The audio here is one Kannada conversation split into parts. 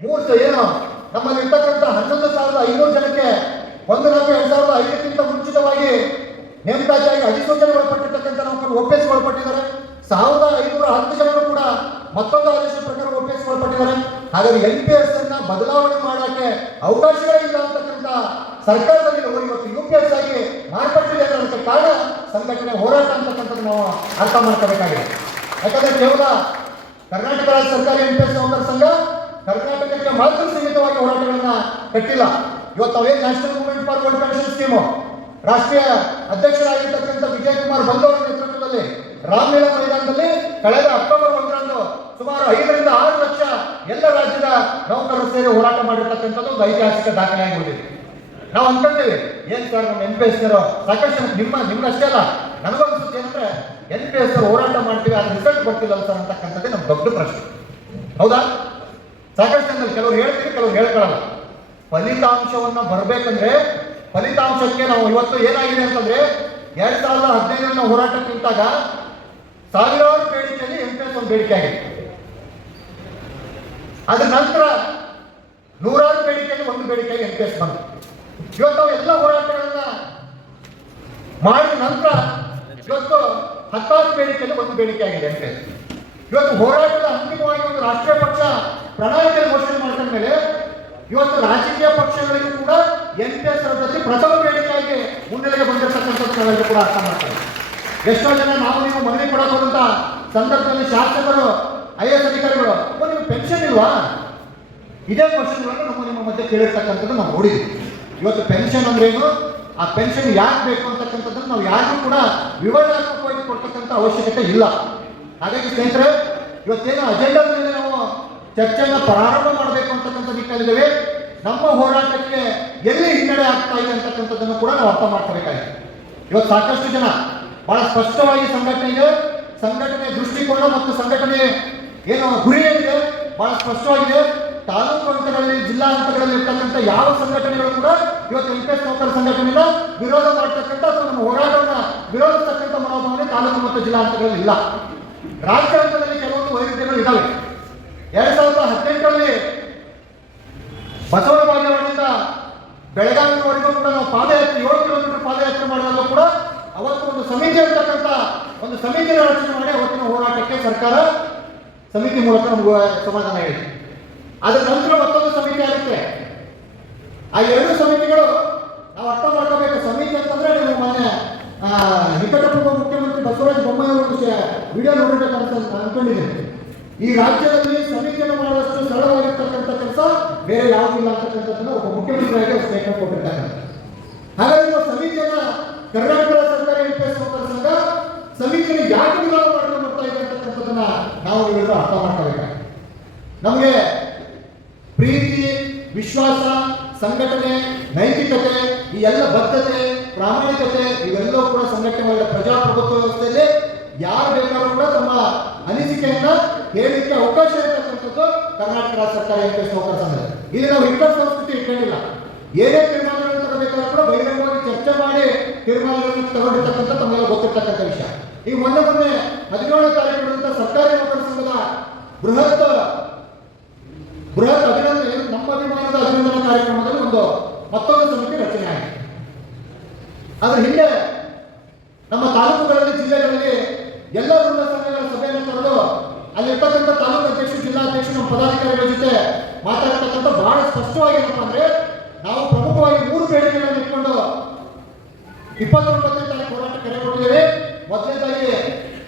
ಏನು ನಮ್ಮಲ್ಲಿ ಇರ್ತಕ್ಕಂಥ 11,500 ಜನಕ್ಕೆ 1/4/2005 ಮುಂಚಿತವಾಗಿ ನೇಮಕಾತಿಯಾಗಿ ಅಧಿಸೂಚನೆ ಒಳಪಟ್ಟಿರ್ತಕ್ಕಂಥ ನೌಕರರು OPS ಒಳಪಟ್ಟಿದ್ದಾರೆ. 1,510 ಜನರು ಕೂಡ ಮತ್ತೊಂದು ಆದೇಶ ಪ್ರಕಾರ OPS ಒಳಪಟ್ಟಿದ್ದಾರೆ. ಹಾಗಾಗಿ NPS ಅನ್ನ ಬದಲಾವಣೆ ಮಾಡಕ್ಕೆ ಅವಕಾಶಗಳೇ ಇಲ್ಲ ಅಂತಕ್ಕಂಥ ಸರ್ಕಾರದಲ್ಲಿ ಇವತ್ತು UPS ಆಗಿ ಮಾರ್ಪಟ್ಟಿದೆ ಅನ್ನೋದಕ್ಕೆ ಕಾರಣ ಸಂಘಟನೆ ಹೋರಾಟ ಅಂತಕ್ಕಂಥದ್ದು ನಾವು ಅರ್ಥ ಮಾಡ್ಕೋಬೇಕಾಗಿದೆ. ಯಾಕಂದ್ರೆ ಕೇವಲ ಕರ್ನಾಟಕ ರಾಜ್ಯ ಸರ್ಕಾರಿ NPS ನೌಕರ ಸಂಘ ಕರ್ನಾಟಕಕ್ಕೆ ಮಾತ್ರ ಸೀಮಿತವಾಗಿ ಹೋರಾಟಗಳನ್ನ ಕಟ್ಟಿಲ್ಲ. ಇವತ್ತು ಅವೇನು national movement for old pension scheme ರಾಷ್ಟ್ರೀಯ ಅಧ್ಯಕ್ಷರಾಗಿರ್ತಕ್ಕಂಥ ವಿಜಯ್ ಕುಮಾರ್ ಬಂದವರ ನೇತೃತ್ವದಲ್ಲಿ ರಾಮಲೀಲಾ ಮೈದಾನದಲ್ಲಿ ಕಳೆದ ಅಕ್ಟೋಬರ್ 1ರಂದು ಸುಮಾರು 5ರಿಂದ 6 ಲಕ್ಷ ಎಲ್ಲ ರಾಜ್ಯದ ನೌಕರರು ಸೇರಿ ಹೋರಾಟ ಮಾಡಿರ್ತಕ್ಕಂಥದ್ದು ಒಂದು ಐತಿಹಾಸಿಕ ದಾಖಲೆಯಾಗಿ ಉಳಿದಿದೆ. ನಾವು ಅನ್ಕೊಂಡೇವೆ ಏನ್ ಸರ್ ನಮ್ಮ NPS ಸಾಕಷ್ಟು ನಿಮ್ಗಷ್ಟೇ ಅಲ್ಲ ನನಗೂ ಅನ್ಸುತ್ತೆ ಏನಂದ್ರೆ NPS ಹೋರಾಟ ಮಾಡ್ತೀವಿ ಅದ್ರ ರಿಸಲ್ಟ್ ಬರ್ತಿಲ್ಲ ಸರ್ ಅಂತಕ್ಕಂಥದ್ದೇ ನಮ್ಮ ದೊಡ್ಡ ಪ್ರಶ್ನೆ. ಹೌದಾ? ಸಾಕಷ್ಟು ಜನರು ಕೆಲವರು ಹೇಳ್ತೀವಿ, ಕೆಲವರು ಹೇಳ್ಕೊಳ್ಳಲ್ಲ. ಫಲಿತಾಂಶವನ್ನ ಬರ್ಬೇಕಂದ್ರೆ ಫಲಿತಾಂಶಕ್ಕೆ ನಾವು ಇವತ್ತು ಏನಾಗಿದೆ ಅಂತಂದ್ರೆ 2015 ಹೋರಾಟಕ್ಕೆ ನಿಂತಾಗ ಸಾವಿರಾರು ಬೇಡಿಕೆಯಲ್ಲಿ NPS ಒಂದು ಬೇಡಿಕೆ ಆಗಿದೆ. ಅದ್ರ ನಂತರ ನೂರಾರು ಬೇಡಿಕೆಯಲ್ಲಿ ಒಂದು ಬೇಡಿಕೆಗೆ NPS ಬಂತು. ಇವತ್ತು ಎಲ್ಲ ಹೋರಾಟಗಳನ್ನ ಮಾಡಿದ ನಂತರ ಇವತ್ತು 10 ಬೇಡಿಕೆಯಲ್ಲಿ ಒಂದು ಬೇಡಿಕೆ ಆಗಿದೆ NPS. ಇವತ್ತು ಹೋರಾಟದ ಅಂತಿಮವಾಗಿ ಒಂದು ರಾಷ್ಟ್ರೀಯ ಪಕ್ಷ ಪ್ರಣಾಳಿಕೆ ಘೋಷಣೆ ಮಾಡಿದ ಮೇಲೆ ಇವತ್ತು ರಾಜಕೀಯ ಪಕ್ಷಗಳಿಗೂ ಕೂಡ NPS ಜೊತೆ ಪ್ರಥಮ ಬೇಡಿಕೆಯಾಗಿ ಮುನ್ನೆಲೆಗೆ ಬಂದಿರತಕ್ಕಂಥದ್ದು ಕೂಡ ಅರ್ಥ ಮಾಡ್ತಾರೆ. ಎಷ್ಟೋ ಜನ ನಾವು ನೀವು ಮನವಿ ಕೊಡೋದಂತ ಸಂದರ್ಭದಲ್ಲಿ ಶಾಸಕರು IAS ಅಧಿಕಾರಿಗಳು ನಿಮ್ಗೆ ಪೆನ್ಷನ್ ಇಲ್ವಾ ಇದೇ ಕ್ವಶನ್ಗಳನ್ನು ನಿಮ್ಮ ಮಧ್ಯೆ ಕೇಳಿರ್ತಕ್ಕಂಥದ್ದು ನಾವು ನೋಡಿದ್ವಿ. ಇವತ್ತು ಪೆನ್ಷನ್ ಅಂದ್ರೇನು, ಆ ಪೆನ್ಷನ್ ಯಾಕೆ ಬೇಕು ಅಂತಕ್ಕಂಥದ್ದನ್ನು ನಾವು ಯಾರಿಗೂ ಕೂಡ ವಿವರಣಾತ್ಮಕವಾಗಿ ಕೊಡ್ತಕ್ಕಂಥ ಅವಶ್ಯಕತೆ ಇಲ್ಲ. ಹಾಗಾಗಿ ಸ್ನೇಹಿತರೆ, ಇವತ್ತೇನು ಅಜೆಂಡಾದ ಮೇಲೆ ನಾವು ಚರ್ಚೆಯನ್ನು ಪ್ರಾರಂಭ ಮಾಡಬೇಕು ಅಂತಕ್ಕಂಥ ನಿಟ್ಟಿನಲ್ಲಿದ್ದೇವೆ. ನಮ್ಮ ಹೋರಾಟಕ್ಕೆ ಎಲ್ಲಿ ಹಿನ್ನಡೆ ಆಗ್ತಾ ಇದೆ ಅಂತಕ್ಕಂಥದ್ದನ್ನು ಕೂಡ ನಾವು ಅರ್ಥ ಮಾಡ್ಕೋಬೇಕಾಗಿದೆ. ಇವತ್ತು ಸಾಕಷ್ಟು ಜನ ಬಹಳ ಸ್ಪಷ್ಟವಾಗಿ ಸಂಘಟನೆ ದೃಷ್ಟಿಕೋನ ಮತ್ತು ಸಂಘಟನೆ ಏನು ಗುರಿ ಏನಿದೆ ಬಹಳ ಸ್ಪಷ್ಟವಾಗಿದೆ. ತಾಲೂಕು ಹಂತಗಳಲ್ಲಿ ಜಿಲ್ಲಾ ಹಂತಗಳಲ್ಲಿ ಇರ್ತಕ್ಕಂಥ ಯಾವ ಸಂಘಟನೆಗಳು ಕೂಡ ಇವತ್ತು NPS ನೌಕರ ಸಂಘಟನೆಯಿಂದ ವಿರೋಧ ಮಾಡತಕ್ಕಂಥ ಅಥವಾ ನಮ್ಮ ಹೋರಾಟವನ್ನು ವಿರೋಧಿಸ್ತಕ್ಕಂಥ ಮನೋಭಾವನೆ ತಾಲೂಕು ಮತ್ತು ಜಿಲ್ಲಾ ಹಂತಗಳಲ್ಲಿ ಇಲ್ಲ. ರಾಜ್ಯ ಹಂತದಲ್ಲಿ ಕೆಲವೊಂದು ವೈರುಧ್ಯಗಳು ಇದ್ದಾವೆ. 2018ರಲ್ಲಿ ಬಸವನ ಬಾಗೇವಾಡಿಯಿಂದ ಬೆಳಗಾವಿವರೆಗೂ ಕೂಡ ನಾವು ಪಾದಯಾತ್ರೆ 7 ಕಿಲೋಮೀಟರ್ ಪಾದಯಾತ್ರೆ ಮಾಡಿದಲ್ಲೂ ಕೂಡ ಅವತ್ತು ಒಂದು ಸಮಿತಿ ಅಂತಕ್ಕಂಥ ಒಂದು ಸಮಿತಿಯನ್ನು ರಚನೆ ಮಾಡಿ ಅವತ್ತಿನ ಹೋರಾಟಕ್ಕೆ ಸರ್ಕಾರ ಸಮಿತಿ ಮೂಲಕ ನಮಗೂ ಸಮಾಧಾನ ಹೇಳಿದೆ. ಅದರ ನಂತರ ಮತ್ತೊಂದು ಸಮಿತಿ ಆಗುತ್ತೆ. ಆ 2 ಸಮಿತಿಗಳು ನಾವು ಅರ್ಥ ಮಾಡ್ಕೋಬೇಕು. ಸಮಿತಿ ಅಂತಂದ್ರೆ ನೀವು ಮೊನ್ನೆ ನಿಕಟಪೂರ್ವ ಮುಖ್ಯಮಂತ್ರಿ ಬಸವರಾಜ ಬೊಮ್ಮಾಯಿ ಅವರು ವಿಡಿಯೋ ನೋಡಿರ್ಬೇಕಂತ ಅನ್ಕೊಂಡಿದ್ದೀನಿ. ಈ ರಾಜ್ಯದಲ್ಲಿ ಸಮಿತಿಯನ್ನು ಮಾಡುವಷ್ಟು ಸರಳವಾಗಿರ್ತಕ್ಕಂಥ ಕೆಲಸ ಬೇರೆ ಯಾವುದಿಲ್ಲ ಅಂತಕ್ಕಂಥದ್ದನ್ನು ಒಬ್ಬ ಮುಖ್ಯಮಂತ್ರಿಯಾಗಿ ಸ್ಟೇಟ್ಮೆಂಟ್ ಕೊಟ್ಟಿರ್ತಾರೆ. ಹಾಗಾಗಿ ನಾವು ಸಮಿತಿಯನ್ನ ಕರ್ನಾಟಕ ಸರ್ಕಾರಿ NPS ನೌಕರ ಸಂಘ ಸಮಿತಿಯನ್ನು ಯಾಕೆ ವಿರೋಧ ಮಾಡ್ಕೊಂಡು ಬರ್ತಾ ಇದೆ ಅಂತಕ್ಕಂಥದ್ದನ್ನ ನಾವು ಇವೆಲ್ಲ ಅರ್ಥ ಮಾಡ್ಕೋಬೇಕಾಗಿದೆ. ನಮಗೆ ಪ್ರೀತಿ, ವಿಶ್ವಾಸ, ಸಂಘಟನೆ, ನೈತಿಕತೆ, ಈ ಎಲ್ಲ ಬದ್ಧತೆ, ಪ್ರಾಮಾಣಿಕತೆ ಇವೆಲ್ಲವೂ ಕೂಡ ಸಂಘಟನೆ ಮಾಡಿದ ಪ್ರಜಾಪ್ರಭುತ್ವ ವ್ಯವಸ್ಥೆಯಲ್ಲಿ ಯಾರು ಬೇಕಾದ್ರೂ ಕೂಡ ತಮ್ಮ ಅನಿಸಿಕೆಯನ್ನ ಹೇಳಲಿಕ್ಕೆ ಅವಕಾಶ ಇರತಕ್ಕಂಥದ್ದು ಕರ್ನಾಟಕ ರಾಜ್ಯ ಸರ್ಕಾರಿ NPS ನೌಕರ ಸಂಘ. ಇಲ್ಲಿ ನಾವು ಹಿಟ್ಲರ್ ಸಂಸ್ಕೃತಿ ಇಟ್ಕೊಂಡಿಲ್ಲ. ಏನೇ ತೀರ್ಮಾನಗಳನ್ನು ತಗೋಬೇಕಾದ್ರೂ ಕೂಡ ಬಹಿರಂಗವಾಗಿ ಚರ್ಚೆ ಮಾಡಿ ತೀರ್ಮಾನಗಳನ್ನು ತಗೊಂಡಿರ್ತಕ್ಕಂಥ ತಮ್ಮೆಲ್ಲ ಗೊತ್ತಿರ್ತಕ್ಕಂಥ ವಿಷಯ. ಈಗ ಮೊನ್ನೆ 17ನೇ ತಾರೀಕು ಸರ್ಕಾರಿ ನೌಕರ ಸಂಘದ ಬೃಹತ್ ಅಭಿನಂದನೆ ನಮ್ಮ ಅಭಿಮಾನದ ಅಭಿನಂದನಾ ಕಾರ್ಯಕ್ರಮದಲ್ಲಿ ಮತ್ತೊಂದು ಸಮಿತಿ ರಚನೆ ಆಗಿದೆ. ಅದ್ರ ಹಿಂದೆ ನಮ್ಮ ತಾಲೂಕುಗಳಲ್ಲಿ ಜಿಲ್ಲೆಗಳಲ್ಲಿ ಎಲ್ಲ ವೃಂದ ಸಂಘಗಳ ಸಭೆಯನ್ನು ಕರೆದು ಅಲ್ಲಿರ್ತಕ್ಕಂಥ ತಾಲೂಕು ಅಧ್ಯಕ್ಷರು, ಜಿಲ್ಲಾಧ್ಯಕ್ಷರು, ನಮ್ಮ ಪದಾಧಿಕಾರಿಗಳ ಜೊತೆ ಮಾತಾಡ್ತಕ್ಕಂಥ ಬಹಳ ಸ್ಪಷ್ಟವಾಗಿ ಏನಪ್ಪ ಅಂದ್ರೆ ನಾವು ಪ್ರಮುಖವಾಗಿ 3 ಬೇಡಿಕೆಗಳನ್ನು ಇಟ್ಕೊಂಡು 29ನೇ ತಾರೀಕು ಹೋರಾಟ ಕರೆ ಕೊಟ್ಟಿದ್ದೇವೆ. ಮೊದಲನೇದಾಗಿ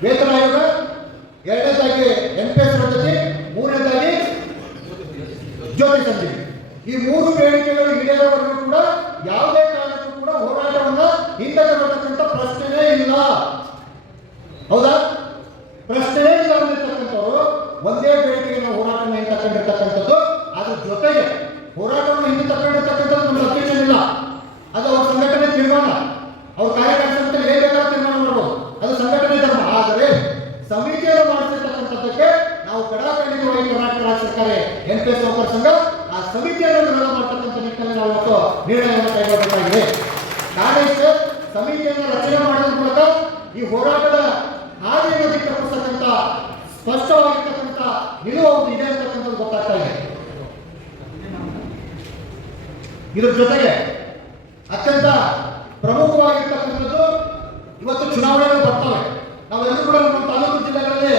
ವೇತನ ಆಯೋಗ, ಎರಡನೇದಾಗಿ NPS ರದ್ದತಿ, ಮೂರನೇದಾಗಿ ಜ್ಯೋತಿ ಸಂಜೀವಿ. ಈ 3 ಬೇಡಿಕೆಗಳು ಈಡೇರೋವರೆಗೂ ಕೂಡ ಯಾವುದೇ ಕಾರಣಕ್ಕೂ ಕೂಡ ಹೋರಾಟವನ್ನ ಹಿಂದೆತಕ್ಕಂಥ ಪ್ರಶ್ನೆನೇ ಇಲ್ಲ. ಹೌದಾ? ಪ್ರಶ್ನೆನೇ ಇಲ್ಲ ಅಂದಿರ್ತಕ್ಕಂಥವ್ರು ಒಂದೇ ಬೇಡಿಕೆಗೆ ನಾವು ಹೋರಾಟವನ್ನು ಹಿಂದೆ ತಗೊಂಡಿರ್ತಕ್ಕಂಥದ್ದು. ಅದ್ರ ಜೊತೆಗೆ ಹೋರಾಟವನ್ನು ಹಿಂದೆ ತಗೊಂಡಿರ್ತಕ್ಕಂಥದ್ದು ನಮ್ಮ ಅಬ್ಜೆಕ್ಷನ್ ಇಲ್ಲ. ಅದು ಅವ್ರ ಸಂಘಟನೆ ತೀರ್ಮಾನ, ಅವ್ರ ಕಾರ್ಯಕರ್ತರು ಏನ್ ಬೇಕಾದ್ರೂ ತೀರ್ಮಾನ ಮಾಡ್ಬೋದು, ಅದು ಸಂಘಟನೆ ಧರ್ಮ. ಆದರೆ ಸಮಿತಿಯನ್ನು ಮಾಡಿಸಿರ್ತಕ್ಕಂಥದ್ದಕ್ಕೆ ನಾವು ಕಡಾಖಂಡಿತವಾಗಿ ಕರ್ನಾಟಕ ರಾಜ್ಯ ಸರ್ಕಾರಿ NPS ನೌಕರ ಸಂಘ ಆ ಸಮಿತಿಯನ್ನು ವಿರೋಧ ಮಾಡತಕ್ಕಂಥ ನಿಟ್ಟಿನಲ್ಲಿ ನಾವು ಇವತ್ತು ನಿರ್ಣಯವನ್ನು ಕೈಗೊಳ್ಳಬೇಕಾಗಿದೆ. ನಾಳೆ ಸಮಿತಿಯನ್ನು ರಚನೆ ಮಾಡೋದ್ರ ಮೂಲಕ ಈ ಹೋರಾಟದ ಹಾದಿಯನ್ನು ದಿಕ್ಕರಿಸತಕ್ಕಂಥ ಸ್ಪಷ್ಟವಾಗಿರ್ತಕ್ಕಂಥ ನಿಲುವು ಇದೆ ಅಂತಕ್ಕಂಥದ್ದು ಗೊತ್ತಾಗ್ತಾ ಇದೆ. ಇದ್ರ ಜೊತೆಗೆ ಅತ್ಯಂತ ಪ್ರಮುಖವಾಗಿರ್ತಕ್ಕಂಥದ್ದು ಇವತ್ತು ಚುನಾವಣೆಗಳು ಬರ್ತವೆ. ನಾವೆಲ್ಲರೂ ಕೂಡ ನಮ್ಮ ತಾಲೂಕು ಜಿಲ್ಲೆಗಳಲ್ಲಿ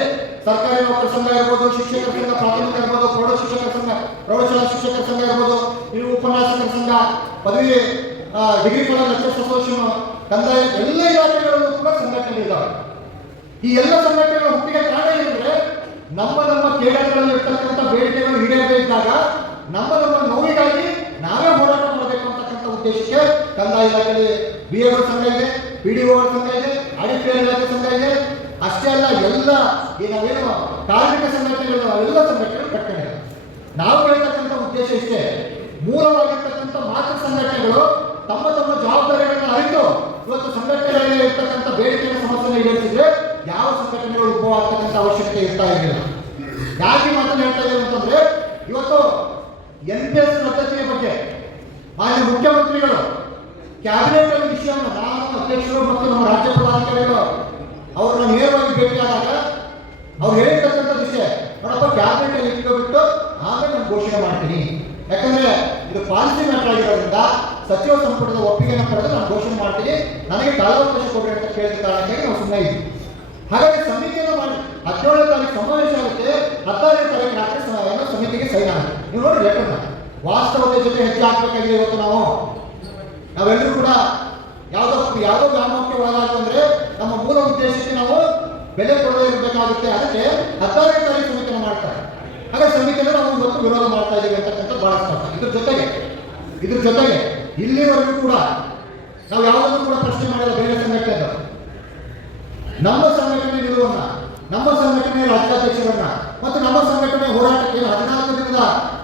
ಸರ್ಕಾರಿ ನೌಕರ ಸಂಘ ಇರ್ಬೋದು, ಶಿಕ್ಷಕರ ಸಂಘ ಪ್ರಾಥಮಿಕ ಇರ್ಬೋದು, ಪ್ರೌಢ ಶಿಕ್ಷಕರ ಸಂಘ, ಪ್ರೌಢಶಾಲಾ ಶಿಕ್ಷಕರ ಸಂಘ ಇರ್ಬೋದು, ಇವು ಉಪನ್ಯಾಸಕರ ಸಂಘ, ಪದವಿ ಡಿಗ್ರಿ ಕಾಲೇಜ್ ಲೆಕ್ಚರ್ಸ್ ಅಸೋಸಿಯೇಷನ್, ಕಂದಾಯ ಎಲ್ಲ ಇಲಾಖೆಗಳಲ್ಲೂ ಕೂಡ ಸಂಘಟನೆಗಳಿದ್ದಾವೆ. ಈ ಎಲ್ಲ ಸಂಘಟನೆಗಳ ಹುಟ್ಟಿಗೆ ಕಾರಣ ಏನಂದ್ರೆ ನಮ್ಮ ಕೇಡಗಳಲ್ಲಿ ಇರ್ತಕ್ಕಂಥ ಬೇಡಿಕೆಗಳು ಈಡೇರದೇ ಇದ್ದಾಗ ನಮ್ಮ ನೋವಿಗಾಗಿ ನಾವೇ ಹೋರಾಟ ಮಾಡಬೇಕು ಅಂತಕ್ಕಂಥ ಉದ್ದೇಶಕ್ಕೆ ಕಂದಾಯ ಇಲಾಖೆಯಲ್ಲಿ BAO ಸಂಘ ಇದೆ, PDO ಸಂಘ ಇದೆ, ಆಡಿಟರ್ ಇಲಾಖೆ ಸಂಘ ಇದೆ. ಅಷ್ಟೇ ಅಲ್ಲ, ಎಲ್ಲ ನಾವೇನು ಕಾರ್ಮಿಕ ಸಂಘಟನೆಗಳು ಅವೆಲ್ಲ ಸಂಘಟನೆಗಳು ಕಟ್ಟಣೆ. ನಾವು ಹೇಳ್ತಕ್ಕಂಥ ಉದ್ದೇಶ ಇಷ್ಟೇ, ಮೂಲವಾಗಿರ್ತಕ್ಕಂಥ ಮಾತೃ ಸಂಘಟನೆಗಳು ತಮ್ಮ ಜವಾಬ್ದಾರಿಗಳನ್ನು ಅರಿತು ಇವತ್ತು ಸಂಘಟನೆಗಳಲ್ಲಿ ಇರ್ತಕ್ಕಂಥ ಬೇಡಿಕೆಯ ಸಮಸ್ಯೆಯನ್ನು ಈಡೇರಿಸಿದ್ರೆ ಯಾವ ಸಂಘಟನೆಗಳು ಉದ್ಭವ ಆಗ್ತಕ್ಕಂಥ ಅವಶ್ಯಕತೆ ಇರ್ತಾ ಇರಲಿಲ್ಲ. ಯಾಕೆ ಮಾತನ್ನು ಹೇಳ್ತಾ ಇದ್ದೇವೆ ಅಂತಂದ್ರೆ, ಇವತ್ತು NPS ಪದ್ಧತಿಯ ಬಗ್ಗೆ ಮಾನ್ಯ ಮುಖ್ಯಮಂತ್ರಿಗಳು ಕ್ಯಾಬಿನೆಟ್ ವಿಷಯವನ್ನು ನಾನು ಅಧ್ಯಕ್ಷರು ಮತ್ತು ನಮ್ಮ ರಾಜ್ಯ ಪದಾಧಿಕಾರಿಗಳು ಅವ್ರನ್ನ ನೇರವಾಗಿ ಭೇಟಿಯಾದಾಗ ಅವ್ರು ಹೇಳಿರ್ತಕ್ಕಂಥ ವಿಷಯ, ನೋಡಪ್ಪ ಕ್ಯಾಬಿನೆಟ್ ಅಲ್ಲಿ ಇಟ್ಕೊಬಿಟ್ಟು ಆಮೇಲೆ ನಾನು ಘೋಷಣೆ ಮಾಡ್ತೀನಿ, ಯಾಕಂದ್ರೆ ಇದು ಪಾಲಿಸಿ ಮ್ಯಾಟರ್ ಆಗಿರೋದ್ರಿಂದ ಸಚಿವ ಸಂಪುಟದ ಒಪ್ಪಿಗೆಯನ್ನು ಪಡೆದು ನಾನು ಘೋಷಣೆ ಮಾಡ್ತೀನಿ, ನನಗೆ ಕಾಲಾವಕಾಶ ಕೊಡ್ರಿ ಅಂತ ಕೇಳಿದ ಕಾರಣಕ್ಕಾಗಿ ನಾವು ಸುಮ್ಮನೆ ಇದ್ವಿ. ಹಾಗಾಗಿ ಸಮಿತಿಯನ್ನು ಮಾಡಿ 17ನೇ ತಾರೀಕು ಸಮಾವೇಶ ಆಗುತ್ತೆ, 16ನೇ ತಾರೀಕು ರಾತ್ರಿ ಸಮಿತಿಗೆ ಸೈನ್ ಆಗುತ್ತೆ. ನೀವು ನೋಡಿ ಲೆಕ್ಕ ವಾಸ್ತವತೆ ಜೊತೆ ಹೆಜ್ಜೆ ಹಾಕಬೇಕಾಗಿದೆ. ಇವತ್ತು ನಾವೆಲ್ಲರೂ ಕೂಡ ಯಾವುದೋ ವ್ಯಾಮೋಹಕ್ಕೆ ಒಳಗಾಗ ಅಂದ್ರೆ ನಮ್ಮ ಮೂಲ ಉದ್ದೇಶಕ್ಕೆ ನಾವು ಬೆಲೆ ಕೊಡದೇ ಇರಬೇಕಾಗುತ್ತೆ. ಅದಕ್ಕೆ 16ನೇ ತಾರೀಕು ಸಮಿತಿಯನ್ನು ಮಾಡ್ತಾರೆ. ಹಾಗಾಗಿ ಸಮಿತಿಯನ್ನು ನಾವು ಇವತ್ತು ವಿರೋಧ ಮಾಡ್ತಾ ಇದ್ದೀವಿ ಅಂತಕ್ಕಂಥ ಬಹಳ ಸ್ಪಷ್ಟ. ಇದ್ರ ಜೊತೆಗೆ ಇಲ್ಲಿವರೆಗೂ ಕೂಡ ನಾವು ಯಾವುದನ್ನು ಕೂಡ ಪ್ರಶ್ನೆ ಮಾಡಿದ ಬೇರೆ ಸಂಘಟನೆ, ನಮ್ಮ ಸಂಘಟನೆ ನಿಲುವನ್ನ, ನಮ್ಮ ಸಂಘಟನೆ ರಾಜ್ಯಾಧ್ಯಕ್ಷರನ್ನ ಮತ್ತು ನಮ್ಮ ಸಂಘಟನೆ ಹೋರಾಟಕ್ಕೆ 14 ದಿನದ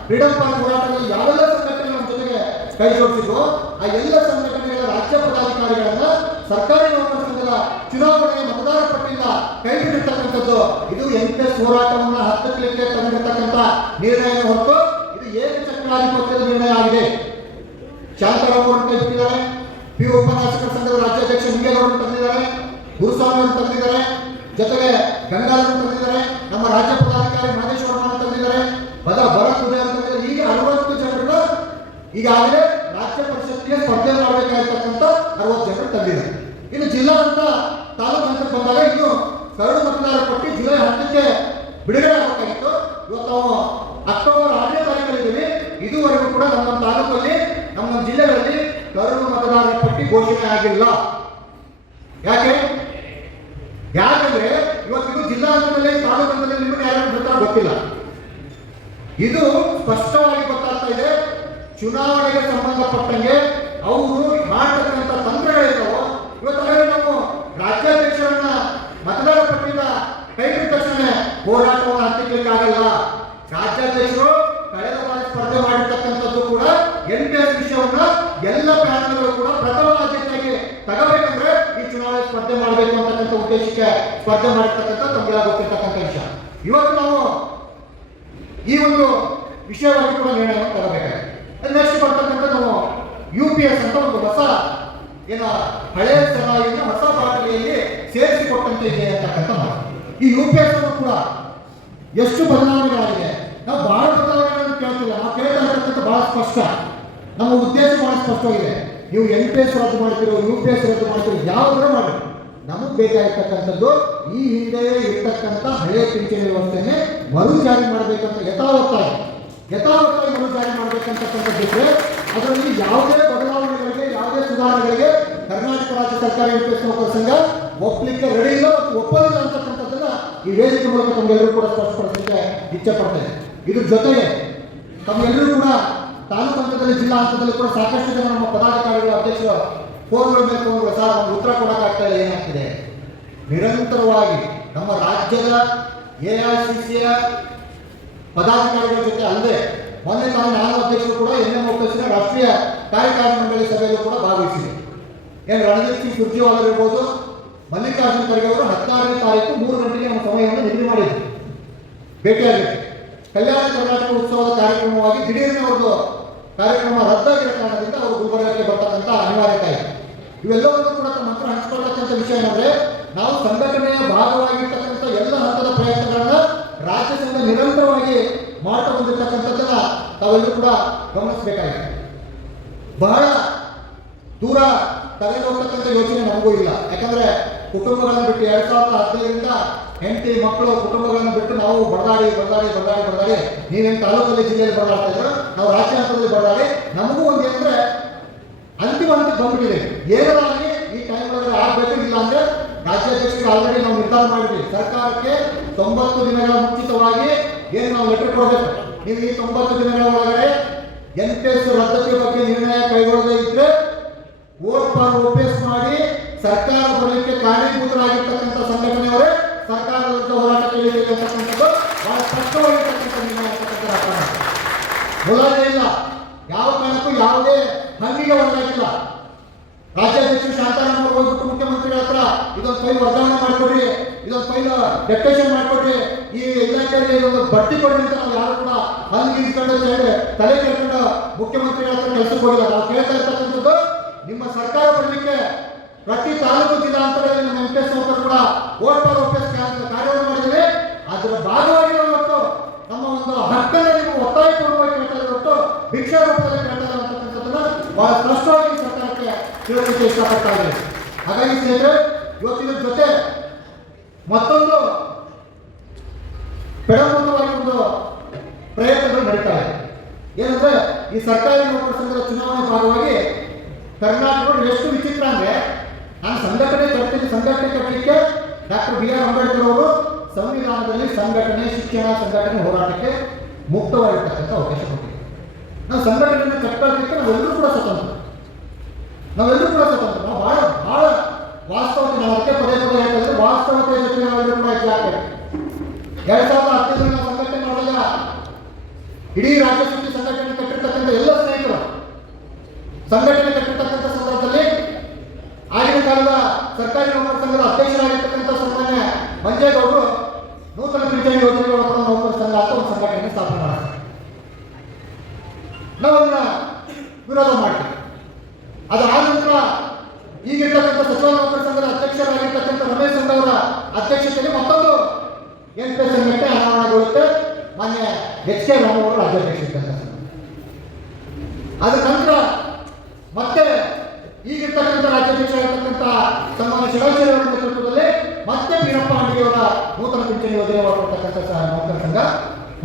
ಫ್ರೀಡಂ ಪಾರ್ಕ್ ಹೋರಾಟದಲ್ಲಿ ಯಾವೆಲ್ಲ ಸಂಘಟನೆ ನಮ್ಮ ಜೊತೆಗೆ ಕೈ ಜೋಡಿಸಿದ್ರು ಆ ಎಲ್ಲ ಸಂಘಟನೆಗಳ ರಾಜ್ಯ ಪದಾಧಿಕಾರಿಗಳನ್ನ ಸರ್ಕಾರಿ ನೌಕರ ಸಂಘದ ಚುನಾವಣೆಯ ಮತದಾರ ಪಟ್ಟಿಯಿಂದ ಕೈ ಬಿಟ್ಟಿರ್ತಕ್ಕಂಥದ್ದು ಇದು NPS ಹೋರಾಟವನ್ನ ಹತ್ತಿಕ್ಕಲಿಕ್ಕೆ ತಂದಿರತಕ್ಕಂಥ ನಿರ್ಣಯ ಹೊರತು ಇದು ಏಕಚಕ್ರಾಧಿಪತ್ಯದ ನಿರ್ಣಯ ಆಗಿದೆ. ಶಾಂತರಾಮ್ ಅವರನ್ನು ಕೈ ಬಿಟ್ಟಿದ್ದಾರೆ, PU ಉಪನ್ಯಾಸಕರ ಸಂಘದ ರಾಜ್ಯಾಧ್ಯಕ್ಷ ನಿಂಗೇಗೌಡರನ್ನು ತಂದಿದ್ದಾರೆ, ಗುರುಸ್ವಾಮಿ ಅವರು ತಂದಿದ್ದಾರೆ, ಜೊತೆಗೆ ಗಂಗಾಧರನ್ನು ತಂದಿದ್ದಾರೆ, ನಮ್ಮ ರಾಜ್ಯ ಪದಾಧಿಕಾರಿ ಮಹೇಶ್ವರನ್ನು ತಂದಿದ್ದಾರೆ, ಭರತ್ ಉದಯ ತಂದಿದ್ದಾರೆ. ಹೀಗೆ 60 ಜನರನ್ನ ಈಗಾಗಲೇ ರಾಜ್ಯ ಪರಿಷತ್ತಿಗೆ ಸ್ಪರ್ಧೆ ಮಾಡಬೇಕಾಗಿರ್ತಕ್ಕಂಥ 60 ಜನರು ತಂದಿದ್ದಾರೆ. ಇನ್ನು ಜಿಲ್ಲಾ ಅಂತ ತಾಲೂಕು ಹಂತಕ್ಕೆ ಬಂದಾಗ ಇನ್ನು ಕರಡು ಮತದಾರ ಪಟ್ಟಿ ಜುಲೈ 10ಕ್ಕೆ ಬಿಡುಗಡೆ ಆಗಬೇಕಾಗಿತ್ತು. ಇವತ್ತು ನಾವು ಅಕ್ಟೋಬರ್ 6ನೇ ತಾರೀಕಲ್ಲಿದ್ದೀವಿ. ಇದುವರೆಗೂ ಕೂಡ ನಮ್ಮ ತಾಲೂಕಲ್ಲಿ ನಮ್ಮ ಜಿಲ್ಲೆಗಳಲ್ಲಿ ಕರಡು ಮತದಾರರ ಪಟ್ಟಿ ಘೋಷಣೆ ಆಗಿಲ್ಲ. ಯಾಕಂದ್ರೆ ಇವತ್ತು ಜಿಲ್ಲಾ ಹಂತದಲ್ಲಿ ತಾಲೂಕು ಹಂತದಲ್ಲಿ ನಿಮಗೆ ಯಾರು ಗೊತ್ತಿಲ್ಲ. ಇದು ಸ್ಪಷ್ಟವಾಗಿ ಗೊತ್ತಾಗ್ತಾ ಇದೆ. ಚುನಾವಣೆಗೆ ಸಂಬಂಧಪಟ್ಟಂಗೆ ಅವರು ಮಾಡತಕ್ಕಂಥ ತಂತ್ರಗಳಿದ್ದಾವೋ ಇವತ್ತಾಗಲೇ ನಾವು ರಾಜ್ಯಾಧ್ಯಕ್ಷರನ್ನ ಮತದಾರ ಪಟ್ಟಿಯಿಂದ ಕೈ ಬಿಟ್ಟ ತಕ್ಷಣ ಹೋರಾಟವನ್ನು ಹತ್ತಿಕ್ಲಿಕ್ಕಾಗಲ್ಲ. ರಾಜ್ಯಾಧ್ಯಕ್ಷರು ಕಳೆದ ಬಾರಿ ಸ್ಪರ್ಧೆ ಮಾಡಿರ್ತಕ್ಕಂಥದ್ದು ಕೂಡ NPS ವಿಷಯವನ್ನ ಎಲ್ಲ ಪ್ಯಾನಲ್ಗಳು ಕೂಡ ಪ್ರಥಮ ಆದ್ಯತೆಯಾಗಿ ತಗೋಬೇಕಂದ್ರೆ ಈ ಚುನಾವಣೆ ಸ್ಪರ್ಧೆ ಮಾಡಬೇಕು ಅಂತಕ್ಕಂಥ ಉದ್ದೇಶಕ್ಕೆ ಸ್ಪರ್ಧೆ ಮಾಡಿರ್ತಕ್ಕಂಥ ತಮಗೆಲ್ಲ ಗೊತ್ತಿರ್ತಕ್ಕಂಥ ವಿಷಯ. ಇವತ್ತು ನಾವು ಈ ಒಂದು ವಿಷಯವಾಗಿ ಕೂಡ ನಿರ್ಣಯವನ್ನು ತಗೋಬೇಕಾಗಿದೆ. ನೆಕ್ಸ್ಟ್ ಬರ್ತಕ್ಕಂಥ ನಾವು UPS ಅಂತ ಒಂದು ಹೊಸ ಹಳೆಯ ಸಲಹೆಯನ್ನು ಹೊಸ ಬಾಟಲಿಯಲ್ಲಿ ಸೇರಿಸಿಕೊಟ್ಟಂತೆ ಇದೆ ಅಂತಕ್ಕಂಥ ಮಾತು. ಈ UPS ಅನ್ನು ಕೂಡ ಎಷ್ಟು ಬದಲಾವಣೆಗಳಾಗಿದೆ. ನಾವು ಬಹಳ ಬದಲಾವಣೆಗಳನ್ನು ಕೇಳ್ತಿಲ್ಲ, ನಾವು ಕೇಳ್ತಾ ಇರ್ತಕ್ಕಂಥ ಬಹಳ ಸ್ಪಷ್ಟ. ನಮ್ಮ ಉದ್ದೇಶ ಬಹಳ ಸ್ಪಷ್ಟವಾಗಿದೆ. ನೀವು NPS ರದ್ದು ಮಾಡ್ತೀರೋ, UPS ರದ್ದು ಮಾಡ್ತೀರೋ, ಯಾವುದರ ಮಾಡಿ ನಮಗೆ ಬೇಕಾಗಿರ್ತಕ್ಕಂಥದ್ದು ಈ ಹಿಂದೆ ಇರ್ತಕ್ಕಂಥ ಹಳೆಯ ಪಿಂಚಣಿ ವ್ಯವಸ್ಥೆಯನ್ನೇ ಮರು ಜಾರಿ ಮಾಡಬೇಕಂತ ಯಥಾವತ್ತಾಗಿ ಮರು ಜಾರಿ ಮಾಡಬೇಕಂತಕ್ಕಂಥದ್ದಿದ್ರೆ ಅದರಲ್ಲಿ ಯಾವುದೇ ಬದಲಾವಣೆಗಳಿಗೆ, ಯಾವುದೇ ಸುಧಾರಣೆಗಳಿಗೆ ಕರ್ನಾಟಕ ರಾಜ್ಯ ಸರ್ಕಾರಿ NPS ನೌಕರ ಸಂಘ ಒಪ್ಪಲಿಕ್ಕೆ ರೆಡಿ ಇಲ್ಲ ಮತ್ತು ಒಪ್ಪಲಿಲ್ಲ ಅಂತಕ್ಕಂಥದ್ದನ್ನ ಈ ವೇದಿಕೆ ಮೂಲಕ ತಮಗೆಲ್ಲರೂ ಕೂಡ ಸ್ಪಷ್ಟಪಡಿಸಲಿಕ್ಕೆ ಇಚ್ಛೆ ಪಡ್ತೇನೆ. ಇದ್ರ ಜೊತೆಗೆ ತಮಗೆಲ್ಲರೂ ಕೂಡ ತಾಲೂಕು ಹಂತದಲ್ಲಿ, ಜಿಲ್ಲಾ ಹಂತದಲ್ಲಿ ಕೂಡ ಸಾಕಷ್ಟು ಜನ ನಮ್ಮ ಪದಾಧಿಕಾರಿಗಳು, ಅಧ್ಯಕ್ಷರು ಫೋನ್ಗಳ ಮೇಲೆ ಫೋನ್ಗಳು ಸಹ ಒಂದು ಉತ್ತರ ಕೊಡೋಕ್ಕಾಗ್ತಾ ಇಲ್ಲ. ಏನಾಗ್ತಿದೆ, ನಿರಂತರವಾಗಿ ನಮ್ಮ ರಾಜ್ಯದ AICCಯ ಪದಾಧಿಕಾರಿಗಳ ಜೊತೆ ಅಲ್ಲದೆ ಮೊನ್ನೆ ನಾನು ಅಧ್ಯಕ್ಷರು ಕೂಡ NMOPSನ ರಾಷ್ಟ್ರೀಯ ಕಾರ್ಯಕಾರಿ ಮಂಡಳಿ ಸಭೆಯಲ್ಲೂ ಕೂಡ ಭಾಗವಹಿಸಿದೆ. ರಣದೀಪ್ ಸಿಂಗ್ ಸುರ್ಜೇವಾಲಾ ಇರ್ಬೋದು, ಮಲ್ಲಿಕಾರ್ಜುನ ಖರ್ಗೆ ಅವರು 16ನೇ ತಾರೀಕು 3 ಗಂಟೆಗೆ ನಮ್ಮ ಸಮಯವನ್ನು ನಿಗದಿ ಮಾಡಿದ್ರು ಭೇಟಿಯಾಗಲಿಕ್ಕೆ. ಕಲ್ಯಾಣ ಕರ್ನಾಟಕ ಉತ್ಸವದ ಕಾರ್ಯಕ್ರಮವಾಗಿ ದಿಢೀರ್ನ ಅವ್ರದ್ದು ಕಾರ್ಯಕ್ರಮ ರದ್ದಾಗಿರೋ ಕಾರಣದಿಂದ ಅವರು ಗುಲ್ಬರ್ಗಕ್ಕೆ ಬರ್ತಕ್ಕಂಥ ಅನಿವಾರ್ಯತೆ ಇದೆ. ಇವೆಲ್ಲವನ್ನು ಕೂಡ ತಮ್ಮ ಹತ್ರ ಹಂಚಿಕೊಳ್ಳತಕ್ಕಂಥ ವಿಷಯ ಏನಂದ್ರೆ, ನಾವು ಸಂಘಟನೆಯ ಭಾಗವಾಗಿರ್ತಕ್ಕಂಥ ಎಲ್ಲ ಹಂತದ ಪ್ರಯತ್ನಗಳನ್ನ ರಾಜ್ಯ ಸಂಘ ನಿರಂತರವಾಗಿ ಮಾಡ್ತಾ ಬಂದಿರ್ತಕ್ಕಂಥದ್ದನ್ನ ತಾವೆಲ್ಲರೂ ಕೂಡ ಗಮನಿಸಬೇಕಾಗಿದೆ. ಬಹಳ ದೂರ ತಲೆದೋಗ್ತಕ್ಕಂಥ ಯೋಚನೆ ನಮಗೂ ಇಲ್ಲ. ಯಾಕಂದ್ರೆ ಕುಟುಂಬಗಳನ್ನು ಬಿಟ್ಟು 2015ರಿಂದ ಹೆಂಡತಿ ಮಕ್ಕಳು ಕುಟುಂಬಗಳನ್ನು ಬಿಟ್ಟು ನಾವು ಬಡದಾಡಿ ನೀವೇನು ತಾಲೂಕಲ್ಲಿ ಜಿಲ್ಲೆಯಲ್ಲಿ ಬಡದಾಡ್ತಾ ಇದ್ರು, ನಾವು ರಾಜ್ಯ ಹಂತದಲ್ಲಿ ಬಡದಾಡಿ ನಮಗೂ ಒಂದು ಅಂದ್ರೆ ಅಂತಿಮ ಹಂತಕ್ಕೆ ಬಂದ್ಬಿಟ್ಟಿದೆ. ಏನಾಗಿ ಈ ಟೈಮ್ ಒಳಗಡೆ ಆಗ್ಬೇಕು, ಇಲ್ಲ ಅಂದ್ರೆ ರಾಜ್ಯಾಧ್ಯಕ್ಷರಿಗೆ ಆಲ್ರೆಡಿ ನಾವು ನಿರ್ಧಾರ ಮಾಡಿದ್ವಿ. ಸರ್ಕಾರಕ್ಕೆ 90 ದಿನಗಳ ಮುಂಚಿತವಾಗಿ ಏನು ನಾವು ಲೆಟರ್ ಕೊಡಬೇಕು, ನೀವು ಈ 90 ದಿನಗಳ ಒಳಗಡೆ NPS ರದ್ದತಿ ಬಗ್ಗೆ ನಿರ್ಣಯ ಕೈಗೊಳ್ಳದೇ ಇದ್ರೆ ವೋಟ್ ಫಾರ್ ಓಪಿಎಸ್ ಮಾಡಿ ಸರ್ಕಾರ ಬರಲಿಕ್ಕೆ ಕಾರಣೀಭೂತರಾಗಿರ್ತಕ್ಕಂಥ ಸಂಘಟನೆಯವರೇ ಸರ್ಕಾರದ ವಿರುದ್ಧ ಹೋರಾಟ ಕೇಳಿದೆ ಅಂತಕ್ಕಂಥದ್ದು ಬಹಳ ಸ್ಪಷ್ಟವಾಗಿರ್ತಕ್ಕಂಥ ನಿರ್ಣಯ ಅಂತಕ್ಕಂಥ ಮುಲಾಜೆ ಇಲ್ಲ. ಯಾವ ಕಾರಣಕ್ಕೂ ಯಾವುದೇ ಹಂಗಿಗೆ ಒಳಗಾಗಿಲ್ಲ. ರಾಜ್ಯಾಧ್ಯಕ್ಷರು ಶಾಂತಾರಾಮ್ ಅವರು ಹೋಗ್ಬಿಟ್ಟು ಮುಖ್ಯಮಂತ್ರಿಗಳ ಹತ್ರ ಇದೊಂದು ಫೈಲ್ ವರ್ಗಾವಣೆ ಮಾಡಿಕೊಡ್ರಿ, ಇದೊಂದು ಫೈಲ್ ಡೆಪ್ಟೇಷನ್ ಮಾಡಿಕೊಡ್ರಿ, ಈ ಇಲಾಖೆಯಲ್ಲಿ ಇದೊಂದು ಬಡ್ಡಿ ಕೊಡ್ರಿ ಅಂತ ನಾವು ಯಾರು ಕೂಡ ಹಂಗೆ ಇಸ್ಕೊಂಡು ತಲೆ ಕೆಡ್ಕೊಂಡು ಮುಖ್ಯಮಂತ್ರಿಗಳ ಹತ್ರ ಕೆಲಸಕ್ಕೆ ಹೋಗಿಲ್ಲ. ನಾವು ಕೇಳ್ತಾ ಇರ್ತಕ್ಕಂಥದ್ದು, ನಿಮ್ಮ ಸರ್ಕಾರ ಬರಲಿಕ್ಕೆ ಪ್ರತಿ ತಾಲೂಕು ಜಿಲ್ಲಾ ಹಂತದಲ್ಲಿ ನಮ್ಮ NPS ನೌಕರರು ಕೂಡ ವೋಟ್ ಫಾರ್ ಓಪಿಎಸ್ ಕಾರ್ಯವನ್ನು ಮಾಡಿದ್ದೇವೆ. ಅದರ ಭಾಗವಾಗಿ ನಾವು ಇವತ್ತು ನಮ್ಮ ಒಂದು ಹಕ್ಕನ್ನು ನೀವು ಒತ್ತಾಯಪೂರ್ವಕವಾಗಿ ಕೇಳ್ತಾ ಇರೋದು ಭಿಕ್ಷಾ ರೂಪದಲ್ಲಿ ಕೇಳ್ತಾ ಇರೋ ಅಂತಕ್ಕಂಥದ್ದನ್ನ ಬಹಳ ಸ್ಪಷ್ಟವಾಗಿ ಸರ್ಕಾರಕ್ಕೆ ತಿಳಿಸಲಿಕ್ಕೆ ಇಷ್ಟಪಡ್ತಾ ಇದ್ದೇವೆ. ಹಾಗಾಗಿ ಸ್ನೇಹಿತರೆ, ಇವತ್ತಿನ ಜೊತೆ ಮತ್ತೊಂದು ಪೆಡಂಬಂಧವಾಗಿ ಒಂದು ಪ್ರಯತ್ನಗಳು ನಡೀತಾ ಇದೆ. ಏನಂದ್ರೆ, ಈ ಸರ್ಕಾರಿ ನೌಕರ ಸಂಘದ ಚುನಾವಣೆ ಭಾಗವಾಗಿ ಕರ್ನಾಟಕಗಳು ಎಷ್ಟು ವಿಚಿತ್ರ ಅಂದ್ರೆ, ನಾನು ಸಂಘಟನೆ ಕಟ್ಟಲಿಕ್ಕೆ ಡಾಕ್ಟರ್ BR ಅಂಬೇಡ್ಕರ್ ಅವರು ಸಂವಿಧಾನದಲ್ಲಿ ಸಂಘಟನೆ, ಶಿಕ್ಷಣ, ಸಂಘಟನೆ ಹೋರಾಟಕ್ಕೆ ಮುಕ್ತವಾಗಿರ್ತಕ್ಕಂಥ ಅವಕಾಶ ಕೊಟ್ಟಿದೆ. ನಾವು ಸಂಘಟನೆಯನ್ನು ಕಟ್ಟಲಿಕ್ಕೆ ನಾವೆಲ್ಲರೂ ಕೂಡ ಸ್ವತಂತ್ರ. ನಾವು ಬಹಳ ವಾಸ್ತವತೆ, ನಾವು ಅದಕ್ಕೆ ಪದೇ ಹೇಳ್ತಾರೆ, ವಾಸ್ತವತೆಯ ಜೊತೆ ನಾವೆಲ್ಲರೂ ಕೂಡ ಹೆಜ್ಜೆ ಹಾಕ್ಬೇಕು. 2015 ನಾವು ಸಂಘಟನೆ ಮಾಡಿದಾಗ ಇಡೀ ರಾಜ್ಯ ಸಮಿತಿ ಸಂಘಟನೆ ಕಟ್ಟಿರ್ತಕ್ಕಂಥ ಎಲ್ಲ ಸ್ನೇಹಿತರು ಸಂಘಟನೆ ಕಟ್ಟಿರ್ತಕ್ಕಂಥ ಸಂದರ್ಭದಲ್ಲಿ ಆಗಿನ ಕಾಲದ ಸರ್ಕಾರಿ ನೌಕರ ಸಂಘದ ಅಧ್ಯಕ್ಷರಾಗಿರ್ತಕ್ಕಂಥ ಸನ್ಮಾನ್ಯ ಮಂಜೇಗೌಡರು ನೂತನ ಪಿಂಚಣಿ ಯೋಜನೆಗಳ ನೌಕರ ಸಂಘ ಅಂತ ಒಂದು ಸಂಘಟನೆ ಸ್ಥಾಪನೆ ಮಾಡ್ತಾರೆ. ನಾವು ಅದನ್ನ ವಿರೋಧ ಮಾಡ್ತೀವಿ. ಅದಾದ ನಂತರ ಈಗಿರ್ತಕ್ಕಂಥ ಸಚಿವ ನೌಕರ ಸಂಘದ ಅಧ್ಯಕ್ಷರಾಗಿರ್ತಕ್ಕಂಥ ರಮೇಶ್ ಸಂಘ ಅವರ ಅಧ್ಯಕ್ಷತೆಯಲ್ಲಿ ಮತ್ತೊಂದು NPS ಸಂಘಟನೆ ಅನಾವರಣಗೊಳ್ಳುತ್ತೆ. ಮಾನ್ಯ HK ರಾಮು ಅವರು ರಾಜ್ಯಾಧ್ಯಕ್ಷ. ಅದರ ನಂತರ ಮತ್ತೆ ಈಗಿರ್ತಕ್ಕಂಥ ರಾಜ್ಯಾಧ್ಯಕ್ಷ ಆಗಿರ್ತಕ್ಕಂಥ ಸನ್ಮಾನ್ಯ ಶಿವರಾಜ್ ಅವರ ನೇತೃತ್ವದಲ್ಲಿ ಮತ್ತೆ ವೀರಪ್ಪ ಅಂಗಡಿಯವರ ನೂತನ ಪಿಂಚಣಿ ಯೋಜನೆ ಹೊರತಕ್ಕಂಥ ನೌಕರ ಸಂಘ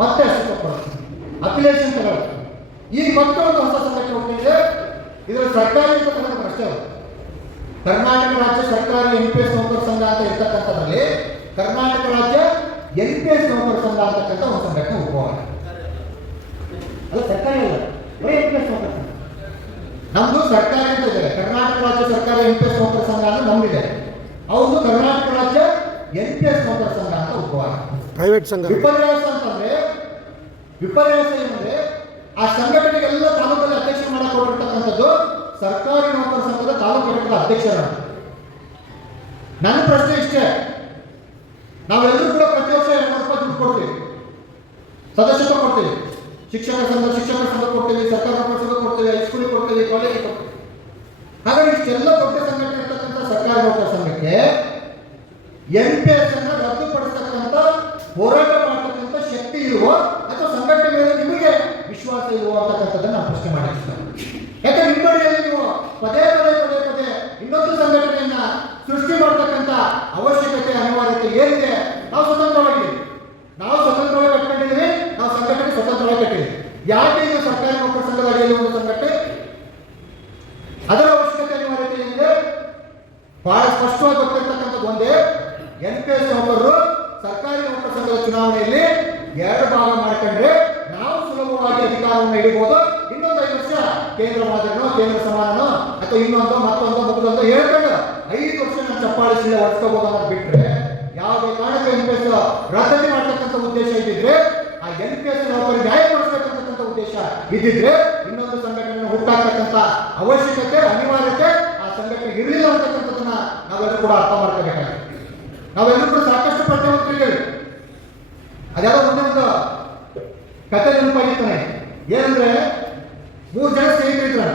ಮತ್ತೆ ಅಸ್ತಿತ್ವಪಡಿಸಿದೆ. ಅಫಿಲಿಯೇಷನ್ ತಗೊಳ್ಳುತ್ತೆ. ಈಗ ಮತ್ತೊಂದು ಹೊಸ ಸಂಘಟನೆ ಹೋಗ್ತಿದೆ. ಇದರ ಸರ್ಕಾರಿ ಅಷ್ಟೇ ಕರ್ನಾಟಕ ರಾಜ್ಯ ಸರ್ಕಾರಿ NPS ನೌಕರ ಸಂಘ ಅಂತ ಇರ್ತಕ್ಕಂಥದ್ರಲ್ಲಿ ಕರ್ನಾಟಕ ರಾಜ್ಯ NPS ನೌಕರ ಸಂಘ ಅಂತಕ್ಕಂಥ ಒಂದು ಸಂಘಟನೆ ಉದ್ಭವವಾಗಿದೆ. ಅದು ಸರ್ಕಾರಿ ಅಲ್ಲ, ಬರೀ NPS ನೌಕರ ಸಂಘ. ನಮ್ದು ಸರ್ಕಾರಿ ಅಂತ ಇದೆ, ಕರ್ನಾಟಕ ರಾಜ್ಯ ಸರ್ಕಾರಿ NPS ನೌಕರ ಸಂಘ ಅಂತ ನಮ್ದಿದೆ. ಅವ್ರದ್ದು ಕರ್ನಾಟಕ ರಾಜ್ಯ NPS ನೌಕರ ಸಂಘ ಅಂತ ಉದ್ಭವವಾಗಿದೆ. ಪ್ರೈವೇಟ್ ಸಂಘ. ವಿಪರ್ಯಾಸ ಏನಂದ್ರೆ, ಆ ಸಂಘಟನೆಗೆಲ್ಲ ತಾಲೂಕಲ್ಲಿ ಅಧ್ಯಕ್ಷ ಮಾಡಕ್ಕೆ ಹೊರಟಿರ್ತಕ್ಕಂಥದ್ದು ಸರ್ಕಾರಿ ನೌಕರ ಸಂಘದ ತಾಲೂಕು ಘಟಕದ ಅಧ್ಯಕ್ಷರ. ನನ್ನ ಪ್ರಶ್ನೆ ಇಷ್ಟೇ, ನಾವೆಲ್ಲರೂ ಕೂಡ ಪ್ರತಿ ವರ್ಷ 200 ರೂಪಾಯಿ ದುಡ್ಡು ಕೊಡ್ತೀವಿ, ಸದಸ್ಯತ್ವ ಕೊಡ್ತೀವಿ. ಶಿಕ್ಷಕ ಸಂಘ ಕೊಡ್ತೀವಿ, ಸರ್ಕಾರಿ ನೌಕರ ಸಂಘ ಕೊಡ್ತೀವಿ, ಹೈಸ್ಕೂಲಿಗೆ ಕೊಡ್ತೀವಿ, ಕಾಲೇಜಿಗೆ ಕೊಡ್ತೀವಿ. ಹಾಗಾಗಿ ಇಷ್ಟೆಲ್ಲ ದೊಡ್ಡ ಸಂಘಟನೆ ಇರ್ತಕ್ಕಂಥ ಸರ್ಕಾರಿ ನೌಕರ ಸಂಘಕ್ಕೆ NPS ಅನ್ನು ರದ್ದುಪಡಿಸತಕ್ಕಂಥ ಹೋರಾಟ ಮಾಡತಕ್ಕಂಥ ಶಕ್ತಿ ಇರುವ ಅಥವಾ ಸಂಘಟನೆ ಮೇಲೆ ನಿಮಗೆ ವಿಶ್ವಾಸ ಇರುವ ಅಂತಕ್ಕಂಥದ್ದನ್ನು ನಾನು ಪ್ರಶ್ನೆ ಮಾಡಿರ್ತೇನೆ. ಯಾಕಂದ್ರೆ ನಿಮ್ಮಡಿಯಲ್ಲಿ ನೀವು ಪದೇ ಇನ್ನೊಂದು ಸಂಘಟನೆಯನ್ನ ಸೃಷ್ಟಿ ಮಾಡತಕ್ಕಂಥ ಅವಶ್ಯಕತೆ, ಅನಿವಾರ್ಯತೆ ಏನಿದೆ? ನಾವು ಸ್ವತಂತ್ರವಾಗಿ ಕಟ್ಕೊಂಡಿದ್ದೀವಿ, ನಾವು ಸಂಘಟನೆ ಸ್ವತಂತ್ರವಾಗಿ ಕಟ್ಟಿದ್ದೀವಿ. ಯಾಕೆ ಇದು ಸರ್ಕಾರಿ ನೌಕರ ಸಂಘದ ಅಡಿಯಲ್ಲಿ ಒಂದು ಸಂಘಟನೆ? ಅದರ ಅವಶ್ಯಕತೆ, ಅನಿವಾರ್ಯತೆ ಏನಿದೆ? ಬಹಳ ಸ್ಪಷ್ಟವಾಗಿ ಗೊತ್ತಿರ್ತಕ್ಕಂಥದ್ದು ಒಂದೇ, NPS ನೌಕರರು ಸರ್ಕಾರಿ ನೌಕರ ಸಂಘದ ಚುನಾವಣೆಯಲ್ಲಿ 2 ಭಾಗ ಮಾಡ್ಕೊಂಡ್ರೆ ನಾವು ಸುಲಭವಾಗಿ ಅಧಿಕಾರವನ್ನು ಹಿಡಿಬಹುದು. ಇನ್ನೊಂದು 5 ವರ್ಷ ಕೇಂದ್ರ ಮಾದರಿನೋ, ಕೇಂದ್ರ ಸಮಾನನೋ ಅಥವಾ ಇನ್ನೊಂದು ಮತ್ತೊಂದು ಹೇಳ್ಕೊಂಡು 5 ವರ್ಷ ನಾನು ಚಪ್ಪಾಳಿ ಸಿಳ್ಳೆ ಹೊಡ್ಸ್ಕೋಬಹುದು ಅನ್ನೋದು ಬಿಟ್ಟರೆ, ಯಾವುದೇ ಕಾರಣಕ್ಕೆ NPS ರದ್ದತಿ ಮಾಡ್ತಕ್ಕಂಥ ಉದ್ದೇಶ ಇದ್ದಿದ್ರೆ, ಆ NPS ನೌಕರಿಗೆ ನ್ಯಾಯ ಕೊಡಿಸಬೇಕಂತಕ್ಕಂಥ ಉದ್ದೇಶ ಇದ್ದಿದ್ರೆ, ಇನ್ನೊಂದು ಸಂಘಟನೆಯನ್ನು ಹುಟ್ಟಾಕ್ತಕ್ಕಂಥ ಅವಶ್ಯಕತೆ, ಅನಿವಾರ್ಯತೆ ಆ ಸಂಘಟನೆಗೆ ಇರಲಿಲ್ಲ ಅಂತಕ್ಕಂಥದ್ದನ್ನ ನಾವೆಲ್ಲರೂ ಕೂಡ ಅರ್ಥ ಮಾಡ್ಕೋಬೇಕಾಗಿದೆ. ನಾವೆಲ್ಲರೂ ಕೂಡ ಸಾಕಷ್ಟು ಪ್ರಜ್ಞಾವಂತರಿದ್ದೇವೆ. ಅದ್ಯಾವ ಒಂದೇ ಒಂದು ಕಥೆ ನೆನಪಾಗಿರ್ತಾನೆ. ಏನಂದ್ರೆ, 3 ಜನ ಸ್ನೇಹಿತರು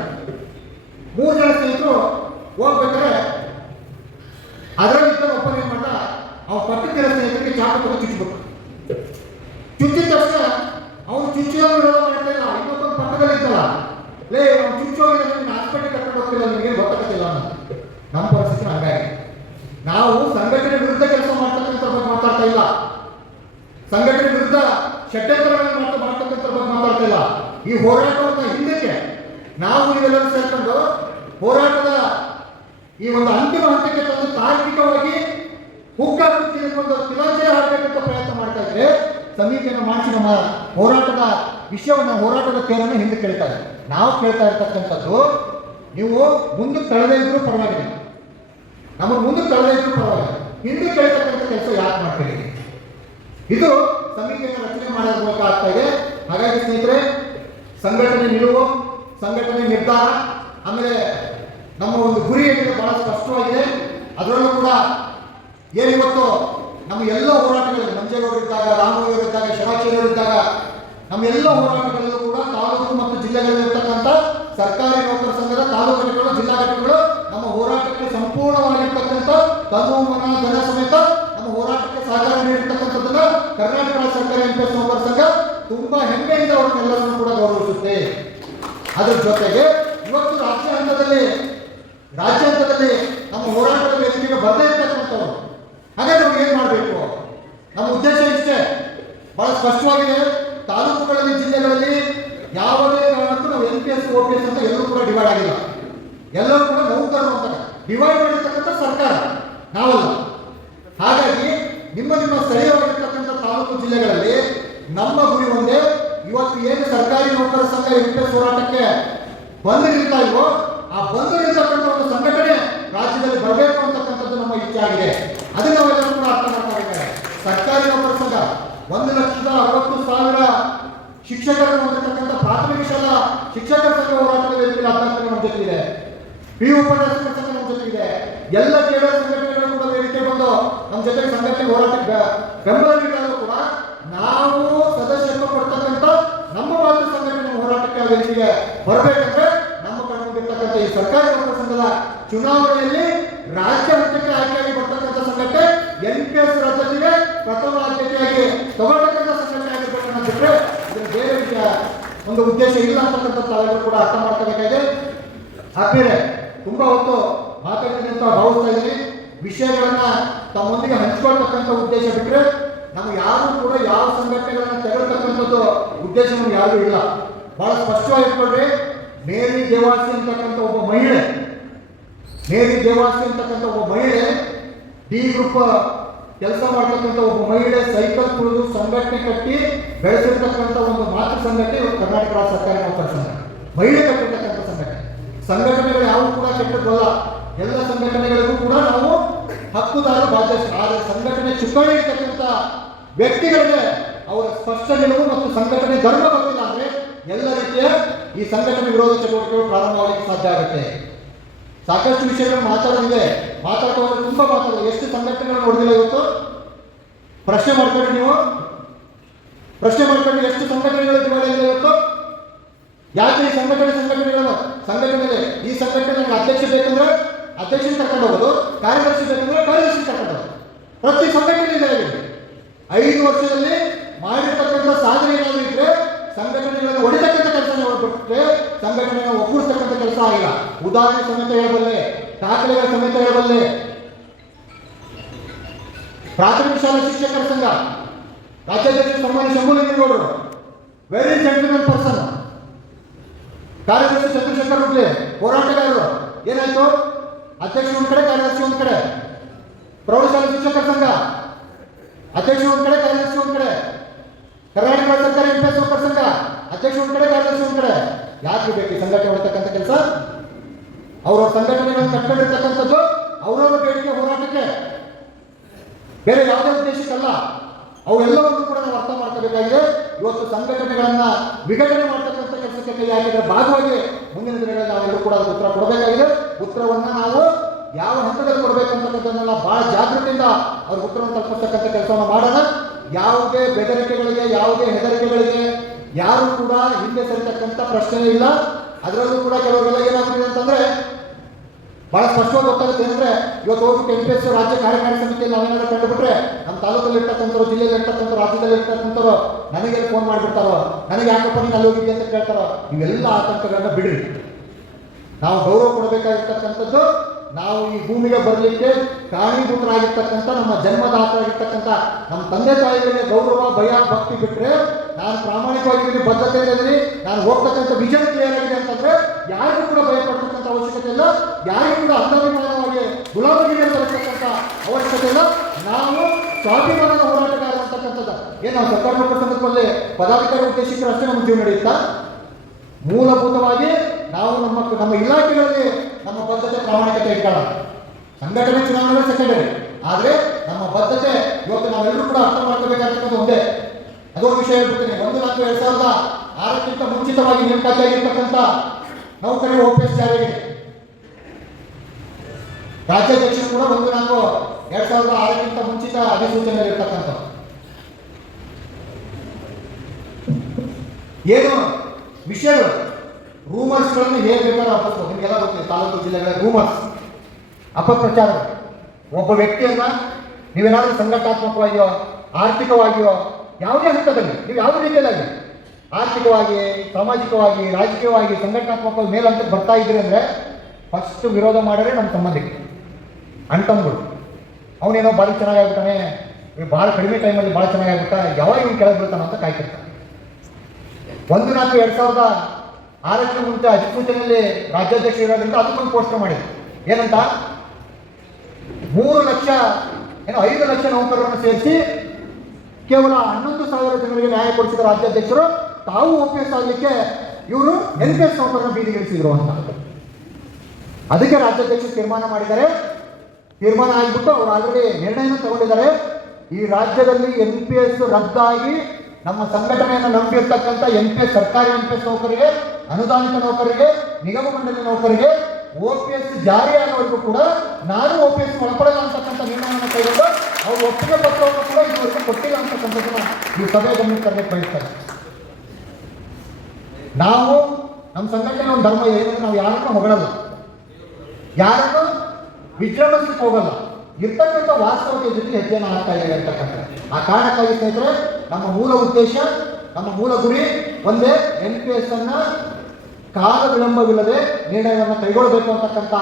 ಹೋಗ್ಬೇಕಾದ್ರೆ ಅದರಲ್ಲಿ ಒಬ್ಬ ಏನ್ ಮಾಡ, ಅವ್ನು ಪಕ್ಕದ ಸ್ನೇಹಿತರಿಗೆ ಚಾಕು ತಗೊಂಡು ಚುಚ್ಚಿದ ತಕ್ಷಣ ಅವ್ನು ಚುಚ್ಚಿದ ವಿರೋಧ ಮಾಡ್ತಾ ಇಲ್ಲ, ಇನ್ನೊಬ್ಬ ಪಕ್ಕದಲ್ಲಿ ಇದ್ದಲ್ಲ, ಅವ್ನು ಚುಚ್ಚೋಗಿದ್ರೆ ಷಡ್ಯಂತ್ರಗಳನ್ನು ಮಾಡ್ತಕ್ಕಂಥ ಬಗ್ಗೆ ಮಾತಾಡ್ತಾ ಇಲ್ಲ. ಈ ಹೋರಾಟವನ್ನ ಹಿಂದಕ್ಕೆ ನಾವು ನೀವೆಲ್ಲರೂ ಸೇರ್ಕೊಂಡು ಹೋರಾಟದ ಈ ಒಂದು ಅಂತಿಮ ಹಂತಕ್ಕೆ ತಂದು ತಾರ್ಕಿಕವಾಗಿ ಹುಕ್ಕಾಕೊಂಡು ತಿಲಾಂಜಲಿ ಹಾಕಬೇಕಂತ ಪ್ರಯತ್ನ ಮಾಡ್ತಾ ಇದ್ರೆ ಸಮೀಕ್ಷೆಯನ್ನು ಮಾಡಿಸಿ ನಮ್ಮ ಹೋರಾಟದ ವಿಷಯವನ್ನು ಹೋರಾಟದ ತೇರನ್ನು ಹಿಂದೆ ಕೇಳ್ತಾರೆ. ನಾವು ಕೇಳ್ತಾ ಇರ್ತಕ್ಕಂಥದ್ದು ನೀವು ಮುಂದಕ್ಕೆ ತಳೆದೇ ಇದ್ರೂ ಪರವಾಗಿಲ್ಲ, ನಮಗೆ ಮುಂದಕ್ಕೆ ತಳೆದೇ ಇದ್ರೂ ಪರವಾಗಿಲ್ಲ, ಹಿಂದೆ ಕೇಳ್ತಕ್ಕಂಥ ಕೆಲಸ ಯಾಕೆ ಮಾಡ್ತೀವಿ? ಇದು ಸಮೀಕ್ಷೆಯನ್ನು ರಚನೆ ಮಾಡೋದ್ರ ಮೂಲಕ ಆಗ್ತಾ ಇದೆ. ಹಾಗಾಗಿ ಸ್ನೇಹಿತರೆ, ಸಂಘಟನೆ ನಿಲುವು, ಸಂಘಟನೆ ನಿರ್ಧಾರ, ಆಮೇಲೆ ನಮ್ಮ ಒಂದು ಗುರಿ ಏನಿದೆ ಬಹಳ ಸ್ಪಷ್ಟವಾಗಿದೆ. ಅದರಲ್ಲೂ ಕೂಡ ಏನಿವತ್ತು ನಮ್ಮ ಎಲ್ಲ ಹೋರಾಟಗಳಲ್ಲಿ ಮಂಜೇಗೌಡರಿದ್ದಾಗ, ರಾಮಯ್ಯವರಿದ್ದಾಗ, ಶರಾಕ್ಷರಿದ್ದಾಗ ನಮ್ಮ ಎಲ್ಲ ಹೋರಾಟಗಳಲ್ಲೂ ಕೂಡ ತಾಲೂಕು ಮತ್ತು ಜಿಲ್ಲೆಗಳಲ್ಲಿರ್ತಕ್ಕಂಥ ಸರ್ಕಾರಿ ನೌಕರ ಸಂಘದ ತಾಲೂಕು ಘಟಕಗಳು, ಜಿಲ್ಲಾ ಘಟಕಗಳು ನಮ್ಮ ಹೋರಾಟಕ್ಕೆ ಸಂಪೂರ್ಣವಾಗಿರ್ತಕ್ಕಂಥ ತನು ಮನ ಧನ ಸಮೇತ ನಮ್ಮ ಹೋರಾಟಕ್ಕೆ ಸಹಕಾರ ನೀಡಿರ್ತಕ್ಕಂಥದ್ದನ್ನ ಕರ್ನಾಟಕ ಸರ್ಕಾರಿ ಎಂಪ್ಲಾಯೀಸ್ ನೌಕರ ಸಂಘ ತುಂಬಾ ಹೆಮ್ಮೆಯಿಂದ ಅವರನ್ನೆಲ್ಲರನ್ನೂ ಕೂಡ ಗೌರವಿಸುತ್ತೆ. ಅದರ ಜೊತೆಗೆ ಇವತ್ತು ರಾಜ್ಯ ಹಂತದಲ್ಲಿ ನಮ್ಮ ಹೋರಾಟದ ವೇದಿಕೆಗೆ ಬರದೇ ಇರ್ತಕ್ಕಂಥವ್ರು, ಹಾಗಾದ್ರೆ ನಾವು ಏನ್ ಮಾಡಬೇಕು? ನಮ್ಮ ಉದ್ದೇಶ ಇಷ್ಟೇ, ಬಹಳ ಸ್ಪಷ್ಟವಾಗಿದೆ. ತಾಲೂಕುಗಳಲ್ಲಿ, ಜಿಲ್ಲೆಗಳಲ್ಲಿ ಯಾವುದೇ ಕಾರಣಕ್ಕೂ ನಾವು NPS OPS ಅಂತ ಎಲ್ಲರೂ ಕೂಡ ಡಿವೈಡ್ ಆಗಿಲ್ಲ. ಎಲ್ಲರೂ ಕೂಡ ನೌಕರರು ಅಂತ ಡಿವೈಡ್ ಮಾಡಿರ್ತಕ್ಕಂಥ ಸರ್ಕಾರ ನಾವಲ್ಲ. ಹಾಗಾಗಿ ನಿಮ್ಮ ಸ್ಥಳೀಯವಾಗಿರ್ತಕ್ಕಂಥ ತಾಲೂಕು ಜಿಲ್ಲೆಗಳಲ್ಲಿ ನಮ್ಮ ಗುರಿ ಒಂದೇ. ಇವತ್ತು ಏನು ಸರ್ಕಾರಿ ನೌಕರ ಸಂಘ NPS ಹೋರಾಟಕ್ಕೆ ಬಂದು ನಿಲ್ತಾ ಇಲ್ವೋ, ಆ ಬಂದು ನಿಲ್ತಕ್ಕಂಥ ಒಂದು ಸಂಘಟನೆ ರಾಜ್ಯದಲ್ಲಿ ಬರಬೇಕು ಅಂತಕ್ಕಂಥದ್ದು ನಮ್ಮ ಇಚ್ಛೆ ಆಗಿದೆ. ಅದನ್ನ ನಾವೆಲ್ಲರೂ ಕೂಡ ಅರ್ಥ ಮಾಡ್ತಾ ಸರ್ಕಾರಿ ನೌಕರ ಸಂಘ 1,60,000 ಶಿಕ್ಷಕರನ್ನು ಹೊಂದಿರತಕ್ಕಂಥ ಪ್ರಾಥಮಿಕ ಶಾಲಾ ಶಿಕ್ಷಕರ ಸಂಘ ಹೋರಾಟದ ವೇದಿಕೆಯಲ್ಲಿ ಅಧ್ಯಕ್ಷರು ನಮ್ಮ ಜೊತೆಗಿದೆ, PU ಉಪನ್ಯಾಸಕರ ಸಂಘ ನಮ್ಮ ಜೊತೆಗಿದೆ, ಎಲ್ಲ ಕೇಡರ ಸಂಘಟನೆಗಳು ಕೂಡ ವೇದಿಕೆ ಬಂದು ನಮ್ಮ ಜೊತೆಗೆ ಸಂಘಟನೆ ಹೋರಾಟಕ್ಕೆ ಬೆಂಬಲ ನೀಡಿದಾಗ ಕೂಡ ನಾವು ಸದಸ್ಯತ್ವ ಕೊಡ್ತಕ್ಕಂಥ ನಮ್ಮ ಮಾತೃ ಸಂಘಟನೆ ಹೋರಾಟಕ್ಕೆ ವೇದಿಕೆಗೆ ಬರಬೇಕಂದ್ರೆ ನಮ್ಮ ಕಂಡುಬಿರ್ತಕ್ಕಂಥ ಈ ಸರ್ಕಾರಿ ನೌಕರ ಸಂಘದ ಚುನಾವಣೆಯಲ್ಲಿ ರಾಜ್ಯ ಹಂತಕ್ಕೆ ಆಯ್ಕೆಯಾಗಿ ಬರ್ತಕ್ಕಂಥ ಸಂಘಟನೆ NPS ರಾಜ್ಯಕ್ಕೆ ಪ್ರಥಮ ಆದ್ಯತೆಯಾಗಿ ತಗೊಳ್ತಕ್ಕಂಥ ಸಂಘಟನೆ ಆಗಿರ್ಬೇಕನ್ನ ಬಿಟ್ಟರೆ ಇದರ ಬೇರೆ ರೀತಿಯ ಒಂದು ಉದ್ದೇಶ ಇಲ್ಲ ಅಂತಕ್ಕಂಥ ತಾವೆಲ್ಲರೂ ಕೂಡ ಅರ್ಥ ಮಾಡ್ಕೋಬೇಕಾಗಿದೆ. ಆದ್ಮೇಲೆ ತುಂಬಾ ಹೊತ್ತು ಮಾತಾಡಿದ್ರೆ ಅಂತ ಭಾವಿಸ್ತಾ ಇದ್ದೀನಿ. ವಿಷಯಗಳನ್ನ ತಮ್ಮೊಂದಿಗೆ ಹಂಚ್ಕೊಳ್ತಕ್ಕಂಥ ಉದ್ದೇಶ ಬಿಟ್ಟರೆ ನಾವು ಯಾರು ಕೂಡ ಯಾವ ಸಂಘಟನೆಗಳನ್ನ ತೆಗೆದುತಕ್ಕಂಥದ್ದು ಉದ್ದೇಶ ನಮ್ಗೆ ಯಾರಿಗೂ ಇಲ್ಲ. ಬಹಳ ಸ್ಪಷ್ಟವಾಗಿ ಇಟ್ಕೊಳ್ರಿ. ಮೇರಿ ದೇವಾಸಿ ಅಂತಕ್ಕಂಥ ಒಬ್ಬ ಮಹಿಳೆ, ಡಿ ಗ್ರೂಪ್ ಕೆಲಸ ಮಾಡ್ತಕ್ಕಂಥ ಒಬ್ಬ ಮಹಿಳೆ ಸೈಕಲ್ ತುಳಿದು ಸಂಘಟನೆ ಕಟ್ಟಿ ಬೆಳೆಸಿರ್ತಕ್ಕಂಥ ಒಂದು ಮಾತೃ ಸಂಘಟನೆ ಕರ್ನಾಟಕ ರಾಜ್ಯ ಸರ್ಕಾರಿ ನೌಕರ ಸಂಘ, ಮಹಿಳೆ ಕಟ್ಟಿರ್ತಕ್ಕಂಥ ಸಂಘಟನೆಗಳು ಯಾವು ಕೂಡ ಕೆಟ್ಟದ್ದಲ್ಲ. ಎಲ್ಲ ಸಂಘಟನೆಗಳಿಗೂ ಕೂಡ ನಾವು ಹಕ್ಕುದಾರ ಬಾಧ್ಯತೆ. ಆದರೆ ಸಂಘಟನೆ ಚುಕ್ಕಾಣಿ ಇರ್ತಕ್ಕಂಥ ವ್ಯಕ್ತಿಗಳಿಗೆ ಅವರ ಸ್ಪಷ್ಟ ನಿಲುವು ಮತ್ತು ಸಂಘಟನೆ ಧರ್ಮ ಗೊತ್ತಿಲ್ಲ ಅಂದ್ರೆ ಎಲ್ಲ ರೀತಿಯ ಈ ಸಂಘಟನೆ ವಿರೋಧ ಚಟುವಟಿಕೆಗಳು ಪ್ರಾರಂಭವಾಗಲಿಕ್ಕೆ ಸಾಧ್ಯ ಆಗುತ್ತೆ. ಸಾಕಷ್ಟು ವಿಷಯಗಳು ಮಾತಾಡೋದಿದೆ, ಮಾತಾಡೋದ್ರೆ ತುಂಬಾ ಮಾತಾಡೋದು. ಎಷ್ಟು ಸಂಘಟನೆಗಳು ನೋಡಿದಿಲ್ಲ ಇವತ್ತು? ಪ್ರಶ್ನೆ ಮಾಡ್ಕೊಂಡು ನೀವು ಎಷ್ಟು ಸಂಘಟನೆಗಳು ಡಿವೈಡ್ ಇವತ್ತು? ಯಾಕೆ ಈ ಸಂಘಟನೆಗೆ ಈ ಸಂಘಟನೆಗೆ ಅಧ್ಯಕ್ಷ ಬೇಕಂದ್ರೆ ಅಧ್ಯಕ್ಷನ ಕರ್ಕೊಂಡು ಹೋಗೋದು, ಕಾರ್ಯದರ್ಶಿ ಬೇಕಂದ್ರೆ ಕಾರ್ಯದರ್ಶಿ ಕರ್ಕೊಂಡು ಹೋಗೋದು. ಪ್ರತಿ ಸಂಘಟನೆ 5 ವರ್ಷದಲ್ಲಿ ಮಾಡಿರ್ತಕ್ಕಂಥ ಸಾಧನೆ ಏನಾದರೂ ಇದ್ರೆ ಸಂಘಟನೆಗಳನ್ನು ಹೊಡಿತಕ್ಕಂಥ ಕೆಲಸ ಹೊರಬಿಟ್ರೆ ಸಂಘಟನೆಯನ್ನು ಒಗ್ಗೂಡಿಸ್ತಕ್ಕಂಥ ಕೆಲಸ ಆಗಿಲ್ಲ. ಉದಾಹರಣೆ ಸಮೇತ ಹೇಳಬಲ್ಲೆ, ದಾಖಲೆಗಳ ಸಮೇತ ಹೇಳಬಲ್ಲೆ. ಪ್ರಾಥಮಿಕ ಶಾಲಾ ಶಿಕ್ಷಕರ ಸಂಘ ರಾಜ್ಯಾಧ್ಯಕ್ಷ ಸನ್ಮಾನ್ಯ ಶಂಭುಲಿಂಗೇಗೌಡರು, ವೆರಿ ಜೆಂಟಲ್ಮನ್ ಪರ್ಸನ್. ಕಾರ್ಯದರ್ಶಿ ಚಂದ್ರಶೇಖರ್ ಹುಡ್ಲೆ, ಹೋರಾಟಗಾರರು. ಏನಾಯ್ತು? ಅಧ್ಯಕ್ಷ ಒಂದ್ ಕಡೆ, ಕಾರ್ಯದರ್ಶಿ ಒಂದ್ ಕಡೆ. ಪ್ರೌಢಶಾಲಾ ಶಿಕ್ಷಕರ ಸಂಘ ಅಧ್ಯಕ್ಷ ಒಂದ್ ಕಡೆ, ಕಾರ್ಯದರ್ಶಿ ಒಂದ್ ಕಡೆ. ಕರ್ನಾಟಕ ಸರ್ಕಾರಿ ಎಂಪ್ಲಾಯೀಸ್ ನೌಕರ ಸಂಘ ಅಧ್ಯಕ್ಷ ಒಂದ್ ಕಡೆ, ಕಾರ್ಯದರ್ಶಿ ಒಂದ್ ಕಡೆ. ಯಾಕೆ ಬೇಕು ಈ ಸಂಘಟನೆ ಹೊರತಕ್ಕಂಥ ಕೆಲಸ? ಅವರ ಸಂಘಟನೆಗಳನ್ನು ಕಟ್ಟಿರ್ತಕ್ಕಂಥದ್ದು ಅವರವರ ಬೇಡಿಕೆ ಹೋರಾಟಕ್ಕೆ, ಬೇರೆ ಯಾವುದೇ ಉದ್ದೇಶಕ್ಕಲ್ಲ. ಅವೆಲ್ಲವನ್ನು ಕೂಡ ನಾವು ಅರ್ಥ ಮಾಡ್ಕೋಬೇಕಾಗಿದೆ. ಇವತ್ತು ಸಂಘಟನೆಗಳನ್ನ ವಿಘಟನೆ ಮಾಡ್ತಕ್ಕಂಥ ಕೆಲಸಕ್ಕೆ ಕೈ ಹಾಕಿದ್ರೆ ಭಾಗವಾಗಿ ಮುಂದಿನ ದಿನಗಳಲ್ಲಿ ನಾವೆಲ್ಲರೂ ಕೂಡ ಅದಕ್ಕೆ ಉತ್ತರ ಕೊಡಬೇಕಾಗಿದೆ. ಉತ್ತರವನ್ನ ನಾವು ಯಾವ ಹಂತದಲ್ಲಿ ಕೊಡಬೇಕಂತಕ್ಕಂಥದ್ದನ್ನೆಲ್ಲ ಬಹಳ ಜಾಗೃತಿಯಿಂದ ಅವ್ರ ಉತ್ತರವನ್ನು ತಲುಪಿಸ್ತಕ್ಕಂಥ ಕೆಲಸವನ್ನು ಮಾಡೋಣ. ಯಾವುದೇ ಬೆದರಿಕೆಗಳಿಗೆ, ಯಾವುದೇ ಹೆದರಿಕೆಗಳಿಗೆ ಯಾರು ಕೂಡ ಹಿಂದೆ ಸರಿತಕ್ಕಂಥ ಪ್ರಶ್ನೆ ಇಲ್ಲ. ಅದರಲ್ಲೂ ಕೂಡ ಕೆಲವರೆಲ್ಲ ಏನಾಗ್ತಿದೆ ಅಂತಂದ್ರೆ ಬಹಳ ಸ್ಪಷ್ಟವಾಗಿ ಗೊತ್ತಾಗುತ್ತೆ. ಅಂದ್ರೆ ಇವತ್ತು ಹೋಗ್ಬಿಟ್ಟು NPS ರಾಜ್ಯ ಕಾರ್ಯಕಾರಿ ಸಮಿತಿಯಲ್ಲಿ ನಾವೇನಾದ್ರು ಕಂಡುಬಿಟ್ರೆ ನಮ್ಮ ತಾಲೂಕಲ್ಲಿ ಇರ್ತಕ್ಕಂಥವ್ರು, ಜಿಲ್ಲೆಯಲ್ಲಿ ಇರ್ತಕ್ಕಂಥವ್ರು, ರಾಜ್ಯದಲ್ಲಿ ಇರ್ತಕ್ಕಂಥವ್ರು ನನಗೆ ಫೋನ್ ಮಾಡಿಬಿಡ್ತಾರೋ, ನನಗೆ ಯಾಕಪ್ಪ ನೀನು ಅಲ್ಲಿ ಹೋಗಿದ್ದೆ ಅಂತ ಕೇಳ್ತಾರೋ. ಇವೆಲ್ಲ ಆತಂಕಗಳನ್ನ ಬಿಡ್ರಿ. ನಾವು ಗೌರವ ಕೊಡಬೇಕಾಗಿರ್ತಕ್ಕಂಥದ್ದು ನಾವು ಈ ಭೂಮಿಗೆ ಬರಲಿಕ್ಕೆ ಕಾರಣೀಭೂತರಾಗಿರ್ತಕ್ಕಂಥ ನಮ್ಮ ಜನ್ಮದಾತರಾಗಿರ್ತಕ್ಕಂಥ ನಮ್ಮ ತಂದೆ ತಾಯಿಗಳಿಗೆ ಗೌರವ, ಭಯ, ಭಕ್ತಿ ಬಿಟ್ಟರೆ ನಾನು ಪ್ರಾಮಾಣಿಕವಾಗಿ ಬದ್ಧತೆ ಇದ್ದೀನಿ, ನಾನು ಹೋಗ್ತಕ್ಕಂಥ ವಿಷನ್ ಕ್ಲಿಯರ್ ಆಗಿದೆ ಅಂತಂದ್ರೆ ಯಾರಿಗೂ ಕೂಡ ಭಯ ಪಡ್ತಕ್ಕಂಥ ಅವಶ್ಯಕತೆ ಇಲ್ಲ, ಯಾರಿಗೂ ಕೂಡ ಅಂಧಾಭಿಮಾನವಾಗಿ ಗುಲಾಮಗಿರಿಯನ್ನು ತರತಕ್ಕಂಥ ಅವಶ್ಯಕತೆ ಇಲ್ಲ. ನಾವು ಸ್ವಾಭಿಮಾನದ ಹೋರಾಟಗಾರ ಅಂತಕ್ಕಂಥದ್ದು ಏನು ನಾವು ಸರ್ಕಾರ ನೌಕರ ಸಂಘದಲ್ಲಿ ಪದಾಧಿಕಾರಿ ಉದ್ದೇಶಿಕರು ಅಷ್ಟೇ ನಮ್ಮ ಜೀವನ ನಡೆಯುತ್ತಾ? ಮೂಲಭೂತವಾಗಿ ನಾವು ನಮ್ಮ ಇಲಾಖೆಗಳಲ್ಲಿ ನಮ್ಮ ಬದ್ಧತೆ ಪ್ರಾಮಾಣಿಕತೆ ಇಟ್ಕೊಳ್ಳೋಣ. ಸಂಘಟನೆ ಚುನಾವಣೆ ಸೆಕೆಂಡರಿ, ಆದರೆ ನಮ್ಮ ಬದ್ಧತೆ ಇವತ್ತು ನಾವೆಲ್ಲರೂ ಕೂಡ ಅರ್ಥ ಮಾಡ್ಕೋಬೇಕಾಗಿರ್ತಕ್ಕಂಥ ಒಂದೇ. ಅದೊಂದು ವಿಷಯ ಹೇಳ್ಬಿಡ್ತೀನಿ. 1/4/2006 ಮುಂಚಿತವಾಗಿ ನೇಮಕಾತಿಯಾಗಿರ್ತಕ್ಕಂಥ ನೌಕರರು OPS ಜಾರಿಗೆ ರಾಜ್ಯಾಧ್ಯಕ್ಷರು ಕೂಡ 1/4/2006 ಮುಂಚಿತ ಅಧಿಸೂಚನೆ ಇರ್ತಕ್ಕಂಥ ಏನು ವಿಷಯಗಳು ರೂಮರ್ಸ್ಗಳನ್ನು ಹೇಗೆ ಬೇಕಾದ್ರೂ ಹಬ್ಬಿಸ್ಬೋದು. ನಿಮಗೆಲ್ಲ ಗೊತ್ತಿದೆ, ತಾಲೂಕು ಜಿಲ್ಲೆಗಳ ರೂಮರ್ಸ್, ಅಪಪ್ರಚಾರ. ಒಬ್ಬ ವ್ಯಕ್ತಿಯನ್ನ ನೀವೇನಾದ್ರೂ ಸಂಘಟನಾತ್ಮಕವಾಗಿಯೋ ಆರ್ಥಿಕವಾಗಿಯೋ ಯಾವುದೇ ಹಂತದಲ್ಲಿ ನೀವು ಯಾವುದೇ ರೀತಿಯಲ್ಲಿ ಆರ್ಥಿಕವಾಗಿ, ಸಾಮಾಜಿಕವಾಗಿ, ರಾಜಕೀಯವಾಗಿ, ಸಂಘಟನಾತ್ಮಕವಾಗಿ ಮೇಲಂತಕ್ಕೆ ಬರ್ತಾ ಇದ್ರಿ ಅಂದರೆ ಫಸ್ಟ್ ವಿರೋಧ ಮಾಡಿದ್ರೆ ನಮ್ಮ ಸಂಬಂಧಿಕರು, ಅಣ್ತಂಗಳು. ಅವನೇನೋ ಭಾಳ ಚೆನ್ನಾಗಾಗ್ಬಿಟ್ಟಾನೆ, ಭಾಳ ಕಡಿಮೆ ಟೈಮಲ್ಲಿ ಭಾಳ ಚೆನ್ನಾಗಾಗ್ಬಿಟ್ಟ, ಯಾವಾಗ ಇವ್ನು ಕೆಳಗೆ ಬೀಳ್ತಾನ ಅಂತ ಕಾಯ್ತಿರ್ತಾನೆ. 1/4/2006 ಮುಂಚೆ ಅಧಿಸೂಚನೆಯಲ್ಲಿ ರಾಜ್ಯಾಧ್ಯಕ್ಷ ಇರೋದ್ರಿಂದ ಅದಕ್ಕೊಂದು ಪೋಸ್ಟರ್ ಮಾಡಿದ್ರು. ಏನಂತ 3 ಲಕ್ಷ 5 ಲಕ್ಷ ನೌಕರರನ್ನು ಸೇರಿಸಿ ಕೇವಲ 11,000 ಜನರಿಗೆ ನ್ಯಾಯ ಕೊಡಿಸಿದ ರಾಜ್ಯಾಧ್ಯಕ್ಷರು ತಾವು OPS ಆಗಲಿಕ್ಕೆ ಇವರು NPS ನೌಕರರನ್ನು ಬೀದಿಗಿಳಿಸಿದ್ರು ಅಂತ. ಅದಕ್ಕೆ ರಾಜ್ಯಾಧ್ಯಕ್ಷರು ತೀರ್ಮಾನ ಮಾಡಿದ್ದಾರೆ. ತೀರ್ಮಾನ ಆಗಿಬಿಟ್ಟು ಅವರು ಆಲ್ರೆಡಿ ನಿರ್ಣಯನ ತಗೊಂಡಿದ್ದಾರೆ. ಈ ರಾಜ್ಯದಲ್ಲಿ NPS ರದ್ದಾಗಿ ನಮ್ಮ ಸಂಘಟನೆಯನ್ನು ನಂಬಿರ್ತಕ್ಕಂಥ NPS, ಸರ್ಕಾರಿ NPS ನೌಕರಿಗೆ, ಅನುದಾನಿತ ನೌಕರಿಗೆ, ನಿಗಮ ಮಂಡಳಿ ನೌಕರಿಗೆ OPS ಜಾರಿಯಾಗುವವರೆಗೂ ಕೂಡ ನಾನು OPS ಒಳಪಡಲ್ಲ ಅಂತಕ್ಕಂಥ ನಿರ್ಣಯವನ್ನು ಕೈಗೊಂಡು ಅವರು ಒಪ್ಪಿಗೆ ಪತ್ರವನ್ನು ಕೂಡ ಇದುವರೆಗೂ ಕೊಟ್ಟಿಲ್ಲ ಅಂತಕ್ಕಂಥದ್ದನ್ನ ಈ ಸಭೆ ಗಮನಕ್ಕೆ ತರಬೇಕು ಬಯಸ್ತಾರೆ. ನಾವು ನಮ್ಮ ಸಂಘಟನೆ ಒಂದು ಧರ್ಮ ಏನಂದ್ರೆ ನಾವು ಯಾರನ್ನು ಹೊಗಳಲ್ಲ, ಯಾರನ್ನು ವಿಜೃಂಭಿಸಲಿಕ್ಕೆ ಹೋಗಲ್ಲ, ಇರ್ತಕ್ಕಂಥ ವಾಸ್ತವತೆ ಜೊತೆ ಹೆಜ್ಜೆಯನ್ನು ಹಾಕ್ತಾ ಇದ್ದೇವೆ ಅಂತಕ್ಕಂಥ ಆ ಕಾರಣಕ್ಕಾಗಿ ಸ್ನೇಹಿತರೆ ನಮ್ಮ ಮೂಲ ಉದ್ದೇಶ, ನಮ್ಮ ಮೂಲ ಗುರಿ ಒಂದೇ, NPS ಅನ್ನ ಕಾಲ ವಿಳಂಬವಿಲ್ಲದೆ ನಿರ್ಣಯವನ್ನು ಕೈಗೊಳ್ಳಬೇಕು ಅಂತಕ್ಕಂಥ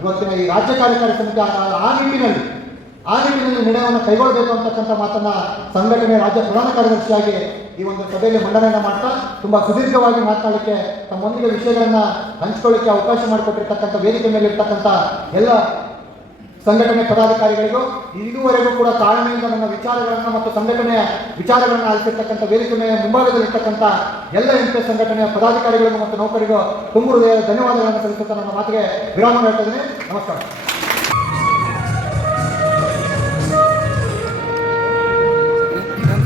ಇವತ್ತಿನ ಈ ರಾಜ್ಯ ಕಾರ್ಯಕಾರಿ ಸಮಿತಿ ಆ ನಿಟ್ಟಿನಲ್ಲಿ ನಿರ್ಣಯವನ್ನು ಕೈಗೊಳ್ಳಬೇಕು ಅಂತಕ್ಕಂಥ ಮಾತನ್ನ ಸಂಘಟನೆ ರಾಜ್ಯ ಪ್ರಧಾನ ಕಾರ್ಯದರ್ಶಿಯಾಗಿ ಈ ಒಂದು ಸಭೆಯಲ್ಲಿ ಮಂಡನೆಯನ್ನು ಮಾಡ್ತಾ ತುಂಬಾ ಸುದೀರ್ಘವಾಗಿ ಮಾತನಾಡಲಿಕ್ಕೆ ತಮ್ಮೊಂದಿಗೆ ವಿಷಯಗಳನ್ನ ಹಂಚಿಕೊಳ್ಳಿಕ್ಕೆ ಅವಕಾಶ ಮಾಡಿಕೊಟ್ಟಿರ್ತಕ್ಕಂಥ ವೇದಿಕೆ ಮೇಲೆ ಇರ್ತಕ್ಕಂಥ ಎಲ್ಲ ಸಂಘಟನೆ ಪದಾಧಿಕಾರಿಗಳಿಗೂ ಇದುವರೆಗೂ ಕೂಡ ತಾಳ್ಮೆಯಿಂದ ನನ್ನ ವಿಚಾರಗಳನ್ನು ಮತ್ತು ಸಂಘಟನೆಯ ವಿಚಾರಗಳನ್ನು ಆಲಿಸಿರ್ತಕ್ಕಂಥ ವೇದಿಕೆ ಮೇಲೆ ಮುಂಭಾಗದಲ್ಲಿರ್ತಕ್ಕಂಥ ಎಲ್ಲ NPS ಸಂಘಟನೆಯ ಪದಾಧಿಕಾರಿಗಳಿಗೂ ಮತ್ತು ನೌಕರಿಗೂ ತುಂಬ ಹೃದಯದ ಧನ್ಯವಾದಗಳನ್ನು ಸಲ್ಲಿಸುತ್ತಾ ನನ್ನ ಮಾತಿಗೆ ವಿರಾಮ ಹೇಳ್ತಾ ಇದ್ದೀನಿ. ನಮಸ್ಕಾರ.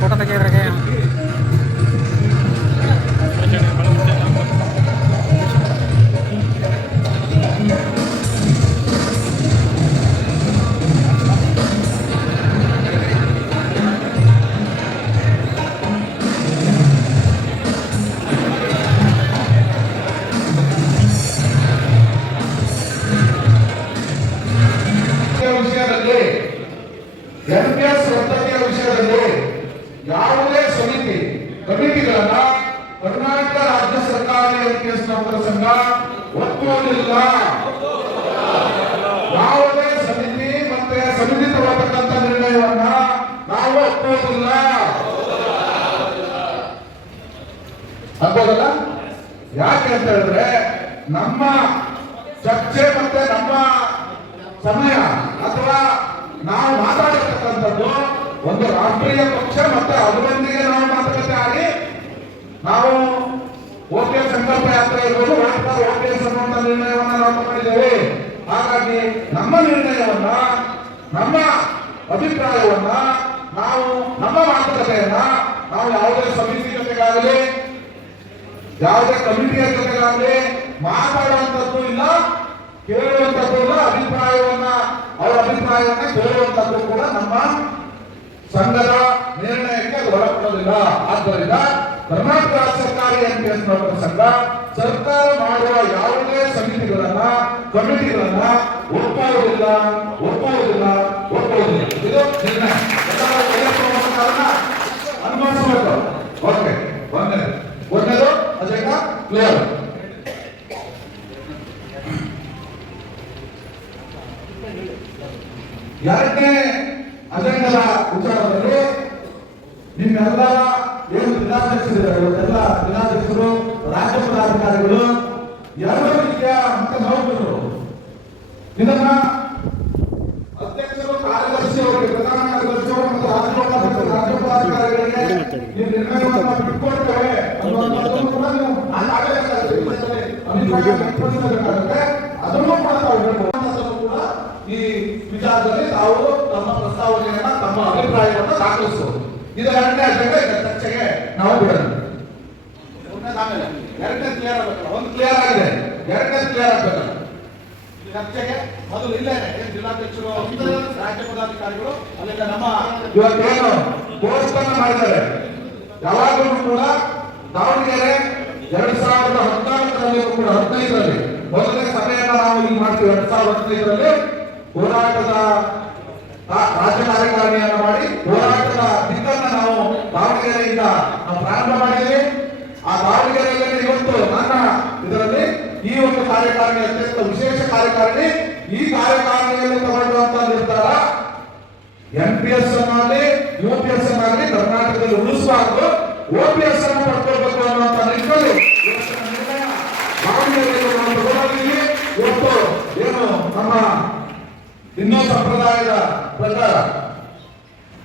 ಫೋಟೋ ತೆಗೆಯೋದ್ರಾಗೆ NPS ರದ್ದತಿಯ ವಿಷಯದಲ್ಲಿ ಯಾವುದೇ ಸಮಿತಿ ಕಮಿಟಿಗಳನ್ನ ಕರ್ನಾಟಕ ರಾಜ್ಯ ಸರ್ಕಾರಿ NPS ನೌಕರ ಸಂಘ ಒಪ್ಪುವುದಿಲ್ಲ. ಯಾವುದೇ ಸಮಿತಿ ಮತ್ತೆ ಸಮಿತಿ ತಗೊಳ್ತಕ್ಕಂಥ ನಿರ್ಣಯವನ್ನ ನಾವು ಒಪ್ಪುವುದಿಲ್ಲ ಅನ್ಬೋದಲ್ಲ. ಯಾಕೆ ಅಂತ ಹೇಳಿದ್ರೆ ನಮ್ಮ ಚರ್ಚೆ ಮತ್ತೆ ನಮ್ಮ ಸಮಯ ಅಥವಾ ನಾವು ಮಾತಾಡಿರ್ತಕ್ಕಂಥದ್ದು ಒಂದು ರಾಷ್ಟ್ರೀಯ ಪಕ್ಷ ಮತ್ತೆ ಅದರೊಂದಿಗೆ ನಾವು ಮಾತುಕತೆ ಆಗಿ ನಾವು OPS ಸಂಕಲ್ಪ ಯಾತ್ರೆ ಇರ್ಬೋದು, OPS ಅನ್ನುವಂಥ ನಿರ್ಣಯವನ್ನ ನಾವು ತಗೊಂಡಿದ್ದೇವೆ. ಹಾಗಾಗಿ ನಮ್ಮ ನಿರ್ಣಯವನ್ನ, ನಮ್ಮ ಅಭಿಪ್ರಾಯವನ್ನ, ನಾವು ನಮ್ಮ ಮಾತುಕತೆಯನ್ನ ನಾವು ಯಾವುದೇ ಸಮಿತಿ ಜೊತೆಗಾಗಲಿ ಯಾವುದೇ ಕಮಿಟಿಯ ಜೊತೆಗಾಗಲಿ ಮಾತಾಡುವಂಥದ್ದು ಇಲ್ಲ, ಕೇಳುವಂಥದ್ದು ಇಲ್ಲ. ಅವರ ಅಭಿಪ್ರಾಯವನ್ನ ಕೇಳುವಂಥದ್ದು ಕೂಡ ನಮ್ಮ ಸಂಘದ ನಿರ್ಣಯಕ್ಕೆ ಒಳಪಡೋದಿಲ್ಲ. ಆದ್ದರಿಂದ ಕರ್ನಾಟಕ ರಾಜ್ಯ ಸರ್ಕಾರಿ NPS ನೌಕರ ಸಂಘ ಸರ್ಕಾರ ಮಾಡುವ ಯಾವುದೇ ಸಮಿತಿಗಳನ್ನ ಕಮಿಟಿಗಳನ್ನ ಒಪ್ಪುವುದಿಲ್ಲ. ಇದು ನಿರ್ಣಯ ಅನುಭವಿಸಬೇಕು. ಓಕೆ, ಒಂದನೇದು ಅಜೆಂಡಾ ಕ್ಲಿಯರ್. ಎರಡನೇ ಅಜೆಂಡದ ವಿಚಾರದಲ್ಲಿ ನಿಮ್ಮೆಲ್ಲರ ಏನು ಜಿಲ್ಲಾಧ್ಯಕ್ಷರಿದ್ದಾರೆ ಇವತ್ತೆಲ್ಲ ಜಿಲ್ಲಾಧ್ಯಕ್ಷರು ರಾಜ್ಯ ಪದಾಧಿಕಾರಿಗಳು ಎರಡು ರೀತಿಯ ಮತ್ತೆ ನೌಕರರು ಇದನ್ನ ಅಧ್ಯಕ್ಷರು ಕಾರ್ಯದರ್ಶಿ ಅವರಿಗೆ ಪ್ರಧಾನ ಕಾರ್ಯದರ್ಶಿ ಅವರು ಮತ್ತು ರಾಜ್ಯ ಪದಾಧಿಕಾರಿಗಳಿಗೆ ಈ ನಿರ್ಣಯವನ್ನು ಬಿಟ್ಕೊಡ್ತೇವೆ ಅನ್ನುವಂಥದ್ದನ್ನು ಕೂಡ ನೀವು ಅಭಿಪ್ರಾಯ ವ್ಯಕ್ತಪಡಿಸಬೇಕಾಗುತ್ತೆ. ಅದನ್ನು ಕೂಡ ತಾವು ಹೇಳ್ಬೋದು. ಕೂಡ ಈ ವಿಚಾರದಲ್ಲಿ ತಾವು ತಮ್ಮ ಪ್ರಸ್ತಾವನೆಯನ್ನ ತಮ್ಮ ಅಭಿಪ್ರಾಯವನ್ನು ದಾಖಲಿಸಬಹುದು. ಇದು ಎರಡನೇ ಅಜೆಂಡಾ. ಚರ್ಚೆಗೆ ನಾವು ಬಿಡೋಣ. ಎರಡನೇ ಕ್ಲಿಯರ್ ಆಗಬೇಕಲ್ಲ, ಒಂದು ಕ್ಲಿಯರ್ ಆಗಿದೆ, ಎರಡನೇ ಕ್ಲಿಯರ್ ಆಗಬೇಕಲ್ಲ. ಚರ್ಚೆಗೆ ಮೊದಲು ಇಲ್ಲೇನೆ ಜಿಲ್ಲಾಧ್ಯಕ್ಷರು ರಾಜ್ಯ ಪದಾಧಿಕಾರಿಗಳು ಅಲ್ಲಿಂದ ನಮ್ಮ ಇವತ್ತೇನು ಪೋಸ್ಟ್ ಅನ್ನು ಮಾಡಿದ್ದಾರೆ. ಯಾವಾಗಲೂ ಕೂಡ ದಾವಣಗೆರೆ 2014ರಲ್ಲಿ ಕೂಡ 15ರಲ್ಲಿ ಮೊದಲನೇ ಸಭೆಯನ್ನ ನಾವು ಇಲ್ಲಿ ಮಾಡ್ತೀವಿ. 2015ರಲ್ಲಿ ಹೋರಾಟದ ರಾಜ್ಯ ಕಾರ್ಯಕಾರಿಣಿಯನ್ನು ಮಾಡಿ ಹೋರಾಟದ ದಿಕ್ಕನ್ನು ನಾವು ದಾವಣಗೆರೆಯಿಂದ ನಾವು ಪ್ರಾರಂಭ ಮಾಡಿದ್ದೀವಿ. ಆ ದಾವಣಗೆರೆಯಲ್ಲಿ ಇವತ್ತು ನನ್ನ ಇದರಲ್ಲಿ ಈ ಒಂದು ಕಾರ್ಯಕಾರಿಣಿ ಅತ್ಯಂತ ವಿಶೇಷ ಕಾರ್ಯಕಾರಿಣಿ. ಈ ಕಾರ್ಯಕಾರಿಣಿಯಲ್ಲಿ ತಗೊಳ್ಳುವಂತ ನಿರ್ಧಾರ NPS ಅನ್ನಲ್ಲಿ UPS ಅನ್ನಲ್ಲಿ ಕರ್ನಾಟಕದಲ್ಲಿ ಉಳಿಸಬಾರದು, OPS ಅನ್ನು ಪಡ್ಕೊಳ್ಬೇಕು ಅನ್ನುವಂತ ನಿಟ್ಟಿನಲ್ಲಿ ನಿರ್ಣಯ ದಾವಣಗೆರೆಯಲ್ಲಿ ನಾವು ತಗೊಂಡಿದ್ದೀವಿ. ಇವತ್ತು ಏನು ನಮ್ಮ ಇನ್ನೂ ಸಂಪ್ರದಾಯದ ಪ್ರಕಾರ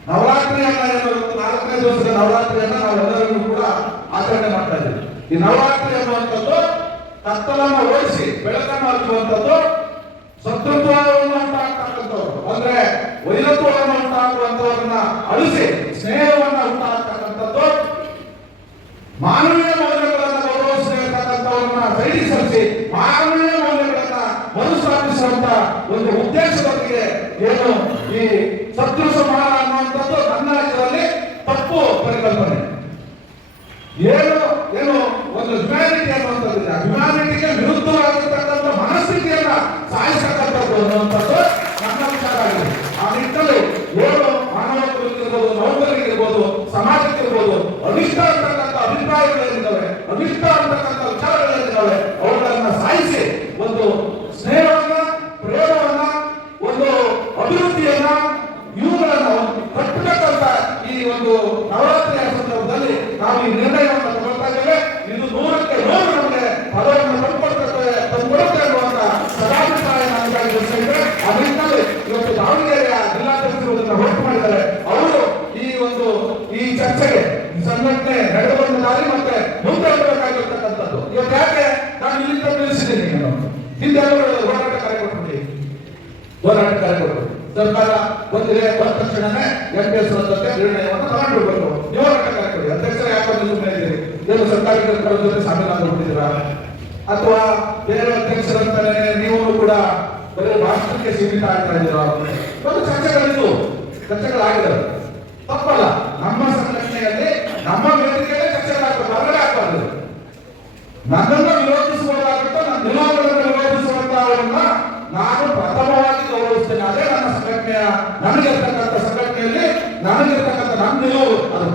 ನವರಾತ್ರಿಯನ್ನ ಏನು 4ನೇ ದಿವಸದ ನವರಾತ್ರಿಯನ್ನ ನಾವೆಲ್ಲರಿಗೂ ಕೂಡ ಆಚರಣೆ ಮಾಡ್ತಾ ಇದ್ದೀವಿ. ಈ ನವರಾತ್ರಿ ಅನ್ನುವಂಥದ್ದು ಕತ್ತಲನ್ನು ಓಡಿಸಿ ಬೆಳಕನ್ನು ಹಚ್ಚುವಂಥದ್ದು, ಶತ್ರುತ್ವವನ್ನು ಉಂಟಾಗ್ತಕ್ಕಂಥವ್ರು ಅಂದ್ರೆ ವೈರತ್ವವನ್ನು ಉಂಟಾಗುವಂಥವ್ರನ್ನ ಅಳಿಸಿ ಸ್ನೇಹವನ್ನು ಉಂಟಾಗ್ತಕ್ಕಂಥದ್ದು, ಮಾನವೀಯ ಮೌಲ್ಯಗಳನ್ನು ಗೌರವಿಸತಕ್ಕಂಥವ್ರನ್ನ ಸೈಡಿ ಸಲ್ಲಿಸಿ ಮಾನವೀಯ ಮೌಲ್ಯಗಳನ್ನ ಮರುಸ್ಥಾಪಿಸುವಂತ ಒಂದು ಉದ್ದೇಶದೊಂದಿಗೆ ಏನು ಈ ಶತ್ರು ಸಂಹಾರ ಅನ್ನುವಂಥದ್ದು ನನ್ನ ಇದರಲ್ಲಿ ತಪ್ಪು ಪರಿಕಲ್ಪನೆ. ಏನು ಏನು ಒಂದು ಹ್ಯುಮ್ಯಾನಿಟಿ ಅನ್ನುವಂಥದ್ದು, ಹ್ಯುಮ್ಯಾನಿಟಿಗೆ ವಿರುದ್ಧವಾಗಿರ್ತಕ್ಕಂಥ ಮನಸ್ಥಿತಿಯನ್ನ ಸಾಯಿಸತಕ್ಕಂಥದ್ದು ಅನ್ನುವಂಥದ್ದು ನನ್ನ ವಿಚಾರ ಆಗಿದೆ. ಆ ನಿಟ್ಟಿನಲ್ಲಿ ಏನು ಮಾನವರಿಗಿರ್ಬೋದು, ನೌಕರರಿಗಿರ್ಬೋದು, ಸಮಾಜಕ್ಕಿರ್ಬೋದು ಅನಿಷ್ಟ ಅಂತಕ್ಕಂಥ ಅಭಿಪ್ರಾಯಗಳೇನಿದ್ದಾವೆ, ಅನಿಷ್ಟ ಅಂತಕ್ಕಂಥ ವಿಚಾರಗಳೇನಿದ್ದಾವೆ ಅವುಗಳನ್ನ ಸಾಯಿಸಿ ಒಂದು ಸ್ನೇಹವನ್ನ, ಪ್ರೇಮವನ್ನ, ಒಂದು ಅಭಿವೃದ್ಧಿಯನ್ನ ಇವುಗಳನ್ನು ಕಟ್ಟತಕ್ಕಂಥ ಈ ಒಂದು ನವರಾತ್ರಿಯ ಸಂದರ್ಭದಲ್ಲಿ ನಾವು ಈ ನಿರ್ಣಯವನ್ನು ತಗೊಳ್ತಾ ಇದ್ದೇವೆ. ಇದು 100ಕ್ಕೆ 100 ನಮಗೆ ಫಲವನ್ನು ತಂದುಕೊಡುತ್ತೆ ಅನ್ನುವಂತ ಸದಾಭಿಪ್ರಾಯ ನನಗಾಗಿದೆ. ಆ ನಿಟ್ಟಿನಲ್ಲಿ ಇವತ್ತು ದಾವಣಗೆರೆಯ ಜಿಲ್ಲಾಧ್ಯಕ್ಷರು ಹೊರಟು ಮಾಡಿದ್ದಾರೆ. ಅವರು ಈ ಚರ್ಚೆಗೆ ಸಂಘಟನೆ ನಡೆದುಕೊಂಡ ದಾರಿ ಮತ್ತೆ ಮುಂದೆ ಹೋಗಬೇಕಾಗಿರ್ತಕ್ಕಂಥದ್ದು. ಇವತ್ತು ಯಾಕೆ ನಾನು ಇಲ್ಲಿಂದ ನಿಲ್ಲಿಸಿದ್ದೀನಿ, ಹಿಂದೆ ಹೋರಾಟ ಕಾರ್ಯಕ್ರಮದಲ್ಲಿ ಹೋರಾಟ ಕಾರ್ಯಕ್ರಮ ಸರ್ಕಾರ ಬಂದಿದೆ ಬಂದ ತಕ್ಷಣನೇ NPS ನಿರ್ಣಯವನ್ನು ತಗೊಂಡ್ಬಿಡ್ಬೇಕು. ನೀವು ಹೋರಾಟ ಕಾರ್ಯಕ್ರಮ ಅಧ್ಯಕ್ಷರು ಯಾಕೆ ಸುಮ್ಮನೆ ಇದ್ದೀರಿ? ಏನು ಸರ್ಕಾರಿ ಕೆಲಸಗಳ ಜೊತೆ ಸಾಮಿಲಾಗಿಬಿಟ್ಟಿದ್ದೀರಾ? ಅಥವಾ ಬೇರೆ ಅಧ್ಯಕ್ಷರಂತಾನೆ ನೀವು ಕೂಡ ಬರೀ ಭಾಷಣಕ್ಕೆ ಸೀಮಿತ ಆಗ್ತಾ ಇದ್ದೀರಾ? ಒಂದು ಚರ್ಚೆಗಳಾಗಿದ್ದಾವೆ, ತಪ್ಪಲ್ಲ. ನಮ್ಮ ಸಂಘಟನೆಯಲ್ಲಿ ನಮ್ಮ ವೇದಿಕೆಯಲ್ಲೇ ಚರ್ಚೆಗಳಾಗ್ತದೆ, ಹೊರಗಡೆ ಆಗ್ಬಾರ್ದು. ನನ್ನನ್ನು ವಿರೋಧಿಸಬಹುದಾಗುತ್ತೆ, ನನ್ನ ನಿಲುವುಗಳನ್ನು ವಿರೋಧಿಸುವಂತವರನ್ನ ನಾನು ಪ್ರಥಮವಾಗಿ ಗೌರವಿಸ್ತೇನೆ. ಅದೇ ನನ್ನ ಸಂಘಟನೆಯ ನನಗಿರ್ತಕ್ಕಂಥ ಸಂಘಟನೆಯಲ್ಲಿ ನನಗಿರ್ತಕ್ಕಂಥ ನನ್ನ ನಿಲುವು. ಅದು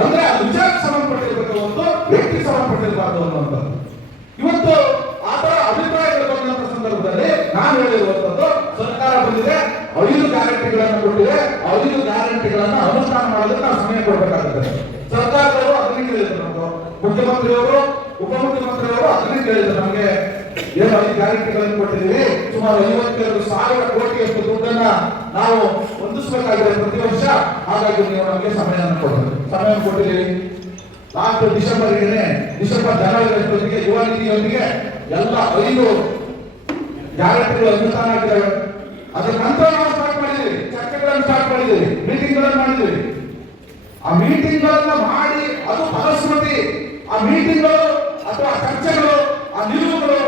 ಅಂದ್ರೆ ಅದು ವಿಚಾರಕ್ಕೆ ಸಂಬಂಧಪಟ್ಟಿರ್ಬೇಕು, ಒಂದು ವ್ಯಕ್ತಿಗೆ ಸಂಬಂಧಪಟ್ಟಿರಬಾರ್ದು ಅನ್ನುವಂಥದ್ದು. ಇವತ್ತು ಆ ತರ ಅಭಿಪ್ರಾಯಗಳು ಬಂದಂತ ಸಂದರ್ಭದಲ್ಲಿ ನಾನು ಹೇಳಿರುವಂತದ್ದು, ಸರ್ಕಾರ ಬಂದಿದೆ, 5 ಗ್ಯಾರಂಟಿಗಳನ್ನು ಕೊಟ್ಟಿದೆ, 5 ಗ್ಯಾರಂಟಿಗಳನ್ನ ಅನುಷ್ಠಾನ ಮಾಡೋದಕ್ಕೆ ನಾವು ಸಮಯ ಕೊಡಬೇಕಾಗುತ್ತದೆ. ಸರ್ಕಾರದವರು ಅದನ್ನೇ ಕೇಳಿದ್ರು, ನಮ್ದು ಮುಖ್ಯಮಂತ್ರಿಯವರು, ಉಪಮುಖ್ಯಮಂತ್ರಿಯವರು ಅದನ್ನೇ ಕೇಳಿದ್ರು. ನಮಗೆ ಏನು 5 ಗ್ಯಾರಂಟಿಗಳನ್ನು ಕೊಟ್ಟಿದ್ದೀವಿ, ಸುಮಾರು 52,000 ಕೋಟಿಯಷ್ಟು ದುಡ್ಡನ್ನ ನಾವು ಹೊಂದಿಸಬೇಕಾಗಿದೆ ಪ್ರತಿ ವರ್ಷ. ಹಾಗಾಗಿ ನೀವು ನಮಗೆ ಸಮಯ ಕೊಟ್ಟಿದ್ದೀವಿ. ಲಾಸ್ಟ್ ಡಿಸೆಂಬರ್ ಜನವರಿ ಯುವ ನಿಧಿಯೊಂದಿಗೆ ಎಲ್ಲ 5 ಗ್ಯಾರಂಟಿಗಳು ಅನುಷ್ಠಾನ ಆಗಿದ್ದಾವೆ. ಅದರ ನಂತರ ನಾವು ಸ್ಟಾರ್ಟ್ ಮಾಡಿದ್ದೀವಿ, ಚರ್ಚೆಗಳನ್ನು ಸ್ಟಾರ್ಟ್ ಮಾಡಿದ್ದೀವಿ, ಮೀಟಿಂಗ್ಗಳನ್ನು ಮಾಡಿದ್ದೀವಿ. ಆ ಮೀಟಿಂಗ್ಗಳನ್ನ ಮಾಡಿ ಅದು ಫಲಶ್ರುತಿ. ಆ ಮೀಟಿಂಗ್ಗಳು ಅಥವಾ ಚರ್ಚೆಗಳು, ಆ ನಿಲುವುಗಳು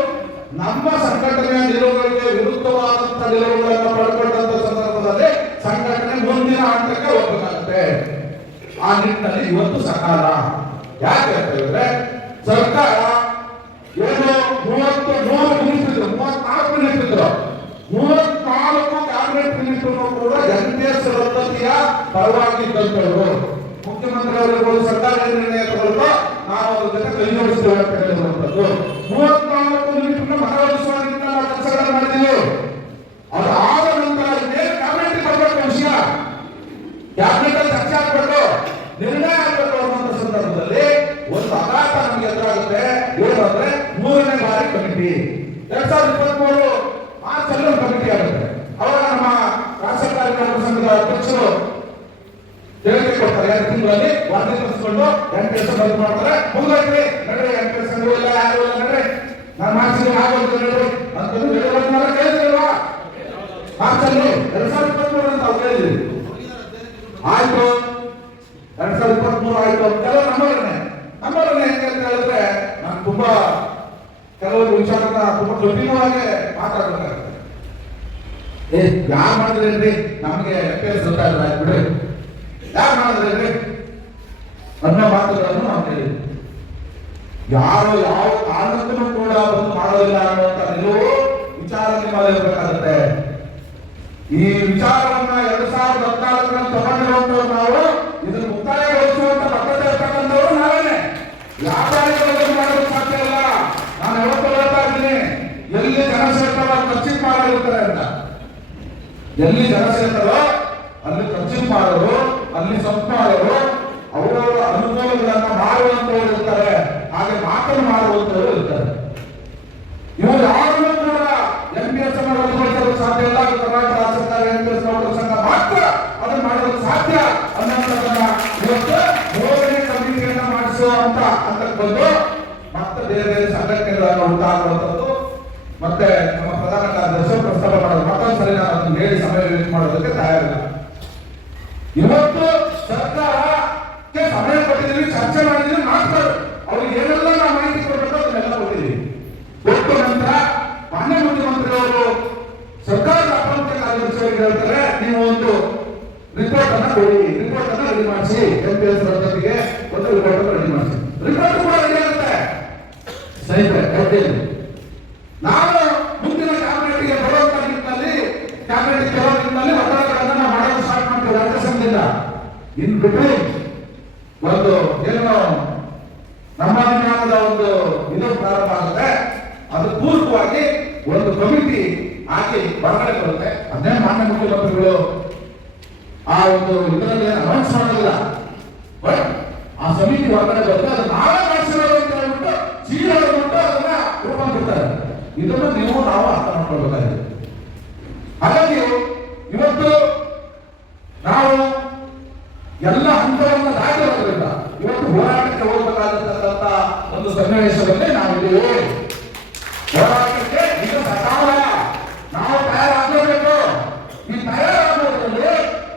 ನಮ್ಮ ಸಂಘಟನೆಯ ನಿಲುವುಗಳಿಗೆ ವಿರುದ್ಧವಾದಂತಹ ನಿಲುವುಗಳನ್ನು ಪಡ್ಕೊಂಡಂತ ಸಂದರ್ಭದಲ್ಲಿ ಸಂಘಟನೆ ಮುಂದಿನ ಹಂತಕ್ಕೆ ಹೋಗಬೇಕಾಗುತ್ತೆ. ಆ ನಿಟ್ಟಿನಲ್ಲಿ ಇವತ್ತು ಸಕಾಲ. ಯಾಕೆ ಅಂತ ಹೇಳಿದ್ರೆ ಸರ್ಕಾರ ಏನು 34 ಮಿನಿಸ್ಟರ್ 34 ಕ್ಯಾಬಿನೆಟ್ ಮಿನಿಸ್ಟರ್ ಕೂಡ NPS ರದ್ದತಿಯ ಪರವಾಗಿದ್ದಂತವರು. ಮುಖ್ಯಮಂತ್ರಿ ಅವರುಗಳು ಸರ್ಕಾರ ನಿರ್ಣಯ ತಗೊಳ್ತಾ ನಾವು ಅದ್ರ ಜೊತೆ ಕೈ ಜೋಡಿಸ್ತೇವೆ ಅಂತ ಹೇಳಿರುವಂತದ್ದು. 34 ಮಿನಿಸ್ಟರ್ ಮನವೊಲಿಸುವ ನಿಟ್ಟಿನಲ್ಲಿ ಕೆಲಸಗಳನ್ನು ಮಾಡಿದ್ದೀವಿ. ಅದು ಆದ ನಂತರ ಕಮಿಟಿ 2023 ಮಾರ್ಚ್ ಅಲ್ಲಿ ಒಂದು ಕಮಿಟಿ ಆಗುತ್ತೆ. ಅವಾಗ ನಮ್ಮ ರಾಷ್ಟ್ರ ಕಾರ್ಯಕರ್ತರ ಸಂಘದ ಅಧ್ಯಕ್ಷರು ಹೇಳಿಕೆ ಕೊಡ್ತಾರೆ, 2 ತಿಂಗಳಲ್ಲಿ ವರದಿ ತರಿಸ್ಕೊಂಡು 8 ಕೆಲಸ ಬಂದ್ ಮಾಡ್ತಾರೆ, ಮುಗಿದೋಗ್ರಿ ನಡ್ರಿ, 8 ಕೆಲಸ ಇಲ್ಲ, ಯಾರು ಇಲ್ಲ ನಡ್ರಿ, ನಾನು ಮಾಡ್ಸಿದ್ರೆ ಆಗೋದು ನಡ್ರಿ ಅಂತಂದು ಹೇಳಿದ್ರೆ ಕೇಳಿದ್ರಲ್ವಾ ಮಾರ್ಚಲ್ಲಿ 2023 ಅಂತ ಅವ್ರು ಹೇಳಿದ್ರಿ. ಆಯ್ತು 2023 ಆಯ್ತು. ಕೆಲವು ನಮ್ಮವರನ್ನೇ ಹೆಂಗೆ ಅಂತ ಹೇಳಿದ್ರೆ ನಾನು ತುಂಬಾ ಕೆಲವೊಂದು ವಿಚಾರನ ತುಂಬಾ ಜಟಿಲವಾಗಿ ಮಾತಾಡ್ಬೇಕಾಗುತ್ತೆ. ಯಾರು ಮಾಡಿದ್ರೇನ್ರಿ ನಮಗೆ FPS ಗೊತ್ತಾಗಲ್ಲ ಬಿಡ್ರಿ, ಯಾರು ಮಾಡಿದ್ರೇನ್ರಿ ಅನ್ನೋ ಮಾತುಗಳನ್ನು ನಾವು ಕೇಳಿದ್ವಿ. ಯಾರು ಯಾವ ಕಾರಣಕ್ಕೂ ಕೂಡ ಬಂದು ಮಾಡೋದಿಲ್ಲ ಅನ್ನುವಂತ ನಿಲುವು ವಿಚಾರ ನಿಮ್ಮಲ್ಲಿ ಇರಬೇಕಾಗುತ್ತೆ. ಈ ವಿಚಾರವನ್ನ 2014ರಲ್ಲಿ ತಗೊಂಡಿರುವಂತವ್ರು ನಾವು ಇದನ್ನು ಮುಕ್ತಾಯಗೊಳಿಸುವಂತ ಬದ್ಧತೆ ಇರ್ತಕ್ಕಂಥವ್ರು ನಾವೇನೆ. ವ್ಯಾಪಾರಿಗಳು ಮಾಡೋದು ಸಾಧ್ಯ ಇಲ್ಲ. ನಾನು ಯಾವತ್ತೂ ಹೇಳ್ತಾ ಇದ್ದೀನಿ, ಎಲ್ಲಿ ಜನ ಸೇರ್ತಾರೋ ಖರ್ಚಿಗೆ ಮಾಡಿರ್ತಾರೆ ಅಂತ. ಎಲ್ಲಿ ಜನ ಸೇರ್ತಾರೋ ಅಲ್ಲಿ ಖರ್ಚಿಗೆ ಮಾಡೋರು, ಅಲ್ಲಿ ಸಂಪ್ ಮಾಡೋರು, ಅವರವರ ಅನುಕೂಲಗಳನ್ನ ಮಾಡುವಂತವ್ರು ಇರ್ತಾರೆ, ಹಾಗೆ ಮಾತನ್ನು ಮಾಡುವಂತವ್ರು ಇರ್ತಾರೆ. ಇವರು ಯಾರನ್ನೂ ಕೂಡ MPS ಅನ್ನು ರದ್ದುಗೊಳಿಸಲು ಸಾಧ್ಯ ಇಲ್ಲ. ಕರ್ನಾಟಕ ರಾಜ್ಯ ಸರ್ಕಾರ MPS ನೌಕರ ಸಂಘ ಮಾತ್ರ ಅದನ್ನು ಮಾಡಲು ಸಾಧ್ಯ ಅನ್ನೋದನ್ನ ಇವತ್ತು ಬೋಧನೆ ಕಮಿಟಿಯನ್ನ ಮಾಡಿಸುವಂತ ಹಂತಕ್ಕೆ ಬಂದು ಮತ್ತೆ ಬೇರೆ ಬೇರೆ ಸಂಘಟನೆಗಳನ್ನು ಉಂಟಾಗುವಂಥದ್ದು ಮತ್ತೆ ನಮ್ಮ ಪ್ರಧಾನ ಕಾರ್ಯದರ್ಶಿ ಪ್ರಸ್ತಾಪ ಮಾಡೋದು. ಮತ್ತೊಂದು ಸರಿ ನಾನು ಅದನ್ನು ಹೇಳಿ ಸಮಯ ವೇಸ್ಟ್ ಮಾಡೋದಕ್ಕೆ ತಯಾರಿಲ್ಲ. ಇವತ್ತು ಸರ್ಕಾರಕ್ಕೆ ಸಮಯ ಕೊಟ್ಟಿದ್ದೀವಿ, ಚರ್ಚೆ ಮಾಡಿದ್ದೀವಿ, ಮಾತಾಡು ಅವ್ರಿಗೆ ಏನೆಲ್ಲ ನಾವು ಮಾಹಿತಿ ಕೊಡಬೇಕು ಅದನ್ನೆಲ್ಲ ಕೊಟ್ಟಿದ್ದೀವಿ. ಕೊಟ್ಟ ನಂತರ ಮಾನ್ಯ ಮುಖ್ಯಮಂತ್ರಿಯವರು ಸರ್ಕಾರದ ಅಪರಾಧ ಕಾರ್ಯದರ್ಶಿಯವರಿಗೆ ಹೇಳ್ತಾರೆ, ನೀವು ಒಂದು ರಿಪೋರ್ಟ್ ಅನ್ನ ಕೊಡಿ, ರಿಪೋರ್ಟ್ ಅನ್ನ ರೆಡಿ ಮಾಡಿಸಿ, MPS ರದ್ದತಿಗೆ ಒಂದು ರಿಪೋರ್ಟ್ ಅನ್ನು ರೆಡಿ ಮಾಡಿಸಿ. ರಿಪೋರ್ಟ್ ಕೂಡ ರೆಡಿ ಆಗುತ್ತೆ ಸ್ನೇಹಿತರೆ. ನಾನು ಮುಂದಿನ ಕ್ಯಾಬಿನೆಟ್ಗೆ ಬರುವಂತ ನಿಟ್ಟಿನಲ್ಲಿ ಕ್ಯಾಬಿನೆಟ್ ಕೆಲವು ನಿಟ್ಟಿನಲ್ಲಿ ಒತ್ತಡಗಳನ್ನು ನಾವು ಮಾಡೋದು ಸ್ಟಾರ್ಟ್ ಮಾಡ್ತೀವಿ ರಾಜ್ಯ ಸಂಘದಿಂದ. ಇನ್ ಬಿಟ್ವೀನ್ ಒಂದು ಏನು ನಮ್ಮ ಜ್ಞಾನದ ಒಂದು ಇದು ಪ್ರಾರಂಭ ಆಗುತ್ತೆ, ಅದು ಪೂರ್ವಕವಾಗಿ ಒಂದು ಕಮಿಟಿ ಹಾಕಿ ಹೊರಗಡೆ ಬರುತ್ತೆ. ಅದೇ ಮಾನ್ಯ ಮುಖ್ಯಮಂತ್ರಿಗಳು ಆ ಒಂದು ಇದರಲ್ಲಿ ಅನೌನ್ಸ್ ಮಾಡೋದಿಲ್ಲ, ಬಟ್ ಆ ಸಮಿತಿ ಹೊರಗಡೆ ಬರುತ್ತೆ. ಅದು ನಾವೇ ಮಾಡಿಸಿರೋದು ಅಂತ ಹೇಳ್ಬಿಟ್ಟು ಚೀಲ ಹೇಳ್ಬಿಟ್ಟು ಅದನ್ನ ರೂಪಾಂತರಿಸ್ತಾರೆ. ಇದನ್ನು ನೀವು ನಾವು ಅರ್ಥ ಮಾಡ್ಕೊಳ್ಬೇಕಾಗಿದೆ. ಹಾಗಾಗಿ ಇವತ್ತು ನಾವು ಎಲ್ಲ ಹಂತವನ್ನು ದಾಟಿರೋದ್ರಿಂದ ಇವತ್ತು ಹೋರಾಟಕ್ಕೆ ಹೋಗಬೇಕಾದಂತ ಒಂದು ಸನ್ನಿವೇಶದಲ್ಲಿ ನಾವಿದ್ದೀವಿ. ಹೋರಾಟಕ್ಕೆ ಈಗ ಸಕಾಲ ನಾವು ತಯಾರಾಗಬೇಕು. ಈ ತಯಾರಾಗೋದ್ರಲ್ಲಿ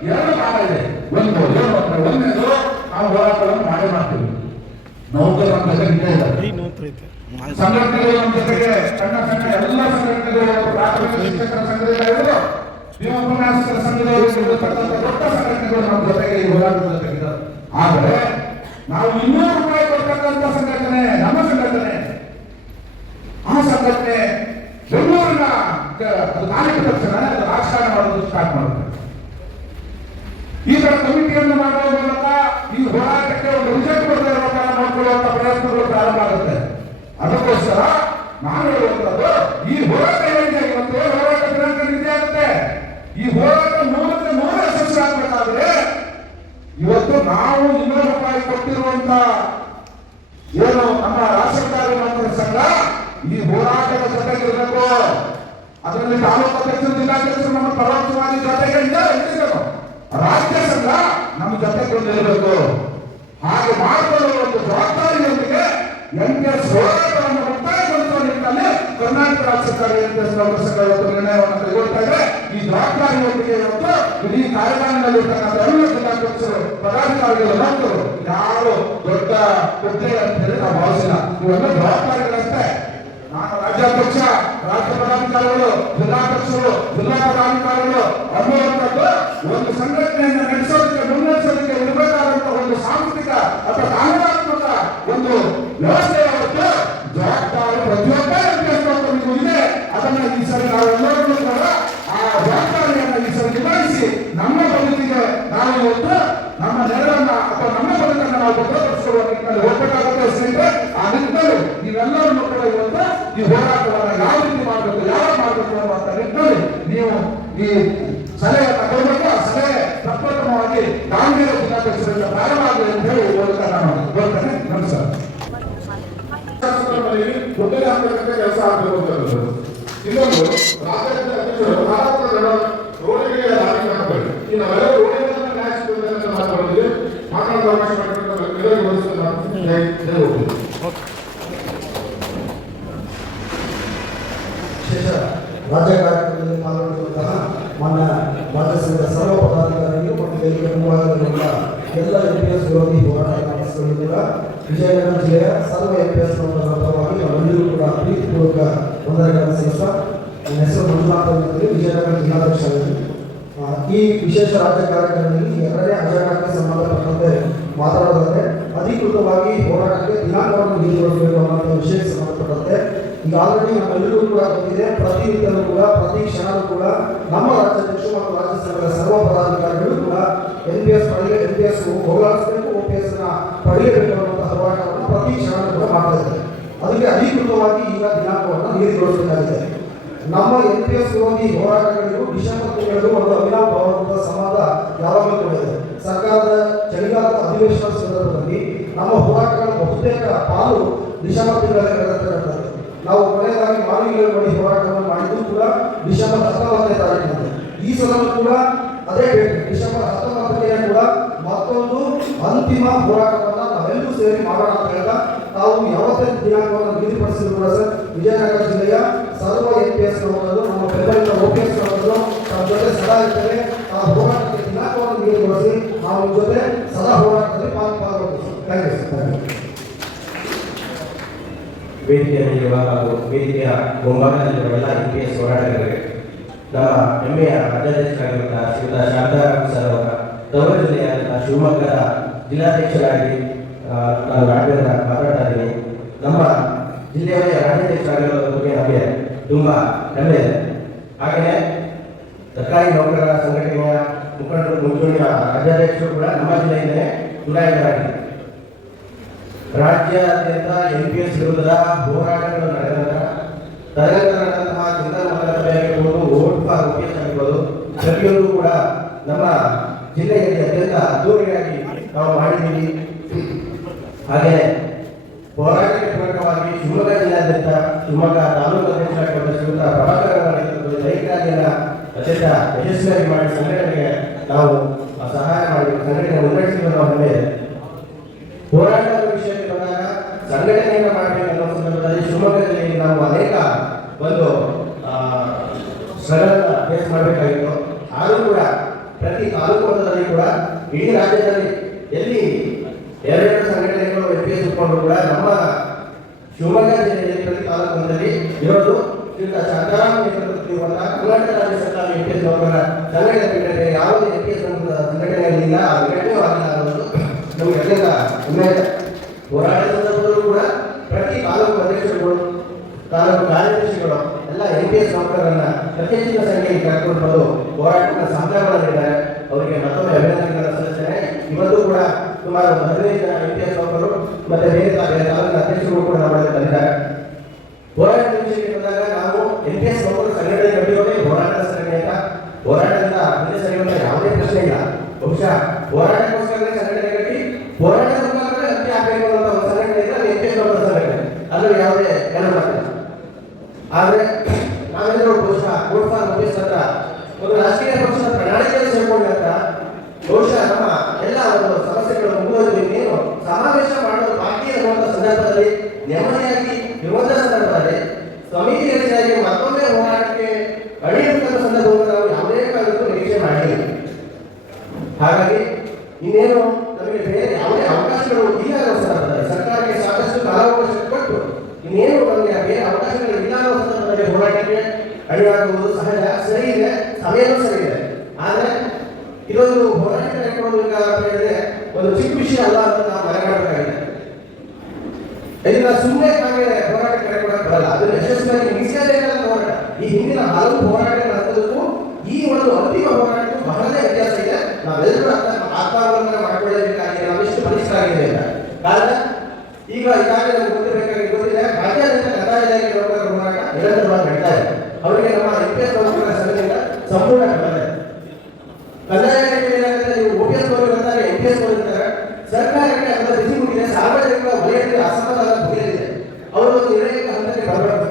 2 ಕಾಲ ಇದೆ. ಒಂದು ಏನು ಅಂದ್ರೆ ಒಂದನೇದು ನಾವು ಹೋರಾಟವನ್ನು ಮಾಡ್ತೀವಿ. ನೌಕರರ ಜೊತೆಗೆ ಸಂಘಟನೆಗಳು ನಮ್ಮ ಜೊತೆಗೆ ಸಣ್ಣ ಎಲ್ಲ ಸಂಘಟನೆಗಳು, ಪ್ರಾಥಮಿಕ ಶಿಕ್ಷಕರ ಸಂಘದಿಂದ ಹಿಡಿದು ಉಪನ್ಯಾಸಕರ ಸಂಘದವರು ದೊಡ್ಡ ಸಂಘಟನೆಗಳು ನಮ್ಮ ಜೊತೆಗೆ ಈ ಹೋರಾಟದ ಜೊತೆಗೆ. ಆದರೆ ನಾವು 200 ರೂಪಾಯಿ ಕೊಡ್ತಕ್ಕಂಥ ಸಂಘಟನೆ ನಮ್ಮ ಸಂಘಟನೆ, ಆ ಸಂಘಟನೆ ಬೆಂಗಳೂರಿನ ತಾಲೂಕು ತಕ್ಷಣ ರಾಜಕಾರಣ ಮಾಡೋದು ಸ್ಟಾರ್ಟ್ ಮಾಡುತ್ತೆ. ಈ ತರ ಕಮಿಟಿಯನ್ನು ಮಾಡುವ ಮೂಲಕ ಈ ಹೋರಾಟಕ್ಕೆ ಒಂದು ರಿಸಲ್ಟ್ ಕೊಡದೇ ಇರುವ ತರ ನೋಡ್ಕೊಳ್ಳುವಂತ ಪ್ರಯತ್ನಗಳು ಪ್ರಾರಂಭ ಆಗುತ್ತೆ. ಅದಕ್ಕೋಸ್ಕರ ನಾನು ಹೇಳುವಂತದ್ದು, ಈ ಹೋರಾಟ ಏನಿದೆ ಇವತ್ತು ಹೋರಾಟ ದಿನಾಂಕ ನಿಗದಿ ಆಗುತ್ತೆ. ಈ ಹೋರಾಟ 100 ಯಶಸ್ವಿ ಆಗಬೇಕಾದ್ರೆ ಇವತ್ತು ನಾವು 200 ರೂಪಾಯಿ ಕೊಟ್ಟಿರುವಂತ ಏನು ನಮ್ಮ ರಾಷ್ಟ್ರೀಯ ನೌಕರರ ಸಂಘ ಈ ಹೋರಾಟದ ಜೊತೆಗಿರಬೇಕು. ಅದರಲ್ಲಿ ತಾಲೂಕು ಅಧ್ಯಕ್ಷರು, ಜಿಲ್ಲಾಧ್ಯಕ್ಷರು ನಮ್ಮ ಪರೋಕ್ಷವಾಗಿ ಜೊತೆಗೆ ಇರಬೇಕು. ರಾಜ್ಯ ಸಂಘ ನಮ್ಮ ಜೊತೆಗೆ ಇರಬೇಕು. ಹಾಗೆ ಮಾಡಿಕೊಳ್ಳುವ ಒಂದು ಜವಾಬ್ದಾರಿಯೊಂದಿಗೆ MPS ಹೋರಾಟವನ್ನು ಮುಕ್ತಾಯಗೊಳಿಸುವ ನಿಟ್ಟಿನಲ್ಲಿ ಕರ್ನಾಟಕ ರಾಜ್ಯ ಸರ್ಕಾರ MPS ನೌಕರ ಸಂಘ ಇವತ್ತು ನಿರ್ಣಯವನ್ನು ಕೈಗೊಳ್ತಾ ಇದೆ. ಈ ಜವಾಬ್ದಾರಿಯೊಂದಿಗೆ ಇವತ್ತು ಇಡೀ ಕಾರ್ಯಕ್ರಮದಲ್ಲಿ ಇರ್ತಕ್ಕಂಥ ಎಲ್ಲ ಜಿಲ್ಲಾಧ್ಯಕ್ಷರು, ಪದಾಧಿಕಾರಿಗಳು, ನೌಕರು ಯಾರು ದೊಡ್ಡ ಹುದ್ದೆ ಅಂತ ಹೇಳಿ ನಾವು ಭಾವಿಸಿಲ್ಲ. ಇವೆಲ್ಲ ಜವಾಬ್ದಾರಿಗಳಂತೆ. ನಾನು ರಾಜ್ಯಾಧ್ಯಕ್ಷ, ರಾಜ್ಯ ಪದಾಧಿಕಾರಿಗಳು, ಜಿಲ್ಲಾಧ್ಯಕ್ಷರು, ಜಿಲ್ಲಾ ಪದಾಧಿಕಾರಿಗಳು ಅನ್ನುವಂಥದ್ದು ಒಂದು ಸಂಘಟನೆಯನ್ನು ನಡೆಸೋದಕ್ಕೆ ಮುನ್ನಡೆಸೋದಕ್ಕೆ ಇರಬೇಕಾದಂತಹ ಒಂದು ಸಾಂಸ್ಥಿಕ ಅಥವಾ ಕಾನೂನಾತ್ಮಕ ಒಂದು ವ್ಯವಸ್ಥೆ ಹೊರತು ಜವಾಬ್ದಾರಿ ಪ್ರತಿಯೊಬ್ಬ MPS ಇದೆ. ಅದನ್ನ ಈ ಸರಿ ನಾವೆಲ್ಲರೂ ಕೂಡ ಆ ಜವಾಬ್ದಾರಿಯನ್ನು ಈ ಸರಿ ನಿಭಾಯಿಸಿ ನಮ್ಮ ಬದುಕಿಗೆ ನಾವು ಇವತ್ತು ನಮ್ಮ ನೆರವನ್ನ ಅಥವಾ ನಮ್ಮ ಬದುಕನ್ನು ನಾವು ಭದ್ರಪಡಿಸುವ ನಿಟ್ಟಿನಲ್ಲಿ ಹೋಗಬೇಕಾಗುತ್ತೆ ಸ್ನೇಹಿತರೆ. ಆ ನಿಟ್ಟಿನಲ್ಲಿ ನೀವೆಲ್ಲರನ್ನು ಕೂಡ ಇವತ್ತು ಈ ಹೋರಾಟವನ್ನು ಯಾವ ರೀತಿ ಮಾಡಬೇಕು, ಯಾವಾಗ ಮಾಡಬೇಕು ಅನ್ನುವಂಥ ನಿಟ್ಟಿನಲ್ಲಿ ನೀವು ಈ ಸಲಹೆಯನ್ನು ಕೊಡಬೇಕು. ಆ ಸಲಹೆ ಪ್ರಪ್ರಥಮವಾಗಿ ದಾವಣಗೆರೆ ಜಿಲ್ಲಾಧ್ಯಕ್ಷರಿಂದ ಪ್ರಾರಂಭ ಆಗಲಿ ಅಂತ ಹೇಳಿ ನಾನು ಹೇಳ್ತೇನೆ. ನಮಸ್ಕಾರ. ಅಂತಕ್ಕಂಥ ಕೆಲಸ ಆಗಬೇಕು ಅಂತ. ಇನ್ನೊಂದು ರಾಜ್ಯದ ಅಧ್ಯಕ್ಷರು ಮಹಾರಾಷ್ಟ್ರ ರೋಡಿಗೆ ರಾಜಕೀಯ ಮಾಡಬೇಡಿ. ಈ ನಾವೆಲ್ಲ ರೋಡಿಗಳನ್ನು ನ್ಯಾಯ ಸಿಗುತ್ತೆ ಅಂತ ಮಾತಾಡೋದಿದೆ. ಮಾತಾಡೋ ಅವಕಾಶ ಮಾಡಿಕೊಂಡು ಎಲ್ಲರಿಗೂ ವಿಶೇಷ ರಾಜ್ಯ ಕಾರ್ಯಕ್ರಮದಲ್ಲಿ ಪಾಲ್ಗೊಂಡಿರುವಂತಹ ಮಾನ್ಯ ರಾಜ್ಯ ಸಂಘದ ಸರ್ವ ಪದಾಧಿಕಾರಿಗಳು ಮತ್ತು ವೇದಿಕೆ ಮುಂಭಾಗದಲ್ಲಿರುವ ಎಲ್ಲ NPS ವಿರೋಧಿ ಹೋರಾಟ ಕಾಂಗ್ರೆಸ್ಗಳು ಕೂಡ ವಿಜಯನಗರ ಜಿಲ್ಲೆಯ ಸರ್ವ NPS ಪರವಾಗಿ ನಾವೆಲ್ಲರೂ ಕೂಡ ಪ್ರೀತಿಪೂರ್ವಕ ವಂದನೆಗಳನ್ನು ಸಲ್ಲಿಸ್ತಾ ನನ್ನ ಹೆಸರು ಮಂಜುನಾಥ್ ಅಂತೇಳಿ ವಿಜಯನಗರ ಜಿಲ್ಲಾಧ್ಯಕ್ಷರಾಗಿದ್ದೀನಿ. ಈ ವಿಶೇಷ ರಾಜ್ಯ ಕಾರ್ಯಕ್ರಮದಲ್ಲಿ ಎರಡನೇ ಅಜೆಂಡಾಕ್ಕೆ ಸಂಬಂಧಪಟ್ಟಂತೆ ಮಾತನಾಡೋದಾದ್ರೆ ಅಧಿಕೃತವಾಗಿ ಹೋರಾಟಕ್ಕೆ ದಿನಾಂಕವನ್ನು ನಿಗದಿಗೊಳಿಸಬೇಕು ಅನ್ನುವಂಥ ವಿಷಯಕ್ಕೆ ಸಂಬಂಧಪಟ್ಟಂತೆ ಈಗ ಆಲ್ರೆಡಿ ನಮ್ಮೆಲ್ಲರಿಗೂ ಕೂಡ ಗೊತ್ತಿದೆ. ಪ್ರತಿನಿತ್ಯನೂ ಕೂಡ ಪ್ರತಿ ಕ್ಷಣವೂ ಕೂಡ ನಮ್ಮ ರಾಜ್ಯಾಧ್ಯಕ್ಷರು ಮತ್ತು ರಾಜ್ಯ ಸಂಘದ ಸರ್ವ ಪದಾಧಿಕಾರಿಗಳು ಕೂಡ NPS ಹೋರಾಡಿಸಬೇಕು, OPS ಪಡೆಯಬೇಕು ಅನ್ನುವಂಥ ಹೋರಾಟವನ್ನು ಪ್ರತಿ ಕ್ಷಣವೂ ಕೂಡ ಮಾಡ್ತಾ ಇದ್ದಾರೆ. ಅದಕ್ಕೆ ಅಧಿಕೃತವಾಗಿ ಈಗ ದಿನಾಂಕವನ್ನು ನಿಗದಿಗೊಳಿಸಬೇಕಾಗಿದೆ. ನಮ್ಮ NPS ವಿರೋಧಿ ಹೋರಾಟಗಳಿಗೂ ಡಿಸೆಂಬರ್ ತಿಂಗಳು ಒಂದು ಅವಿನಾಭಾವ ಸಂವಾದ ಯಾವಾಗಲೂ ಕೂಡ ಇದೆ. ಸರ್ಕಾರದ ಚಳಿಗಾಲದ ಅಧಿವೇಶನ ಸಂದರ್ಭದಲ್ಲಿ ನಮ್ಮ ಹೋರಾಟಗಳ ಬಹುತೇಕ ಪಾಲು ಡಿಸೆಂಬರ್ ತಿಂಗಳಲ್ಲಿ ನಡೆದಿರುತ್ತದೆ. ನಾವು ಕೊನೆಯದಾಗಿ ಮಾಲಿನ್ಯ ಬಳಿ ಹೋರಾಟವನ್ನು ಮಾಡಿದ್ದು ಕೂಡ ಡಿಸೆಂಬರ್ 19ನೇ ತಾರೀಕಿನಲ್ಲಿ. ಈ ಸಲ ಕೂಡ ಅದೇ ಡೇಟ್ ಡಿಸೆಂಬರ್ 19ಕ್ಕೆ ಕೂಡ ಮತ್ತೊಂದು ಅಂತಿಮ ಹೋರಾಟವನ್ನು ನಾವೆಲ್ಲರೂ ಸೇರಿ ಮಾಡೋಣ ಅಂತ ಹೇಳ್ತಾ ನಾವು ಯಾವತ್ತೇ ದಿನಾಂಕವನ್ನು ನಿಗದಿಪಡಿಸಿದ್ರು ಕೂಡ ಸರ್ ವಿಜಯನಗರ ಜಿಲ್ಲೆಯ ಸರ್ವ NPS ನೌಕರರು ನಮ್ಮ ಬೆಂಬಲಿತ OPS ನೌಕರರು ನಮ್ಮ ಜೊತೆ ಸದಾ ಇರ್ತೇವೆ. ಆ ಹೋರಾಟಕ್ಕೆ ದಿನಾಂಕವನ್ನು ನಿಗದಿಗೊಳಿಸಿ ನಾವು ನಿಮ್ಮ ಜೊತೆ ಸದಾ ಹೋರಾಟದಲ್ಲಿ ಪಾಲ್ಗೊಳ್ಳುತ್ತೇವೆ. Thank you sir. ವೇದಿಕೆಯಲ್ಲಿರುವ ಹಾಗೂ ವೇದಿಕೆಯ ಮುಂಭಾಗದಲ್ಲಿರುವ ಎಲ್ಲ NPS ಹೋರಾಟಗಾರರಿಗೆ ನಮ್ಮ ಹೆಮ್ಮೆಯ ರಾಜ್ಯಾಧ್ಯಕ್ಷರಾಗಿರುವಂತಹ ಶ್ರೀಯುತ ಶಾರದಾರಾಮ್ ಸರ್ ಅವರ ತವರು ಜಿಲ್ಲೆಯಾದಂತಹ ಶಿವಮೊಗ್ಗದ ಜಿಲ್ಲಾಧ್ಯಕ್ಷರಾಗಿ ನಾನು ರಾಜ್ಯದ ಮಾತಾಡ್ತಾ ಇದ್ದೀನಿ. ನಮ್ಮ ಜಿಲ್ಲೆಯ ರಾಜ್ಯಾಧ್ಯಕ್ಷರಾಗಿರೋದ್ರ ಬಗ್ಗೆ ನಮಗೆ ತುಂಬ ಹೆಮ್ಮೆ ಇದೆ. ಹಾಗೆಯೇ ಸರ್ಕಾರಿ ನೌಕರರ ಸಂಘಟನೆಯ ಮುಖಂಡರು ಮುಂಚೂಣಿಯ ರಾಜ್ಯಾಧ್ಯಕ್ಷರು ಕೂಡ ನಮ್ಮ ಜಿಲ್ಲೆಯಿಂದಲೇ ಚುನಾಯಿತರಾಗಿದ್ದಾರೆ. ರಾಜ್ಯಾದ್ಯಂತ NPS ವಿರುದ್ಧದ ಹೋರಾಟಗಳು ನಡೆದ ತದನಂತರ ಜಿಲ್ಲಾ ಮಟ್ಟದ ಆಗಿರ್ಬೋದು, ವೋಟ್ ಫಾರ್ OPS ಆಗಿರ್ಬೋದು, ಪ್ರತಿಯೊಂದು ಕೂಡ ನಮ್ಮ ಜಿಲ್ಲೆಯಲ್ಲಿ ಅತ್ಯಂತ ಅದ್ದೂರಿಯಾಗಿ ನಾವು ಮಾಡಿದ್ದೀವಿ. ಹಾಗೆಯೇ ಹೋರಾಟಕ್ಕೆ ಪೂರಕವಾಗಿ ಶಿವಮೊಗ್ಗ ಜಿಲ್ಲಾದ್ಯಂತ ಶಿವಮೊಗ್ಗ ತಾಲೂಕು ಅಧ್ಯಕ್ಷರಾಗಿರುವ ಶ್ರೀಯುತ ಪ್ರಭಾಕರ್ ಅವರ ನೇತೃತ್ವದಲ್ಲಿ ರೈತರಾಗಿಯನ್ನು ಅತ್ಯಂತ ಯಶಸ್ವಿಯಾಗಿ ಮಾಡಿ ಸಂಘಟನೆಗೆ ನಾವು ಸಹಾಯ ಮಾಡಿ ಸಂಘಟನೆ ಮುನ್ನಡೆಸಿರುವ ನಾವು ಹೆಮ್ಮೆ ಇದೆ. ಹೋರಾಟದ ವಿಷಯಕ್ಕೆ ಬಂದಾಗ ಸಂಘಟನೆಯನ್ನು ಮಾಡಬೇಕನ್ನೋ ಸಂದರ್ಭದಲ್ಲಿ ಶಿವಮೊಗ್ಗ ಜಿಲ್ಲೆಯಲ್ಲಿ ನಾವು ಅನೇಕ ಒಂದು ಸ್ಟ್ರಗಲ್ ಫೇಸ್ ಮಾಡಬೇಕಾಗಿತ್ತು. ಆದರೂ ಕೂಡ ಪ್ರತಿ ತಾಲೂಕು ಮಟ್ಟದಲ್ಲಿ ಕೂಡ ಇಡೀ ರಾಜ್ಯದಲ್ಲಿ ಎಲ್ಲಿ ಎರಡೆರಡು ಸಂಘಟನೆಗಳು NPS ಇಟ್ಕೊಂಡ್ರು ಕೂಡ ನಮ್ಮ ಶಿವಮೊಗ್ಗ ಜಿಲ್ಲೆಯಲ್ಲಿ ಪ್ರತಿ ತಾಲೂಕು ಮಟ್ಟದಲ್ಲಿ ಇರೋದು ಶ್ರೀಯುತ ಶಾಂತಾರಾಮ್ ನೇತೃತ್ವದಲ್ಲಿರುವಂತಹ ಕರ್ನಾಟಕ ರಾಜ್ಯ ಸರ್ಕಾರ NPS ನೌಕರರ ಸಂಘಟನೆ ಬಿಟ್ಟರೆ ಯಾವುದೇ NPS ಸಂಘಟನೆಯಲ್ಲಿಲ್ಲ, ಆ ಘಟನೆಯೂ ಆಗಿಲ್ಲ ಅನ್ನೋದು ನಮಗೆ ಅತ್ಯಂತ ಹೆಮ್ಮೆ ಇದೆ. ಹೋರಾಟದ ಸಂದರ್ಭದಲ್ಲೂ ಕೂಡ ಪ್ರತಿ ತಾಲೂಕು ಅಧ್ಯಕ್ಷರುಗಳು, ತಾಲೂಕು ಕಾರ್ಯದರ್ಶಿಗಳು ಎಲ್ಲ NPS ನೌಕರರನ್ನ ಹೆಚ್ಚಿನ ಸಂಖ್ಯೆಯಲ್ಲಿ ಕರ್ಕೊಂಡು ಬಂದು ಹೋರಾಟದ ಸಹಕಾರ ನೀಡಿದ್ದಾರೆ. ಅವರಿಗೆ ಮತ್ತೊಮ್ಮೆ ಅಭಿನಂದನೆಗಳನ್ನು ಸಲ್ಲಿಸ್ತೇನೆ. ಇವತ್ತು ಕೂಡ ಸುಮಾರು 15 ಜನ NPS ನೌಕರರು ಮತ್ತೆ ಬೇರೆ ತಾಲೂಕಿನ ಅಧ್ಯಕ್ಷರು ಕೂಡ ನಮ್ಮಲ್ಲಿ ಬಂದಿದ್ದಾರೆ. ಹೋರಾಟದ ವಿಷಯಕ್ಕೆ ಬಂದಾಗ ನಾವು NPS ನೌಕರರ ಸಂಘಟನೆ ಕಟ್ಟಿರೋದೇ ಹೋರಾಟದ ಸಂಘಟನೆ ಅಂತ. ಹೋರಾಟದಿಂದ ಮುಂದೆ ಸರಿಯುವಂತ ಯಾವುದೇ ಪ್ರಶ್ನೆ ಇಲ್ಲ. ಬಹುಶಃ ಹೋರಾಟಕ್ಕೋಸ್ಕರ ಸಂಘಟನೆ ಕಟ್ಟಿ ಹೋರಾಟದ ಮುಖಾಂತರ ಅಂತ್ಯ ಆಗಬೇಕು ಅನ್ನೋ ಒಂದು ಸಂಘಟನೆ ಇದ್ರೆ NPS ನೌಕರರ ಸಂಘಟನೆ, ಅದರಲ್ಲಿ ಯಾವುದೇ ಕೆಲಸ ಮಾಡ್ತಾರೆ. ಆದರೆ ನಾವೆಲ್ಲರೂ ಬಹುಶಃ ವೋಟ್ ಫಾರ್ OPS ಅಂತ ಒಂದು ರಾಷ್ಟ್ರೀಯ ಪಕ್ಷದ ಪ್ರಣಾಳಿಕೆಯನ್ನು ಸೇರ್ಕೊಂಡಾಗ ಬಹುಶಃ ನಮ್ಮ ಎಲ್ಲ ಒಂದು ಸಮಸ್ಯೆಗಳು ಮುಗಿದೋದು. ಇನ್ನೇನು ಸಮಾವೇಶ ಮಾಡೋದು ಬಾಕಿ ಇರುವಂತ ಸಂದರ್ಭದಲ್ಲಿ, ನೆಮ್ಮದಿಯಾಗಿ ಇರುವಂತಹ ಸಂದರ್ಭದಲ್ಲಿ ಸಮಿತಿ ರಚನೆಯಾಗಿ ಮತ್ತೊಮ್ಮೆ ಹೋರಾಟಕ್ಕೆ ಅಡಿಯಿರುವಂತಹ ಸಂದರ್ಭವನ್ನು ನಾವು ಯಾವುದೇ ಕಾರಣಕ್ಕೂ ನಿರೀಕ್ಷೆ ಮಾಡಿಲ್ಲ. ಹಾಗಾಗಿ ಇನ್ನೇನು ನಮಗೆ ಬೇರೆ ಯಾವುದೇ ಅವಕಾಶಗಳು ಇಲ್ಲ ಅನ್ನೋ ಸಂದರ್ಭದಲ್ಲಿ ಸರ್ಕಾರಕ್ಕೆ ಸಾಕಷ್ಟು ಕಾಲಾವಕಾಶ ಕೊಟ್ಟು ಇನ್ನೇನು ನಮಗೆ ಬೇರೆ ಅವಕಾಶಗಳು ಇಲ್ಲ ಅನ್ನೋ ಸಂದರ್ಭದಲ್ಲಿ ಹೋರಾಟಕ್ಕೆ ಅಡಿಯಾಗುವುದು ಸಹಜ, ಸರಿ ಇದೆ, ಸಮಯವೂ ಸರಿ ಇದೆ. ಆದರೆ ಇದೊಂದು ಹೋರಾಟ ಕೈಗೊಳ್ಳೋದು ಅಂತ ಹೇಳಿದ್ರೆ ಒಂದು ಚಿಕ್ಕ ವಿಷಯ ಅಲ್ಲ ಅಂತ ನಾವು ಮರೆಮಾಡಬೇಕಾಗಿದೆ. ಇದನ್ನ ಸುಮ್ಮನೆ ಹಾಗೆ ಹೋರಾಟ ಕೈಗೊಳ್ಳಕ್ಕೆ ಬರಲ್ಲ, ಅದನ್ನು ಯಶಸ್ವಿಯಾಗಿ ಮುಗಿಸಲೇಬೇಕಾದ ಹೋರಾಟ. ಈ ಹಿಂದಿನ ಹಲವು ಹೋರಾಟಗಳಕ್ಕೂ ಈ ಒಂದು ಅಂತಿಮ ಹೋರಾಟಕ್ಕೂ ಬಹಳನೇ ವ್ಯತ್ಯಾಸ ಇದೆ. ನಾವೆಲ್ಲರೂ ಆತ್ಮಾವಲೋಕನ ಮಾಡಿಕೊಳ್ಳಬೇಕಾಗಿದೆ, ನಾವೆಷ್ಟು ಬಲಿಷ್ಠರಾಗಿದೆ ಅಂತ. ಕಾರಣ ಈಗ ಈಗಾಗಲೇ ನಮ್ಗೆ ಗೊತ್ತಿದೆ, ರಾಜ್ಯಾದ್ಯಂತ ಕಂದಾಯ ಇಲಾಖೆ ನೌಕರರ ಹೋರಾಟ ನಿರಂತರವಾಗಿ ನಡೀತಾ ಇದೆ. ಅವರಿಗೆ ನಮ್ಮ NPS ನೌಕರರ ಸಂಘದಿಂದ ಸಂಪೂರ್ಣ ಬೆಂಬಲ ಇದೆ. ಕಂದಾಯ ಇಲಾಖೆ ಏನಾಗುತ್ತೆ, ನೀವು OPS ಹೋಗಿರ್ತಾರೆ, NPS ಹೋಗಿರ್ತಾರೆ, ಸರ್ಕಾರಕ್ಕೆ ಅದರ ಬಿಸಿ ಮುಟ್ಟಿದೆ, ಸಾರ್ವಜನಿಕ ವಲಯದಲ್ಲಿ ಅಸಮಾಧಾನ ಬಗೆಹರಿದೆ. ಅವರು ಒಂದು ನಿರ್ಣಯಕ್ಕೆ ಹಂತಕ್ಕೆ ಬರಬೇಕು.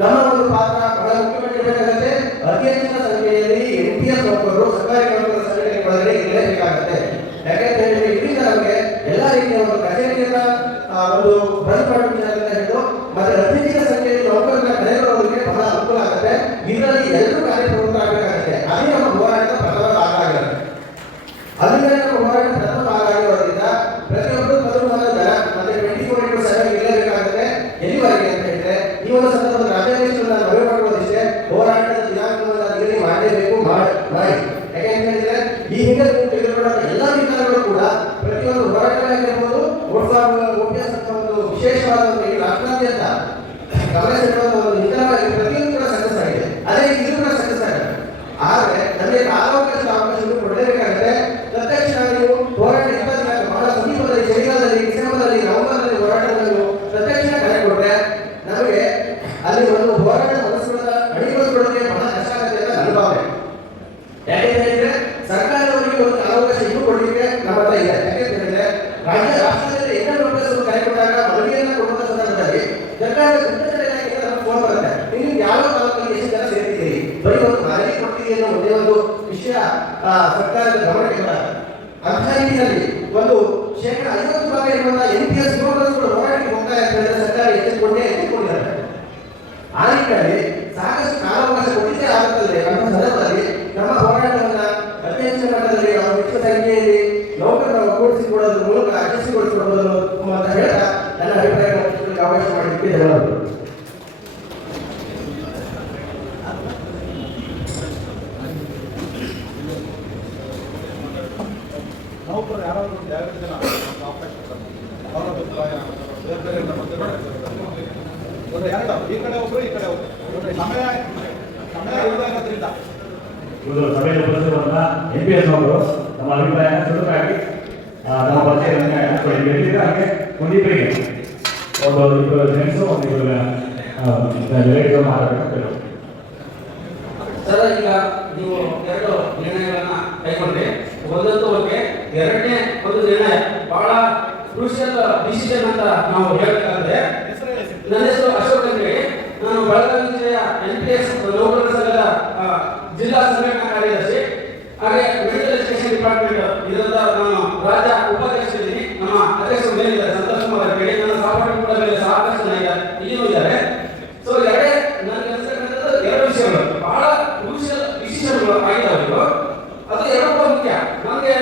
ನಮ್ಮ ಒಂದು ಪಾತ್ರ ಬಹಳ ಮುಖ್ಯವಾಗಿರಬೇಕಾಗುತ್ತೆ. ಅತಿ ಹೆಚ್ಚಿನ ಸಂಖ್ಯೆಯಲ್ಲಿ NPS ನೌಕರರು ಸರ್ಕಾರಿ ನೌಕರರ ಸಂಘಟನೆ ಒಳಗಡೆ ಇರಲೇಬೇಕಾಗುತ್ತೆ. ಯಾಕೆಂತ ಹೇಳಿದ್ರೆ ಇದರಿಂದ ನಮಗೆ ಎಲ್ಲ ರೀತಿಯ ಒಂದು ಕಚೇರಿಯನ್ನ ಒಂದು ಬಂದ್ ಮಾಡುವ ವಿಚಾರದಿಂದ ಹಿಡಿದು ಮತ್ತೆ ಅತಿ ಹೆಚ್ಚಿನ ಸಂಖ್ಯೆಯಲ್ಲಿ ನೌಕರರನ್ನ ಕರೆಯುವವರಿಗೆ ಬಹಳ ಅನುಕೂಲ ಆಗುತ್ತೆ. ಇದರಲ್ಲಿ ಎಲ್ಲರೂ ಕಾರ್ಯಪ್ರವೃತ್ತರಾಗಬೇಕಾಗುತ್ತೆ. ಅದೇ ನಮ್ಮ ಹೋರಾಟದ ಪ್ರಥಮ ಭಾಗ ಆಗಿರುತ್ತೆ. ಅದರಿಂದ ನಮ್ಮ ಹೋರಾಟ ಪ್ರಥಮ ಭಾಗ ಆಗಿರೋದ್ರಿಂದ ಪ್ರತಿಯೊಬ್ಬರು ತರುವಾದ ದರ ಮತ್ತೆ 24/7 ಇರಲೇಬೇಕಾಗುತ್ತೆ. ಎಲ್ಲಿವರೆಗೆ ಅಂತ ಹೇಳಿದ್ರೆ ಈ ಒಂದು ಸಂದರ್ಭದಲ್ಲಿ ರಾಜ್ಯಾಧ್ಯಕ್ಷರನ್ನ ಮನವಿ ಮಾಡುವುದಿಷ್ಟೇ, ಹೋರಾಟದ ದಿನಾಂಕವನ್ನು ನಿಗದಿ ಮಾಡಲೇಬೇಕು, ಮಾಡಿ. ಯಾಕೆಂತ ಹೇಳಿದ್ರೆ ಈ ಹಿಂದೆ ತೆಗೆದುಕೊಂಡ ಎಲ್ಲ ನಿರ್ಧಾರಗಳು ಕೂಡ ಪ್ರತಿಯೊಂದು ಹೋರಾಟಗಳಾಗಿರ್ಬೋದು, OPS ಒಂದು ವಿಶೇಷವಾದ ಒಂದು ರಾಷ್ಟ್ರಾದ್ಯಂತ ಗಮನ ಸೆಳೆಯುವ ಒಂದು ನಿಖರವಾಗಿ ಪ್ರತಿಯೊಂದು ಕೂಡ ಸಕ್ಸಸ್ ಆಗಿದೆ. ಅದೇ ಇದು ಕೂಡ ಸಕ್ಸಸ್ ಆಗಿದೆ. ಆದರೆ ನಮಗೆ ಕಾಲಾವಕಾಶವನ್ನು ಕೊಡಲೇಬೇಕಾಗುತ್ತೆ. ತತ್ಕ್ಷಣ ನೀವು ಹೋರಾಟ ಬಹಳ ಸಮೀಪದಲ್ಲಿ ಚಳಿಗಾಲದಲ್ಲಿ, ಡಿಸೆಂಬರ್ನಲ್ಲಿ, ನವೆಂಬರ್ನಲ್ಲಿ ಹೋರಾಟವನ್ನು ತತ್ಕ್ಷಣ ಕರೆ ಕೊಟ್ಟರೆ ನಮಗೆ ಅಲ್ಲಿ ಒಂದು ಹೋರಾಟ ಮನಸ್ಸುಗಳ ಅಡಿಗೊಳಿಸಿಕೊಳ್ಳೋಕೆ ಬಹಳ ಕಷ್ಟ ಆಗುತ್ತೆ ಅಂತ ನನ್ನ ಭಾವನೆ. ಯಾಕೆಂತ ಹೇಳಿದ್ರೆ ಸರ್ಕಾರದವರಿಗೆ ಒಂದು ಕಾಲಾವಕಾಶ ಇನ್ನೂ ಕೊಡಲಿಕ್ಕೆ ನಮ್ಮ ಹತ್ರ ಇದೆ. ಯಾಕೆಂತ ಹೇಳಿದ್ರೆ ರಾಷ್ಟ್ರದಲ್ಲಿ ಇನ್ನೊಂದು ಕರೆ ಕೊಟ್ಟಾಗ ಮನವಿಯನ್ನ ಕೊಡುವ ಸಂದರ್ಭದಲ್ಲಿ ಸರ್ಕಾರದ ಗುಪ್ತಚರ ಇಲಾಖೆಗೆ ನಮಗೆ ಫೋನ್ ಬರುತ್ತೆ, ನೀವು ಯಾವ ಕಾಲದಲ್ಲಿ ಎಷ್ಟು ಜನ ಸೇರ್ತಿದ್ದೀರಿ, ಬರೀ ಒಂದು ಮನವಿ ಕೊಡ್ತೀರಿ ಅನ್ನೋ ಒಂದೇ ಒಂದು ವಿಷಯ ಸರ್ಕಾರದ ಗಮನಕ್ಕೆ ಬರುತ್ತೆ. ಅಂತಹ ನಿಟ್ಟಿನಲ್ಲಿ ಒಂದು 50% ಇರುವಂತಹ NPS ಯುವಕರು ಹೋರಾಟಕ್ಕೆ ಹೋಗ್ತಾರೆ ಅಂತ ಹೇಳಿದ್ರೆ ಸರ್ಕಾರ ಎಚ್ಚೆತ್ತುಕೊಂಡಿದ್ದಾರೆ. ಆ ನಿಟ್ಟಿನಲ್ಲಿ ಸಾಕಷ್ಟು ಕಾಲಾವಕಾಶ ಕೊಟ್ಟಿದ್ದೇ ಆಗುತ್ತದೆ. ಅಂತ ಸಂದರ್ಭದಲ್ಲಿ ನಮ್ಮ ಹೋರಾಟವನ್ನ ಅತಿ ಹೆಚ್ಚಿನ ಮಟ್ಟದಲ್ಲಿ ನಾವು ಹೆಚ್ಚಿನ ಸಂಖ್ಯೆಯಲ್ಲಿ ನೌಕರರ ಒಗ್ಗೂಡಿಸಿಕೊಳ್ಳೋದ್ರ ಮೂಲಕ ಯಶಸ್ವಿಗೊಳಿಸಿಕೊಳ್ಳಬಹುದು ಅಂತ ಹೇಳ್ತಾ ನನ್ನ ಅಭಿಪ್ರಾಯವನ್ನು ಅವಕಾಶ ಮಾಡಲಿಕ್ಕೆ ಧನ್ಯವಾದಗಳು. ನೌಕರರು ಯಾರಾದರೂ ಒಂದು 2 ಜನ ಅವಕಾಶ ಅವರ ಅಭಿಪ್ರಾಯ ಬೇರೆ ಬೇರೆ ಒಂದು ಎರಡು ಈ ಕಡೆ ಒಬ್ಬರು ಈ ಕಡೆ ಒಬ್ಬರು ಸಮಯ ಇರೋದ್ರಿಂದ ಇವರು ಸಭೆಯಲ್ಲಿ ಉಪಸ್ಥಿತರಾದ NPS ನವರು ನಮ್ಮ ಅಭಿಪ್ರಾಯನ ಚುರುಕಾಗಿ ನಮ್ಮ ಪರಿಚಯವನ್ನು ಹಾಗೆ ಒಂದಿಬ್ಬರಿಗೆ ಇಬ್ಬರು ಜೆಂಟ್ಸು ಒಂದಿಬ್ಬರು ಲೇಡೀಸ್ ಮಾತಾಡಬೇಕು. ಸರ್, ಈಗ ನೀವು 2 ನಿರ್ಣಯಗಳನ್ನ ಕೈಗೊಂಡ್ರಿ. ಒಂದಂತೂ ಓಕೆ, ಎರಡನೇ ಒಂದು ನಿರ್ಣಯ ಬಹಳ ಕ್ರೂಷಿಯಲ್ ಡಿಸಿಷನ್ ಅಂತ ನಾವು ಹೇಳಬೇಕಾದ್ರೆ, ನನ್ನ ಹೆಸರು ಅಶೋಕ್ ಅಂತ ಹೇಳಿ, ನಾನು ಬೆಳಗಾವಿ ಜಿಲ್ಲೆಯ NPS ನೌಕರರ ಸಂಘದ ಜಿಲ್ಲಾ ಸಂಘಟನಾ ಕಾರ್ಯದರ್ಶಿ, ಹಾಗೆ ಮೆಡಿಕಲ್ ಎಜುಕೇಶನ್ ಡಿಪಾರ್ಟ್ಮೆಂಟ್ ಇದರಿಂದ ನಾನು ರಾಜ್ಯ ಉಪಾಧ್ಯಕ್ಷರಿದ್ದೀನಿ. ನಮ್ಮ ಅಧ್ಯಕ್ಷರು ಮೇಲಿದ್ದಾರೆ ಸಂತೋಷ್ ಕುಮಾರ್ ಹೇಳಿ, ನನ್ನ ಸಹಪಾಠಿ ಕೂಡ ಮೇಲೆ ಸಾಕಷ್ಟು ಜನ ಇಲ್ಲಿಯೂ ಇದ್ದಾರೆ. ಸೊ ನನಗೆ ಅನಿಸ್ತಕ್ಕಂಥದ್ದು 2 ವಿಷಯಗಳು ಬಹಳ ಕ್ರೂಷಿಯಲ್ ಡಿಸಿಷನ್ಗಳು ಆಗಿದ್ದಾವೆ. ಅದು 2 ಕೂಡ ಮುಖ್ಯ. ನನಗೆ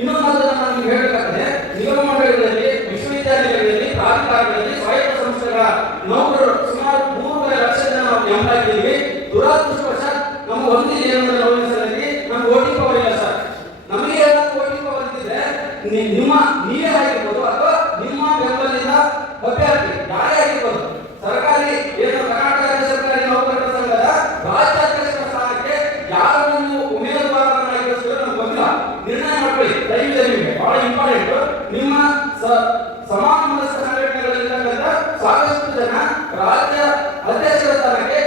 ಇನ್ನೊಂದು ಮಾತನ್ನು ನಾನು ನಿಮ್ಗೆ ಹೇಳಬೇಕಾದ್ರೆ, ನಿಗಮ ಮಂಡಳಿಗಳಲ್ಲಿ, ವಿಶ್ವವಿದ್ಯಾಲಯಗಳಲ್ಲಿ, ಪ್ರಾಧಿಕಾರಗಳಲ್ಲಿ, ಸ್ವಾಯತ್ತ ಸಂಸ್ಥೆಗಳ ನೌಕರರು ಸುಮಾರು 3.5 ಲಕ್ಷ ಜನ ನಾವು ಎಂಪ್ಲಾಯಿದ್ದೀವಿ. ದುರಾದೃಷ್ಟವಶಾತ್ ನಮ್ಮ ಒಂದು ಜೀವನದ ನೋವಿನಲ್ಲಿ ನಮ್ಗೆ ಓಟಿಂಗ್ ಪವರ್ ಇಲ್ಲ ಸರ್. ನಮಗೆ ಏನಾದ್ರು ಓಟಿಂಗ್ ಪವರ್ ಇದ್ದಿದ್ರೆ ನೀವೇ ಆಗಿರ್ಬೋದು ಅಥವಾ ನಿಮ್ಮ ಬೆಂಬಲಿತ ಅಭ್ಯರ್ಥಿ ಯಾರೇ ಆಗಿರ್ಬೋದು, ಸರ್ಕಾರಿ ಏನು ಕರ್ನಾಟಕ ರಾಜ್ಯ ಸರ್ಕಾರಿ ನೌಕರರ ಸಂಘದ ರಾಜ್ಯಾಧ್ಯಕ್ಷರ ಸ್ಥಾನಕ್ಕೆ ಯಾರನ್ನು ನೀವು ಉಮೇದುವಾರನ್ನಾಗಿರಿಸಿದ್ರೆ ನಮ್ಗೆ ಗೊತ್ತಿಲ್ಲ. ನಿರ್ಣಯ ಮಾಡ್ಕೊಳ್ಳಿ ದಯವಿಟ್ಟು. ಬಹಳ ಇಂಪಾರ್ಟೆಂಟ್. ನಿಮ್ಮ ಸಮಾನ ಮನಸ್ಕ ಸಂಘಟನೆಗಳಿರ್ತಕ್ಕಂಥ ಸಾಕಷ್ಟು ಜನ ರಾಜ್ಯ ಅಧ್ಯಕ್ಷರ ಸ್ಥಾನಕ್ಕೆ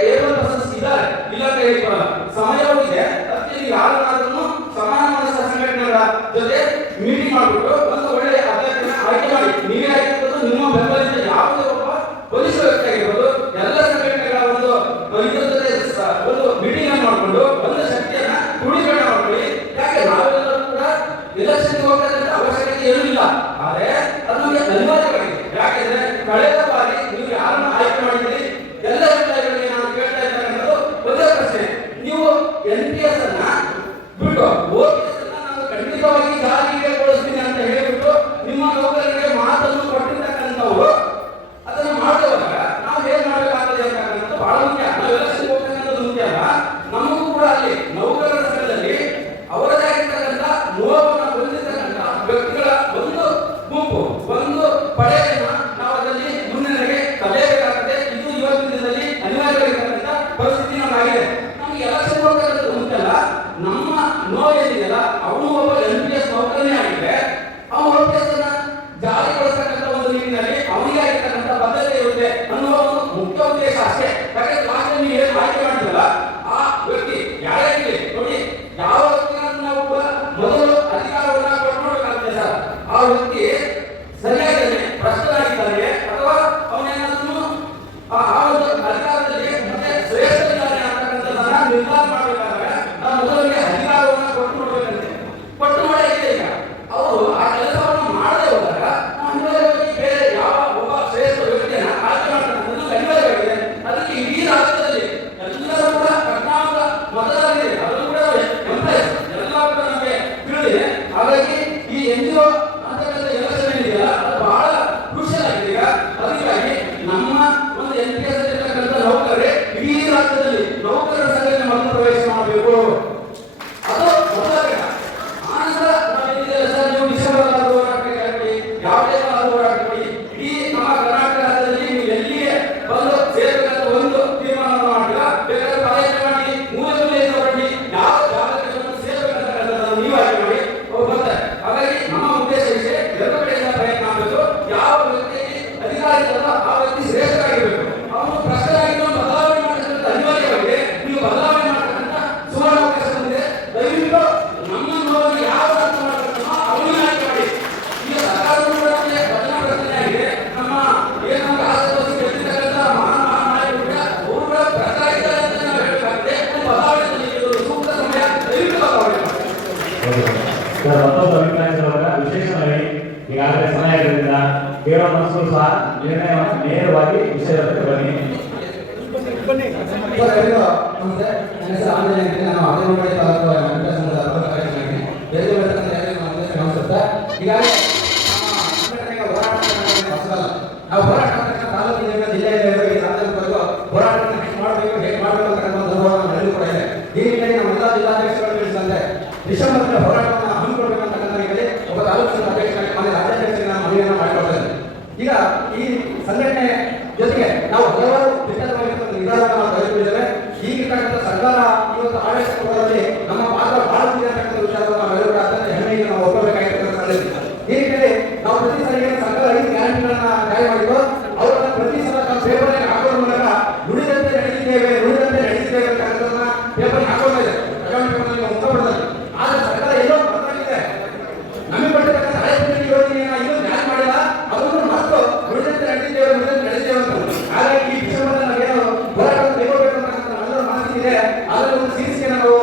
ಇದ್ದಾರೆ, ಇಲ್ಲ ಅಂತ ಹೇಳಿಕೊಳ್ಳಲ್ಲ. ಸಮಯವಿದೆ. ಅದಕ್ಕೆ ನೀವು ಯಾರನ್ನಾದ್ರೂ ಸಮಾನ ಮನಸ್ಕ ಸಂಘಟನೆಗಳ ಜೊತೆ ಮೀಟಿಂಗ್ ಮಾಡಿಬಿಟ್ಟು ಒಂದು ಒಳ್ಳೆಯ ಅಭ್ಯರ್ಥಿನ ಆಯ್ಕೆ ಮಾಡಿ. ನೀವೇ ಆಗಿರ್ಬೋದು, ನಿಮ್ಮ ಬೆಂಬಲಿತ ಯಾವುದೇ ಒಬ್ಬ ಬಲಿಷ್ಠ ವ್ಯಕ್ತಿ ಆಗಿರ್ಬೋದು, ಎಲ್ಲ ಸಂಘಟನೆಗಳ ಒಂದು ಇದ್ರ ಜೊತೆ ಒಂದು ಮೀಟಿಂಗ್ ಅನ್ನು ಮಾಡಿಕೊಂಡು ಒಂದು ಶಕ್ತಿಯನ್ನ ಕ್ರೋಢೀಕರಣ ಮಾಡ್ಕೊಳ್ಳಿ. ಯಾಕೆ ನಾವೆಲ್ಲರೂ ಕೂಡ ಎಲೆಕ್ಷನ್ಗೆ ಹೋಗ್ತಕ್ಕಂಥ ಅವಶ್ಯಕತೆ ಏನೂ ಇಲ್ಲ, ಆದರೆ ಅದು ನಮಗೆ ಅನಿವಾರ್ಯವಾಗಿದೆ. ಯಾಕೆಂದ್ರೆ ಕಳೆದ ಬಾರಿ ನೀವು ಯಾರನ್ನ ಆಯ್ಕೆ ಮಾಡಿದ್ದೀರಿ, ಎಲ್ಲ ಅಭಿಪ್ರಾಯಗಳಿಗೆ ನಾನು ಕೇಳ್ತಾ ಇರ್ತಕ್ಕಂಥದ್ದು ಒಂದೇ ಪ್ರಶ್ನೆ, ನೀವು NPS ಅನ್ನ ಬಿಟ್ಟು OPS ಅನ್ನ ನಾನು ಖಂಡಿತವಾಗಿ ಜಾರಿಗೆ ಗೊಳಿಸ್ತೀನಿ ಅಂತ ಹೇಳಿಬಿಟ್ಟು ನಿಮ್ಮ ನೌಕರರಿಗೆ ಮಾತನ್ನು ಕೊಟ್ಟಿರ್ತಕ್ಕಂಥವ್ರು ಅದನ್ನು ಮಾಡುವಾಗ ನಾವು ಏನ್ ಮಾಡಬೇಕಾಗ್ತದೆ ಅಂತಕ್ಕಂಥದ್ದು ಬಹಳ ಮುಖ್ಯ. ನಾವು ಎಲೆಕ್ಷನ್ ಹೋಗ್ತಕ್ಕಂಥದ್ದು ಮುಖ್ಯ ಅಲ್ಲ, ನಮಗೂ ಕೂಡ ಅಲ್ಲಿ ನೌಕರರ ಸಂಘದಲ್ಲಿ ಅವರದೇ ಆಗಿರ್ತಕ್ಕಂಥ ನೋವನ್ನು ಹೊಂದಿರ್ತಕ್ಕಂಥ ವ್ಯಕ್ತಿಗಳ ಒಂದು ಗುಂಪು, ಒಂದು ಪಡೆಯನ್ನ ನಾವು ಅದರಲ್ಲಿ ಮುನ್ನಡೆಗೆ ತರಲೇಬೇಕಾಗ್ತದೆ. ಇದು ಇವತ್ತಿನ ದಿನದಲ್ಲಿ ಅನಿವಾರ್ಯವಾಗಿರ್ತಕ್ಕಂಥ ಪರಿಸ್ಥಿತಿ ನಮಗಾಗಿದೆ. ನಮ್ಗೆ ಎಲೆಕ್ಷನ್ ಹೋಗ್ತಕ್ಕಂಥದ್ದು ಮುಖ್ಯ ಅಲ್ಲ, ನಮ್ಮ ನೋವೇನಿದೆಯಲ್ಲ ಅವನು ಒಬ್ಬ NPS ನೌಕರನೇ ಆಗಿದ್ರೆ ಅವನು OPS ಅನ್ನ ಜಾರಿಗೊಳಿಸ್ತಕ್ಕಂಥ ಒಂದು ನಿಟ್ಟಿನಲ್ಲಿ ಅವನಿಗೆ ಆಗಿರ್ತಕ್ಕಂಥ ಬದ್ಧತೆ ಇರುತ್ತೆ ಅನ್ನೋ ಒಂದು ಮುಖ್ಯ ಉದ್ದೇಶ ಅಷ್ಟೇ. ಯಾಕಂದ್ರೆ ಲಾಸ್ಟ್ ಟೈಮ್ ಏನು ಆಯ್ಕೆ ಮಾಡಿದ್ರಲ್ಲ ಆ ವ್ಯಕ್ತಿ ಯಾರೇ ಇರಲಿ ನೋಡಿ, ಯಾವ ವ್ಯಕ್ತಿಗಳನ್ನು ನಾವು ಕೂಡ ಮೊದಲು ಅಧಿಕಾರವನ್ನ ಕೊಟ್ಕೊಳ್ಬೇಕಾಗ್ತದೆ ಸರ್. ಆ ವ್ಯಕ್ತಿ ಸರಿಯಾಗಿ ಭ್ರಷ್ಟನಾಗಿದ್ದಾನೆ ಅಥವಾ ಅವನೇನಾದ್ರೂ ಆ ಒಂದು ಅಧಿಕಾರದಲ್ಲಿ ಸಹ ನಿರ್ಣಯವನ್ನು ನೇರವಾಗಿ ವಿಷಯಕ್ಕೆ ಬನ್ನಿ. ಸರ್, ಎಲ್ಲರಿಗೂ ನಮಸ್ತೆ. ನನ್ನ ಹೆಸರು ಆಂಜನೇಯ ಅಂತ. ನಾನು ಅಗಲಮೂಡಿ ತಾಲೂಕು ಮಹಿಳಾ ಸಂಘದ ಕಾರ್ಯದರ್ಶಿಯಾಗಿದ್ದೀನಿ. ಬೇರೆ ನಮಸ್ತೆ. ಹೀಗಾಗಿ ನಮ್ಮ ಸಂಘಟನೆಗೆ ಹೋರಾಟ ಹೊಸದಲ್ಲ. ನಾವು ಹೋರಾಟ ತಾಲೂಕಿನಿಂದ ಜಿಲ್ಲೆಯಿಂದ ರಾಜ್ಯದವರೆಗೂ ಹೋರಾಟವನ್ನು ಹೇಗೆ ಮಾಡಬೇಕು ಅಂತಕ್ಕಂಥ ಅನುಭವ ನಡೆದು ಕೂಡ ಇದೆ. ಈ ನಿಟ್ಟಿನಲ್ಲಿ ನಮ್ಮೆಲ್ಲ ಜಿಲ್ಲಾಧ್ಯಕ್ಷರು ತಿಳಿಸಿದಂತೆ ಡಿಸೆಂಬರ್ನಲ್ಲಿ ಹೋರಾಟವನ್ನು ಹಮ್ಮಿಕೊಳ್ಬೇಕಂತಕ್ಕಂಥ ನಿಟ್ಟಿನಲ್ಲಿ ಒಬ್ಬ ತಾಲೂಕಿನ ಅಧ್ಯಕ್ಷರಾಗಿ ಮನೆ ರಾಜ್ಯಾಧ್ಯಕ್ಷರಿಗೆ ನಾನು ಮನವಿಯನ್ನು ಮಾಡಿಕೊಳ್ತೇನೆ. ಈಗ ಈ ಸಂಘಟನೆ ಜೊತೆಗೆ ನಾವು ಹಲವಾರು ನಿರ್ಧಾರವನ್ನು ತೆಗೆದುಕೊಂಡಿದ್ದೇವೆ. ಈಗಿರ್ತಕ್ಕಂಥ ಸರ್ಕಾರ ಇವತ್ತು ಆಡಳಿತ ಕೊಡುವಲ್ಲಿ ನಮ್ಮ ಪಾತ್ರ ಬಹಳದಿದೆ ಅಂತಕ್ಕಂಥ ವಿಚಾರವನ್ನು ನಾವೆಲ್ಲರೂ ಅತ್ಯಂತ ಹೆಮ್ಮೆಯಿಂದ ನಾವು ಒಪ್ಪಬೇಕಾಗಿರ್ತಕ್ಕಂಥ ಈ ನಿಟ್ಟಿನಲ್ಲಿ ನಾವು ಪ್ರತಿ ಸಾರಿಗೆ ಸರ್ಕಾರ 5 ಗ್ಯಾರಂಟಿಗಳನ್ನ ಜಾರಿ ಮಾಡಿದ್ದು ಅವರನ್ನ ಪ್ರತಿ ಸಲ ಪೇಪರ್ ಹಾಕೋದ್ರ ಮೂಲಕ ನುಡಿದಂತೆ ನಡೆದಿದ್ದೇವೆ ಅಂತಕ್ಕಂಥದ್ದನ್ನ ಪೇಪರ್ ಹಾಕೋತಾ ಇದೆ. ಮುಂಬಡದಲ್ಲಿ ಆದ್ರೆ ಸರ್ಕಾರ ಎಲ್ಲೋ ಮಾತಾಡಿದೆ. ನಮಗೆ ಬರ್ತಕ್ಕಂಥ ಹಳೆ ಯೋಜನೆಯನ್ನ ಇನ್ನೂ ಜಾರಿ ಮಾಡಿಲ್ಲ. ಅದನ್ನು ಮತ್ತು ನುಡಿದಂತೆ ನಡೆದಿದ್ದೇವೆ ಅಂತ. ಹಾಗಾಗಿ ಈ ಡಿಸೆಂಬರ್ ನಾವೇನು ಹೋರಾಟವನ್ನು ಕೈಗೊಳ್ಳಬೇಕಂತ ನಮ್ಮೆಲ್ಲರ ಮನಸ್ಸಿದೆ. ಅದರ ಒಂದು ಶೀರ್ಷಿಕೆ ನಾವು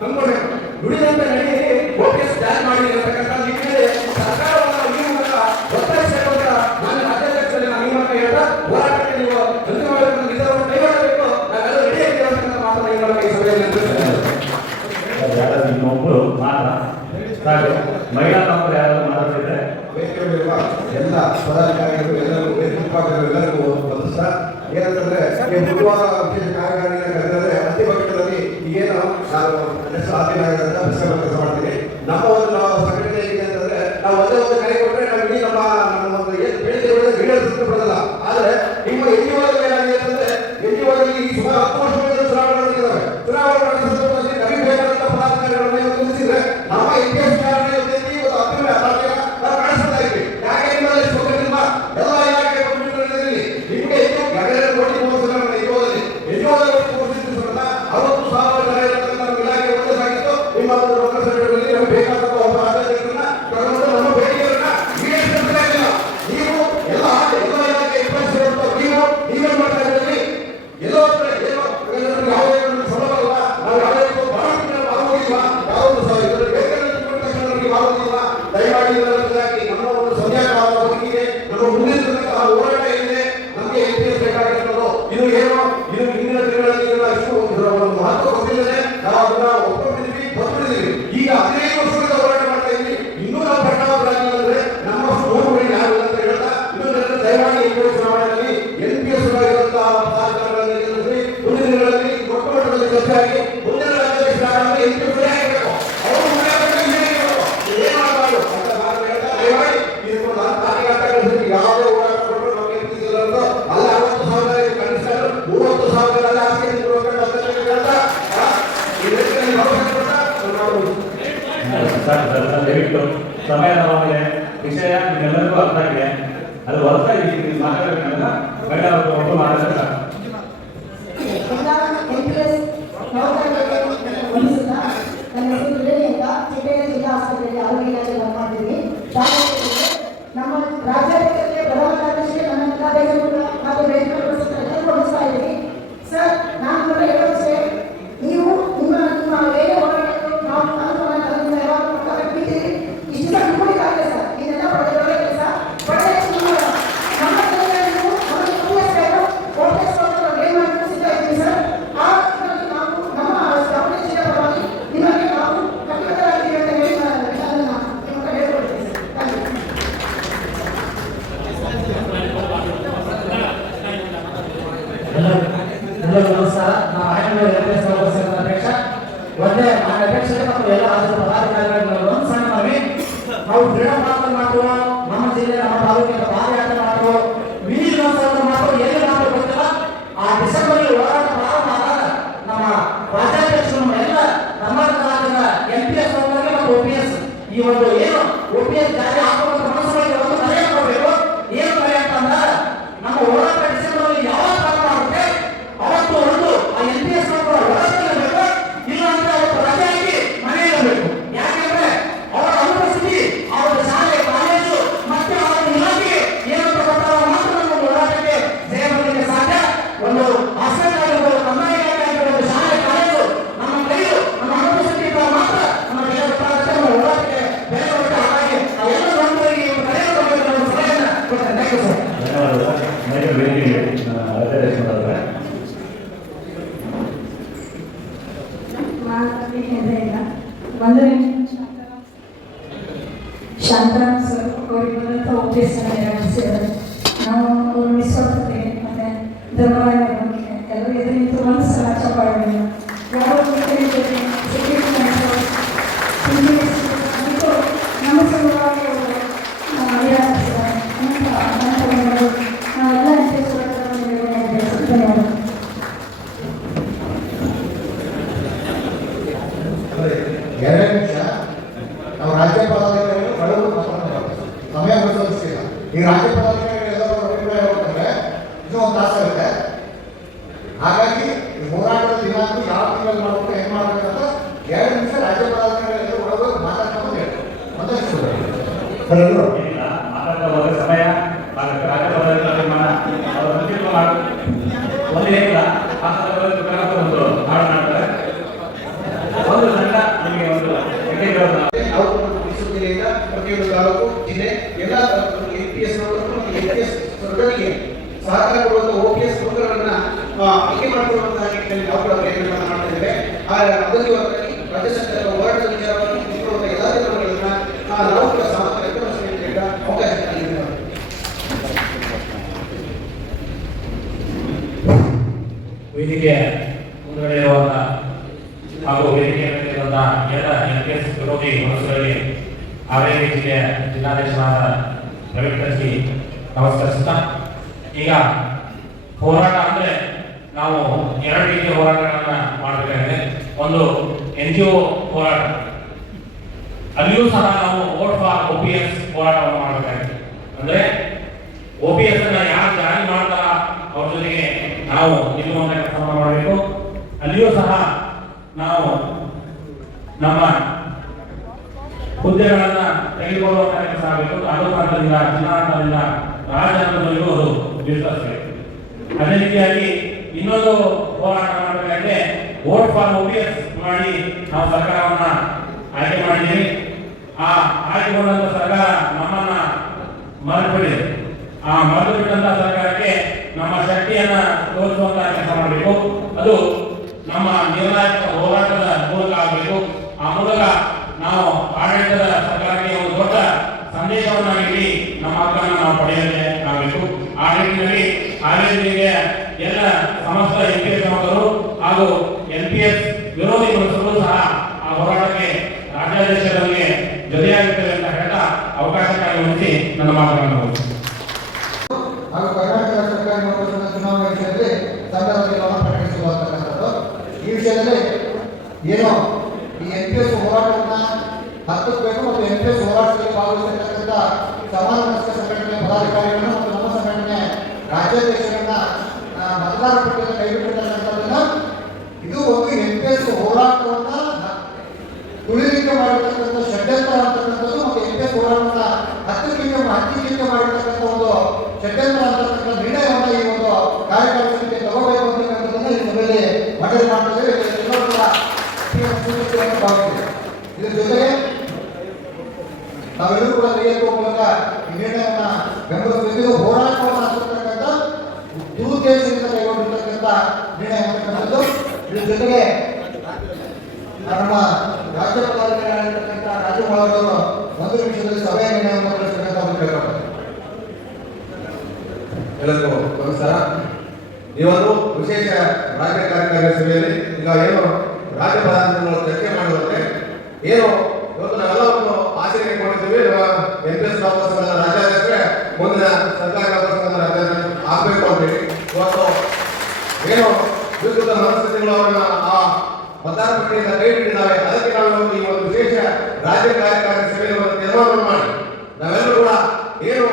ತಂದ್ಕೊಳ್ಬೇಕು. ನುಡಿದಂತೆ ನಡೆದಿ OPS ಜಾರಿ ಮಾಡಿ ಅಂತಕ್ಕಂಥ ನಿಟ್ಟಿನಲ್ಲಿ ಸರ್ಕಾರವನ್ನು ಈ ಮೂಲಕ ಒತ್ತಾಯಿಸಬೇಕು ಅಂತ ನಾನು ರಾಜ್ಯಾಧ್ಯಕ್ಷರಲ್ಲಿ ನಾನು ಈ ಮೂಲಕ ಹೇಳ್ತಾ ಹೋರಾಟಕ್ಕೆ ನೀವು ಅಂತಿಮವಾಗಿ ನಿರ್ಧಾರವನ್ನು ಕೈಗೊಳ್ಳಬೇಕು. ನಾವೆಲ್ಲರೂ ರೆಡಿ ಆಗಿದ್ದೇವೆ ಅಂತಕ್ಕಂಥ ಮಾತನ್ನು ಈ ಮೂಲಕ ಈ ಸಭೆಯಲ್ಲಿ ಇನ್ನೊಬ್ಬರು ಮಾತ್ರ ಸಾಕು. ಮಹಿಳಾ ಕಾಂಗ್ರೆಸ್ ಯಾರು ಮಾತಾಡ್ತಿದ್ರೆ ವೇದಿಕೆಯಲ್ಲಿರುವ ಎಲ್ಲ ಪದಾಧಿಕಾರಿಗಳು ಎಲ್ಲರಿಗೂ ಎಲ್ಲರಿಗೂ ಒಂದು ಸಹ ಏನಂತಂದ್ರೆ ಬುಧವಾರ ವಿಶೇಷ ಕಾರ್ಯಕಾರಿಣಿಯ ಕರೆದರೆ ಅಂತಿಮಘಟ್ಟದಲ್ಲಿ ಈಗೇನು ನಾನು ಆದಿನಾಯಕರಿಂದ ಕೆಲಸ ಮಾಡ್ತೀನಿ. ನಮ್ಮ ಒಂದು ಸಂಘಟನೆ ಹೇಗಿದೆ ಅಂತಂದ್ರೆ ನಾವು ಒಂದೇ ಒಂದು ಕರೆ ಕೊಟ್ಟರೆ ನಾವು ಇಡೀ ನಮ್ಮ ಒಂದು ಏನು ಬೇಡಿಕೆ ಈಡೇರಿಸಲು ಬರೋಲ್ಲ. ಆದರೆ ನಿಮ್ಮ NGOದಲ್ಲಿ ಏನಾಗಿದೆ ಅಂತಂದ್ರೆ NGOದಲ್ಲಿ ಈ ಸುಮಾರು 10 ವರ್ಷಗಳಿಂದ ಚುನಾವಣೆ ನಡೆದಿದ್ದಾವೆ. ಚುನಾವಣೆ ನಡೆದ ಸಂದರ್ಭದಲ್ಲಿ ನಮಗೆ ಬೇಕಾದಂತ ಪದಾಧಿಕಾರಿಗಳನ್ನು ಕುಳಿಸಿದ್ರೆ ನಮ್ಮ NPS ಕಾರ್ಯದಲ್ಲಿ ಒಂದು ಅಭಿವೃದ್ಧಿ ಸಾಧ್ಯ ನಾವು ಕಾಣಿಸ್ತಾ ಇದ್ವಿ. ಯಾಕೆ ನಿಮ್ಮಲ್ಲಿ ಸೌಕರ್ಯವಿಲ್ಲ? ಎಲ್ಲ ಇಲಾಖೆ ಕಂಪ್ಯೂಟರ್ಗಳಲ್ಲಿ ನಿಮಗೆ ಎರಡು ಕೋಟಿ NGOದಲ್ಲಿ ಪೋಷಿಸಿದ 60,000 ಜನ ಇರತಕ್ಕಂಥ ನಮ್ಮ ಇಲಾಖೆ ಒಳ್ಳೆದಾಗಿತ್ತು. ನಿಮ್ಮ ಒಂದು ಲೋಕಲ್ ಸರ್ಟಿಫಿಕೇಟ್ ನಮಗೆ ಬೇಕಾದಂತ ಒಬ್ಬ ರಾಜ್ಯಾಧ್ಯಕ್ಷರನ್ನ ತಗೊಂಡು ನಮ್ಮ ಬೇಡಿಕೆಯನ್ನ ಈಡೇರಿಸಬೇಕಾಗಿಲ್ಲ. ನೀವು ಎಲ್ಲ ಇಲಾಖೆ ನೀವೇನ್ ಮಾಡ್ತಾ ಇದ್ದೀರಿ? ಎಲ್ಲೋ ಯಾವುದೇ ಸೌಲಭ್ಯ ನಾವು ಯಾವುದೇ ಮಾಡುವುದಿಲ್ಲ. ಯಾವುದೂ ಸಹ ಇದರಲ್ಲಿ ಬೇಕಾದ್ರೆ ಮಾಡುವುದಿಲ್ಲ. ದಯಮಾಡಿ ಇದರಲ್ಲಿ ನಮ್ಮ ಒಂದು ಸಂಧ್ಯಾಕಾಲ ಬದುಕಿಗೆ ನಮ್ಮ ಮುಂದಿರ್ತಕ್ಕಂತಹ ಹೋರಾಟ ಏನಿದೆ ನಮಗೆ ಬೇಕಾಗಿರ್ತದೋ ಇದು ಏನು ಇದು ಹಿಂದಿನ ದಿನಗಳಲ್ಲಿ ಇಷ್ಟು ಒಂದು ಮಹತ್ವ ಗೊತ್ತಿಲ್ಲದೆ ನಾವು ಅದನ್ನ ಒಪ್ಪಿಕೊಂಡಿದ್ವಿ ಬಂದ್ಬಿಟ್ಟಿದ್ದೀವಿ. ಈಗ 15 ವರ್ಷದಿಂದ ಹೋರಾಟ ಮಾಡ್ತಾ ಇದ್ವಿ. ಇನ್ನೂ ನಾವು ಪರಿಣಾಮಕಾರಿಯಾಗಿಲ್ಲ ನಮ್ಮ ಮೂರುಗಳಿಗೆ ಯಾರು ಅಂತ ಹೇಳ್ತಾ ಇನ್ನೊಂದು ದಯಮಾಡಿ ಚುನಾವಣೆಯಲ್ಲಿ NPS ಆಗಿರುವಂತಹ ಪದಾಧಿಕಾರಿಗಳನ್ನು ಎದುರಿಸಿ ಮುಂದಿನ ದಿನಗಳಲ್ಲಿ ದೊಡ್ಡ ಮಟ್ಟದಲ್ಲಿ ಚರ್ಚೆ ಆಗಿ ಮುಂದಿನ ರಾಜ್ಯಾಧ್ಯಕ್ಷರಾಗಿ NPS ಆಗಬೇಕು. ಅವರು ಏನ್ ಮಾಡಬಾರ್ದು ಅಂತ ನಾನು ಹೇಳ್ತಾ ದಯಮಾಡಿ ಇದು ಯಾವುದೇ ಹೋರಾಟ ಕೊಟ್ಟರು ನಮಗೆ ಅಂತ ಅಲ್ಲ 60,000 ಕನಿಷ್ಠ 30,000 ಆಸ್ತಿ ದಯವಿಟ್ಟು ಸಮಯ ನಮಗೆ ವಿಷಯ ನಿಮ್ಮೆಲ್ಲರಿಗೂ ಅರ್ಥ ಆಗಿದೆ. ಅದು ಹೊರತಾಗಿ ಮಾತಾಡಬೇಕಂತ ಮಹಿಳಾ ಒಟ್ಟು ಮಾತಾಡ್ತಾರೆ. ಜಿಲ್ಲಾ ಆಸ್ಪತ್ರೆಯಲ್ಲಿ ಆರೋಗ್ಯ ಇಲಾಖೆ ವರ್ಕ್ ಮಾಡ್ತೀವಿ. ನಮ್ಮ ರಾಜ್ಯಾಧ್ಯಕ್ಷರಿಗೆ ಪ್ರಧಾನ ಕಾರ್ಯದರ್ಶಿಗೆ ನನ್ನ ಜಿಲ್ಲಾಧ್ಯಕ್ಷರು ಹಾಗೂ ಬೆಳೆಸ್ತಾ ಇದ್ದೀವಿ. ಸರ್, ನಾನು ಕೂಡ ಹೇಳೋಷ್ಟೇ, ನೀವು ನಿಮ್ಮ ಬೇರೆ ಹೋರಾಟಗಳು ನಾವು ಯಾವಾಗ ಬಿಟ್ಟಿದ್ದೀರಿ ಇಷ್ಟ ತಿಳ್ಕೊಂಡಿದ್ದಾಗಿದೆ ಸರ್. ಇದೆಲ್ಲ ಪಡೆದ ಕೆಲಸ ಪಡೆದ ನಮ್ಮ ನೀವು ಏನು ಮಾಡ್ತಾ ಇದ್ದೀವಿ ಸರ್. ಆ ನಾವು ನಮ್ಮ ಜಿಲ್ಲೆ ಪರವಾಗಿ ನಿಮಗೆ ನಾವು ಕಟ್ಟಿಬದ್ಧರಾಗಿದ್ದೀವಿ ಅಂತ ಹೇಳಿ ನಿಮಗೆ ಹೇಳ್ಕೊಡ್ತೀವಿ ಸರ್. ಎಲ್ಲರಿಗೂ ನಮಸ್ಕಾರ. ನಾವು ಅಧ್ಯಕ್ಷ ಒಂದೇ ಅಧ್ಯಕ್ಷರೇ ಮತ್ತು ಎಲ್ಲ ಪದಾಧಿಕಾರಿಗಳು ಒಂದು ಸಣ್ಣ ಮನವಿ. ನಾವು ದೃಢ ಮಾತ್ರ ಮಾಡುವ ನಮ್ಮ ಜಿಲ್ಲೆ ನಮ್ಮ ತಾಲೂಕಿನ ಪಾದಯಾತ್ರೆ ಮಾಡುವ ವಿಧಿವಂತ ಮಾತ್ರ ಎಲ್ಲಿ ಮಾತ್ರ ಗೊತ್ತಿಲ್ಲ. ಆ ಡಿಸೆಂಬರ್ ಹೋರಾಟ ಪ್ರಾರಂಭ ಆದಾಗ ನಮ್ಮ ರಾಜ್ಯಾಧ್ಯಕ್ಷರು ಎಲ್ಲ ಕರ್ನಾಟಕ ರಾಜ್ಯದ NPS ಮತ್ತು OPS ಈ ಒಂದು ಏನು OPS ಜಾರಿ ಹಾಕುವಂತ ಮನಸ್ಸುಗಳಿಗೆ ಒಂದು ಕರೆ ಕೊಡಬೇಕು. ಏನು ಕರೆ ಅಂತಂದ್ರೆ ನಮ್ಮ ಹೋರಾಟ ಡಿಸೆಂಬರ್ ಯಾವಾಗ ಪ್ರಾರಂಭ ಆಗುತ್ತೆ ಅವತ್ತು ಒಂದು ಆ NPS ಏಕೆಂದರೆ ಇಲ್ಲ ಒಂದು ಶಾಂತರಾಮ್ ಸರ್ ಅವರಿಗೆ ಬಂದಂಥ ಉದ್ದೇಶನ ನೆರವೇರಿಸಿದ್ದಾರೆ. ನಾವು ಅವರು ವಿಶ್ವಾಸತೆ ಮತ್ತು ಧರ್ಮರಾಯ ಬಗ್ಗೆ ಎಲ್ಲರೂ ಎದುರು ನಿಂತು ಒಂದು ಸಲ ಚಪ್ಪಾಳೆ ಯಾವ ಜೊತೆ ನಮ್ಮ ಸಲುವಾಗಿ ನಾವೆಲ್ಲ ಧನ್ಯವಾದ. ಎರಡನೇ ನಿಮಿಷ ನಾವು ರಾಜ್ಯ ಪದಾಧಿಕಾರಿಗಳು ಕಳೆದು ಸಮಯ ಮುಗಿಸೋದಿಲ್ಲ. ಈ ರಾಜ್ಯ ಪದಾಧಿಕಾರಿಗಳು ಎಲ್ಲರೂ ಅಭಿಪ್ರಾಯ ಹೋಗ್ತಾರೆ ಇನ್ನೂ ಒಂದು ತಾಸಾಗುತ್ತೆ. ಹಾಗಾಗಿ ಈ ಹೋರಾಟದ ದಿನಾಂಕ ಯಾವ ತಿಂಗಳಲ್ಲಿ ಮಾಡಬೇಕು ಹೆಂಗೆ ಮಾಡಬೇಕಂತ 2 ನಿಮಿಷ ರಾಜ್ಯ ಪದಾಧಿಕಾರಿಗಳು ಒಳಗೆ ಮಾತಾಡ್ಕೊಂಡು ಏನಿಲ್ಲ, ಮಾತಾಡ್ತಾ ಹೋದ್ರೆ ಸಮಯ ರಾಜ್ಯ ಪದಾಧಿಕಾರಿ ಅವರು ಅಂತಿಮ ಒಂದೇನಿಲ್ಲ ಒಂದು ಹಾಡು ಮಾಡ್ತಾರೆ. ಒಂದು ಸಣ್ಣ ನಿಮಗೆ ಒಂದು ಜಿಲ್ಲೆಯಿಂದ ಪ್ರತಿಯೊಂದು ತಾಲೂಕು ಜಿಲ್ಲೆ ಎಲ್ಲ APS ವರ್ಗಗಳಿಗೆ ಸಹಕಾರ ಕೊಡುವಂತ OPS ವರ್ಗಗಳನ್ನ ಆಯ್ಕೆ ಮಾಡಿಕೊಳ್ಳುವಂತಹ ನಿಟ್ಟಿನಲ್ಲಿ ನಾವು ಕೂಡ ಪ್ರಯತ್ನಗಳನ್ನು ಮಾಡ್ತಾ ಇದ್ದೇವೆ. ಅದಕ್ಕೆ ರಾಜ್ಯ ಸರ್ಕಾರದ ಹೋರಾಟದ ವಿಚಾರವಾಗಿ ಇರುವಂತಹ ಎಲ್ಲ ತೀರ್ಮಾನಗಳನ್ನ ನಾವು ಕೂಡ ವ್ಯಕ್ತಪಡಿಸಲಿಕ್ಕೆ ಅವಕಾಶ ನೀಡಿದ್ದೇವೆ. ವೇದಿಕೆ ಮುಂದುಗಡೆ ಇರುವಂತಹ ಹಾಗೂ ವೇದಿಕೆಯಲ್ಲಿರುವಂತಹ ಎಲ್ಲ NPS ವಿರೋಧಿ ಮನಸ್ಸುಗಳಿಗೆ ಹಾವೇರಿ ಜಿಲ್ಲೆಯ ಜಿಲ್ಲಾಧ್ಯಕ್ಷರಾದ ರವಿಕೃಷ್ಣ ನಮಸ್ಕರಿಸುತ್ತಾ, ಈಗ ಹೋರಾಟ ಅಂದ್ರೆ ನಾವು 2 ರೀತಿಯ ಹೋರಾಟಗಳನ್ನ ಮಾಡಬೇಕಾಗಿದೆ. ಒಂದು NGO ಹೋರಾಟ, ಅಲ್ಲಿಯೂ ಸಹ ನಾವು ವೋಟ್ ಫಾರ್ OPS ಹೋರಾಟವನ್ನು ಮಾಡಬೇಕಾಗಿದೆ. ಅಂದ್ರೆ OPS ಅನ್ನ ಯಾರು ಜಾರಿ ಮಾಡ್ತಾರ ಅವ್ರ ಜೊತೆಗೆ ನಾವು ನಿಲ್ಲುವಂತ ಕೆಲಸವನ್ನು ಮಾಡಬೇಕು. ಅಲ್ಲಿಯೂ ಸಹ ನಾವು ನಮ್ಮ ಹುದ್ದೆಗಳನ್ನ ತೆಗೆದುಕೊಳ್ಳುವಂತ ಕೆಲಸ ಆಗಬೇಕು. ತಾಲೂಕು ಹಂತದಿಂದ, ಜಿಲ್ಲಾ ಹಂತದಿಂದ, ರಾಜ್ಯ ಹಂತದಲ್ಲಿಯೂ ಅದು ವಿಸ್ತರಿಸಬೇಕು. ಅದೇ ರೀತಿಯಾಗಿ ಇನ್ನೊಂದು ಹೋರಾಟ ಮಾಡಬೇಕಾದ್ರೆ ವೋಟ್ ಫಾರ್ OPS ಮಾಡಿ ನಾವು ಸರ್ಕಾರವನ್ನ ಆಯ್ಕೆ ಮಾಡಿದ್ದೀವಿ. ಆ ಆಯ್ಕೆಗೊಂಡಂತ ಸರ್ಕಾರ ನಮ್ಮನ್ನ ಮರೆತುಬಿಟ್ಟಿದೆ. ಆ ಮರೆತು ಬಿಟ್ಟಂತ ಸರ್ಕಾರಕ್ಕೆ ನಮ್ಮ ಶಕ್ತಿಯನ್ನ ತೋರಿಸುವಂತ ಕೆಲಸ ಮಾಡಬೇಕು. ಅದು ನಮ್ಮ ನಿರ್ಣಾಯಕ ಹೋರಾಟದ ಮೂಲಕ ಆಗಬೇಕು. ಆ ಮೂಲಕ ನಾವು ಆಡಳಿತದ ಸರ್ಕಾರಕ್ಕೆ ಒಂದು ದೊಡ್ಡ ಸಂದೇಶವನ್ನ ನೀಡಿ ನಮ್ಮ ಹಕ್ಕನ್ನು ನಾವು ಪಡೆಯಲು ಆಗಬೇಕು. ಆ ನಿಟ್ಟಿನಲ್ಲಿ ಹಾವೇರಿಗೆ ಎಲ್ಲ ಸಮಸ್ತ NPS ನೌಕರರು ಹಾಗೂ NPS ವಿರೋಧಿ ಮನಸ್ಸುಗಳು ಸಹ ಆ ಹೋರಾಟಕ್ಕೆ ರಾಜ್ಯಾಧ್ಯಕ್ಷರಿಗೆ ಜೊತೆಯಾಗುತ್ತವೆ ಅಂತ ಹೇಳ್ತಾ ಅವಕಾಶಕ್ಕಾಗಿ ಹೊಂದಿ ನನ್ನ ಮಾತುಗಳನ್ನು ಹಾಗೂ ಕರ್ನಾಟಕ ಸರ್ಕಾರಿ ನೌಕರರ ಚುನಾವಣೆ ವಿಷಯದಲ್ಲಿ ಸಂದರ್ಭದಲ್ಲಿ ಪ್ರಕಟಿಸುವಂತಕ್ಕಂಥದ್ದು. ಈ ವಿಷಯದಲ್ಲಿ ಏನು ಈ NPS ಹೋರಾಟವನ್ನ ಹತ್ತಿಸಬೇಕು ಮತ್ತು NPS ಹೋರಾಟದಲ್ಲಿ ಭಾಗವಹಿಸಿರ್ತಕ್ಕಂಥ ಸಮಾನ ಮನಸ್ಕ ಸಂಘಟನೆ ಪದಾಧಿಕಾರಿಗಳನ್ನು ಮತ್ತು ನಮ್ಮ ಸಂಘಟನೆ ರಾಜ್ಯಾಧ್ಯಕ್ಷರನ್ನ ಮತದಾರ ಪಟ್ಟಿಯನ್ನು ಕೈಬಿಟ್ಟಿರ್ತಕ್ಕಂಥದ್ದನ್ನ ಇದು ಒಂದು NPS ಹೋರಾಟವನ್ನ ತುಳಿಲಿಕ್ಕೆ ಮಾಡಿರ್ತಕ್ಕಂಥ ಷಡ್ಯಂತ್ರ ಅಂತಕ್ಕಂಥದ್ದು ಮತ್ತು NPS ಹೋರಾಟವನ್ನ ಹತ್ತಿಲಿಕ್ಕೆ ಮಾಡಿರ್ತಕ್ಕಂಥ ಒಂದು ಷಡ್ಯಂತ್ರ ಅಂತಕ್ಕಂಥ ನಿರ್ಣಯವನ್ನು ಈ ಒಂದು ಕಾರ್ಯಕಾರಿಣಿಗೆ ತಗೋಬೇಕು ಅಂತಕ್ಕಂಥದ್ದನ್ನ ಈ ಸಭೆಯಲ್ಲಿ ಮಂಡನೆ ಮಾಡ್ತಿದ್ದೇವೆ. ಇದ್ರ ಜೊತೆಗೆ ನಾವೆಲ್ಲರೂ ಕೂಡ ಕೈ ಎತ್ತುವ ಮೂಲಕ ಈ ನಿರ್ಣಯವನ್ನ ಬೆಂಬಲಿಸಬೇಕು. ಹೋರಾಟವನ್ನು ಹತ್ತಿರ್ತಕ್ಕಂಥ ದುರುದ್ದೇಶದಿಂದ ಕೈಗೊಂಡಿರ್ತಕ್ಕಂಥ ನಿರ್ಣಯ ಅಂತಕ್ಕಂಥದ್ದು. ಇದ್ರ ಜೊತೆಗೆ ನಮ್ಮ ರಾಜ್ಯ ಪದಾಧಿಕಾರಿಯಾಗಿರ್ತಕ್ಕಂಥ ರಾಜಮೋಹನ್ ಅವರು 1 ನಿಮಿಷದಲ್ಲಿ ಸಭೆಯ ನಿರ್ಣಯವನ್ನು ತಿಳಿಸಬೇಕಂತ ಅವರು ಕೇಳ್ಕೊಳ್ತಾರೆ. ಎಲ್ಲರಿಗೂ ನಮಸ್ಕಾರ. ಈ ಒಂದು ವಿಶೇಷ ರಾಜ್ಯ ಕಾರ್ಯಕಾರಿ ಸಭೆಯಲ್ಲಿ ಈಗ ಏನು ರಾಜ್ಯ ಪದಾಧಿಕಾರಿಗಳು ಚರ್ಚೆ ಮಾಡುವಂತೆ ಏನು ಇವತ್ತು ನಾವೆಲ್ಲ ಒಂದು ಆಚರಣೆ ಮಾಡಿದ್ದೀವಿ. NPS ನೌಕರ ಸಂಘದ ರಾಜ್ಯಾಧ್ಯಕ್ಷರೇ ಮುಂದಿನ ಸರ್ಕಾರಿ ನೌಕರ ಸಂಘದ ರಾಜ್ಯಾಧ್ಯಕ್ಷ ಆಗಬೇಕು ಅಂತೇಳಿ ಇವತ್ತು ಏನು ವಿಕೃತ ಮನಸ್ಥಿತಿಗಳು ಅವರನ್ನ ಆ ಮತದಾರ ಪಟ್ಟಿಯಿಂದ ಕೈ ಬಿಟ್ಟಿದ್ದಾವೆ. ಅದಕ್ಕೆ ನಾವು ಈ ಒಂದು ವಿಶೇಷ ರಾಜ್ಯ ಕಾರ್ಯಕಾರಿ ಸಭೆಯಲ್ಲಿ ಒಂದು ತೀರ್ಮಾನವನ್ನು ಮಾಡಿ ನಾವೆಲ್ಲರೂ ಕೂಡ ಏನು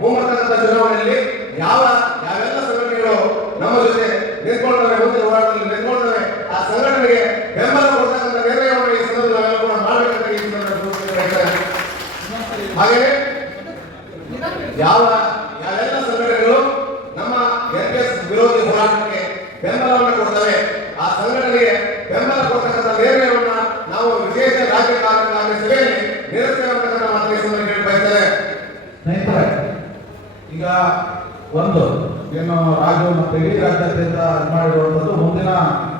ಮುಂಬರ್ತಕ್ಕಂಥ ಚುನಾವಣೆಯಲ್ಲಿ ಯಾವೆಲ್ಲ ಸಂಘಟನೆಗಳು ನಮ್ಮ ಜೊತೆ ನಿಂತ್ಕೊಳ್ತವೆ, ಮುಂದಿನ ಹೋರಾಟದಲ್ಲಿ ನಿಂತ್ಕೊಳ್ತವೆ, ಆ ಸಂಘಟನೆಗೆ ಬೆಂಬಲ ಕೊಡ್ತಕ್ಕಂಥ ನಿರ್ಣಯವನ್ನು ಈ ಸಂದರ್ಭದಲ್ಲಿ ನಾವೆಲ್ಲ ಕೂಡ ಮಾಡಬೇಕಂತ ಈ ಸಂದರ್ಭದಲ್ಲಿ ಹೇಳ್ತಾರೆ. ಹಾಗೆಯೇ ಯಾವೆಲ್ಲ ಸಂಘಟನೆಗಳು ನಮ್ಮ NPS ವಿರೋಧಿ ಹೋರಾಟಕ್ಕೆ ಬೆಂಬಲವನ್ನು ಕೊಡ್ತವೆ, ಆ ಸಂಘಟನೆಗೆ ಬೆಂಬಲ ಕೊಡ್ತಕ್ಕಂಥ ನಿರ್ಣಯವನ್ನ ನಾವು ವಿಶೇಷ ರಾಜ್ಯ ಕಾರ್ಯಕಾರಿ ಸಭೆಯಲ್ಲಿ ನಿಲ್ಲಿಸ್ತೇವೆ ಅಂತಕ್ಕಂಥ ಮಾತನ್ನು ಈ ಸಂದರ್ಭದಲ್ಲಿ ಹೇಳಿ ಬಯಸ್ತಾರೆ. ಸ್ನೇಹಿತರೆ, ಈಗ ಒಂದು ಏನು ರಾಜ್ಯ ಮತ್ತು ಇಡೀ ರಾಜ್ಯಾದ್ಯಂತ ಮಾಡಿರುವಂಥದ್ದು ಮುಂದಿನ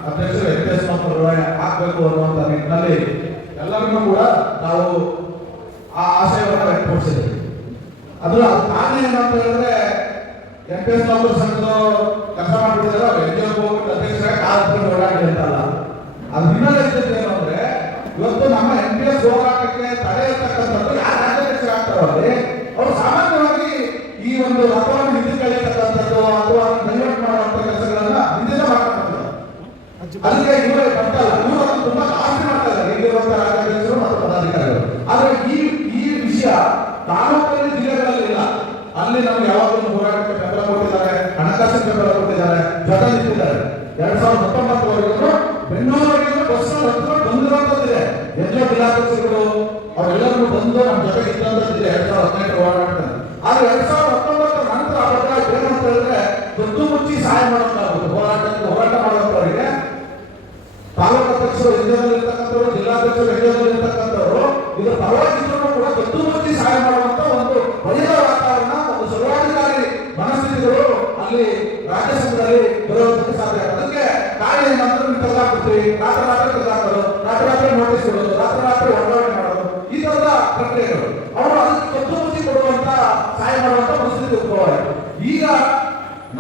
ಅಧ್ಯಕ್ಷರು ಎಸ್ ಹಾಕಬೇಕು ಅನ್ನುವಂತ ನಿಟ್ಟಿನಲ್ಲಿ ಎಲ್ಲರನ್ನೂ ಕೂಡ ನಾವು ಆ ಆಶಯವನ್ನು ವ್ಯಕ್ತಪಡಿಸಿದ್ದೀವಿ. ಅದರ ಕಾರಣ ಏನಂತ ಹೇಳಿದ್ರೆ ಎಸ್ ನೌಕರ ಸಂಘದ ಕೆಲಸ ಮಾಡಿಬಿಟ್ಟಿದ್ದಾರೆ, NGO ಹೋಗ್ಬಿಟ್ಟು ಅಧ್ಯಕ್ಷರಾಗಿ ಕಾಲಕ್ಕೆ ಓಡಾಡಿ ಅಂತಲ್ಲ. ಅದು ಹಿನ್ನೆಲೆ ಇದ್ದದ್ದು ಏನು ಅಂದ್ರೆ ಇವತ್ತು ನಮ್ಮ NPS ಹೋರಾಟಕ್ಕೆ ತಡೆ ಇರ್ತಕ್ಕಂಥದ್ದು ಯಾರು ರಾಜ್ಯಾಧ್ಯಕ್ಷರಾಗ್ತಾರಲ್ಲಿ ಅವರು ಸಾಮಾನ್ಯವಾಗಿ ಈ ಒಂದು ರಥವನ್ನು ಹಿಂದಕ್ಕೆ ಎಳೆಯತಕ್ಕಂಥದ್ದು ಅಥವಾ ಡೈವರ್ಟ್ ಮಾಡುವಂತ ಕೆಲಸಗಳನ್ನ ಹಿಂದಿನ ಮಾಡ್ತಕ್ಕಂಥದ್ದು. ಅದಕ್ಕೆ ಇವರೇ ಬರ್ತಾರಲ್ಲ, ಇವರು ಅದನ್ನು ತುಂಬಾ ಜಾಸ್ತಿ ಮಾಡ್ತಾ ಇದ್ದಾರೆ ಇಲ್ಲಿರುವಂತಹ ರಾಜ್ಯಾಧ್ಯಕ್ಷರು ಮತ್ತು ಪದಾಧಿಕಾರಿಗಳು. ಆದ್ರೆ ಈ ವಿಷಯ ತಾಲೂಕಲ್ಲಿ ಜಿಲ್ಲೆಗಳಲ್ಲಿ ಇಲ್ಲ. ಅಲ್ಲಿ ನಮ್ಗೆ ಯಾವಾಗಲೂ ಹೋರಾಟಕ್ಕೆ ಬೆಂಬಲ ಕೊಟ್ಟಿದ್ದಾರೆ, ಹಣಕಾಸಿನ ಬೆಂಬಲ ಕೊಟ್ಟಿದ್ದಾರೆ, ಜೊತೆ ನಿಂತಿದ್ದಾರೆ. 2019ವರೆಗೂ ಬೆಂಗಳೂರಿಗೆ ಬಸ್ ಹತ್ಕೊಂಡು ಬಂದಿರುವಂತದ್ದಿದೆ. NGO ಜಿಲ್ಲಾಧ್ಯಕ್ಷರುಗಳು ಅವರೆಲ್ಲರೂ ಬಂದು ನಮ್ಮ ಜೊತೆಗೆ ಇದ್ದಂತದ್ದಿದೆ 2018 ಹೋರಾಟದಲ್ಲಿ. ಆದ್ರೆ 2019 ನಂತರ ಅವರ ಏನಂತ ಹೇಳಿದ್ರೆ ದೊಡ್ಡ ಮುಚ್ಚಿ ಸಹಾಯ ಮಾಡುವಂತಾಗುತ್ತೆ. ಹೋರಾಟ ಮಾಡುವಂತವರಿಗೆ ತಾಲೂಕು ಅಧ್ಯಕ್ಷರು NGOದಲ್ಲಿ ಇರ್ತಕ್ಕಂಥವ್ರು, ಜಿಲ್ಲಾಧ್ಯಕ್ಷರು NGOದಲ್ಲಿ ಇರ್ತಕ್ಕಂಥವ್ರು ಇದರ ಪರವಾಗಿದ್ರೂ ಕೂಡ ದೊಡ್ಡ ಮುಚ್ಚಿ ಸಹಾಯ ಮಾಡುವಂತ ಒಂದು ಭಯದ ವಾತಾವರಣ, ಒಂದು ಸರ್ವಾಧಿಕಾರಿ ಮನಸ್ಥಿತಿಗಳು ಅಲ್ಲಿ ರಾಜ್ಯ ಸಂಘದಲ್ಲಿ ಬರುವುದಕ್ಕೆ ಸಾಧ್ಯ. ಅದಕ್ಕೆ ಕಾರಣ ಏನಂದ್ರೆ ನೀವು ತೆಗೆದಾಕ್ಬಿಡ್ತೀವಿ, ರಾತ್ರಿ ತೆಗೆದಾಕೋದು, ನೋಟಿಸ್ ಕೊಡೋದು, ರಾತ್ರಿ ವರ್ಗಾವಣೆ ಮಾಡೋದು, ಈ ತರದ ಪ್ರಕ್ರಿಯೆಗಳು ಅವರು ಅದಕ್ಕೆ ಕದ್ದು ಮುಚ್ಚಿ ಕೊಡುವಂತ ಸಹಾಯ ಮಾಡುವಂತ ಪರಿಸ್ಥಿತಿ ಉದ್ಭವ ಆಯಿತು. ಈಗ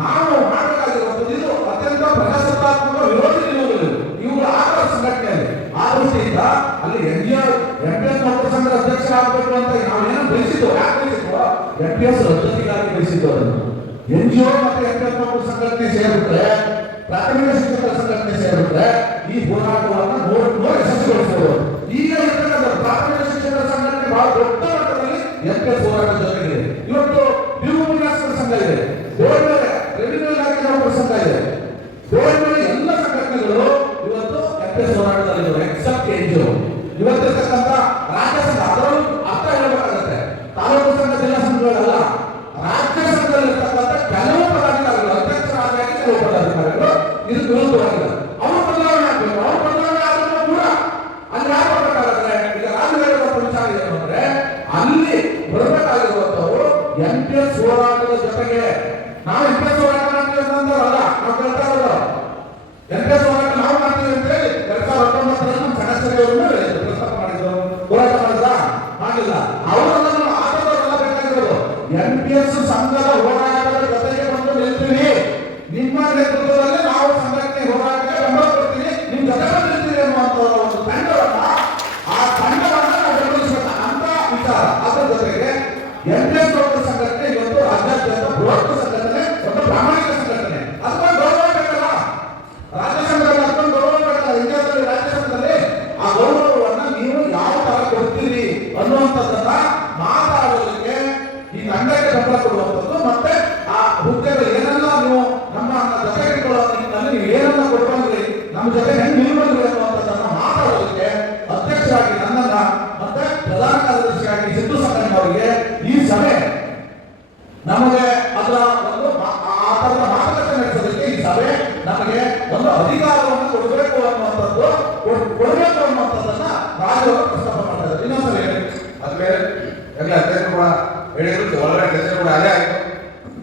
ನಾವು ಮಾಡಬೇಕಾಗಿರುವಂಥದ್ದು ಇದು ಅತ್ಯಂತ ಪ್ರಜಾಸತ್ತಾತ್ಮಕ ವಿರೋಧಿ ನಿಲುವುಗಳು ಇವುಗಳ ಆಧಾರ ಸಂಘಟನೆಯಲ್ಲಿ. ಆ ದೃಷ್ಟಿಯಿಂದ ಅಲ್ಲಿ NPS ನೌಕರ ಸಂಘದ ಅಧ್ಯಕ್ಷರಾಗಬೇಕು ಅಂತ ನಾವೇನೋ ಬಯಸಿದ್ದು, ಯಾಕೆ ಬಯಸಿದ್ವು? NPS ರದ್ದತಿಗಾಗಿ ಬಯಸಿದ್ದು. ಅದನ್ನು NGO ಮತ್ತು NPS ನೌಕರ ಸಂಘಟನೆ ಸೇರಿಬಿಟ್ರೆ, ಪ್ರಾಥಮಿಕ ಶಿಕ್ಷಕರ ಸಂಘಟನೆ ಸೇರಿಬಿಟ್ರೆ ಈ ಹೋರಾಟವನ್ನು ನೋಡಿ ಯಶಸ್ವಿಗೊಳಿಸಬಹುದು. ಈಗ ಇರ್ತಕ್ಕಂಥ ಪ್ರಾಥಮಿಕ ಶಿಕ್ಷಕರ ಸಂಘಟನೆ ಬಹಳ ದೊಡ್ಡ ಮಟ್ಟದಲ್ಲಿ NPS ಹೋರಾಟ ಜೊತೆಗಿದೆ. ಇವತ್ತು ವಿನ್ಯಾಸಕರ ಸಂಘ ಇದೆ, ಬೇರೆ ಬೇರೆ ರೆವಿನ್ಯೂ ಇಲಾಖೆ ನೌಕರ ಸಂಘ ಇದೆ, ಬೇರೆ ಬೇರೆ ಎಲ್ಲ ಸಂಘಟನೆಗಳು ಇವತ್ತು NPS ಹೋರಾಟದಲ್ಲಿದ್ದಾರೆ. ಎಕ್ಸೆಪ್ಟ್ NGO ಇವತ್ತಿರ್ತಕ್ಕಂಥ ರಾಜ್ಯ ಸಂಘ, ಅದರಲ್ಲೂ ಅರ್ಥ ಹೇಳಬೇಕಾಗುತ್ತೆ. ತಾಲೂಕು ಸಂಘ, ಜಿಲ್ಲಾ ಸಂಘಗಳಲ್ಲ, ರಾಜ್ಯ ಸಂಘದಲ್ಲಿರ್ತಕ್ಕಂಥ ಕೆಲವು ಪದಾಧಿಕಾರಿಗಳು, ಅಧ್ಯಕ್ಷರಾಗಿ ಕೆಲವು ಪದಾಧಿಕಾರಿಗಳು ಇದು ವಿರುದ್ಧವಾಗಿದ್ದಾರೆ. ಅವರು ಬದಲಾವಣೆ ಆಗಬೇಕು. ಅವರು ಬದಲಾವಣೆ ಆದರೂ ಕೂಡ ಅಲ್ಲಿ ಯಾರು ಬರಬೇಕಾಗುತ್ತೆ? ಈಗ ರಾಜ್ಯದ ವಿಚಾರ ಏನು ಅಂದ್ರೆ ಅಲ್ಲಿ ಬರಬೇಕಾಗಿರುವಂತವರು NPS ಹೋರಾಟದ ಜೊತೆಗೆ ನಾವು NPS ಹೋರಾಟ ಮಾಡ್ತೀವಿ ಅಂತಂದ್ರಲ್ಲ, ನಾವು ಕೇಳ್ತಾ ಇರೋದು NPS ಹೋರಾಟ ನಾವು ಮಾಡ್ತೀವಿ ಅಂತ ಹೇಳಿ 2019 ನಮ್ಮ ಸದಸ್ಯರವರನ್ನು ಪ್ರಸ್ತಾಪ ಮಾಡಿದ್ರು. ಹೋರಾಟ ಮಾಡಿಲ್ಲ. ಅವರನ್ನು ಆಟದವರೆಲ್ಲ ಬೇಕಾಗಿರೋದು NPS ಸಂಘದ ಹೋರಾಟದ ಜೊತೆಗೆ ಬಂದು ನಿಲ್ತೀವಿ, ನಿಮ್ಮ ನೇತೃತ್ವದಲ್ಲಿ ನಾವು ಸಂಘಟನೆ ಹೋರಾಟಕ್ಕೆ ಬೆಂಬಲ ಕೊಡ್ತೀವಿ, ನಿಮ್ ಜೊತೆ ನಿಲ್ತೀವಿ ಅನ್ನುವಂತ ಒಂದು ತಂಡವನ್ನ, ಆ ತಂಡವನ್ನ ನಾವು ಬೆಂಬಲಿಸಬೇಕು ಅಂತ ವಿಚಾರ. ಅದರ ಜೊತೆಗೆ NPS ನೌಕರ ಸಂಘಟನೆ ಇವತ್ತು ರಾಜ್ಯಾದ್ಯಂತ ಬೃಹತ್ ಸಂಘಟನೆ, ಒಂದು ಪ್ರಾಮಾಣಿಕ ಸಂಘಟನೆ. ಅದಕ್ಕೆ ಗೌರವ ಬೇಕಲ್ಲ, ರಾಜ್ಯ ಸಂಘದಲ್ಲಿ ಅದಕ್ಕೊಂದು ಗೌರವ ಬೇಕಲ್ಲ. ಇಂಡಿಯಾದಲ್ಲಿ ರಾಜ್ಯ ಸಂಘದಲ್ಲಿ ಆ ಗೌರವವನ್ನ ನೀವು ಯಾವ ತರ ಕೊಡ್ತೀರಿ ಅನ್ನುವಂಥದ್ದನ್ನ ಮಾತಾಡೋದಕ್ಕೆ ಈ ತಂಡಕ್ಕೆ ಬೆಂಬಲ ಕೊಡುವಂಥದ್ದು, ಮತ್ತೆ ಆ ಹುದ್ದೆಗಳು ಏನೆಲ್ಲ ನೀವು ನಮ್ಮ ಜೊತೆಗಿಟ್ಟುಕೊಳ್ಳೋ ನಿಟ್ಟಿನಲ್ಲಿ ನೀವು ಏನೆಲ್ಲ ಕೊಡ್ಬಂದ್ರಿ, ನಮ್ಮ ಜೊತೆ ಹೆಂಗ್ ನಿಲ್ಬಂದ್ರಿ ಅನ್ನುವಂಥದ್ದನ್ನ ಮಾತಾಡೋದಕ್ಕೆ ಅಧ್ಯಕ್ಷರಾಗಿ ನನ್ನನ್ನ ಮತ್ತೆ ಪ್ರಧಾನ ಕಾರ್ಯದರ್ಶಿಯಾಗಿ ಸಿದ್ದು ಸಂಘಟನೆ ಅವರಿಗೆ ಈ ಸಭೆ ನಮಗೆ ಅದರ ಒಂದು ಆ ತರದ ಮಾತುಕತೆ ನಡೆಸೋದಕ್ಕೆ ಈ ಸಭೆ ನಮಗೆ ಒಂದು ಅಧಿಕಾರವನ್ನು ಕೊಡಬೇಕು ಅನ್ನುವಂಥದ್ದು, ಕೊಡಬೇಕು ಅನ್ನುವಂಥದ್ದನ್ನ ರಾಜ್ಯವರು ಪ್ರಸ್ತಾಪ ಮಾಡ್ತಾ ಇದ್ದಾರೆ. ಇನ್ನೊಂದ್ಸಲ ಹೇಳಿ. ಆದ್ಮೇಲೆ ಎಲ್ಲ ಅಧ್ಯಕ್ಷರು ಕೂಡ ಹೇಳಿದ್ರು, ಒಳಗಡೆ ಕೆಲಸ ಕೂಡ ಅದೇ ಆಯ್ತು.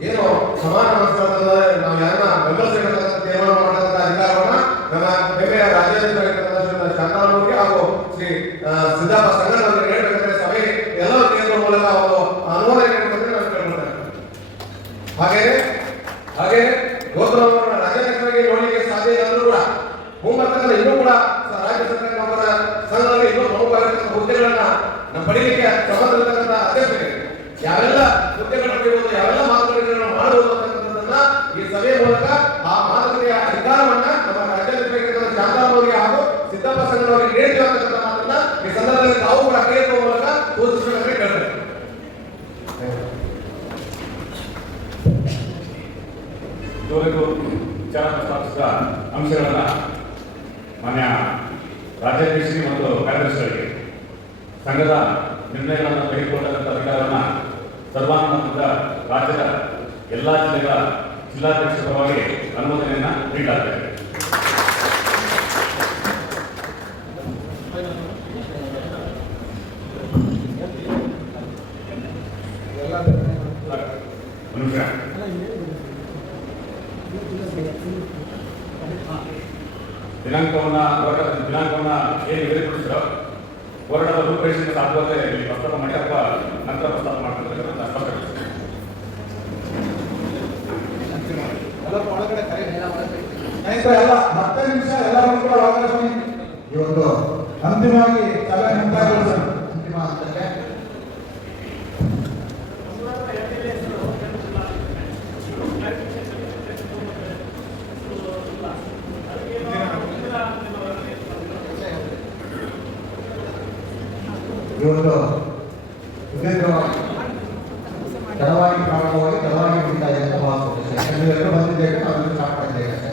ಏನು ಸಮಾನ ಮನಸ್ಸಾದ್ರೆ ನಾವು ಯಾರನ್ನ ಬೆಂಬಲಿಸಬೇಕಂತ ತೀರ್ಮಾನ ಮಾಡತಕ್ಕಂಥ ಅಧಿಕಾರವನ್ನ ನಮ್ಮ ಹೆಮ್ಮೆಯ ರಾಜ್ಯಾಧ್ಯಕ್ಷರಾಗಿರ್ತಕ್ಕಂಥ ಶಾಂತಾನವರಿಗೆ ಹಾಗೂ ಶ್ರೀ ಸಿದ್ದಪ್ಪ ಸಂಗಣ್ಣವರಿಗೆ ಹೇಳ್ಬೇಕಂದ್ರೆ ಸಭೆ ಎಲ್ಲರೂ ಕೇಂದ್ರ ಮೂಲಕ ಅವರು ಅನುಮೋದನೆ ನೀಡಬೇಕಂದ್ರೆ ನಾನು ಕೇಳ್ಕೊಳ್ತೇನೆ. ಹಾಗೆ ಇವತ್ತು ರಾಜ್ಯಾಧ್ಯಕ್ಷರಾಗಿ ನೋಡಲಿಕ್ಕೆ ಸಾಧ್ಯ ಇಲ್ಲರೂ ಕೂಡ ಮುಂಬರ್ತಕ್ಕಂಥ ಇನ್ನೂ ಕೂಡ ರಾಜ್ಯ ಸರ್ಕಾರ ನೌಕರ ಸಂಘದಲ್ಲಿ ಇನ್ನೂ ಪ್ರಮುಖವಾಗಿರ್ತಕ್ಕಂಥ ಹುದ್ದೆಗಳನ್ನ ನಮ್ಮ ಪಡೀಲಿಕ್ಕೆ ಸಂಬಂಧ ಇರತಕ್ಕಂಥ ಅಧ್ಯಕ್ಷರಿಗೆ ಯಾವೆಲ್ಲ ಹುದ್ದೆಗಳು ಪಡೆಯುವುದು, ಯಾವೆಲ್ಲ ಮಾತುಕತೆಗಳನ್ನು ಮಾಡುವುದು ಅಂತಕ್ಕಂಥದ್ದನ್ನ ಈ ಸಭೆಯ ಮೂಲಕ ಆ ಮಾತುಕತೆಯ ಅಧಿಕಾರವನ್ನ ನಮ್ಮ ರಾಜ್ಯಾಧ್ಯಕ್ಷರಾಗಿರ್ತಕ್ಕಂಥ ಶಾಂತಾನವರಿಗೆ ಹಾಗೂ ಸಿದ್ದಪ್ಪ ಸಂಘದವರಿಗೆ ನೀಡ್ತೀವಿ ಅಂತಕ್ಕಂಥ ಮಾತನ್ನ ಈ ಸಂದರ್ಭದಲ್ಲಿ ತಾವು ಕೂಡ ಕೇಳುವ ಮೂಲಕ ಸೂಚಿಸಬೇಕಂತ ಕೇಳ್ತೇವೆ. ಇದುವರೆಗೂ ವಿಚಾರ ಪ್ರಸ್ತಾಪಿಸಿದ ಅಂಶಗಳನ್ನ ಮಾನ್ಯ ರಾಜ್ಯಾಧ್ಯಕ್ಷರಿಗೆ ಮತ್ತು ಕಾರ್ಯದರ್ಶಿಗಳಿಗೆ ಸಂಘದ ನಿರ್ಣಯಗಳನ್ನು ತೆಗೆದುಕೊಳ್ಳತಕ್ಕಂಥ ಅಧಿಕಾರವನ್ನು ಸರ್ವಾನುಮತದಿಂದ ರಾಜ್ಯದ ಎಲ್ಲ ಜಿಲ್ಲೆಗಳ ಜಿಲ್ಲಾಧ್ಯಕ್ಷರ ಪರವಾಗಿ ಅನುಮೋದನೆಯನ್ನು ನೀಡಲಾಗಿದೆ. ದಿನಾಂಕವನ್ನ ಏನು ನಿಗದಿಪಡಿಸಿರೋ ಹೋರಾಟದ ರೂಪರೇಷೆಗೆ ಸಾಧ್ಯವಾದರೆ ಪ್ರಸ್ತಾಪ ಮಾಡಿ ಅಥವಾ ನಂತರ ಪ್ರಸ್ತಾಪ ಮಾಡ್ತಾರೆ ಅಂತ ಸ್ಪಷ್ಟಪಡಿಸಿದೆ. ಎಲ್ಲ 10 ನಿಮಿಷ ಎಲ್ಲರೂ ಕೂಡ ಅವಕಾಶ ಇವತ್ತು ಅಂತಿಮವಾಗಿ ಸಭೆ ಮುಂದಾಗೋಣ. ಅಂತಿಮ ಹಂತಕ್ಕೆ ಇವತ್ತು ಸುದೀರ್ಘವಾಗಿ ತಡವಾಗಿ ಪ್ರಾರಂಭವಾಗಿ ತಡವಾಗಿ ಮುಗಿತಾ ಇದೆ ಅಂತ ಭಾವಿಸುತ್ತೆ. ಯಾಕಂದ್ರೆ ಎಲ್ಲರೂ ಬಂದಿದ್ದೇವೆ, ನಾವೆಲ್ಲರೂ ಸ್ಟಾರ್ಟ್ ಮಾಡಿದ್ದೇವೆ ಅಷ್ಟೇ.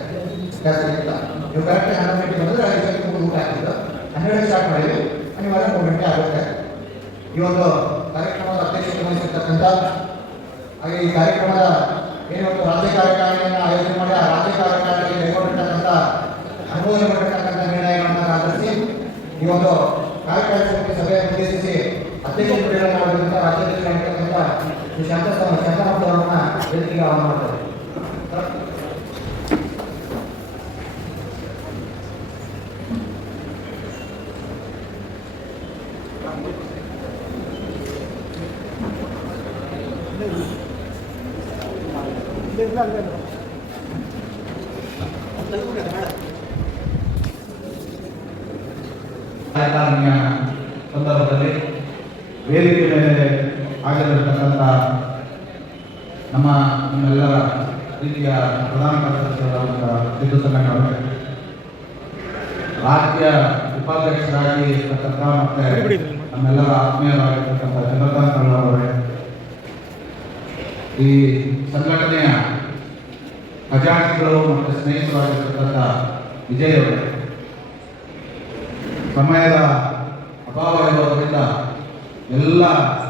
ಕೆಲಸ ಇಲ್ಲ. ನೀವು ಕರೆಕ್ಟ್ 11 ಗಂಟೆಗೆ ಬಂದರೆ 5 ಗಂಟೆಗೆ ಮುಂದೆ ಊಟ ಹಾಕಿದ್ದು 12 ಸ್ಟಾರ್ಟ್ ಮಾಡಿದ್ವಿ. ಅನಿವಾರ್ಯ 3 ಗಂಟೆ ಆಗುತ್ತೆ. ಈ ಒಂದು ಕಾರ್ಯಕ್ರಮದ ಅಧ್ಯಕ್ಷತೆ ವಹಿಸಿರ್ತಕ್ಕಂಥ ಹಾಗೆ ಈ ಕಾರ್ಯಕ್ರಮದ ಏನೊಂದು ರಾಜ್ಯ ಕಾರ್ಯಕಾರಿಣಿಯನ್ನು ಆಯೋಜನೆ ಮಾಡಿ ಆ ರಾಜ್ಯ ಕಾರ್ಯಕಾರಿಣಿಗೆ ಕೈಗೊಂಡಿರ್ತಕ್ಕಂಥ ಅನುಮೋದನೆ ಮಾಡಿರ್ತಕ್ಕಂಥ ನಿರ್ಣಯಗಳನ್ನು ಆಧರಿಸಿ ಈ ಒಂದು ಕಾರ್ಯಕಾರಿ ಸಮಿತಿ ಸಭೆಯನ್ನು ಉದ್ದೇಶಿಸಿ ಅಧ್ಯಕ್ಷತೆಯನ್ನು ಮಾಡಿದಂಥ ರಾಜ್ಯಾಧ್ಯಕ್ಷರಾಗಿರ್ತಕ್ಕಂಥ ಶ್ರೀ ಶಾಂತಮೂರ್ತಿಯವರನ್ನ ವೇದಿಕೆಗೆ ಆಹ್ವಾನ ಮಾಡ್ತಾರೆ. ಕಾರ್ಯಕ್ರಮ ಸಂದರ್ಭದಲ್ಲಿ ವೇದಿಕೆ ಮೇಲೆ ಆಗಿರತಕ್ಕಂಥ ನಮ್ಮೆಲ್ಲರ ರೀತಿಯ ಪ್ರಧಾನ ಕಾರ್ಯದರ್ಶಿಯಾದಂಥ ಸಿದ್ದು ಸಂಘಟನೆ ರಾಜ್ಯ ಉಪಾಧ್ಯಕ್ಷರಾಗಿ ಇರ್ತಕ್ಕಂಥ ಮತ್ತೆ ನಮ್ಮೆಲ್ಲರ ಆತ್ಮೀಯರಾಗಿರ್ತಕ್ಕಂಥ ಚಂದ್ರಕಾಂತ್ ಅವರೇ, ಈ ಸಂಘಟನೆಯ ಖಜಾಂಚಿಗಳು ಮತ್ತು ಸ್ನೇಹಿತರಾಗಿರ್ತಕ್ಕಂಥ ವಿಜಯ್ ಅವರೇ, ಸಮಯದ ಅಭಾವ ಇರೋದರಿಂದ ಎಲ್ಲ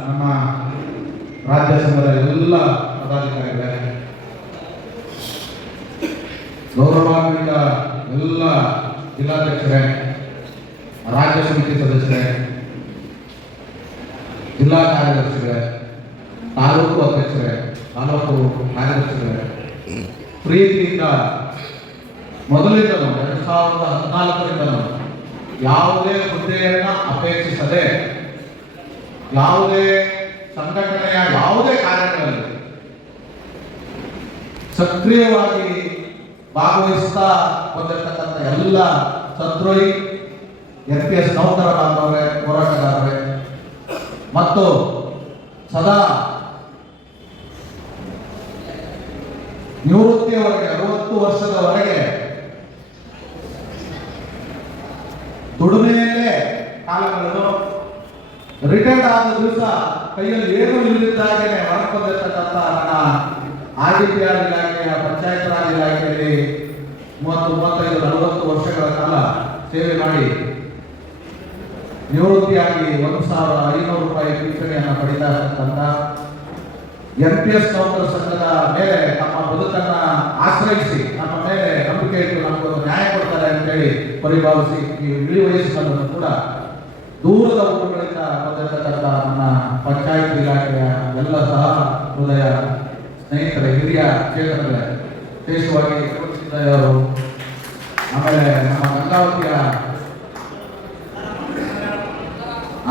ನಮ್ಮ ರಾಜ್ಯ ಸಂಘದ ಎಲ್ಲ ಪದಾಧಿಕಾರಿಗಳೇ, ಗೌರವಾನ್ವಿತ ಎಲ್ಲ ಜಿಲ್ಲಾಧ್ಯಕ್ಷರೇ, ರಾಜ್ಯ ಸಮಿತಿ ಸದಸ್ಯರೇ, ಜಿಲ್ಲಾ ಕಾರ್ಯದರ್ಶಿಗಳೇ, ತಾಲೂಕು ಅಧ್ಯಕ್ಷರೇ, ತಾಲೂಕು ಕಾರ್ಯದರ್ಶಿಗಳೇ, ಪ್ರೀತಿಯಿಂದ ಮೊದಲಿಂದಲೂ 2014ರಿಂದಲೂ ಯಾವುದೇ ಹುದ್ದೆಯನ್ನ ಅಪೇಕ್ಷಿಸದೆ ಯಾವುದೇ ಸಂಘಟನೆಯ ಯಾವುದೇ ಕಾರ್ಯಗಳಲ್ಲಿ ಸಕ್ರಿಯವಾಗಿ ಭಾಗವಹಿಸ್ತಾ ಬಂದಿರತಕ್ಕಂಥ ಎಲ್ಲ ಸದ್ರೋಹಿ FPS ನೌಕರ ಬಾಂಧವರೇ, ಹೋರಾಟಗಾರರೇ ಮತ್ತು ಸದಾ ನಿವೃತ್ತಿಯವರೆಗೆ 60 ವರ್ಷದವರೆಗೆ ದುಡಿಮೆಯಲ್ಲೇ ಕಾಲ ಕಳೆದು ರಿಟೈರ್ಡ್ ಆದ ದಿವಸ ಕೈಯಲ್ಲಿ ಏನು ಇಲ್ಲದಿದ್ದಾಗೇನೆ ಹೊರಗೆ ಬಂದಿರತಕ್ಕಂಥ ನನ್ನ RDPR ಇಲಾಖೆಯ ಪಂಚಾಯತ್ ರಾಜ್ ಇಲಾಖೆಯಲ್ಲಿ 30-35-40 ವರ್ಷಗಳ ಕಾಲ ಸೇವೆ ಮಾಡಿ ನಿವೃತ್ತಿಯಾಗಿ 1,500 ರೂಪಾಯಿ ಪಿಂಚಣಿಯನ್ನು ಪಡಿತಾ ಇರತಕ್ಕಂಥ FPS ನೌಕರ ಸಂಘದ ಮೇಲೆ ತಮ್ಮ ಬದುಕನ್ನ ಆಶ್ರಯಿಸಿ ನಮ್ಮ ಮೇಲೆ ನಂಬಿಕೆ ಇಟ್ಟು ನಮಗೊಂದು ನ್ಯಾಯ ಕೊಡ್ತಾರೆ ಅಂತೇಳಿ ಪರಿಭಾವಿಸಿ ಈ ಇಳಿ ವಯಸ್ಸಿನಲ್ಲೂ ಕೂಡ ದೂರದ ಊರುಗಳಿಂದ ಬಂದಿರತಕ್ಕಂಥ ನನ್ನ ಪಂಚಾಯತ್ ಇಲಾಖೆಯ ಎಲ್ಲ ಸಹ ಹೃದಯ ಸ್ನೇಹಿತರೆ, ಹಿರಿಯ ಚೇತನಗಳೇ, ವಿಶೇಷವಾಗಿ ಅವರು, ಆಮೇಲೆ ನಮ್ಮ ಗಂಗಾವತಿಯ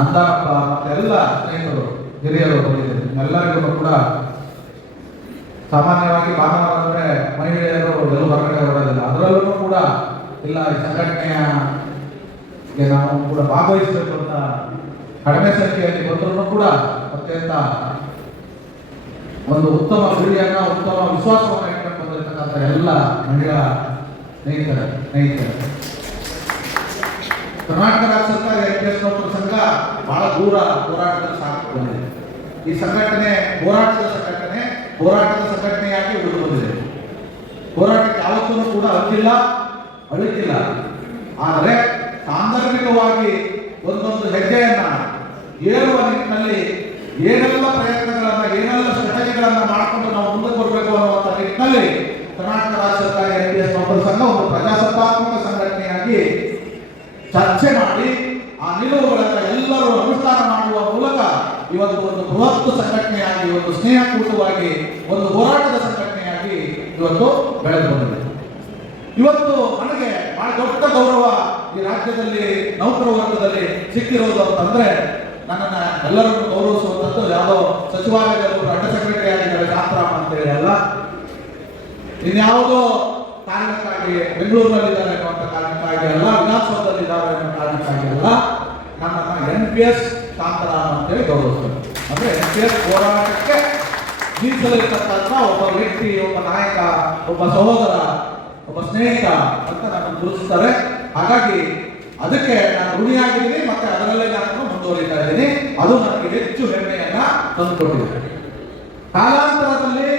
ಅಂದಾಪ್ಪ ಮತ್ತೆಲ್ಲ ಸ್ನೇಹಿತರು ಹಿರಿಯರು ಬಂದಿದ್ದಾರೆ. ಎಲ್ಲರಿಗೂ ಕೂಡ ಸಾಮಾನ್ಯವಾಗಿ ಭಾನುವಾರ ಅಂದರೆ ಮಹಿಳೆಯರು ಎಲ್ಲೂ ಹೊರಗಡೆ ಹೊರಡೋದಿಲ್ಲ. ಅದರಲ್ಲೂ ಕೂಡ ಇಲ್ಲ, ಈ ಸಂಘಟನೆಯ ನಾವು ಕೂಡ ಭಾಗವಹಿಸಬೇಕು ಅಂತ ಕಡಿಮೆ ಸಂಖ್ಯೆಯಲ್ಲಿ ಬಂದರೂ ಕೂಡ ಅತ್ಯಂತ ಒಂದು ಉತ್ತಮ ಗುರಿಯನ್ನ, ಉತ್ತಮ ವಿಶ್ವಾಸವನ್ನು ಇಟ್ಕೊಂಡು ಬಂದಿರತಕ್ಕಂಥ ಎಲ್ಲ ಮಹಿಳಾ ಸ್ನೇಹಿತರೆ, ಕರ್ನಾಟಕ ರಾಜ್ಯ ಸರ್ಕಾರ FPS ನೌಕರ ಸಂಘ ಬಹಳ ದೂರ ಹೋರಾಟದಲ್ಲಿ ಸಾಕು ಬಂದಿದೆ. ಈ ಸಂಘಟನೆ ಹೋರಾಟದ ಸಂಘಟನೆಯಾಗಿ ಉಳಿದು ಬಂದಿದೆ. ಹೋರಾಟಕ್ಕೆ ಯಾವತ್ತೂ ಕೂಡ ಅಳಿತಿಲ್ಲ. ಆದರೆ ಸಾಂದರ್ಭಿಕವಾಗಿ ಒಂದೊಂದು ಹೆಜ್ಜೆಯನ್ನ ಏರುವ ನಿಟ್ಟಿನಲ್ಲಿ ಏನೆಲ್ಲ ಪ್ರಯತ್ನಗಳನ್ನ, ಏನೆಲ್ಲ ಸ್ಟ್ರಾಟಜಿಗಳನ್ನ ಮಾಡಿಕೊಂಡು ನಾವು ಮುಂದಕ್ಕೆ ಬರಬೇಕು ಅನ್ನುವಂಥ ನಿಟ್ಟಿನಲ್ಲಿ ಕರ್ನಾಟಕ ರಾಜ್ಯ ಸರ್ಕಾರ FPS ನೌಕರ ಸಂಘ ಒಂದು ಪ್ರಜಾಸತ್ತಾತ್ಮಕ ಸಂಘಟನೆಯಾಗಿ ಚರ್ಚೆ ಮಾಡಿ ಆ ನಿಲುವುಗಳನ್ನು ಎಲ್ಲರೂ ಅನುಷ್ಠಾನ ಮಾಡುವ ಮೂಲಕ ಇವತ್ತು ಒಂದು ಬೃಹತ್ ಸಂಘಟನೆಯಾಗಿ, ಒಂದು ಸ್ನೇಹಕೂಟವಾಗಿ, ಒಂದು ಹೋರಾಟದ ಸಂಘಟನೆಯಾಗಿ ಇವತ್ತು ಬೆಳೆದು ಬಂದಿದೆ. ಇವತ್ತು ನನಗೆ ಬಹಳ ದೊಡ್ಡ ಗೌರವ ಈ ರಾಜ್ಯದಲ್ಲಿ ನೌಕರ ವರ್ಗದಲ್ಲಿ ಸಿಕ್ಕಿರೋದು ಅಂತಂದ್ರೆ ನನ್ನನ್ನ ಎಲ್ಲರನ್ನು ಗೌರವಿಸುವಂಥದ್ದು ಯಾವುದೋ ಸಚಿವಾಲಯದಲ್ಲಿ ಅಂಡರ್ ಸೆಕ್ರೆಟರಿ ಆಗಿದ್ದಾರೆ ಶಾಂತರಾಮ್ ಅಂತೇಳಿ ಅಲ್ಲ, ಇನ್ಯಾವುದೋ ಕಾರಣಕ್ಕಾಗಿ ಬೆಂಗಳೂರಿನಲ್ಲಿದ್ದಾರೆ ಅನ್ನುವಂಥ ಕಾರಣಕ್ಕಾಗಿ ಅಲ್ಲ, ವಿಧಾನಸೌಧದಲ್ಲಿದ್ದಾರೆ ಅನ್ನೋ ಕಾರಣಕ್ಕಾಗಿ ಅಲ್ಲ, ನನ್ನನ್ನು NPS ಶಾಂತರಾಮ್ ಅಂತೇಳಿ ಗೌರವಿಸ್ತಾರೆ. ಅಂದ್ರೆ NPS ಹೋರಾಟಕ್ಕೆ ಮೀಸಲಿರ್ತಕ್ಕಂಥ ಒಬ್ಬ ವ್ಯಕ್ತಿ, ಒಬ್ಬ ನಾಯಕ, ಒಬ್ಬ ಸಹೋದರ, ಒಬ್ಬ ಸ್ನೇಹಿತ ಅಂತ ನನ್ನನ್ನು ಗುರುತಿಸ್ತಾರೆ. ಹಾಗಾಗಿ ಅದಕ್ಕೆ ನಾನು ಋಣಿಯಾಗಿದ್ದೀನಿ, ಮತ್ತೆ ಅದರಲ್ಲೇ ನಾನು ಮುಂದುವರಿತಾ ಇದ್ದೀನಿ. ಅದು ನನಗೆ ಹೆಚ್ಚು ಹೆಮ್ಮೆಯನ್ನ ತಂದುಕೊಟ್ಟಿದೆ. ಕಾಲಾಂತರದಲ್ಲಿ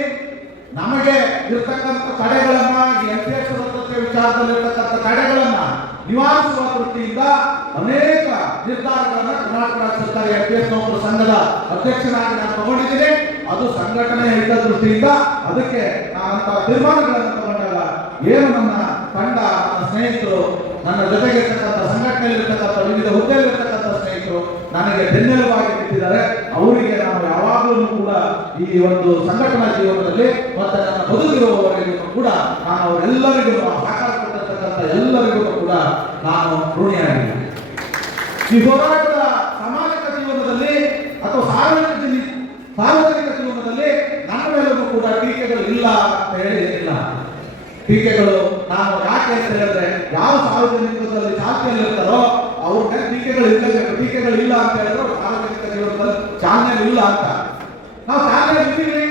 ನಮಗೆ ಇರ್ತಕ್ಕಂಥ ತಡೆಗಳನ್ನ, NPS ವಿಚಾರದಲ್ಲಿರ್ತಕ್ಕಂಥ ತಡೆಗಳನ್ನ ನಿವಾರಿಸುವ ದೃಷ್ಟಿಯಿಂದ ಅನೇಕ ನಿರ್ಧಾರಗಳನ್ನ ಕರ್ನಾಟಕ ರಾಜ್ಯ ಸರ್ಕಾರ NPS ನೌಕರ ಸಂಘದ ಅಧ್ಯಕ್ಷನಾಗಿ ನಾನು ತಗೊಂಡಿದ್ದೀನಿ. ಅದು ಸಂಘಟನೆ ಹಿತ ದೃಷ್ಟಿಯಿಂದ ಅದಕ್ಕೆ ನಾನಂತ ತೀರ್ಮಾನಗಳನ್ನು ತಗೊಂಡಾಗ ಏನು ನನ್ನ ತಂಡ, ನನ್ನ ಸ್ನೇಹಿತರು, ನನ್ನ ಜೊತೆಗಿರ್ತಕ್ಕಂಥ ಸಂಘಟನೆಯಲ್ಲಿರ್ತಕ್ಕಂಥ ವಿವಿಧ ಹುದ್ದೆಯಲ್ಲಿರ್ತಕ್ಕಂಥ ಸ್ನೇಹಿತರು ನನಗೆ ಬೆನ್ನೆಲುಬಾಗಿ ನಿಂತಿದ್ದಾರೆ. ಅವರಿಗೆ ನಾನು ಯಾವಾಗಲೂ ಕೂಡ ಈ ಒಂದು ಸಂಘಟನಾ ಜೀವನದಲ್ಲಿ ಮತ್ತೆ ನನ್ನ ಬದುಕಿರುವವರೆಗೂ ಕೂಡ ನಾನು ಅವರೆಲ್ಲರಿಗೂ ಸಹಕಾರ ಕೊಟ್ಟಿರ್ತಕ್ಕಂಥ ಎಲ್ಲರಿಗೂ ಕೂಡ ನಾನು ಋಣಿಯಾಗಿದ್ದೀನಿ. ಈ ಹೋರಾಟದ ಸಾಮಾಜಿಕ ಜೀವನದಲ್ಲಿ ಅಥವಾ ಸಾರ್ವಜನಿಕ ಜೀವನದಲ್ಲಿ ನನ್ನ ಮೇಲೂ ಕೂಡ ಟೀಕೆಗಳು ಇಲ್ಲ ಅಂತ ಹೇಳಿ ಇಲ್ಲ. ಟೀಕೆಗಳು ನಾನು ಯಾಕೆ ಅಂತ ಹೇಳಿದ್ರೆ, ಯಾವ ಸಾರ್ವಜನಿಕದಲ್ಲಿ ಚಾಲ್ತಿಯಲ್ಲಿರ್ತಾರೋ ಅವ್ರ ಮೇಲೆ ಟೀಕೆಗಳು ಇರಬೇಕು. ಟೀಕೆಗಳು ಇಲ್ಲ ಅಂತ ಹೇಳಿದ್ರೆ ಸಾರ್ವಜನಿಕ ಜೀವನದಲ್ಲಿ ಚಾಲನೆ ಇಲ್ಲ ಅಂತ. ನಾವು ಚಾಲನೆ ಇದ್ದೀವಿ,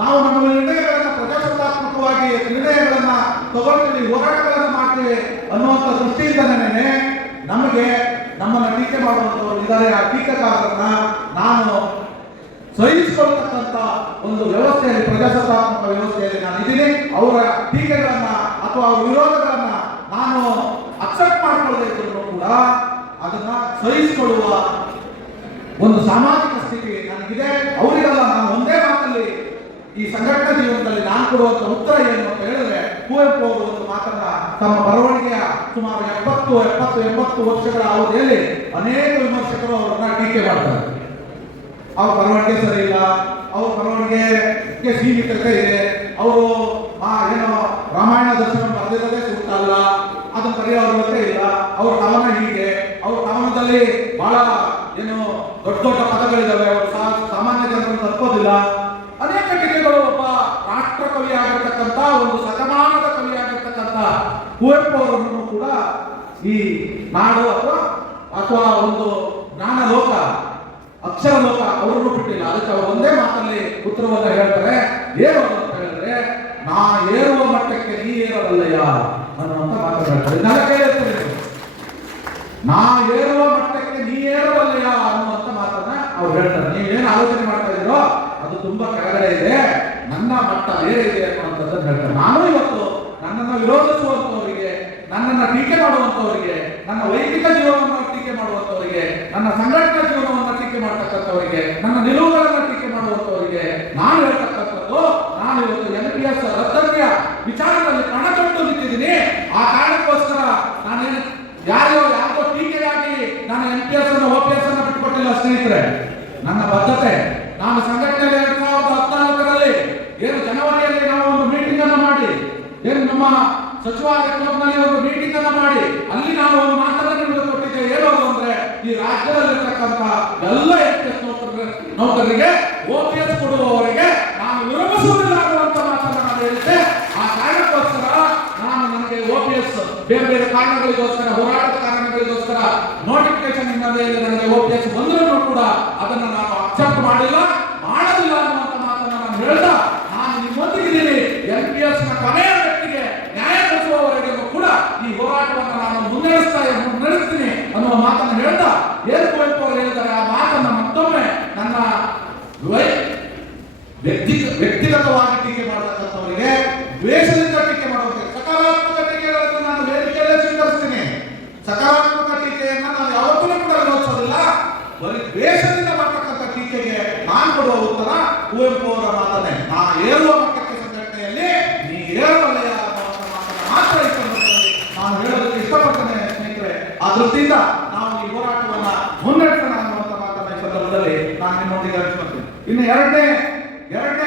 ನಾವು ನಮ್ಮ ನಿರ್ಣಯಗಳನ್ನ ಪ್ರಜಾಸತ್ತಾತ್ಮಕವಾಗಿ ನಿರ್ಣಯಗಳನ್ನ ತಗೊಳ್ತೀವಿ, ಹೋರಾಟಗಳನ್ನ ಮಾಡ್ತೀವಿ ಅನ್ನುವಂಥ ದೃಷ್ಟಿಯಿಂದನೇ ನಮಗೆ ನಮ್ಮನ್ನ ಟೀಕೆ ಮಾಡುವಂಥವ್ರು ಇದ್ದಾರೆ. ಆ ಟೀಕೆಗಾರರನ್ನ ನಾನು ಸಹಿಸಿಕೊಳ್ಳತಕ್ಕಂಥ ಒಂದು ವ್ಯವಸ್ಥೆಯಲ್ಲಿ, ಪ್ರಜಾಸತ್ತಾತ್ಮಕ ವ್ಯವಸ್ಥೆಯಲ್ಲಿ ನಾನು ಇದ್ದೀನಿ. ಅವರ ಟೀಕೆಗಳನ್ನ ಅಥವಾ ಅವರ ವಿರೋಧಗಳನ್ನ ನಾನು ಅಕ್ಸೆಪ್ಟ್ ಮಾಡ್ಕೊಳ್ಳದೆ ಇದ್ರು ಕೂಡ ಅದನ್ನ ಸಹಿಸಿಕೊಳ್ಳುವ ಒಂದು ಸಾಮಾಜಿಕ ಸ್ಥಿತಿ ನನಗಿದೆ. ಅವರಿಗೆಲ್ಲ ನಾನು ಒಂದೇ ಮಾತಲ್ಲಿ ಈ ಸಂಘಟನಾ ಜೀವನದಲ್ಲಿ ನಾನು ಕೊಡುವಂತ ಉತ್ತರ ಏನು ಅಂತ ಹೇಳಿದ್ರೆ, ಕುವೆಂಪು ಅವರು ಒಂದು ಮಾತನ್ನ ತಮ್ಮ ಬರವಣಿಗೆಯ ಸುಮಾರು 70-80 ವರ್ಷಗಳ ಅವಧಿಯಲ್ಲಿ ಅನೇಕ ವಿಮರ್ಶಕರು ಅವರನ್ನ ಟೀಕೆ ಮಾಡ್ತಾರೆ. ಅವ್ರ ಬರವಣಿಗೆ ಸರಿ ಇಲ್ಲ, ಅವ್ರ ಬರವಣಿಗೆಗೆ ಸೀಮಿತತೆ ಇದೆ, ಅವರು ಏನೋ ರಾಮಾಯಣ ದರ್ಶನ ಬರೆದಿರೋದೇ ಸೂಕ್ತ ಅಲ್ಲ, ಅದನ್ನು ಬರೆಯೋರ್ಗತೆ ಇಲ್ಲ, ಅವ್ರ ಕವನ ಹೀಗೆ, ಅವ್ರ ಕವನದಲ್ಲಿ ಬಹಳ ಏನು ದೊಡ್ಡ ದೊಡ್ಡ ಪದಗಳಿದಾವೆ, ಅವರು ಸಾಮಾನ್ಯ ಜನರನ್ನು ತಲುಪೋದಿಲ್ಲ. ಅನೇಕ ಟೀಕೆಗಳು ಒಬ್ಬ ರಾಷ್ಟ್ರ ಕವಿ ಆಗಿರ್ತಕ್ಕಂಥ, ಒಂದು ಶತಮಾನದ ಕವಿ ಆಗಿರ್ತಕ್ಕಂಥ ಕುವೆಂಪು ಅವರನ್ನು ಕೂಡ ಈ ನಾಡು ಅಥವಾ ಒಂದು ಜ್ಞಾನ ಲೋಕ, ಅಕ್ಷರ ಲೋಕ ಅವರನ್ನು ಬಿಟ್ಟಿಲ್ಲ. ಅದಕ್ಕೆ ಅವರು ಒಂದೇ ಮಾತಲ್ಲಿ ಉತ್ತರವನ್ನು ಹೇಳ್ತಾರೆ. ಏನು ಅಂತ ಹೇಳಿದ್ರೆ, ನಾ ಏರುವ ಮಟ್ಟಕ್ಕೆ ನೀ ಏರವಲ್ಲಯ್ಯ ಅನ್ನುವಂತ ಮಾತನ್ನು ಹೇಳ್ತಾರೆ. ಇದನ್ನೆಲ್ಲ ಕೇಳಿರ್ತಾರೆ. ನಾ ಏರುವ ಮಟ್ಟಕ್ಕೆ ನೀ ಏರವಲ್ಲಯ್ಯ ಅನ್ನುವಂತ ಮಾತನ್ನ ಅವ್ರು ಹೇಳ್ತಾರೆ. ನೀವೇನು ಆಲೋಚನೆ ಮಾಡ್ತಾ ಇದ್ದೀರೋ ಅದು ತುಂಬಾ ಕೆಳಗಡೆ ಇದೆ, ನನ್ನ ಮಟ್ಟ ಬೇರೆ ಇದೆ ಅನ್ನುವಂಥದ್ದನ್ನು ಹೇಳ್ತಾರೆ. ನಾನು ಇವತ್ತು ನನ್ನನ್ನು ವಿರೋಧಿಸುವಂತವರಿಗೆ, ನನ್ನನ್ನು ಟೀಕೆ ಮಾಡುವಂತವರಿಗೆ, ನನ್ನ ವೈಯಕ್ತಿಕ ಜೀವನವನ್ನು ಟೀಕೆ ಮಾಡುವಂತವರಿಗೆ, ನನ್ನ ಸಂಘಟನಾ ಜೀವನವನ್ನು ಟೀಕೆ ಮಾಡತಕ್ಕಂಥವರಿಗೆ, ನನ್ನ ನಿಲುವುಗಳನ್ನು ಟೀಕೆ ಮಾಡುವಂತವರಿಗೆ ನಾನು ಹೇಳ್ತಕ್ಕಂಥದ್ದು, ನಾನು ಇವತ್ತು NPS ರದ್ದತಿಯ ವಿಚಾರದಲ್ಲಿ ಕಣತೊಟ್ಟು ನಿಂತಿದ್ದೀನಿ. ಆ ಕಾರಣಕ್ಕೋಸ್ಕರ ನಾನೇನು ಯಾವುದೋ ಟೀಕೆಗಾಗಿ ನಾನು NPS ಅನ್ನು OPS ಅನ್ನು ಬಿಟ್ಟುಕೊಟ್ಟಿಲ್ಲ ಸ್ನೇಹಿತರೆ. ನನ್ನ ಬದ್ಧತೆ, ನಾನು ಸಂಘಟನೆಯಲ್ಲಿ 2014ರಲ್ಲಿ ಏನು ಜನವರಿಯಲ್ಲಿ ನಾವು ಒಂದು ಮೀಟಿಂಗ್ ಅನ್ನು ಮಾಡಿ, ಏನು ನಮ್ಮ ಸಚಿವಾಲಯ ಕ್ಲಬ್ನಲ್ಲಿ ಒಂದು ಮೀಟಿಂಗ್ ಅನ್ನು ಮಾಡಿ, ಅಲ್ಲಿ ನಾನು ಒಂದು ಮಾತನ್ನು ನಿಮಗೆ ಕೊಟ್ಟಿದ್ದೆ. ಏನು ಅಂದ್ರೆ, ಈ ರಾಜ್ಯದಲ್ಲಿರ್ತಕ್ಕಂಥ ಎಲ್ಲ NPS ನೌಕರರಿಗೆ OPS ಕೊಡುವವರಿಗೆ ನಾನು ವಿರಮಿಸುವುದಿಲ್ಲ ಅನ್ನುವಂಥ ಮಾತನ್ನು ನಾನು ಹೇಳಿದ್ದೆ. ಆ ಕಾರಣಕ್ಕೋಸ್ಕರ ನನಗೆ OPS ಬೇರೆ ಬೇರೆ ಕಾರಣಗಳಿಗೋಸ್ಕರ, ಹೋರಾಟದ ಕಾರಣಗಳಿಗೋಸ್ಕರ ನೋಟಿಫಿಕೇಶನ್ ಹಿನ್ನೆಲೆಯಲ್ಲಿ ನನಗೆ OPS ಬಂದರೂ ಕೂಡ ಅದನ್ನು ನಾನು ಅಕ್ಸೆಪ್ಟ್ ಮಾಡೋದಿಲ್ಲ ಅನ್ನುವಂಥ ಮಾತನ್ನು ನಾನು ಹೇಳ್ದ. ನಾನು ನಿಮ್ಮೊಂದಿಗಿದ್ದೀನಿ. NPS ನ ಕೊನೆಯ ವ್ಯಕ್ತಿಗೆ ನ್ಯಾಯ ಕೊಡಿಸುವವರೆಗೂ ಕೂಡ ಈ ಹೋರಾಟವನ್ನು ನಾನು ಮುನ್ನಡೆಸ್ತೀನಿ ಅನ್ನುವ ಮಾತನ್ನು ಹೇಳ್ದ. ಏನು ಕುವೆಂಪು ಅವರು ಹೇಳಿದ್ದಾರೆ, ಆ ಮಾತನ್ನು ಮತ್ತೊಮ್ಮೆ ನನ್ನ ವ್ಯಕ್ತಿಗತವಾಗಿ ಟೀಕೆ ಮಾಡತಕ್ಕಂಥವರಿಗೆ, ದ್ವೇಷದಿಂದ ಟೀಕೆ ಮಾಡುವಂತೆ ಸಕಾರಾತ್ಮಕ ಟೀಕೆಗಳನ್ನು ನಾನು ವೇದಿಕೆಯಲ್ಲೇ ಸ್ವೀಕರಿಸ್ತೀನಿ. ಸಕಾರಾತ್ಮಕ ಟೀಕೆಯನ್ನ ನಾನು ಯಾವತ್ತೂ ಕೂಡ ವಿರೋಧಿಸೋದಿಲ್ಲ. ಬರೀ ದ್ವೇಷದಿಂದ ಮಾಡತಕ್ಕಂಥ ಟೀಕೆಗೆ ನಾನು ಕೊಡುವ ಉತ್ತರ ಕುವೆಂಪು ಅವರ ಮಾತನ್ನೇ. ನಾ ಏರುವ ಮಟ್ಟಕ್ಕೆ ಸಂಘಟನೆಯಲ್ಲಿ ನೀ ಏರವಲ್ಲಯ್ಯ ಅನ್ನುವಂಥ ಮಾತನ್ನು ಮಾತ್ರ ನಾನು ಹೇಳೋದಕ್ಕೆ ಇಷ್ಟಪಡ್ತೇನೆ ಸ್ನೇಹಿತರೆ. ಆ ದೃಷ್ಟಿಯಿಂದ ನಾವು ಈ ಹೋರಾಟವನ್ನ ಮುನ್ನಡೆಸೋಣ ಅನ್ನುವಂಥ ಮಾತನ್ನ ಈ ಸಂದರ್ಭದಲ್ಲಿ ನಾನು ನಿಮ್ಮೊಂದಿಗೆ ಹಂಚ್ಕೊಳ್ತೀನಿ. ಇನ್ನು ಎರಡನೇ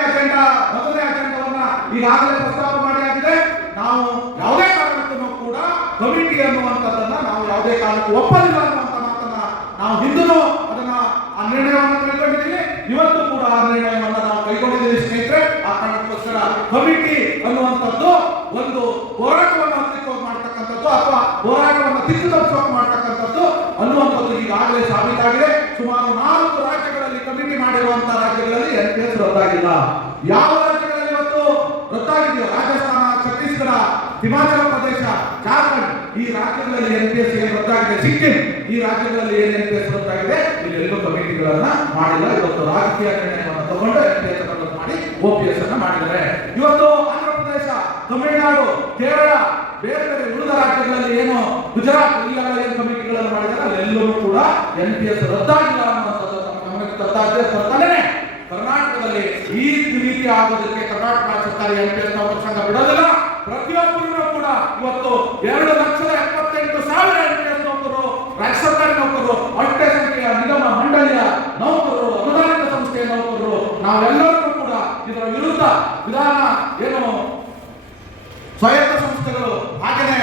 ಅಜೆಂಡಾ, ಮೊದಲನೇ ಅಜೆಂಡಾವನ್ನ ಈಗಾಗಲೇ ಪ್ರಸ್ತಾಪ ಮಾಡಿ ಆಗಿದೆ. ನಾವು ಯಾವುದೇ ಕಾರಣಕ್ಕೂ ಕೂಡ ಕಮಿಟಿ ಅನ್ನುವಂಥದ್ದನ್ನ ನಾವು ಯಾವುದೇ ಕಾರಣಕ್ಕೂ ಒಪ್ಪಲಿಲ್ಲ ಅನ್ನುವಂಥ ಮಾತನ್ನ ನಾವು ಹಿಂದೂ ಅದನ್ನ ಆ ನಿರ್ಣಯವನ್ನು ಕೈಗೊಂಡಿದ್ದೀವಿ. ಇವತ್ತು ಕೂಡ ಆ ನಿರ್ಣಯವನ್ನು ನಾವು ಕೈಗೊಂಡಿದ್ದೀವಿ ಸ್ನೇಹಿತರೆ. ಆ ಕಾರಣಕ್ಕೋಸ್ಕರ ಕಮಿಟಿ ಅನ್ನುವಂಥದ್ದು ಒಂದು ಹೋರಾಟವನ್ನು ಹತ್ತಿಕ್ಕೋಗಿ ಮಾಡ್ತಕ್ಕಂಥದ್ದು ಅಥವಾ ಹೋರಾಟವನ್ನು ದಿಕ್ಕು ತಪ್ಪಿಸೋಕೆ ಮಾಡ್ತಕ್ಕಂಥದ್ದು ಅನ್ನುವಂಥದ್ದು ಈಗಾಗಲೇ ಸಾಬೀತಾಗಿದೆ. ಸುಮಾರು 4 ರಾಜ್ಯಗಳಲ್ಲಿ ಕಮಿಟಿ ಮಾಡಿರುವಂತಹ ರಾಜ್ಯಗಳಲ್ಲಿ NPS ರದ್ದಾಗಿಲ್ಲ. ಯಾವ ರಾಜ್ಯಗಳಲ್ಲಿ ಇವತ್ತು ರದ್ದಾಗಿದೆಯೋ ರಾಜಸ್ಥಾನ, ಛತ್ತೀಸ್ಗಢ, ಹಿಮಾಚಲ ಪ್ರದೇಶ, ಜಾರ್ಖಂಡ್ ಈ ರಾಜ್ಯಗಳಲ್ಲಿ NPS ಏನು ರದ್ದಾಗಿದೆ, ಸಿಕ್ಕಿಂ ಈ ರಾಜ್ಯಗಳಲ್ಲಿ ಏನು NPS ರದ್ದಾಗಿದೆ, ಇಲ್ಲೆಲ್ಲೂ ಕಮಿಟಿಗಳನ್ನ ಮಾಡಿಲ್ಲ. ಇವತ್ತು ರಾಜಕೀಯ ನಿರ್ಣಯವನ್ನು ತಗೊಂಡು NPS ಅನ್ನು ಮಾಡಿ OPS ಅನ್ನ ಮಾಡಿದ್ದಾರೆ. ಇವತ್ತು ಆಂಧ್ರ ಪ್ರದೇಶ, ತಮಿಳುನಾಡು, ಕೇರಳ ಬೇರೆ ಬೇರೆ ಉಳಿದ ರಾಜ್ಯಗಳಲ್ಲಿ ಏನು ಗುಜರಾತ್ ಇಲ್ಲೆಲ್ಲ ಏನು ಕಮಿಟಿಗಳನ್ನು ಮಾಡಿದ್ದಾರೆ ಅಲ್ಲೆಲ್ಲರೂ ಕೂಡ NPS ರದ್ದಾಗಿಲ್ಲ ಅನ್ನುವಂಥದ್ದು ನಮ್ಮ ಗಮನಕ್ಕೆ ತರ್ತಾನೆ. ಕರ್ನಾಟಕದಲ್ಲಿ ಈ ರೀತಿ ಆಗೋದಕ್ಕೆ ಕರ್ನಾಟಕ ಸರ್ಕಾರ NPS ನೌಕರ ಸಂಘ ಬಿಡೋದಿಲ್ಲ. ಪ್ರತಿಯೊಬ್ಬರೂ ಕೂಡ ಇವತ್ತು 2,78,000 NPS ನೌಕರರು, ರಾಜ್ಯ ಸರ್ಕಾರಿ ನೌಕರರು, ಅಷ್ಟೇ ಸಂಖ್ಯೆಯ ನಿಗಮ ಮಂಡಳಿಯ ನೌಕರರು, ಅನುದಾನಿತ ಸಂಸ್ಥೆಯ ನೌಕರರು ನಾವೆಲ್ಲರೂ ಕೂಡ ಇದರ ವಿರುದ್ಧ ವಿಧಾನ ಏನು ಸ್ವಾಯತ್ತ ಸಂಸ್ಥೆಗಳು ಹಾಗೆಯೇ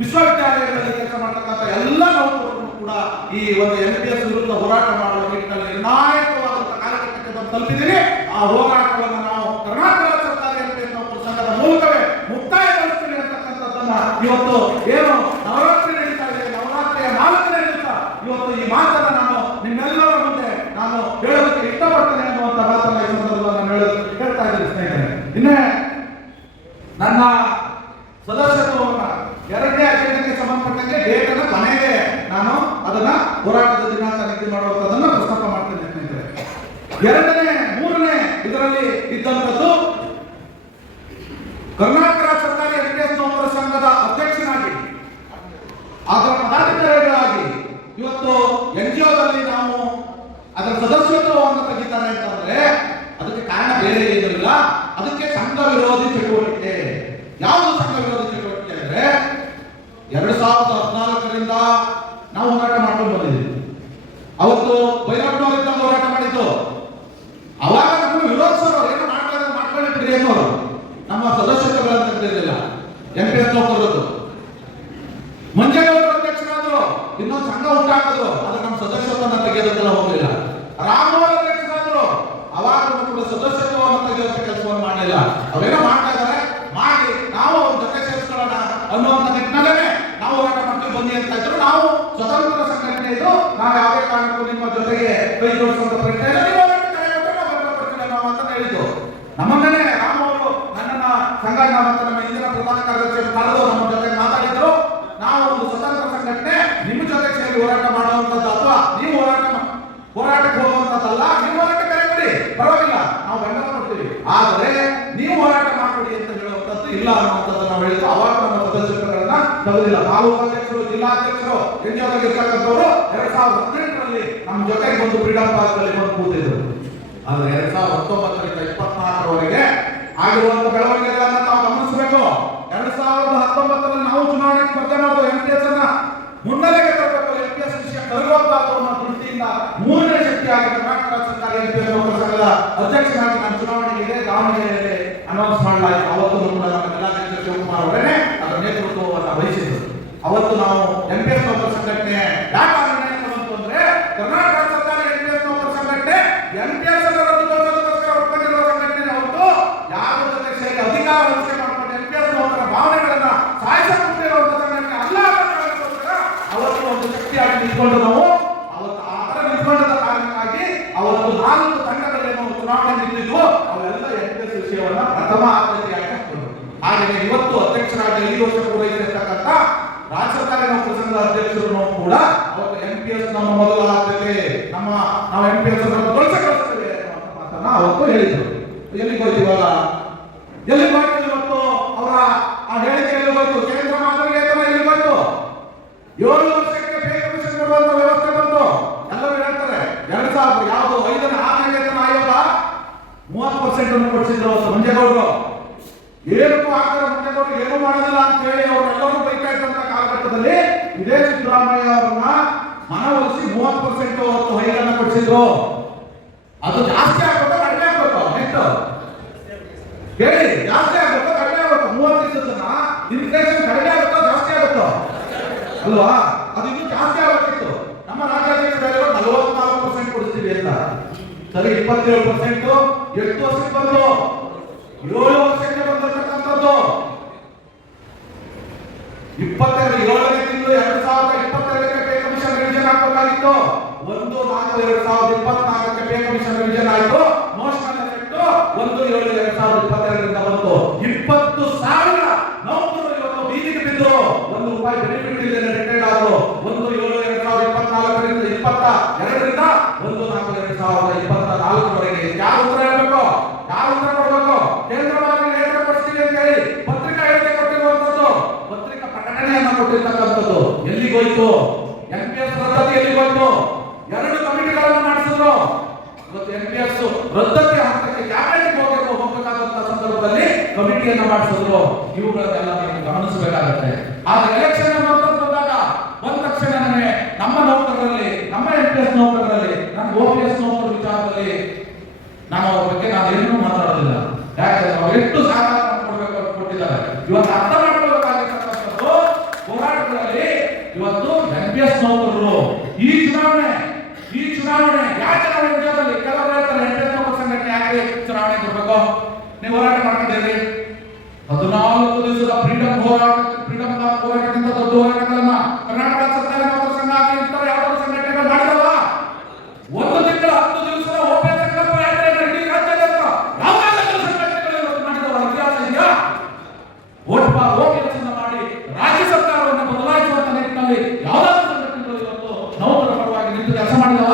ವಿಶ್ವವಿದ್ಯಾಲಯಗಳಲ್ಲಿ ಕೆಲಸ ಮಾಡತಕ್ಕಂಥ ಎಲ್ಲ ನೌಕರರು ಕೂಡ ಈ ಒಂದು NPS ವಿರುದ್ಧ ಹೋರಾಟ ಮಾಡುವ ನಿಟ್ಟಿನಲ್ಲಿ ನಿರ್ಣಾಯಕವಾದಂತಹ ಕಾಲಘಟ್ಟಕ್ಕೆ ಬಂದು ತಲುಪಿದ್ದೀವಿ. ಆ ಹೋರಾಟವನ್ನು ನಾವು ಕರ್ನಾಟಕ ಸರ್ಕಾರಿ NPS ನೌಕರ ಸಂಘದ ಮೂಲಕವೇ ಮುಕ್ತಾಯಗೊಳಿಸ್ತೀವಿ ಅಂತಕ್ಕಂಥದ್ದನ್ನ ಇವತ್ತು ಏನು ನವರಾತ್ರಿ ನಡೀತಾ ಇದೆ, ನವರಾತ್ರಿಯ 4ನೇ ದಿವಸ ಇವತ್ತು ಈ ಮಾತನ್ನ ನಾನು ನಿಮ್ಮೆಲ್ಲರ ಮುಂದೆ ನಾನು ಹೇಳೋದಕ್ಕೆ ಇಷ್ಟಪಡ್ತೇನೆ ಅನ್ನುವಂಥ ಮಾತನ್ನ ಈ ಸಂದರ್ಭದಲ್ಲಿ ಹೇಳ್ತಾ ಇದ್ದೀನಿ ಸ್ನೇಹಿತರೆ. ಇನ್ನೇ ನನ್ನ ಸದಸ್ಯತ್ವವನ್ನು 2ನೇ ಅಜೆಂಡಾಕ್ಕೆ ಸಂಬಂಧಪಟ್ಟಂಗೆ ಡೇಟ್ ಅನ್ನು ಮನೆಗೆ ನಾನು ಅದನ್ನ ಹೋರಾಟದ ದಿನಾಂಕ ನಿಗದಿ ಮಾಡುವಂತದನ್ನ ಪ್ರಸ್ತಾಪ ಮಾಡ್ತೇನೆ ಸ್ನೇಹಿತರೆ. 2ನೇ 3ನೇ ಇದರಲ್ಲಿ ಇದ್ದಂಥದ್ದು ಕರ್ನಾಟಕ ರಾಜ್ಯ ಸರ್ಕಾರಿ NPS ನೌಕರ ಸಂಘದ ಅಧ್ಯಕ್ಷನಾಗಿ ಅದರ ಪದಾಧಿಕಾರಿಗಳಾಗಿ ಇವತ್ತು NGOದಲ್ಲಿ ನಾವು ಅದರ ಸದಸ್ಯತ್ವವನ್ನು ತೆಗಿತಾರೆ ಅಂತಂದ್ರೆ ಅದಕ್ಕೆ ಕಾರಣ ಬೇರೆ ಏನೂ ಇಲ್ಲ. ಅದಕ್ಕೆ ಸಂಘ ವಿರೋಧಿ ಚಟುವಟಿಕೆ. ಯಾವುದು ಸಂಘ ವಿರೋಧಿ ಚಟುವಟಿಕೆ ಅಂದ್ರೆ 2014ರಿಂದ ನಾವು ಹೋರಾಟ ಮಾಡ್ಕೊಂಡು ಬಂದಿದ್ದೀವಿ. ಅವತ್ತು ಬೈರಪ್ಪನವರಿಂದ ಹೋರಾಟ ಮಾಡಿದ್ದು. ಅವಾಗ ನಮ್ಮನ್ನು ವಿರೋಧಿಸೋರು ಏನು ಮಾಡ್ಕೊಳ್ಳಿ ಬಿಡ್ರಿ ಅನ್ನೋರು ನಮ್ಮ ಸದಸ್ಯತ್ವಗಳನ್ನು ತೆಗೆದಿರಲಿಲ್ಲ. NPS ನೌಕರರದ್ದು ಮಂಜೇಗೌಡರು ಅಧ್ಯಕ್ಷರಾದ್ರು, ಇನ್ನೊಂದು ಸಂಘ ಉಂಟಾಕಿದ್ರು, ಅದು ನಮ್ಮ ಸದಸ್ಯತ್ವವನ್ನು ತೆಗೆಯೋದಕ್ಕೆಲ್ಲ ಹೋಗಲಿಲ್ಲ. ರಾಮವರ ಅಧ್ಯಕ್ಷರಾದ್ರು, ಅವಾಗ ಕೂಡ ಸದಸ್ಯತ್ವವನ್ನು ತೆಗೆಯುವಂತ ಕೆಲಸವನ್ನು ಮಾಡಲಿಲ್ಲ. ಅವೇನೋ ಮಾಡ್ತಾ ಇದ್ದಾರೆ, ಮಾಡಿ ನಾವು ಅವ್ರ ಜೊತೆ ಸೇರಿಸ್ಕೊಳ್ಳೋಣ ಅನ್ನುವಂಥ ನಿಟ್ಟಿನಲ್ಲೇ ನಾವು ಹೋರಾಟ ಮಾಡ್ತೀವಿ ಬನ್ನಿ ಅಂತ ಇದ್ರು. ನಾವು ಸ್ವತಂತ್ರ ಸಂಘಟನೆ ಇದ್ದು ನಾವು ಯಾವುದೇ ಕಾರಣಕ್ಕೂ ನಿಮ್ಮ ಜೊತೆಗೆ ಕೈ ಜೋಡಿಸುವಂತ ಪ್ರಶ್ನೆ ಇಲ್ಲ, ನೀವು ಹೋರಾಟ ಕೈಗೊಳ್ಳಿ ನಾವು ಮಾತನ್ನ ಹೇಳಿದ್ದು. ನಮ್ಮನ್ನೇ ರಾಮ ಅವರು ನನ್ನನ್ನ ಸಂಘಟನಾ ಮತ್ತು ನಮ್ಮ ಇಂದಿನ ಪ್ರಧಾನ ಕಾರ್ಯದರ್ಶಿ ಕಳೆದು ನಮ್ಮ ಜೊತೆ ಮಾತಾಡಿದ್ರು. ನಾವು ಒಂದು ಸ್ವತಂತ್ರ ಸಂಘಟನೆ ನಿಮ್ಮ ಜೊತೆ ಸೇರಿ ಹೋರಾಟ ಮಾಡುವಂಥದ್ದು ಅಥವಾ ನೀವು ಹೋರಾಟಕ್ಕೆ ಹೋಗುವಂಥದ್ದಲ್ಲ. ನೀವು ಹೋರಾಟ ಕರೆಕೊಡಿ, ಪರವಾಗಿಲ್ಲ, ನಾವು ಬೆಂಬಲ ಕೊಡ್ತೀವಿ. ಆದರೆ ನೀವು ಹೋರಾಟ ಮಾಡಿಕೊಡಿ ಅಂತ ಹೇಳುವಂಥದ್ದು ಇಲ್ಲ ಅನ್ನುವಂಥದ್ದು ನಾವು ಹೇಳಿದ್ದು. ಅವಾಗ ನಮ್ಮ ಸದಸ್ಯರುಗಳನ್ನ ತೆಗೆದಿಲ್ಲ. ತಾಲೂಕು ಅಧ್ಯಕ್ಷರು, ಜಿಲ್ಲಾಧ್ಯಕ್ಷರು, ಇರ್ತಕ್ಕಂಥವರು 2018ರಲ್ಲಿ ನಮ್ಮ ಜೊತೆಗೆ ಬಂದು ಫ್ರೀಡಂ ಪಾರ್ಕ್ನಲ್ಲಿ ಬಂದು ಕೂತಿದ್ರು. ಆದ್ರೆ 2019ರಿಂದ 24ರವರೆಗೆ ಆಗಿರುವಂತ ಬೆಳವಣಿಗೆಗಳನ್ನ ನಾವು ಗಮನಿಸಬೇಕು. 2019ರಲ್ಲಿ ನಾವು ಚುನಾವಣೆಗೆ ಸ್ಪರ್ಧೆ ಮಾಡೋದು NPS ಅನ್ನ ಮುನ್ನೆಲೆಗೆ ತರಬೇಕು. NPS ವಿಷಯ ಕರಗೋಗ್ಬಾರ್ದು ಅನ್ನೋ ದೃಷ್ಟಿಯಿಂದ 3ನೇ ಶಕ್ತಿಯಾಗಿ ಕರ್ನಾಟಕ ರಾಜ್ಯ ಸರ್ಕಾರಿ NPS ನೌಕರ ಸಂಘದ ಅಧ್ಯಕ್ಷನಾಗಿ ನಾನು ಚುನಾವಣೆಗೆ ದಾವಣಗೆರೆಯಲ್ಲಿ ಅನೌನ್ಸ್ ಮಾಡಲಾಯಿತು. ಅವತ್ತು ಕೂಡ ನಮ್ಮ ಜಿಲ್ಲಾಧ್ಯಕ್ಷ ಶಿವಕುಮಾರ್ ಅವರೇ ಅದರ ನೇತೃತ್ವವನ್ನು ವಹಿಸಿದ್ರು. ಅವತ್ತು ನಾವು NPS ನೌಕರ ಸಂಘಟನೆ ಯಾಕೆ ನಿರ್ಣಯಕ್ಕೆ ಬಂತು ಅಂದ್ರೆ ಕರ್ನಾಟಕ ರಾಜ್ಯ ಸರ್ಕಾರಿ NPS ನೌಕರ ಸಂಘಟನೆ NPS ಅನ್ನು ರದ್ದುಗೊಳಿಸೋದಕ್ಕೋಸ್ಕರ ಒಪ್ಕೊಂಡಿರುವ ಸಂಘಟನೆ ಹೊರತು ಯಾರ ಜೊತೆ ಸೇರಿ ಅಧಿಕಾರ ಹಂಚಿಕೆ ಮಾಡಿಕೊಂಡು NPS ನೌಕರ ಭಾವನೆಗಳನ್ನ ಸಾಯಿಸಿಕೊಂಡಿರುವಂತ ಸಂಘಟನೆ ಅಲ್ಲ. ಅವತ್ತು ಒಂದು ಶಕ್ತಿಯಾಗಿ ನಿಂತ್ಕೊಂಡು ನಾವು ಅವತ್ತು ಆ ತರ ನಿಂತ್ಕೊಂಡ ಕಾರಣಕ್ಕಾಗಿ ಅವತ್ತು 4 ತಂಡಗಳೇನು ಚುನಾವಣೆ ನಿಂತಿದ್ವು ಅವೆಲ್ಲ NPS ವಿಷಯವನ್ನ ಪ್ರಥಮ ಆದ್ಯತೆಯಾಗಿ ಹಾಕಿದ್ರು. ಹಾಗೆಯೇ ಇವತ್ತು ಅಧ್ಯಕ್ಷರಾಗಿ 5 ವರ್ಷ ಪೂರೈಸಿರ್ತಕ್ಕಂಥ ರಾಜ್ಯ ಸರ್ಕಾರಿ ನೌಕರ ಸಂಘದ ಅಧ್ಯಕ್ಷರು ಕೂಡ ಅವತ್ತು NPS ನಮ್ಮ ಮೊದಲ ಆದ್ಯತೆ, ನಾವು NPS ಅನ್ನು ಗೊಳಿಸಗೊಳಿಸ್ತೇವೆ ಅನ್ನುವಂಥ ಮಾತನ್ನ ಅವತ್ತು ಹೇಳಿದ್ರು. ಎಲ್ಲಿಗೆ ಹೋಯ್ತು ಇವಾಗ? ಎಲ್ಲಿಗೆ ಹೋಯ್ತು ಇವತ್ತು ಅವರ ಆ ಹೇಳಿಕೆ? ಎಲ್ಲಿ ಹೋಯ್ತು? ಕೇಂದ್ರ ಮಾದರಿ ವೇತನ ಎಲ್ಲಿಗೆ ಹೋಯ್ತು? 7 ವರ್ಷಕ್ಕೆ ಪೇ ಕಮಿಷನ್ ಕೊಡುವಂತ ವ್ಯವಸ್ಥೆ ಬಂತು. ಎಲ್ಲರೂ ಹೇಳ್ತಾರೆ 2000 ಯಾವುದು 5ನೇ 6ನೇ ವೇತನ ಆಯೋಗ 30% ಅನ್ನು ಕೊಡಿಸಿದ್ರು ಅವತ್ತು ಮಂಜೇಗೌಡರು. ಏನಕ್ಕೂ ಆಗ್ತಾರೆ ಮಂಜೇಗೌಡರು ಏನು ಮಾಡೋದಿಲ್ಲ ಅಂತ ಹೇಳಿ ಅವರೆಲ್ಲರೂ ಬೈತಾ ಇದ್ದಂತ ಕಾಲಘಟ್ಟದಲ್ಲಿ ಇದೇ ಸಿದ್ದರಾಮಯ್ಯ ಅವರನ್ನ ಮನವೊಲಿಸಿ 30% ಅವತ್ತು ಹೈಲನ್ನ ಕೊಡಿಸಿದ್ರು. ಅದು ಜಾಸ್ತಿ ಆಗ್ಬೇಕು ಕಡಿಮೆ ಆಗ್ಬೇಕು? ನೆಕ್ಸ್ಟ್ ಹೇಳಿ, ಜಾಸ್ತಿ ಆಗ್ಬೇಕು ಕಡಿಮೆ ಆಗ್ಬೇಕು? 30 ದಿವಸನ ಇನ್ಫ್ಲೇಷನ್ ಕಡಿಮೆ ಆಗುತ್ತೋ ಜಾಸ್ತಿ ಆಗುತ್ತೋ? ಅಲ್ವಾ? ಅದು ಇನ್ನೂ ಜಾಸ್ತಿ ಆಗಬೇಕಿತ್ತು. ನಮ್ಮ ರಾಜ್ಯಾಧ್ಯಕ್ಷರು 44% ಕೊಡ್ತೀವಿ ಅಂತ, ಸರಿ 27% ಎಷ್ಟು ವರ್ಷಕ್ಕೆ ಬಂತು? 7 ವರ್ಷಕ್ಕೆ ಬಂದಿರತಕ್ಕಂಥದ್ದು. 7ನೇ ತಿಂಗಳು 2022ಕ್ಕೆ ಪೇ ಕಮಿಷನ್ ರಿವಿಷನ್ ಆಗಬೇಕಾಗಿತ್ತು. 1/4/2024ಕ್ಕೆ ಪೇ ಕಮಿಷನ್ ರಿವಿಷನ್ ಆಯಿತು. ಮೋಷನಲ್ ಎಫೆಕ್ಟ್ 1/7/2022ರಿಂದ ಬಂತು. 20,000 ನೌಕರರು ಇವತ್ತು ಬೀದಿಗೆ ಬಿದ್ದರು. ₹1 ಬೆನಿಫಿಟ್ ಇಲ್ಲದೆ ರಿಟೈರ್ಡ್ ಆದರು. 1/7/2024ರಿಂದ 22ರಿಂದ 1/4/2024ವರೆಗೆ ಯಾರು ಉತ್ತರ ಹೇಳಬೇಕು? ಯಾರು ಉತ್ತರ ಕೊಡಬೇಕು? ಕೇಂದ್ರವಾಗಿ ಹೇಳಿಕೆ ಕೊಡ್ತೀವಿ ಅಂತ ಹೇಳಿ ಪತ್ರಿಕಾ ಹೇಳಿಕೆ ಕೊಟ್ಟಿರುವಂತದ್ದು, ಪತ್ರಿಕಾ ಪ್ರಕಟಣೆಯನ್ನ ಕೊಟ್ಟಿರ್ತಕ್ಕಂಥದ್ದು ಎಲ್ಲಿಗೋಯ್ತು? NPS ರದ್ದತಿ ಎಲ್ಲಿಗೋಯ್ತು? 2 ಕಮಿಟಿಗಳನ್ನು ಮಾಡಿಸಿದ್ರು. ಇವತ್ತು NPS ರದ್ದತಿ ಹಂತಕ್ಕೆ ಕ್ಯಾಬಿನೆಟ್ ಹೋಗಬೇಕಾದಂತ ಸಂದರ್ಭದಲ್ಲಿ ಕಮಿಟಿಯನ್ನ ಮಾಡಿಸಿದ್ರು. ಇವುಗಳನ್ನೆಲ್ಲ ನೀವು ಗಮನಿಸಬೇಕಾಗುತ್ತೆ. ಆದ್ರೆ ಎಲೆಕ್ಷನ್ ಬಂದಾಗ ಬಂದ ತಕ್ಷಣನೇ ನಮ್ಮ ನೌಕರರಲ್ಲಿ, ನಮ್ಮ NPS ನೌಕರರಲ್ಲಿ, ನಮ್ಮ OPS ನೌಕರ ವಿಚಾರದಲ್ಲಿ ನಾನು ಅವ್ರ ಬಗ್ಗೆ ನಾವೇನೂ ಮಾತಾಡೋದಿಲ್ಲ. ಯಾಕಂದ್ರೆ ಅವ್ರು ಎಷ್ಟು ಸಹಕಾರ ಕೊಡಬೇಕು ಅಂತ ಕೊಟ್ಟಿದ್ದಾರೆ. ಇವತ್ತು ಅರ್ಥ ಮಾಡ್ಕೊಳ್ಬೇಕಾಗಿರ್ತಕ್ಕಂಥದ್ದು ಹೋರಾಟಗಳಲ್ಲಿ ಇವತ್ತು NPS ನೌಕರರು ಈ ಚುನಾವಣೆ ಯಾವ ಚುನಾವಣೆ ವಿಚಾರದಲ್ಲಿ ಕೆಲವರು ಹೇಳ್ತಾರೆ NPS ನೌಕರ ಸಂಘಟನೆ ಯಾಕೆ ಚುನಾವಣೆ ಕೊಡಬೇಕು? ನೀವು ಹೋರಾಟ ಮಾಡ್ಕೊಂಡಿದ್ದೀರಿ. 14 ದಿವಸದ ಫ್ರೀಡಮ್ ಹೋರಾಟಕ್ಕಿಂತ ದೊಡ್ಡ ಹೋರಾಟಗಳನ್ನ ಕರ್ನಾಟಕ ಸರ್ಕಾರ ನೌಕರ ಸಂಘ ಇಂಥವ್ರು ಯಾವ್ದಾದ್ರು ಸಂಘಟನೆಗಳು ಮಾಡಿದವ? 1 ತಿಂಗಳ 10 ದಿವಸದ OPS ಸಂಕಲ್ಪ ಯಾತ್ರೆ ಇಡೀ ರಾಜ್ಯಾದ್ಯಂತ ಯಾವ್ದಾದ್ರು ಸಂಘಟನೆಗಳು ಇವತ್ತು ಮಾಡಿದವ ಇತಿಹಾಸ ಇದೆಯಾ? OPS ಅನ್ನ ಮಾಡಿ ರಾಜ್ಯ ಸರ್ಕಾರವನ್ನು ಬದಲಾಯಿಸುವಂತ ನಿಟ್ಟಿನಲ್ಲಿ ಯಾವ್ದಾದ್ರು ಸಂಘಟನೆಗಳು ಇವತ್ತು ನೌಕರ ಪರವಾಗಿ ನಿಂತು ಕೆಲಸ ಮಾಡಿದವ?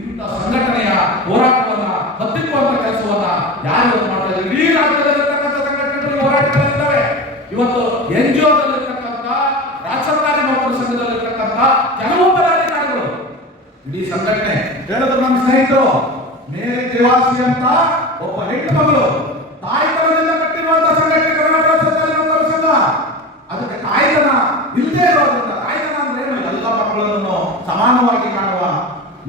ಇಂಥ ಸಂಘಟನೆಯ ಹೋರಾಟವನ್ನ ಹತ್ತಿಕ್ಕುವಂತ ಕೆಲಸವನ್ನ ಯಾರು ಇವತ್ತು ಮಾಡ್ತಾ ಇದ್ದಾರೆ? ಇಡೀ ರಾಜ್ಯದಲ್ಲಿರ್ತಕ್ಕಂಥ ಸಂಘಟನೆಗಳು ಹೋರಾಟಗಳಿದ್ದಾವೆ. ಇವತ್ತು NGOದಲ್ಲಿರ್ತಕ್ಕಂಥ ರಾಜ್ಯ ಸರ್ಕಾರಿ ನೌಕರ ಸಂಘದಲ್ಲಿರ್ತಕ್ಕಂಥ ಕೆಲವು ಪದಾಧಿಕಾರಿಗಳು ಇಡೀ ಸಂಘಟನೆ ಹೇಳಿದ್ರು. ನಮ್ಮ ಸ್ನೇಹಿತರು ಮೇರಿ ದೇವಾಸಿ ಅಂತ ಒಬ್ಬ ಹೆಣ್ಣು ಮಗಳು ತಾಯ್ತನದಿಂದ ಕಟ್ಟಿರುವಂತಹ ಸಂಘಟನೆ ಕರ್ನಾಟಕ ಸರ್ಕಾರಿ ನೌಕರ ಸಂಘ. ಅದಕ್ಕೆ ತಾಯ್ತನ ಇಲ್ಲದೆ ಇರೋದ್ರಿಂದ, ತಾಯ್ತನ ಅಂದ್ರೆ ಏನು? ಎಲ್ಲ ಮಕ್ಕಳನ್ನು ಸಮಾನವಾಗಿ ಕಾಣುವ,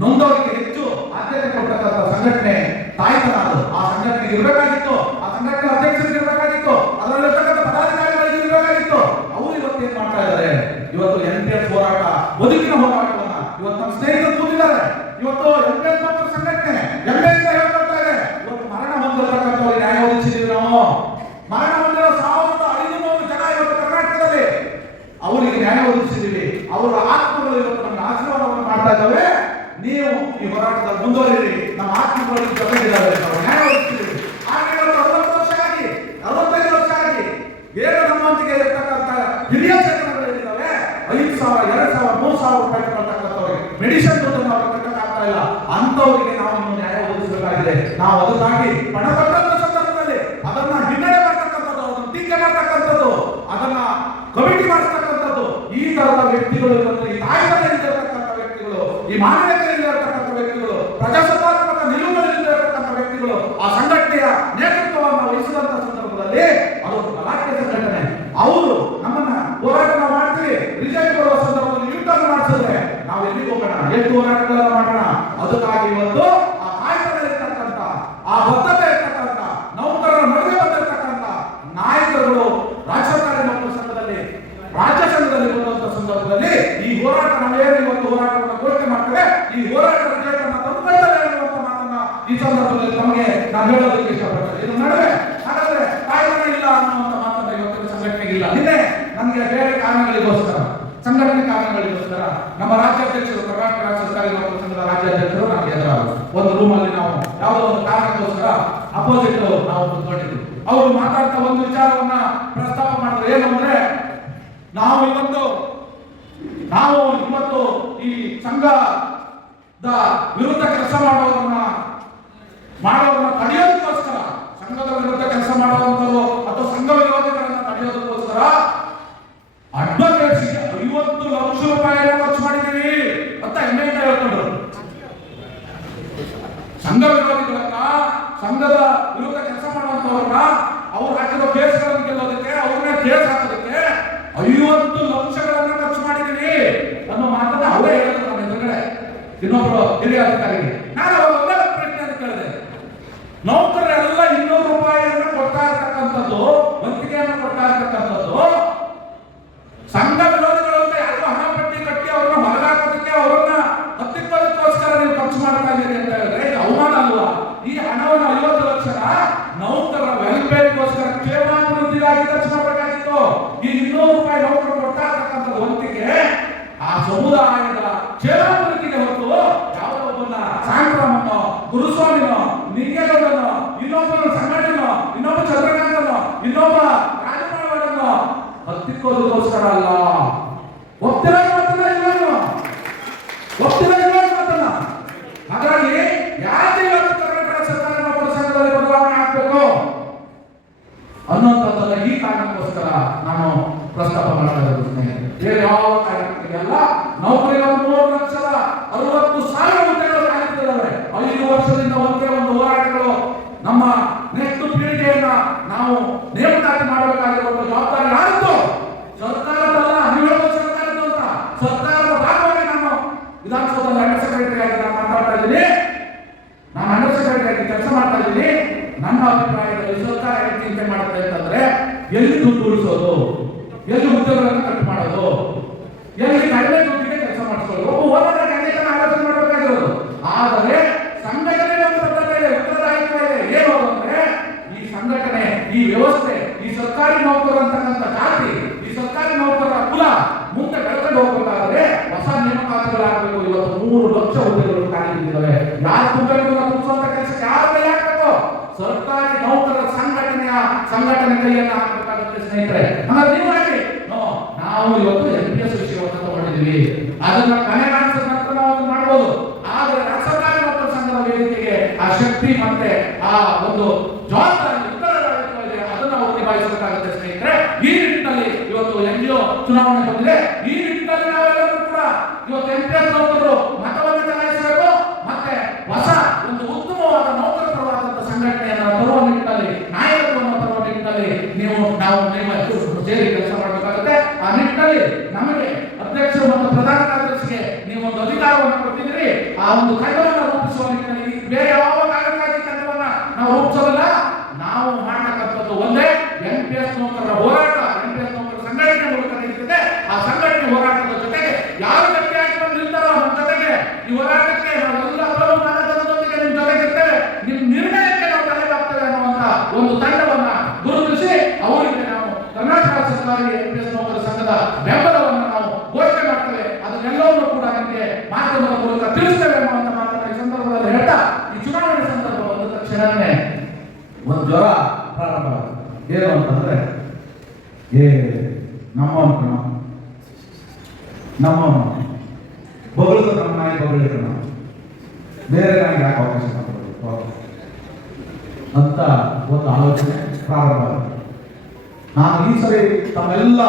ನೊಂದವರಿಗೆ ಹೆಚ್ಚು ಆದ್ಯತೆ ಕೊಟ್ಟಂತ ಸಂಘಟನೆ ತಾಯ್ತನ. ಅದು ಆ ಸಂಘಟನೆಗೆ ಇರಬೇಕಾಗಿತ್ತು, ಆ ಸಂಘಟನೆ ಅಧ್ಯಕ್ಷರಿಗೆ ಇರಬೇಕಾಗಿತ್ತು, ಅದರಲ್ಲಿರ್ತಕ್ಕಂಥ ಪದಾಧಿಕಾರಿಗಳಿಗೆ ಇರಬೇಕಾಗಿತ್ತು. ಅವರು ಇವತ್ತು ಏನ್ ಮಾಡ್ತಾ ಇದ್ದಾರೆ? ಇವತ್ತು NPS ಹೋರಾಟ, ಬದುಕಿನ ಹೋರಾಟವನ್ನ ಇವತ್ತು ನಮ್ಮ ಸ್ನೇಹಿತರು ಕೂತಿದ್ದಾರೆ. ಇವತ್ತು NPS ನೌಕರ ಸಂಘಟನೆ ಹೆಮ್ಮೆಯಿಂದ ಹೇಳ್ಕೊಳ್ತಾ ಇದೆ. ಇವತ್ತು ಮರಣ ಹೊಂದಿರತಕ್ಕಂಥವ್ರಿಗೆ ನ್ಯಾಯ ಒದಗಿಸಿದ್ದೀವಿ ನಾವು. ಮರಣ ಹೊಂದಿರೋ 1500 ಜನ ಇವತ್ತು ಕರ್ನಾಟಕದಲ್ಲಿ ಅವರಿಗೆ ನ್ಯಾಯ ಒದಗಿಸಿದ್ದೀವಿ. ಅವರ ಆತ್ಮಗಳು ಇವತ್ತು ನಮ್ಗೆ ಆಶೀರ್ವಾದವನ್ನು ಮಾಡ್ತಾ ಇದ್ದಾವೆ. ನೀವು ಈ ಹೋರಾಟದಲ್ಲಿ ಮುಂದುವರಿರಿ, ನಮ್ಮ ಆತ್ಮಗಳಿಗೆ ಜೊತೆಗಿದ್ದಾರೆ, ನ್ಯಾಯ ಒದಗಿಸಿದ್ದೀವಿ. ಹಾಗೆ 60 ವರ್ಷ ಆಗಿ 65 ವರ್ಷ ಆಗಿ ಏನು ನಮ್ಮೊಂದಿಗೆ ಇರ್ತಕ್ಕಂಥ ಹಿರಿಯ ಚೇತನಗಳು ಏನಿದ್ದಾವೆ 5,000, 2,000, 3,000 ರೂಪಾಯಿ ಕೊಡ್ತಕ್ಕಂಥವ್ರಿಗೆ ಮೆಡಿಸಿನ್ ದುಡ್ಡನ್ನು ಅವ್ರಿಗೆ ಕಟ್ಟಕ್ಕಾಗ್ತಾ ಇಲ್ಲ. ಅಂತವರಿಗೆ ನಾವು ಇನ್ನು ನ್ಯಾಯ ಒದಗಿಸಬೇಕಾಗಿದೆ. ನಾವು ಅದಕ್ಕಾಗಿ ಪಣ ಕೊಟ್ಟಂತ ಸಂದರ್ಭದಲ್ಲಿ ಅದನ್ನ ಹಿನ್ನಡೆ ಮಾಡ್ತಕ್ಕಂಥದ್ದು, ಅದನ್ನ ಟೀಕೆ ಮಾಡ್ತಕ್ಕಂಥದ್ದು, ಅದನ್ನ ಕಮಿಟಿ ಮಾಡ್ತಕ್ಕಂಥದ್ದು, ಈ ತರದ ವ್ಯಕ್ತಿಗಳು ಇವತ್ತು ಈ ತಾಯ್ತನದಿಂದ ಇರತಕ್ಕಂಥ ವ್ಯಕ್ತಿಗಳು, ಈ ಮಾನವೀಯತೆಯಿಂದ ಇರತಕ್ಕಂಥ ವ್ಯಕ್ತಿಗಳು, ಪ್ರಜಾಸತ್ತಾತ್ಮಕ ನಿಲುವುಗಳಿಂದ ಇರತಕ್ಕಂಥ ವ್ಯಕ್ತಿಗಳು ಆ ಸಂಘಟನೆಯ ನೇತೃತ್ವವನ್ನು ವಹಿಸಿದಂತ ಸಂದರ್ಭದಲ್ಲಿ ಅದು ಗಲಾಟೆ ಸಂಘಟನೆ. ಅವರು ನಮ್ಮನ್ನ ಹೋರಾಟ ನಾವು ಮಾಡ್ತೀವಿ, ರಿಸಲ್ಟ್ ಕೊಡುವ ಸಂದರ್ಭದಲ್ಲಿ ಯೂಟರ್ನ್ ಮಾಡಿಸಿದ್ರೆ ನಾವು ಎಲ್ಲಿಗೆ ಹೋಗೋಣ? ಎಷ್ಟು ಹೋರಾಟಗಳೆಲ್ಲ ಮಾಡೋಣ? ಅದಕ್ಕಾಗಿ ಇವತ್ತು ಆ ತಾಯ್ತನ ಇರ್ತಕ್ಕಂಥ, ಆ ಬದ್ಧತೆ ಇರ್ತಕ್ಕಂಥ, ನೌಕರರ ನಡುವೆ ಬಂದಿರತಕ್ಕಂಥ ನಾಯಕರುಗಳು ರಾಜ್ಯ ಸರ್ಕಾರಿ ನೌಕರ ಸಂಘದಲ್ಲಿ, ರಾಜ್ಯ ಸಂಘದಲ್ಲಿ ಬರುವಂತ ಸಂದರ್ಭದಲ್ಲಿ ಈ ಹೋರಾಟ ನಾವೇನು ಇವತ್ತು ಹೋರಾಟವನ್ನು ಘೋಷಣೆ ಮಾಡ್ತೇವೆ, ಈ ಹೋರಾಟ ರಿಸಲ್ಟ್ ಅನ್ನ ತಂದುಕೊಳ್ತೇವೆ ಅನ್ನುವಂತ ಮಾತನ್ನ ಈ ಸಂದರ್ಭದಲ್ಲಿ ತಮಗೆ ನಾನು ಹೇಳೋದಕ್ಕೆ ಇಷ್ಟಪಡ್ತೇನೆ. ಇದು ನಡುವೆ ಹಾಗಾದ್ರೆ ತಾಯ್ತನ ಇಲ್ಲ ಅನ್ನುವಂತ ಮಾತನ್ನ ಇವತ್ತಿನ ಸಂಘಟನೆಗೆ ಇಲ್ಲ. ನಿನ್ನೆ ನಮಗೆ ಬೇರೆ ಕಾರಣಗಳಿಗೋಸ್ಕರ, ಸಂಘಟನೆ ಕಾರಣಗಳಿಗೋಸ್ಕರ ನಮ್ಮ ರಾಜ್ಯಾಧ್ಯಕ್ಷರು, ಕರ್ನಾಟಕ ರಾಜ್ಯ ಸರ್ಕಾರಿ ನೌಕರ ಸಂಘದ ರಾಜ್ಯಾಧ್ಯಕ್ಷರು ನಮಗೆ ಎದುರಾದರು. ಒಂದು ರೂಮಲ್ಲಿ ನಾವು ಯಾವುದೋ ಒಂದು ಕಾರಣಕ್ಕೋಸ್ಕರ ಅಪೋಸಿಟ್ ನಾವು ಕೂತ್ಕೊಂಡಿದ್ವಿ. ಅವರು ಮಾತಾಡ್ತಾ ಒಂದು ವಿಚಾರವನ್ನ ಪ್ರಸ್ತಾಪ ಮಾಡಿದ್ರು. ಏನು ಅಂದ್ರೆ, ನಾವು ಇವತ್ತು ಈ ಸಂಘದ ವಿರುದ್ಧ ಕೆಲಸ ಮಾಡೋರನ್ನ ತಡೆಯೋದಕ್ಕೋಸ್ಕರ, ಸಂಘದ ವಿರುದ್ಧ ಕೆಲಸ ಮಾಡುವಂತರು ಅಥವಾ ಸಂಘ ವಿರೋಧಿಗಳನ್ನ ತಡೆಯೋದಕ್ಕೋಸ್ಕರ ಅಡ್ವೊಕೇಟ್ಸ್ಗೆ 50 ಲಕ್ಷ ರೂಪಾಯಿಯನ್ನು ಖರ್ಚು ಮಾಡಿದ್ದೀವಿ ಅಂತ ಹೆಮ್ಮೆಯಿಂದ ಹೇಳ್ಕೊಂಡ್ರು. ಸಂಘ ವಿರೋಧಿಗಳನ್ನ, ಸಂಘದ ವಿರುದ್ಧ ಕೆಲಸ ಮಾಡುವಂತವ್ರನ್ನ, ಅವ್ರು ಹಾಕಿರೋ ಕೇಸ್ಗಳನ್ನು ಗೆಲ್ಲೋದಕ್ಕೆ, ಅವ್ರನ್ನ ಕೇಸ್ ಹಾಕೋದಕ್ಕೆ 50 ಲಕ್ಷಗಳನ್ನ ಖರ್ಚು ಮಾಡಿದ್ದೀವಿ ಅನ್ನೋ ಮಾತನ್ನ ಅವರೇ ಹೇಳಿದ್ರು ನಮ್ಮ ಎದುರುಗಡೆ ಇನ್ನೊಬ್ರು ಹಿರಿಯ ಅಧಿಕಾರಿಗೆ. ನಾನು ಒಂದೇ ಪ್ರಶ್ನೆ ಕೇಳಿದೆ, ನೌಕರರೆಲ್ಲ 200 ರೂಪಾಯಿಯನ್ನು ಕೊಡ್ತಾ ಇರ್ತಕ್ಕಂಥದ್ದು, ವಂತಿಗೆಯನ್ನು ಕೊಡ್ತಾ ಇರ್ತಕ್ಕಂಥದ್ದು, ಸಂಘ ವಿರೋಧಿಗಳು ಅಂತ ಯಾರು ಒಪ್ತಿರೋ ಮಾತನ್ನ ಇಲ್ವೇನು? ಒಪ್ತಿರೋ ಮಾತನ್ನ. ಹಾಗಾಗಿ ಯಾಕೆ ಇವತ್ತು ಕರ್ನಾಟಕ ಸರ್ಕಾರ ನೌಕರ ಸಂಘದಲ್ಲಿ ಬದಲಾವಣೆ ಆಗ್ಬೇಕು ಅನ್ನೋಂಥದ್ದನ್ನ ಈ ಕಾರಣಕ್ಕೋಸ್ಕರ ನಾನು ಪ್ರಸ್ತಾಪ ಮಾಡ್ತಾ ಇರೋದು ಸ್ನೇಹಿತರೆ. ಬೇರೆ ಯಾವ ಕಾರಣಕ್ಕೆಲ್ಲ ನೌಕರಿಗೆ 3,60,000 ಹುದ್ದೆಗಳು ಕಾಯ್ತಿದ್ದಾವೆ. 5 ವರ್ಷದಿಂದ ಒಂದೇ ಒಂದು ಹೋರಾಟಗಳು. ನಮ್ಮ ನೆಕ್ಸ್ಟ್ ಪೀಳಿಗೆಯನ್ನ ನಾವು ನೇಮಕಾತಿ ಮಾಡಬೇಕಾಗಿರುವ ಜವಾಬ್ದಾರಿ ಯಾರದ್ದು? ಸರ್ಕಾರದಲ್ಲ. ನೀವು ಹೇಳೋದು ಸರ್ಕಾರದ್ದು ಅಂತ. ಸರ್ಕಾರದ ಭಾಗವಾಗಿ ನಾನು ವಿಧಾನಸೌಧದಲ್ಲಿ ಅಂಡರ್ ಸೆಕ್ರೆಟರಿ ಆಗಿ ನಾನು ಮಾತಾಡ್ತಾ ಇದ್ದೀನಿ. ನಾನು ಅಂಡರ್ ಸೆಕ್ರೆಟರಿ ಆಗಿ ಕೆಲಸ ಮಾಡ್ತಾ ಇದ್ದೀನಿ. ನನ್ನ ಅಭಿಪ್ರಾಯದಲ್ಲಿ ಸರ್ಕಾರ ಏನು ಚಿಂತೆ ಮಾಡುತ್ತೆ ಅಂತಂದ್ರೆ ಎಲ್ಲಿ ದುಡ್ಡು ಉಳಿಸೋದು, ಎಲ್ಲಿ ಹುದ್ದೆಗಳನ್ನು ಕಟ್ ಮಾಡೋದು, ಎಲ್ಲಿ ಕಡಿಮೆ ದುಡ್ಡಿಗೆ ಕೆಲಸ ಮಾಡಿಸ್ಕೊಳ್ಳೋದು. ಒಬ್ಬ ಓನರ್ ಖಂಡಿತ ಆಲೋಚನೆ ಮಾಡಬೇಕಾಗಿರೋದು. ಆದರೆ ಸಂಘಟನೆ ಉತ್ತರದಾಯಿತ್ವ ಇದೆ. ಏನು ಅಂದ್ರೆ ಈ ಸಂಘಟನೆ, ಈ ವ್ಯವಸ್ಥೆ, ಈ ಸರ್ಕಾರಿ ನೌಕರರು ಅಂತಕ್ಕಂಥ ಜಾತಿ, ಈ ಸರ್ಕಾರಿ ನೌಕರರ ಕುಲ ಮುಂದೆ ಬೆಳೆಕೊಂಡು ಹೋಗಬೇಕಾದ್ರೆ ಹೊಸ ನೇಮಕಾತಿಗಳಾಗಬೇಕು. ಇವತ್ತು 3 ಲಕ್ಷ ಹುದ್ದೆಗಳು ಖಾಲಿ ಇದ್ದಾವೆ. ಯಾರು ಹುದ್ದೆಗಳನ್ನ ತುಂಬಿಸುವಂತ ಕೆಲಸಕ್ಕೆ ಯಾರು ಕೈ ಹಾಕಬೇಕು? ಸರ್ಕಾರಿ ನೌಕರರ ಸಂಘಟನೆ ಕೈಯನ್ನು ಹಾಕಬೇಕಾಗುತ್ತೆ ಸ್ನೇಹಿತರೆ. ಹಾಗಾಗಿ ನೀವು ಹಾಕಿ. ನಾವು ಇವತ್ತು NPS ವಿಷಯವನ್ನು ತಗೊಂಡಿದ್ವಿ. ಅದನ್ನ ಕನೆಗಾಣಿಸಿದ ನಂತರ ನಾವು ಅದನ್ನ ಮಾಡಬಹುದು. ಆದರೆ ಸರ್ಕಾರಿ ನೌಕರ ಸಂಘದ ವೇದಿಕೆಗೆ ಆ ಶಕ್ತಿ ಮತ್ತೆ ಆ ಒಂದು ಜವಾಬ್ದಾರಿ ಉತ್ತರದಾಯಿತ್ವ ಇದೆ. ಅದನ್ನ ನಾವು ನಿಭಾಯಿಸಬೇಕಾಗುತ್ತೆ ಸ್ನೇಹಿತರೆ. ಈ ನಿಟ್ಟಿನಲ್ಲಿ ಇವತ್ತು NGO ಚುನಾವಣೆ ಬಂದಿದೆ. ಈ ನಿಟ್ಟಿನಲ್ಲಿ ನಾವೆಲ್ಲರೂ ಕೂಡ ಇವತ್ತು NPS ನೌಕರರು ಮತವನ್ನು ಚಲಾಯಿಸಬೇಕು. ಮತ್ತೆ ಹೊಸ ಒಂದು ಉತ್ತಮವಾದ ನೌಕರ ಪರವಾದಂತಹ ಸಂಘಟನೆಯನ್ನು ತರುವ ನಿಟ್ಟಿನಲ್ಲಿ, ನಾಯಕತ್ವವನ್ನು ತರುವ ನಿಟ್ಟಿನಲ್ಲಿ ನಾವು ಸೇರಿ ಕೆಲಸ ಮಾಡಬೇಕಾಗುತ್ತೆ. ಆ ನಿಟ್ಟಿನಲ್ಲಿ ನಮಗೆ ಅಧ್ಯಕ್ಷರು ಮತ್ತು ಪ್ರಧಾನ ಕಾರ್ಯದರ್ಶಿಗೆ ನೀವು ಒಂದು ಅಧಿಕಾರವನ್ನು ಕೊಟ್ಟಿದ್ದೀರಿ. ಆ ಒಂದು ತಂಡವನ್ನು ರೂಪಿಸುವ ನಿಟ್ಟಿನಲ್ಲಿ ಬೇರೆ ಯಾವ ಕಾರಣಕ್ಕಾಗಿ ತಂಡವನ್ನ ನಾವು ರೂಪಿಸೋದಿಲ್ಲ. ನಾವು ಮಾಡತಕ್ಕಂಥದ್ದು ಒಂದೇ NPS ನೌಕರರ ಹೋರಾಟ. NPS ನೌಕರ ಸಂಘಟನೆ ಮೂಲಕ ನಡೀತಿದೆ. ಆ ಸಂಘಟನೆ ಹೋರಾಟದ ಜೊತೆಗೆ ಯಾರು ಗಟ್ಟಿಯಾಗಿ ಬಂದು ನಿಲ್ತಾರೋ ನಮ್ಮ ಜೊತೆಗೆ ಈ ಹೋರಾಟಕ್ಕೆ ನಾವೆಲ್ಲ ಪ್ರಮುಖದೊಂದಿಗೆ ನಿಮ್ಮ ಜೊತೆಗಿರ್ತೇವೆ. ನಿಮ್ಮ ನಿರ್ಣಯಕ್ಕೆ ನಾವು ತಲೆಬಾಗ್ತೇವೆ ಅನ್ನುವಂತ ಒಂದು ತಂಡವನ್ನ ಗುರುತಿಸಿ ಅವರಿಗೆ ನಾವು ಕರ್ನಾಟಕ ಸರ್ಕಾರಿ NPS ನೌಕರ ಸಂಘದ ಬೆಂಬಲವನ್ನು ನಾವು ಘೋಷಣೆ ಮಾಡ್ತೇವೆ. ಅದನ್ನೆಲ್ಲವನ್ನೂ ಕೂಡ ನಿಮಗೆ ಮಾಧ್ಯಮದ ಮೂಲಕ ತಿಳಿಸ್ತೇವೆ ಅನ್ನುವಂತ ಮಾತನ್ನ ಈ ಸಂದರ್ಭದಲ್ಲಿ ಹೇಳ್ತಾ, ಈ ಚುನಾವಣೆ ಸಂದರ್ಭ ಬಂದ ತಕ್ಷಣವೇ ಒಂದು ಜ್ವರ ಪ್ರಾರಂಭ ಏನು ಅಂತಂದ್ರೆ ನಮ್ಮವನು ಬಗಳಿದ್ರು ನಮ್ಮ ನಾಯಿ ಬಗಳಿದ್ರು ನಾವು ಬೇರೆ ನಾಯಿಗೆ ಯಾಕೆ ಅವಕಾಶ ಮಾಡಬೇಕು ಅಂತ ಒಂದು ಆಲೋಚನೆ ಪ್ರಾರಂಭ. ನಾನು ಈ ಸರಿ ತಮ್ಮೆಲ್ಲ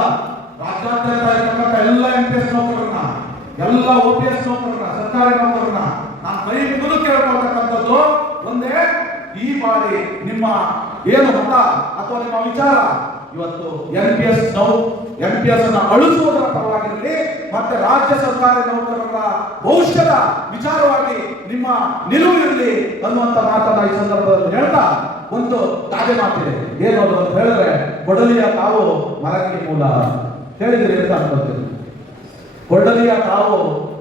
ರಾಜ್ಯಾದ್ಯಂತ ಇರ್ತಕ್ಕಂಥ ಎಲ್ಲ NPS ನೌಕರರನ್ನ, ಎಲ್ಲ OPS ನೌಕರರನ್ನ, ಸರ್ಕಾರಿ ನೌಕರರನ್ನ ನಾನು ಕೈ ಮುಗಿದು ಕೇಳ್ಕೊಳ್ತಕ್ಕಂಥದ್ದು ಒಂದೇ, ಈ ಬಾರಿ ನಿಮ್ಮ ಏನು ಮತ ಅಥವಾ ನಿಮ್ಮ ವಿಚಾರ ಇವತ್ತು NPS ಅನ್ನ ಅಳಿಸುವುದರ ಪರವಾಗಿರಲಿ, ಮತ್ತೆ ರಾಜ್ಯ ಸರ್ಕಾರಿ ನೌಕರರ ಭವಿಷ್ಯದ ವಿಚಾರವಾಗಿ ನಿಮ್ಮ ನಿಲುವು ಇರಲಿ ಅನ್ನುವಂತ ಮಾತನ್ನ ಈ ಸಂದರ್ಭದಲ್ಲಿ ಹೇಳ್ತಾ, ಒಂದು ಗಾದೆ ಮಾತಿದೆ. ಏನು ಅದು ಅಂತ ಹೇಳಿದ್ರೆ, ಕೊಡಲಿಯ ಕಾವು ಮರಕ್ಕೆ ಮೂಲ. ಹೇಳಿದಿರಿ ಅಂತ ಅನ್ಕೊಳ್ತೀನಿ. ಕೊಡಲಿಯ ಕಾವು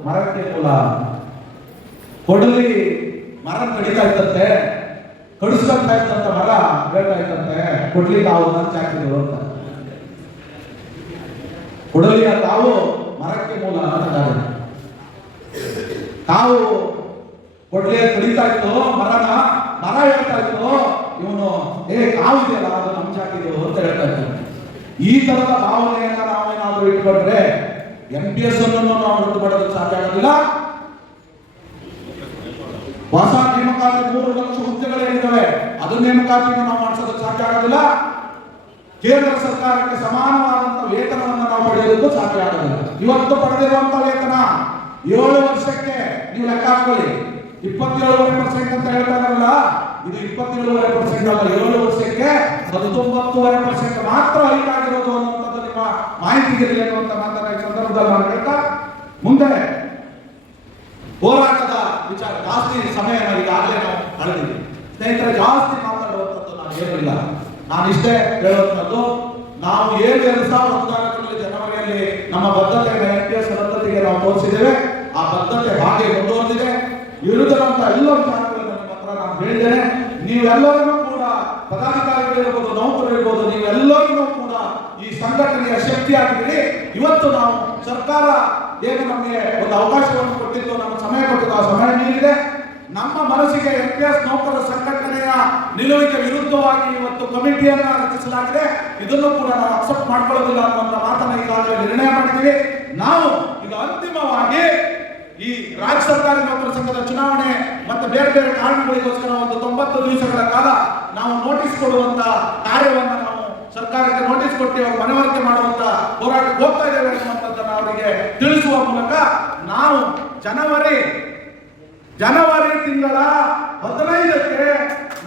ಮರಕ್ಕೆ ಮೂಲ. ಕೊಡಲಿ ಮರ ಕಡಿತಾ ಇತ್ತಂತೆ, ಕಡಿಸ್ಕೊಂತ ಇತ್ತಂತ ಮರ ಹೇಳ್ತಾ ಇತ್ತಂತೆ, ಕೊಡ್ಲಿ ಕಾವು ನಂಚ ಹಾಕಿದ್ರು ಅಂತ. ಕೊಡಲಿಯ ಕಾವು ಮರಕ್ಕೆ ಮೂಲ ಅಂತ ಕಾವು ಕೊಡ್ಲಿಯ ಕಡಿತಾ ಇತ್ತು ಮರ ಹೇಳ್ತಾ ಇತ್ತು, ಇವನು ಕಾವು ಇದೆಯಲ್ಲ ಅದು ನಂಚ ಹಾಕಿದ್ರು ಅಂತ ಹೇಳ್ತಾ ಇತ್ತು. ಈ ತರದ ಭಾವನೆಯನ್ನ ನಾವೇನಾದ್ರೂ ಇಟ್ಕೊಂಡ್ರೆ NPS ಅನ್ನು ನಾವು ರದ್ದು ಮಾಡೋದಕ್ಕೆ ಸಾಧ್ಯ ಆಗೋದಿಲ್ಲ. ಹೊಸ ನೇಮಕಾತಿ 3 ಲಕ್ಷ ಹುದ್ದೆಗಳೇನಿದ್ದಾವೆ ಅದು ನೇಮಕಾತಿಯನ್ನು ನಾವು ಮಾಡಿಸೋದಕ್ಕೆ ಸಾಧ್ಯ ಆಗೋದಿಲ್ಲ. ಕೇಂದ್ರ ಸರ್ಕಾರಕ್ಕೆ ಸಮಾನವಾದಂತಹ ವೇತನವನ್ನು ನಾವು ಪಡೆಯೋದಕ್ಕೂ ಸಾಧ್ಯ ಆಗೋದಿಲ್ಲ. ಇವತ್ತು ಪಡೆದಿರುವಂತಹ ವೇತನ 7 ವರ್ಷಕ್ಕೆ ನೀವು ಲೆಕ್ಕ ಹಾಕೊಳ್ಳಿ, 27.5% ಅಂತ ಹೇಳ್ತಾ ಇರಲ್ಲ, ಇದು 27.5% ಅಲ್ಲ, 7 ವರ್ಷಕ್ಕೆ 19.5% ಮಾತ್ರ ಹೈಕ್ ಆಗಿರೋದು ಅನ್ನುವಂಥದ್ದು ನಿಮ್ಮ ಮಾಹಿತಿಗಿರಲಿ ಅನ್ನುವಂಥ ಮಾತನ್ನ ಈ ಸಂದರ್ಭದಲ್ಲಿ ನಾನು ಹೇಳ್ತಾ, ಮುಂದೆ ಹೋರಾಟದ ವಿಚಾರ ಜಾಸ್ತಿ ಸಮಯ ಈಗಾಗಲೇ ನಾವು ಕಳೆದಿದ್ದೀವಿ ಸ್ನೇಹಿತರೆ. ಜಾಸ್ತಿ ಮಾತಾಡುವಂಥದ್ದು ನಾನು ಏನಿಲ್ಲ. ನಾನು ಇಷ್ಟೇ ಹೇಳುವಂಥದ್ದು, ನಾವು 2014 ಜನವರಿಯಲ್ಲಿ ನಮ್ಮ ಬದ್ಧತೆಗೆ NPS ಬದ್ಧತೆಗೆ ನಾವು ತೋರಿಸಿದ್ದೇವೆ. ಆ ಬದ್ಧತೆ ಹಾಗೆ ಮುಂದುವರೆದಿದೆ. ಇರುವಂತ ಎಲ್ಲ ವಿಚಾರಗಳನ್ನು ನಿಮ್ಮ ಹತ್ರ ನಾನು ಹೇಳಿದ್ದೇನೆ. ನೀವೆಲ್ಲರನ್ನೂ ಕೂಡ ಪದಾಧಿಕಾರಿಗಳಿರ್ಬೋದು, ನೌಕರರು ಇರ್ಬೋದು, ನೀವೆಲ್ಲರನ್ನೂ ಕೂಡ ಈ ಸಂಘಟನೆಯ ಶಕ್ತಿಯಾಗಿದ್ದೀರಿ. ಇವತ್ತು ನಾವು ಸರ್ಕಾರ ಏನು ನಮಗೆ ಒಂದು ಅವಕಾಶವನ್ನು ಕೊಟ್ಟಿತ್ತು, ನಮ್ಮ ಸಮಯ ಕೊಟ್ಟಿದ್ದು, ಆ ಸಮಯ ಮೀರಿದೆ. ನಮ್ಮ ಮನಸ್ಸಿಗೆ ಎನ್ಪಿಎಸ್ ನೌಕರರ ಸಂಘಟನೆಯ ನಿಲುವಿಗೆ ವಿರುದ್ಧವಾಗಿ ಇವತ್ತು ಕಮಿಟಿಯನ್ನ ರಚಿಸಲಾಗಿದೆ. ಇದನ್ನು ಕೂಡ ನಾವು ಅಕ್ಸೆಪ್ಟ್ ಮಾಡ್ಕೊಳ್ಳೋದಿಲ್ಲ ಅನ್ನುವಂಥ ಮಾತನ್ನ ಈಗಾಗಲೇ ನಿರ್ಣಯ ಮಾಡಿದ್ದೀವಿ. ನಾವು ಈಗ ಅಂತಿಮವಾಗಿ ಈ ರಾಜ್ಯ ಸರ್ಕಾರಿ ನೌಕರ ಸಂಘದ ಚುನಾವಣೆ ಮತ್ತೆ ಬೇರೆ ಬೇರೆ ಕಾರಣಗಳಿಗೋಸ್ಕರ ಒಂದು 90 ದಿವಸಗಳ ಕಾಲ ನಾವು ನೋಟಿಸ್ ಕೊಡುವಂತ ಕಾರ್ಯವನ್ನ ನಾವು ಸರ್ಕಾರಕ್ಕೆ ನೋಟಿಸ್ ಕೊಟ್ಟು ಅವರು ಮನವರಿಕೆ ಮಾಡುವಂತ ಹೋರಾಟಕ್ಕೆ ಹೋಗ್ತಾ ಇದ್ದೇವೆ ಅನ್ನುವಂಥದ್ದನ್ನು ಅವರಿಗೆ ತಿಳಿಸುವ ಮೂಲಕ ನಾವು ಜನವರಿ ತಿಂಗಳ 15ಕ್ಕೆ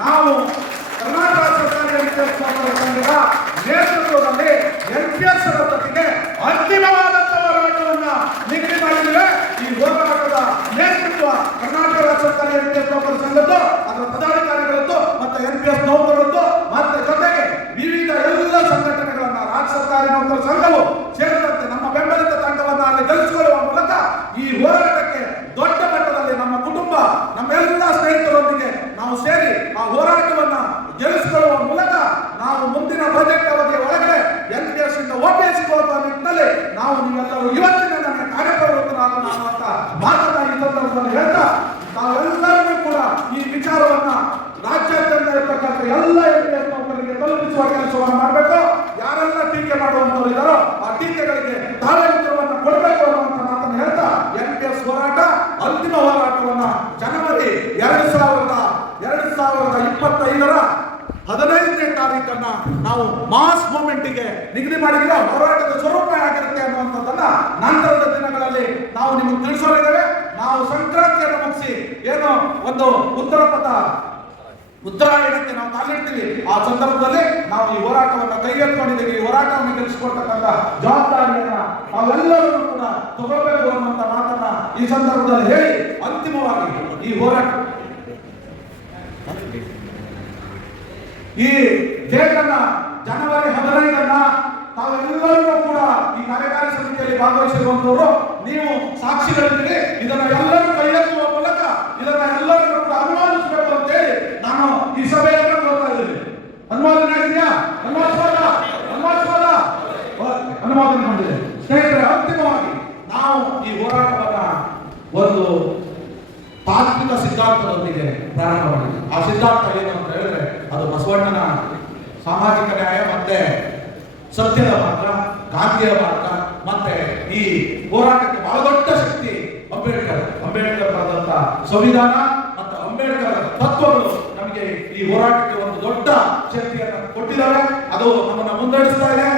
ನಾವು ಕರ್ನಾಟಕ ಸರ್ಕಾರಿ ಎನ್ಪಿಎಸ್ ನೌಕರರ ಸಂಘದ ನೇತೃತ್ವದಲ್ಲಿ ಎನ್ಪಿಎಸ್ ಜೊತೆಗೆ ಅಂತಿಮವಾದಂತ ಹೋರಾಟವನ್ನ ನಿಗದಿ ಮಾಡಿದ್ದೇವೆ. ಈ ಹೋರಾಟದ ನೇತೃತ್ವ ಕರ್ನಾಟಕ ರಾಜ್ಯ ಸರ್ಕಾರಿ ಎನ್ಪಿಎಸ್ ನೌಕರರ ಸಂಘದ್ದು, ಅದರ ಪದಾಧಿಕಾರಿಗಳದ್ದು ಮತ್ತೆ ಎನ್ಪಿಎಸ್ ನೌಕರರದ್ದು ಮತ್ತೆ ಜೊತೆಗೆ ವಿವಿಧ ಎಲ್ಲ ಸಂಘಟನೆಗಳನ್ನ ರಾಜ್ಯ ಸರ್ಕಾರಿ ನೌಕರರ ಸಂಘವು ಸೇರಿದಂತೆ ನಮ್ಮ ಬೆಂಬಲಿತ ತಂಡವನ್ನ ಅಲ್ಲಿ ಗೆಲ್ಲಿಸಿಕೊಳ್ಳುವ ಮೂಲಕ ಈ ಹೋರಾಟಕ್ಕೆ ದೊಡ್ಡ ಮಟ್ಟದಲ್ಲಿ ನಮ್ಮ ಕುಟುಂಬ ನಮ್ಮೆಲ್ಲ ಸ್ನೇಹಿತರೊಂದಿಗೆ ನಾವು ಸೇರಿ ಆ ಹೋರಾಟವನ್ನ ಗೆಲ್ಲಿಸಿಕೊಳ್ಳುವ ಮೂಲಕ ನಾವು ಮುಂದಿನ ಬಜೆಟ್ ಅವಧಿಯ ಒಳಗಡೆ ಎನ್ಪಿಎಸ್ ಇಂದ ಓಪಿಎಸ್ ಹೋಗುವ ನಿಟ್ಟಿನಲ್ಲಿ ನಾವು ನೀವೆಲ್ಲರೂ ಇವತ್ತಿನ ನನ್ನ ಕಾರ್ಯಪ್ರವೃತ್ತರಾಗೋಣ ಅಂತ ಮಾತನ್ನ ಈ ಸಂದರ್ಭದಲ್ಲಿ ಹೇಳ್ತಾ ನಾವೆಲ್ಲರೂ ಕೂಡ ಈ ವಿಚಾರವನ್ನ ರಾಜ್ಯಾದ್ಯಂತ ಇರತಕ್ಕಂಥ ಎಲ್ಲ ಎನ್ಪಿಎಸ್ ನೌಕರರಿಗೆ ತಲುಪಿಸುವ ಕೆಲಸವನ್ನು ಮಾಡಬೇಕು. ಯಾರೆಲ್ಲ ಟೀಕೆ ಮಾಡುವಂತವರು ಇದ್ದಾರೋ ಆ ಟೀಕೆಗಳಿಗೆ ತಾವೇ ಉತ್ತರವನ್ನು ಕೊಡಬೇಕು ಅನ್ನುವಂಥ ಮಾತನ್ನು ಹೇಳ್ತಾ ಎನ್ಪಿಎಸ್ ಹೋರಾಟ ಅಂತಿಮ ಹೋರಾಟವನ್ನ ಜನವರಿ 2025ರ 15ನೇ ತಾರೀಕನ್ನ ನಾವು ಮಾಸ್ ಮೂವ್ಮೆಂಟ್ಗೆ ನಿಗದಿ ಮಾಡಿದ್ರೆ ಹೋರಾಟದ ಸ್ವರೂಪ ಆಗಿರುತ್ತೆ ಅನ್ನುವಂಥದ್ದನ್ನ ನಂತರದ ದಿನಗಳಲ್ಲಿ ನಾವು ನಿಮಗೆ ತಿಳಿಸೋರಿದ್ದೇವೆ. ನಾವು ಸಂಕ್ರಾಂತಿಯನ್ನು ಮುಗಿಸಿ ಏನೋ ಒಂದು ಉತ್ತರಾಯಣಕ್ಕೆ ನಾವು ಕಾಲಿಡ್ತೀವಿ. ಆ ಸಂದರ್ಭದಲ್ಲಿ ನಾವು ಈ ಹೋರಾಟವನ್ನು ಕೈಗೆತ್ತಿಕೊಂಡಿದ್ದೀವಿ. ಈ ಹೋರಾಟವನ್ನು ಗೆಲ್ಲಿಸಿಕೊಡ್ತಕ್ಕಂಥ ಜವಾಬ್ದಾರಿಯನ್ನ ನಾವೆಲ್ಲರೂ ಕೂಡ ತಗೋಬೇಕು ಅನ್ನುವಂಥ ಮಾತನ್ನ ಈ ಸಂದರ್ಭದಲ್ಲಿ ಹೇಳಿ ಅಂತಿಮವಾಗಿ ಈ ಹೋರಾಟ ಈ ಡೇಟನ್ನ ಜನವರಿ 15ನ್ನ ತಾವೆಲ್ಲರೂ ಕೂಡ ಈ ಕಾರ್ಯಕಾರಿ ಸಮಿತಿಯಲ್ಲಿ ಭಾಗವಹಿಸಿರುವಂತವರು ನೀವು ಸಾಕ್ಷಿಗಳಿದ್ದೀರಿ. ಇದನ್ನ ಎಲ್ಲರೂ ಕೈ ಎತ್ತುವ ಮೂಲಕ ಇದನ್ನ ಎಲ್ಲರೂ ಕೂಡ ಅನುಮೋದಿಸಬೇಕು ಅಂತ ಹೇಳಿ ನಾನು ಈ ಸಭೆಯನ್ನು ನೋಡ್ತಾ ಇದ್ದೀನಿ. ಅನುಮೋದನೆ ಆಗಿದೆಯಾ? ಅನುಮೋದನೆ ಮಾಡಿದೆ. ಸ್ನೇಹಿತರೆ, ಅಂತಿಮವಾಗಿ ನಾವು ಈ ಹೋರಾಟವನ್ನ ಒಂದು ತಾತ್ವಿಕ ಸಿದ್ಧಾಂತದೊಂದಿಗೆ ಪ್ರಾರಂಭ ಮಾಡಿದ್ವಿ. ಆ ಸಿದ್ಧಾಂತ ಏನು ಅಂತ ಹೇಳಿದ್ರೆ ಅದು ಬಸವಣ್ಣನ ಸಾಮಾಜಿಕ ನ್ಯಾಯ ಮತ್ತೆ ಸತ್ಯದ ಮಾರ್ಗ, ಗಾಂಧಿಯ ಮಾರ್ಗ, ಮತ್ತೆ ಈ ಹೋರಾಟಕ್ಕೆ ಬಹಳ ದೊಡ್ಡ ಶಕ್ತಿ ಅಂಬೇಡ್ಕರ್ ಬರೆದಂತ ಸಂವಿಧಾನ ಮತ್ತು ಅಂಬೇಡ್ಕರ್ ತತ್ವಗಳು ನಮಗೆ ಈ ಹೋರಾಟಕ್ಕೆ ಒಂದು ದೊಡ್ಡ ಶಕ್ತಿಯನ್ನು ಕೊಟ್ಟಿದ್ದಾರೆ. ಅದು ನಮ್ಮನ್ನ ಮುನ್ನಡೆಸ್ತಾ ಇದೆ.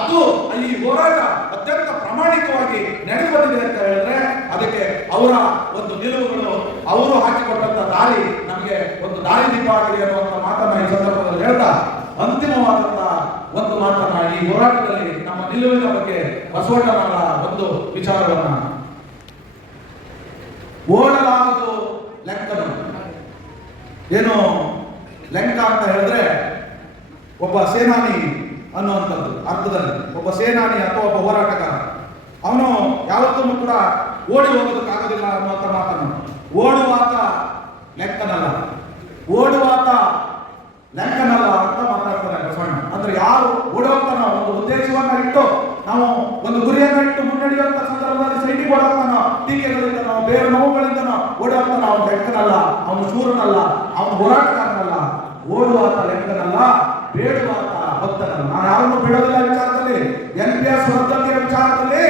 ಅದು ಈ ಹೋರಾಟ ಅತ್ಯಂತ ಪ್ರಾಮಾಣಿಕವಾಗಿ ನಡೆದು ಬಂದಿದೆ ಅಂತ ಹೇಳಿದ್ರೆ ಅದಕ್ಕೆ ಅವರ ಒಂದು ನಿಲುವುಗಳು, ಅವರು ಹಾಕಿಕೊಟ್ಟಂತ ದಾರಿ ನಮಗೆ ಒಂದು ದಾರಿ ದೀಪ ಆಗಿದೆ ಅನ್ನುವಂಥ ಮಾತನ್ನ ಈ ಸಂದರ್ಭದಲ್ಲಿ ಹೇಳ್ತಾ ಅಂತಿಮವಾದಂತ ಒಂದು ಮಾತನ್ನ ಈ ಹೋರಾಟದಲ್ಲಿ ನಮ್ಮ ನಿಲುವಿನ ಬಗ್ಗೆ ಬಸವಣ್ಣನವರ ಒಂದು ವಿಚಾರವನ್ನ ಓಡಲಾಗದು ಲೆಕ್ಕನು. ಏನು ಲೆಕ್ಕ ಅಂತ ಹೇಳಿದ್ರೆ ಒಬ್ಬ ಸೇನಾನಿ ಅನ್ನುವಂಥದ್ದು ಅರ್ಥದಲ್ಲಿ. ಒಬ್ಬ ಸೇನಾನಿ ಅಥವಾ ಒಬ್ಬ ಹೋರಾಟಗಾರ ಅವನು ಯಾವತ್ತೂ ಕೂಡ ಓಡಿ ಹೋಗೋದಕ್ಕಾಗೋದಿಲ್ಲ ಅನ್ನುವಂಥ ಮಾತನ್ನು. ಓಡುವಾತ ಲೆಕ್ಕನಲ್ಲ ಅಂತ ಮಾತಾಡ್ತಾರೆ ಬಸವಣ್ಣ. ಅಂದ್ರೆ ಯಾರು ಓಡೋಗ್ತಾನೋ, ಒಂದು ಉದ್ದೇಶವನ್ನ ಇಟ್ಟು ನಾವು ಒಂದು ಗುರಿಯನ್ನ ಇಟ್ಟು ಮುನ್ನಡೆಯುವಂತ ಸಂದರ್ಭದಲ್ಲಿ ಸೈಟಿಗೆ ಓಡೋಗ್ತಾನೋ, ಟೀಕೆಗಳಿಂದನೋ ಬೇರೆ ನೋವುಗಳಿಂದನೋ ಓಡೋಗ್ತಾನೋ, ಅವನು ಲೆಕ್ಕನಲ್ಲ, ಅವನು ಶೂರನಲ್ಲ, ಅವನು ಹೋರಾಟಗಾರನಲ್ಲ. ಓಡುವಾತ ಲೆಕ್ಕನಲ್ಲ, ಬೇಡುವಾತ ಭಕ್ತನಲ್ಲ. ನಾನು ಯಾರನ್ನು ಬಿಡೋದಿಲ್ಲ ವಿಚಾರದಲ್ಲಿ. ಎನ್ಪಿಎಸ್ ರದ್ದತಿಯ ವಿಚಾರದಲ್ಲಿ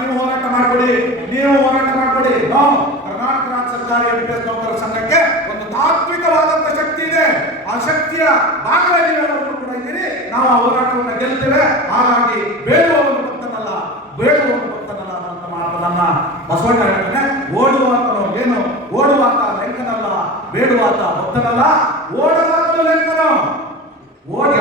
ನೀವು ಹೋರಾಟ ಮಾಡ್ಕೊಡಿ. ಕರ್ನಾಟಕ ರಾಜ್ಯ ಸರ್ಕಾರಿ ಎನ್ಪಿಎಸ್ ನೌಕರರ ಸಂಘಕ್ಕೆ ಒಂದು ತಾತ್ವಿಕವಾದಂತ ಶಕ್ತಿ ಇದೆ. ಆ ಶಕ್ತಿಯ ಭಾಗವಾಗಿ ಕೂಡ ಇದ್ದೀರಿ. ನಾವು ಆ ಹೋರಾಟವನ್ನು ಗೆಲ್ತೇವೆ. ಹಾಗಾಗಿ ಬೇಡುವವನು ಭಕ್ತನಲ್ಲ ಅನ್ನುವಂತ ಮಾತನ್ನ ಬಸವಣ್ಣ ಹೇಳ್ತಾನೆ. ಓಡುವಾತನು ಏನು? ಓಡುವಾತ ಲೆಂಕನಲ್ಲ, ಬೇಡುವಾತ ಭಕ್ತನಲ್ಲ. ಓಡಲಾಗಲು ಲೆಂಕನು.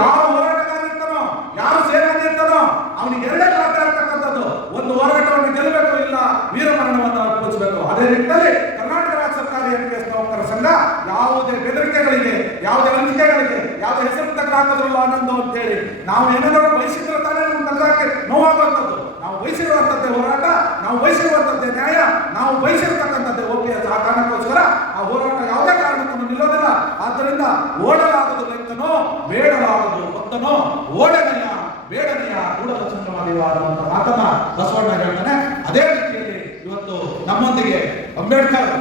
ಯಾರು ಹೋರಾಟಗಾರ ಇರ್ತಾನೋ, ಯಾರು ಸೇನಾನಿ ಇರ್ತಾನೋ ಅವನಿಗೆ ಎರಡೇ ಮಾತ್ರ ಇರ್ತಕ್ಕಂಥದ್ದು. ಒಂದು ಹೋರಾಟವನ್ನು ಗೆಲ್ಲಬೇಕು, ಇಲ್ಲ ವೀರಮರಣವನ್ನು ಅನುಭವಿಸಬೇಕು. ಅದೇ ನಿಟ್ಟಿನಲ್ಲಿ ಕರ್ನಾಟಕ ರಾಜ್ಯ ಸರ್ಕಾರಿ ಎನ್ಪಿಎಸ್ ನೌಕರರ ಸಂಘ ಯಾವುದೇ ಬೆದರಿಕೆಗಳಿಗೆ, ಯಾವುದೇ ಅಂಜಿಕೆಗಳಿಗೆ, ಯಾವುದೇ ಹೆಸರು ತಗ್ಗಾಕೋದ್ರಲ್ಲ ಆನಂದ ಅಂತೇಳಿ ನಾವು ಏನಾದರೂ ಬಯಸಿದ್ರೆ ತಾನೇ ನಮ್ಮ ತಗ್ಗಾಕೆ ನೋವಾಗುವಂಥದ್ದು. ನಾವು ಬಯಸಿರುವಂಥದ್ದೇ ಹೋರಾಟ, ನಾವು ಬಯಸಿರುವಂಥದ್ದೇ ನ್ಯಾಯ, ನಾವು ಬಯಸಿರ್ತಕ್ಕಂಥದ್ದೇ ಓಪಿಎಸ್. ಆ ಕಾರಣಕ್ಕೋಸ್ಕರ ಆ ಹೋರಾಟ ಯಾವುದೇ ಕಾರಣಕ್ಕೂ ನಿಲ್ಲೋದಿಲ್ಲ. ಆದ್ದರಿಂದ ಓಡಲಾಗದು ಲೆಕ್ಕನೋ, ಬೇಡಲಾಗದು ಭಕ್ತನೋ, ಓಡನೆಯ ಬೇಡನೆಯ ಕೂಡಲ ಸಂಗಮವಾದ ಮಾತನ್ನ ಬಸವಣ್ಣ ಹೇಳ್ತಾನೆ. ಅದೇ ರೀತಿಯಲ್ಲಿ ಇವತ್ತು ನಮ್ಮೊಂದಿಗೆ ಅಂಬೇಡ್ಕರ್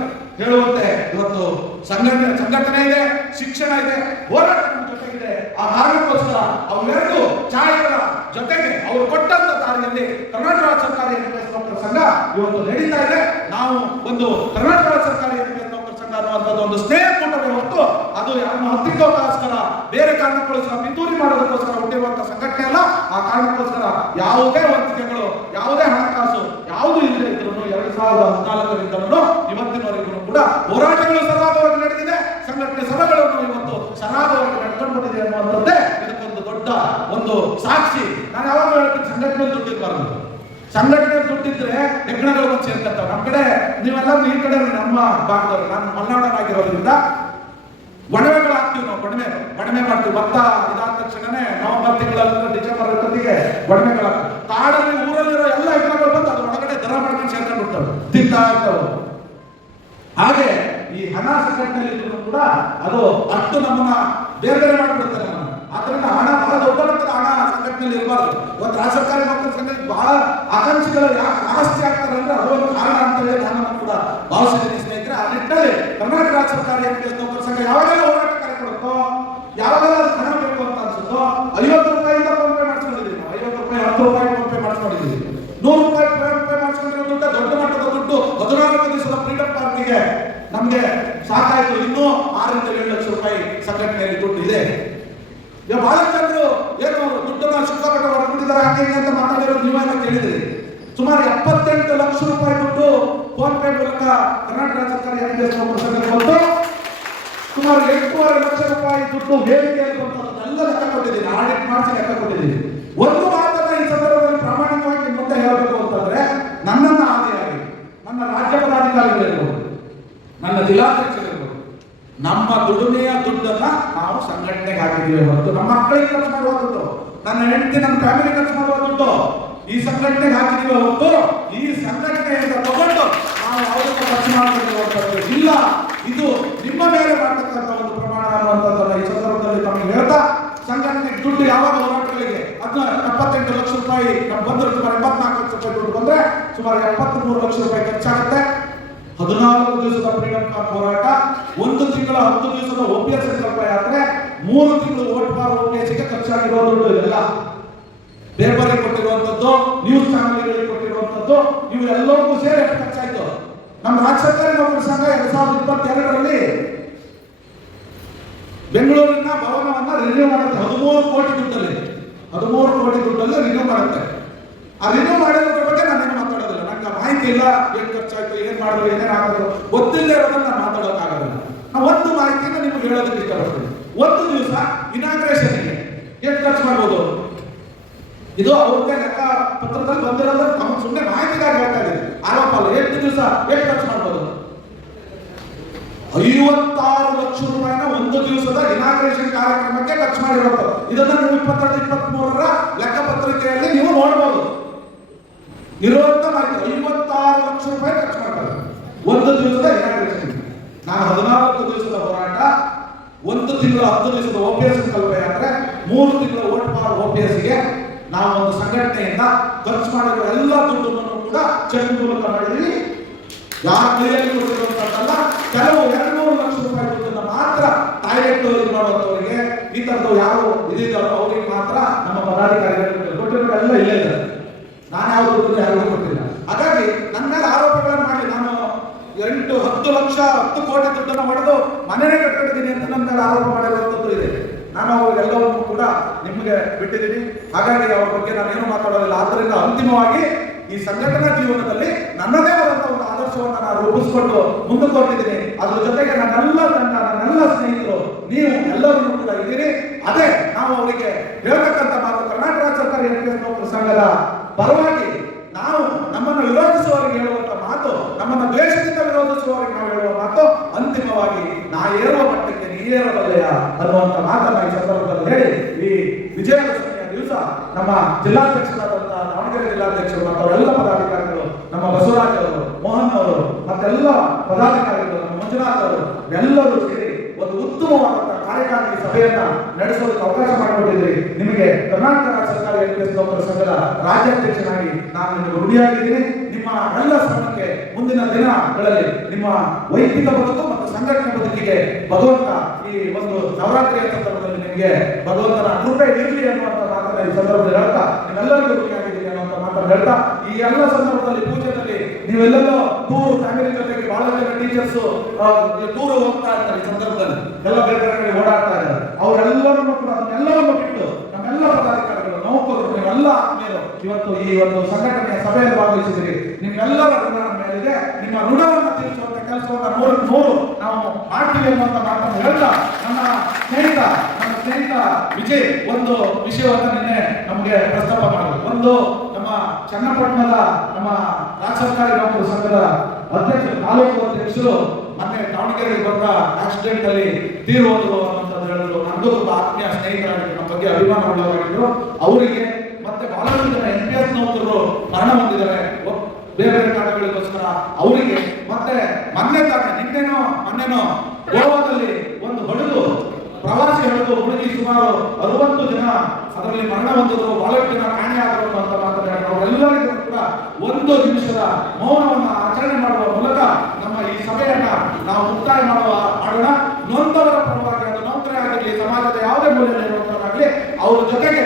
ಹೇಳುವಂತೆ ಇವತ್ತು ಸಂಘಟನೆ ಇದೆ, ಶಿಕ್ಷಣ ಇದೆ, ಹೋರಾಟ ನಮ್ಮ ಜೊತೆಗಿದೆ. ಆ ಕಾರಣಕ್ಕೋಸ್ಕರ ಅವೆರಡು ಛಾಯೆಗಳ ಜೊತೆಗೆ ಅವರು ಕೊಟ್ಟಂತ ದಾರಿಯಲ್ಲಿ ಕರ್ನಾಟಕ ರಾಜ್ಯ ಸರ್ಕಾರಿ ಎಂಪಿಎಸ್ ನೌಕರ ಸಂಘ ಇವತ್ತು ನಡೀತಾ ಇದೆ. ನಾವು ಒಂದು ಕರ್ನಾಟಕ ರಾಜ್ಯ ಸರ್ಕಾರಿ ಎಂಪಿಎಸ್ ನೌಕರ ಸಂಘ ಅನ್ನುವಂಥದ್ದು ಒಂದು ಸ್ನೇಹ ಕೂಟವೇ ಹೊತ್ತು ಅದು ಯಾರನ್ನು ಹತ್ತಿಕ್ಕೋಸ್ಕರ ಬೇರೆ ಕಾರಣಕ್ಕೋಸ್ಕರ ಪಿತೂರಿ ಮಾಡೋದಕ್ಕೋಸ್ಕರ ಹುಟ್ಟಿರುವಂತಹ ಸಂಘಟನೆ ಅಲ್ಲ. ಆ ಕಾರಣಕ್ಕೋಸ್ಕರ ಯಾವುದೇ ವಂತಿಕೆಗಳು, ಯಾವುದೇ ಹಣಕಾಸು ಯಾವುದು ಇಲ್ಲದೆ ಇದ್ರು 2014ರಿಂದಲೂ ಇವತ್ತಿನವರೆಗೂ ಕೂಡ ಹೋರಾಟಗಳು ಸರಾಗವಾಗಿ ನಡೆದಿದೆ. ಸಂಘಟನೆ ಸಭೆಗಳನ್ನು ಇವತ್ತು ಸರಾಗವಾಗಿ ನಡೆದುಕೊಂಡು ಬಂದಿದೆ ಅನ್ನುವಂಥದ್ದೇ ಇದಕ್ಕೊಂದು ದೊಡ್ಡ ಒಂದು ಸಾಕ್ಷಿ. ನಾನು ಯಾವಾಗ ಹೇಳ್ತೀನಿ, ಸಂಘಟನೆ ದುಡ್ಡಿರಬಾರ್ದು. ಸಂಘಟನೆ ದುಡ್ಡಿದ್ರೆ ಹೆಗ್ಗಣಗಳು ಬಂದು ಸೇರ್ಕೊಳ್ತಾವೆ. ನಮ್ಮ ಕಡೆ ನೀವೆಲ್ಲರೂ ಈ ಕಡೆ ನಮ್ಮ ಭಾಗದವರು, ನಾನು ಮಲೆನಾಡನಾಗಿರೋದ್ರಿಂದ ಒಡವೆಗಳು ಹಾಕ್ತೀವಿ. ನಾವು ಒಡವೆ ಮಾಡ್ತೀವಿ. ಭತ್ತ ಇದಾದ ತಕ್ಷಣನೇ ನವೆಂಬರ್ ತಿಂಗಳಲ್ಲಿ ಡಿಸೆಂಬರ್ ಹೊತ್ತಿಗೆ ಒಡವೆಗಳು ಹಾಕ್ತೀವಿ. ಕಾಡಲ್ಲಿ ಊರಲ್ಲಿರೋ ಎಲ್ಲ ಹೆಗ್ಗಣಗಳು ಬಂದು ಅದ್ರ ಒಳಗಡೆ ದರ ಮಾಡ್ಕೊಂಡು ಸೇರ್ಕೊಂಡು ಬಿಡ್ತವೆ, ತಿಂತಾ ಇರ್ತವೆ. ಹಾಗೆ ಈ ಹಣ ಸಂಘಟನೆಯಲ್ಲಿ ಕೂಡ ಅದು ಅಷ್ಟು ನಮ್ಮನ್ನ ಬೇರೆ ಬೇರೆ ಮಾಡಿಬಿಡ್ತಾರೆ ನಮ್ಮನ್ನ. ಆದ್ರಿಂದ ಹಣ ಬಹಳ ದೊಡ್ಡ ಮಟ್ಟದ ಹಣ ಸಂಘಟನೆಯಲ್ಲಿ ಇರಬಾರ್ದು. ಇವತ್ತು ರಾಜ್ಯ ಸರ್ಕಾರಿ ನೌಕರ ಸಂಘದಲ್ಲಿ ಬಹಳ ಆಕಾಂಕ್ಷಿಗಳು ಜಾಸ್ತಿ ಆಗ್ತಾರೆ ಅಂದ್ರೆ ಅದೊಂದು ಕಾರಣ ಅಂತ ಹೇಳಿ ನಾನು ಕೂಡ ಭಾವಿಸಿದ್ದೀನಿ ಸ್ನೇಹಿತರೆ. ಆ ನಿಟ್ಟಿನಲ್ಲಿ ಕರ್ನಾಟಕ ರಾಜ್ಯ ಸರ್ಕಾರಿ ಎಂಪಿಎಸ್ ನೌಕರ ಸಂಘ ಯಾವಾಗೆಲ್ಲ ಹೋರಾಟ ಕರೆ ಕೊಡುತ್ತೋ, ಯಾವಾಗೆಲ್ಲ ಅದು ಹಣ ಬೇಕು ಅಂತ ಅನ್ಸುತ್ತೋ, 50 ರೂಪಾಯಿಂದ ಫೋನ್ ಪೇ ಮಾಡಿಸ್ಕೊಂಡಿದ್ದೀವಿ. 50 ರೂಪಾಯಿ 10 ರೂಪಾಯಿ ಫೋನ್ ಪೇ ಮಾಡಿಸ್ಕೊಂಡಿದ್ದೀವಿ. 100 ರೂಪಾಯಿ ಫೋನ್ ಪೇ ಮಾಡಿಸ್ಕೊಂಡಿರೋ ದುಡ್ಡು ದೊಡ್ಡ ಮಟ್ಟದ ದುಡ್ಡು 14 ದಿವಸದ ಫ್ರೀಡಂ ಪಾರ್ಕಿಗೆ ನಮ್ಗೆ ಸಾಕಾಯ್ತು. ಇನ್ನೂ 6 ರಿಂದ 7 ಲಕ್ಷ ರೂಪಾಯಿ ಸಂಘಟನೆಯಲ್ಲಿ ದುಡ್ಡು ಇದೆ. ಈಗ ಬಹಳ ಜನರು ಏನು ದುಡ್ಡನ್ನ ಸಿಕ್ಕಾಪಟ್ಟೆ ಹೊರಬಿಟ್ಟಿದ್ದಾರೆ ಹಾಗೆ ಅಂತ ಮಾತಾಡಿರೋದು ನೀವೆಲ್ಲ ಕೇಳಿದ್ರಿ. ಸುಮಾರು 78 ಲಕ್ಷ ರೂಪಾಯಿ ದುಡ್ಡು ಫೋನ್ ಪೇ ಮೂಲಕ ಕರ್ನಾಟಕ ರಾಜ್ಯ ಸರ್ಕಾರಿ ಎಂಪಿಎಸ್ ನೌಕರ ಸಂಘಕ್ಕೆ ಬಂತು. ಸುಮಾರು 8.5 ಲಕ್ಷ ರೂಪಾಯಿ ದುಡ್ಡು ವೇದಿಕೆಯಲ್ಲಿ ಬಂತು. ಅದನ್ನೆಲ್ಲ ಲೆಕ್ಕ ಕೊಟ್ಟಿದ್ದೀನಿ, ಆಡಿಟ್ ಮಾಡಿಸಿ ಲೆಕ್ಕ ಕೊಟ್ಟಿದ್ದೀನಿ. ಒಂದು ಮಾತನ್ನ ಈ ಸಂದರ್ಭದಲ್ಲಿ ಪ್ರಾಮಾಣಿಕವಾಗಿ ಮುಂದೆ ಹೇಳಬೇಕು ಅಂತಂದ್ರೆ, ನನ್ನನ್ನ ಆದಿಯಾಗಿ ನನ್ನ ರಾಜ್ಯ ಪದಾಧಿಕಾರಿಗಳಿರ್ಬೋದು, ನನ್ನ ಜಿಲ್ಲಾಧ್ಯಕ್ಷರಿರ್ಬೋದು, ನಮ್ಮ ದುಡಿಮೆಯ ದುಡ್ಡನ್ನ ನಾವು ಸಂಘಟನೆಗೆ ಹಾಕಿದ್ದೀವಿ ಹೊರತು ನಮ್ಮ ಮಕ್ಕಳಿಗೆ ಖರ್ಚು ಮಾಡುವ ದುಡ್ಡು, ನನ್ನ ಹೆಂಡತಿ ನನ್ನ ಫ್ಯಾಮಿಲಿ ಖರ್ಚು ಮಾಡುವ ದುಡ್ಡು ಈ ಸಂಘಟನೆಗೆ ಹಾಕಿದ್ದೀವಿ ಹೊರತು ಈ ಸಂಘಟನೆಯಿಂದ ತಗೊಂಡು ನಾವು ಯಾವುದಕ್ಕೆ ಖರ್ಚು ಮಾಡಬೇಕು ಇಲ್ಲ. ಇದು ನಿಮ್ಮ ಮೇಲೆ ಮಾಡತಕ್ಕಂಥ ಒಂದು ಪ್ರಮಾಣ ಅನ್ನುವಂಥದ್ದನ್ನ ಈ ಸಂದರ್ಭದಲ್ಲಿ ನಮಗೆ ಹೇಳ್ತಾ, ಸಂಘಟನೆಗೆ ದುಡ್ಡು ಯಾವಾಗ ಹೋರಾಟಗಳಿಗೆ 78 ಲಕ್ಷ ರೂಪಾಯಿ ನಮ್ಗೆ ಬಂದ್ರೆ ಸುಮಾರು 84 ಲಕ್ಷ ರೂಪಾಯಿ ದುಡ್ಡು ಬಂದ್ರೆ ಸುಮಾರು 73 ಲಕ್ಷ ರೂಪಾಯಿ ಖರ್ಚಾಗುತ್ತೆ. 14 ದಿವಸದ ಫ್ರೀಡಂ ಪಾರ್ಕ್ ಹೋರಾಟ, 1 ತಿಂಗಳ 10 ದಿವಸದ OPS ಸಂಕಲ್ಪ ಯಾತ್ರೆ, 3 ತಿಂಗಳು ವೋಟ್ ಫಾರ್ OPSಗೆ ಖರ್ಚಾಗಿರೋ ದುಡ್ಡು ಇದೆಲ್ಲ ಪೇಪರ್ಗೆ ಕೊಟ್ಟಿರುವಂತದ್ದು, ನ್ಯೂಸ್ ಚಾನೆಲ್ಗಳಿಗೆ ಕೊಟ್ಟಿರುವಂತದ್ದು, ಇವು ಎಲ್ಲವೂ ಸೇರಿ ಎಷ್ಟು ಖರ್ಚಾಯ್ತು? ನಮ್ಮ ರಾಜ್ಯ ಸರ್ಕಾರಿ ನೌಕರ ಸಂಘ 2022ರಲ್ಲಿ ಬೆಂಗಳೂರಿನ ಭವನವನ್ನ ರಿನ್ಯೂ ಮಾಡುತ್ತೆ. 13 ಕೋಟಿ ದುಡ್ಡಲ್ಲಿ, 13 ಕೋಟಿ ದುಡ್ಡಲ್ಲಿ ರಿನ್ಯೂ ಮಾಡುತ್ತೆ. ಆ ರಿನ್ಯೂ ಮಾಡಿರೋದ್ರ ಬಗ್ಗೆ ನಾನೇನು ಮಾತಾಡೋದಿಲ್ಲ, ನಂಗೆ ಮಾಹಿತಿ ಇಲ್ಲ. ಏನು ಖರ್ಚಾಯ್ತು, ಏನ್ ಮಾಡಿದ್ರು, ಏನೇನಾಗೋದು ಗೊತ್ತಿಲ್ಲದೆ ಇರೋದನ್ನ ನಾನು ಮಾತಾಡೋಕ್ಕಾಗೋದಿಲ್ಲ. ನಾವು ಒಂದು ಮಾಹಿತಿಯಿಂದ ನಿಮ್ಗೆ ಹೇಳೋದಕ್ಕೆ ಇಷ್ಟಪಡ್ತೀನಿ. ಒಂದು ದಿವಸ ಇನಾಗ್ರೇಷನ್ಗೆ ಎಷ್ಟು ಖರ್ಚು ಮಾಡ್ಬೋದು? ಇದು ಅವ್ರಿಗೆ ಲೆಕ್ಕ ಪತ್ರದಲ್ಲಿ ಬಂದಿರೋದು ನಮಗೆ ಸುಮ್ಮನೆ ಮಾಹಿತಿಗಾಗಿ ಹೇಳ್ತಾ ಇದ್ದೀವಿ, ಆರೋಪ ಅಲ್ಲ. 8 ದಿವಸ ಎಷ್ಟು ಖರ್ಚು ಮಾಡ್ಬೋದು? 56 ಲಕ್ಷ ರೂಪಾಯಿನ 1 ದಿವಸದ ಇನಾಗ್ರೇಷನ್ ಕಾರ್ಯಕ್ರಮಕ್ಕೆ ಖರ್ಚು ಮಾಡಿರೋದು. ಇದನ್ನ ನೀವು 22-23ರ ಲೆಕ್ಕ ಪತ್ರಿಕೆಯಲ್ಲಿ ನೀವು ನೋಡಬಹುದು. ಇರುವಂತ ಮಾಹಿತಿ 56 ಲಕ್ಷ ರೂಪಾಯಿ ಖರ್ಚು ಮಾಡ್ತಾರೆ 1 ದಿವಸದ ಇನಾಗ್ರೇಷನ್. ನಾನು 14 ದಿವಸದ ಹೋರಾಟ, 1 ತಿಂಗಳ 10 ದಿವಸದ OPS ಸಂಕಲ್ಪ ಯಾತ್ರೆ, 3 ತಿಂಗಳ ವೋಟ್ ಫಾರ್ OPSಗೆ ನಾವು ಒಂದು ಸಂಘಟನೆಯಿಂದ ಖರ್ಚು ಮಾಡಿರುವ ಎಲ್ಲ ದುಡ್ಡನ್ನು ಕೂಡ ಚೆಕ್ ಮೂಲಕ ಮಾಡಿದ್ವಿ. ಯಾರ ಕೈಯಲ್ಲಿ ಕೊಟ್ಟಿರುವಂತದ್ದಲ್ಲ, ಕೆಲವು 200 ಲಕ್ಷ ರೂಪಾಯಿ ದುಡ್ಡನ್ನು ಮಾತ್ರ ಟಾಯ್ಲೆಟ್ ಮಾಡುವಂತವರಿಗೆ, ಈ ತರದ್ದು ಯಾರು ಇದಿದ್ದಾರೋ ಅವರಿಗೆ ಮಾತ್ರ ನಮ್ಮ ಪದಾಧಿಕಾರಿಗಳು ಕೊಟ್ಟಿರೋದೆಲ್ಲ ಇಲ್ಲೇ ಇದೆ. ನಾನು ಯಾವ ದುಡ್ಡು ಯಾರಿಗೂ ಕೊಟ್ಟಿಲ್ಲ. ಹಾಗಾಗಿ ನನ್ನ ಮೇಲೆ ಆರೋಪಗಳನ್ನು ಮಾಡಿ ನಾನು 8-10 ಲಕ್ಷ 10 ಕೋಟಿ ದುಡ್ಡನ್ನು ಹೊಡೆದು ಮನೆಯೇ ಕಟ್ಟಿದ್ದೀನಿ ಅಂತ ನನ್ನ ಮೇಲೆ ಆರೋಪ ಮಾಡಿರುವಂಥದ್ದು ಇದೆ. ನಾನು ಅವೆಲ್ಲವನ್ನು ಕೂಡ ನಿಮಗೆ ಬಿಟ್ಟಿದ್ದೀನಿ. ಹಾಗಾಗಿ ಅವ್ರ ಬಗ್ಗೆ ನಾನೇನು ಮಾತಾಡೋದಿಲ್ಲ. ಆದ್ದರಿಂದ ಅಂತಿಮವಾಗಿ ಈ ಸಂಘಟನಾ ಜೀವನದಲ್ಲಿ ನನ್ನದೇ ಆದಂತಹ ಒಂದು ಆದರ್ಶವನ್ನು ನಾನು ರೂಪಿಸಿಕೊಂಡು ಮುಂದಕ್ಕೆ ಹೊರಟಿದ್ದೀನಿ. ಅದ್ರ ಜೊತೆಗೆ ನನ್ನೆಲ್ಲ ತಂಡ, ನನ್ನೆಲ್ಲ ಸ್ನೇಹಿತರು, ನೀವು ಎಲ್ಲರೂ ಕೂಡ ಇದ್ದೀರಿ. ಅದೇ ನಾವು ಅವರಿಗೆ ಹೇಳ್ತಕ್ಕಂಥ ಮಾತು, ಕರ್ನಾಟಕ ರಾಜ್ಯ ಸರ್ಕಾರಿ ಎಂಪಿಎಸ್ ನೌಕರ ಸಂಘದ ಪರವಾಗಿ ನಾವು ನಮ್ಮನ್ನು ವಿರೋಧಿಸುವವರಿಗೆ ಹೇಳುವಂತ ಮಾತು, ನಮ್ಮನ್ನು ದ್ವೇಷದಿಂದ ವಿರೋಧಿಸುವವರಿಗೆ ನಾವು ಹೇಳುವ ಮಾತು, ಅಂತಿಮವಾಗಿ ನಾ ಏರುವ ಮಟ್ಟಕ್ಕೆ ನೀ ಏರಬಲ್ಲೆಯ ಅನ್ನುವಂಥ ಮಾತನ್ನ ಈ ಸಂದರ್ಭದಲ್ಲಿ ಹೇಳಿ, ಈ ವಿಜಯದಶಮಿಯ ದಿವಸ ನಮ್ಮ ಜಿಲ್ಲಾಧ್ಯಕ್ಷರಾದಂತಹ ದಾವಣಗೆರೆ ಜಿಲ್ಲಾಧ್ಯಕ್ಷರು ಮತ್ತು ಅವರೆಲ್ಲ ಪದಾಧಿಕಾರಿಗಳು, ನಮ್ಮ ಬಸವರಾಜ್ ಅವರು, ಮೋಹನ್ ಅವರು, ಮತ್ತೆಲ್ಲ ಪದಾಧಿಕಾರಿಗಳು, ನಮ್ಮ ಮಂಜುನಾಥ್ ಅವರು ಎಲ್ಲರೂ ಸೇರಿ ಒಂದು ಉತ್ತಮವಾದಂತಹ ಕಾರ್ಯಕಾರಿ ಸಭೆಯನ್ನ ನಡೆಸೋದಕ್ಕೆ ಅವಕಾಶ ಮಾಡಿಕೊಟ್ಟಿದ್ದೀರಿ. ನಿಮಗೆ ಕರ್ನಾಟಕ ರಾಜ್ಯ ಸರ್ಕಾರಿ NPS ನೌಕರರ ಸಂಘದ ರಾಜ್ಯಾಧ್ಯಕ್ಷನಾಗಿ ನಾನು ನಿಮಗೆ ಋಣಿಯಾಗಿದ್ದೀನಿ. ನಿಮ್ಮ ಎಲ್ಲ ಶ್ರಮಕ್ಕೆ ಮುಂದಿನ ದಿನಗಳಲ್ಲಿ ನಿಮ್ಮ ವೈಯಕ್ತಿಕ ಬದುಕು ಮತ್ತು ಸಂಘಟನೆ ಬದುಕಿಗೆ ಭಗವಂತ ಈ ಒಂದು ನವರಾತ್ರಿಯ ಸಂದರ್ಭದಲ್ಲಿ ನಿಮಗೆ ಭಗವಂತನ ಕೃಪೆ ಇರಲಿ ಅನ್ನುವಂಥ ಮಾತನ್ನ ಈ ಸಂದರ್ಭದಲ್ಲಿ ಹೇಳ್ತಾ ನಿಮ್ಮೆಲ್ಲರಿಗೂ ಋಣಿಯಾಗಿದ್ದೀನಿ ಅನ್ನುವಂಥ ಮಾತನ್ನು ಹೇಳ್ತಾ ಈ ಎಲ್ಲ ಸಂದರ್ಭದಲ್ಲಿ ಪೂಜೆಯಲ್ಲಿ ನೀವೆಲ್ಲರೂ ಟೂರ್ ಫ್ಯಾಮಿಲಿ ಜೊತೆಗೆ ಬಹಳ ಜನ ಟೀಚರ್ಸ್ ಟೂರ್ ಹೋಗ್ತಾ ಇರ್ತಾರೆ. ಈ ಸಂದರ್ಭದಲ್ಲಿ ಎಲ್ಲ ಬೇರೆ ಬೇರೆ ಕಡೆ ಓಡಾಡ್ತಾ ಇದ್ದಾರೆ. ಅವರೆಲ್ಲರನ್ನು ಕೂಡ ಅದನ್ನೆಲ್ಲವನ್ನು ಬಿಟ್ಟು ನಮ್ಮೆಲ್ಲ ಪದಾಧಿಕಾರಿಗಳು ನೌಕರರು ನೀವೆಲ್ಲ ಆತ್ಮೀಯರು ಇವತ್ತು ಈ ಒಂದು ಸಂಘಟನೆಯ ಸಭೆಯಲ್ಲಿ ಭಾಗವಹಿಸಿದ್ದೀರಿ. ನಿಮ್ಮೆಲ್ಲರ ಋಣ ಮೇಲಿದೆ. ನಿಮ್ಮ ಋಣವನ್ನು ತೀರಿಸುವಂತ ಕೆಲಸವನ್ನು 100% ನಾವು ಮಾಡ್ತೀವಿ ಅನ್ನುವಂಥ ಮಾತನ್ನು ಹೇಳ್ತಾ ನನ್ನ ಸ್ನೇಹಿತ ವಿಜಯ್ ಒಂದು ವಿಷಯವನ್ನು ನಿನ್ನೆ ನಮಗೆ ಪ್ರಸ್ತಾಪ ಮಾಡಿದ್ರು. ಒಂದು ನಮ್ಮ ಚನ್ನಪಟ್ಟಣದ ನಮ್ಮ ರಾಜ್ಯ ಸರ್ಕಾರಿ ನೌಕರರ ಸಂಘದ ಅಧ್ಯಕ್ಷರು ತಾಲೂಕು ಅಧ್ಯಕ್ಷರು ಮೊನ್ನೆ ದಾವಣಗೆರೆಗೆ ಬಂದ ಆಕ್ಸಿಡೆಂಟ್ ಅಲ್ಲಿ ತೀರು ಹೋದ್ರು ಅನ್ನುವಂಥದ್ದು ಹೇಳಿದ್ರು. ನಮ್ದು ತುಂಬ ಆತ್ಮೀಯ ಸ್ನೇಹಿತರಾಗಿದ್ರು, ನಮ್ಮ ಬಗ್ಗೆ ಅಭಿಮಾನ ಉಳ್ಳವರಾಗಿದ್ರು. ಅವರಿಗೆ ಮತ್ತೆ ಬಹಳಷ್ಟು ಜನ NPS ನೌಕರರು ಮರಣ ಹೊಂದಿದ್ದಾರೆ ಬೇರೆ ಬೇರೆ ಕಾರಣಗಳಿಗೋಸ್ಕರ. ಅವರಿಗೆ ಮತ್ತೆ ನಿನ್ನೆನೋ ಗೋವಾದಲ್ಲಿ ಒಂದು ಹಡಗು ಪ್ರವಾಸಿ ಹಡಗು ಹುಡುಗಿ ಸುಮಾರು 60 ಜನ ಅದರಲ್ಲಿ ಮರಣ ಹೊಂದಿದ್ರು, ಬಹಳಷ್ಟು ಜನ ಕಾಣೆಯಾದರು ಅಂತ ಮಾತನಾಡಿದ್ರು. ಅವರೆಲ್ಲರಿಗೂ ಕೂಡ 1 ನಿಮಿಷದ ಮೌನವನ್ನು ಆಚರಣೆ ಮಾಡುವ ಮೂಲಕ ನಮ್ಮ ಈ ಸಭೆಯನ್ನ ನಾವು ಮುಕ್ತಾಯ ಮಾಡೋಣ. ನೊಂದವರ ಪರವಾಗಿ ಅದು ನೌಕರೇ ಆಗಿರಲಿ, ಸಮಾಜದ ಯಾವುದೇ ಮೂಲೆಯಲ್ಲಿರುವಂತವರಾಗಲಿ, ಅವರ ಜೊತೆಗೆ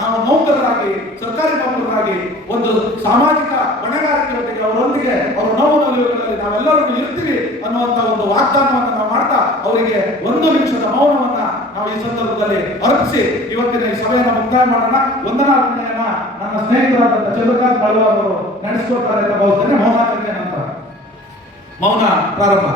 ನಾವು ನೌಕರರಾಗಿ ಸರ್ಕಾರಿ ನೌಕರರಾಗಿ ಒಂದು ಸಾಮಾಜಿಕ ಹೊಣೆಗಾರಿಕೆ ಜೊತೆಗೆ ಅವರೊಂದಿಗೆ ಅವರ ನೋವು ನಲಿವುಗಳಲ್ಲಿ ನಾವೆಲ್ಲರೂ ಇರ್ತೀವಿ ಅನ್ನುವಂತ ಒಂದು ವಾಗ್ದಾನವನ್ನು ನಾವು ಮಾಡ್ತಾ ಅವರಿಗೆ 1 ನಿಮಿಷದ ಮೌನವನ್ನ ನಾವು ಈ ಸಂದರ್ಭದಲ್ಲಿ ಅರ್ಪಿಸಿ ಇವತ್ತಿನ ಈ ಸಭೆಯನ್ನು ಮುಕ್ತಾಯ ಮಾಡೋಣ. ವಂದನಾರ್ಪಣೆಯನ್ನ ನನ್ನ ಸ್ನೇಹಿತರಾದಂಥ ಚಂದ್ರಕಾಂತ್ ಬಳ್ವಾರ್ ಅವರು ನಡೆಸಿಕೊಡ್ತಾರೆ ಅಂತ ಭಾವಿಸ್ತೇನೆ. ಮೌನ ಪ್ರಾರಂಭ.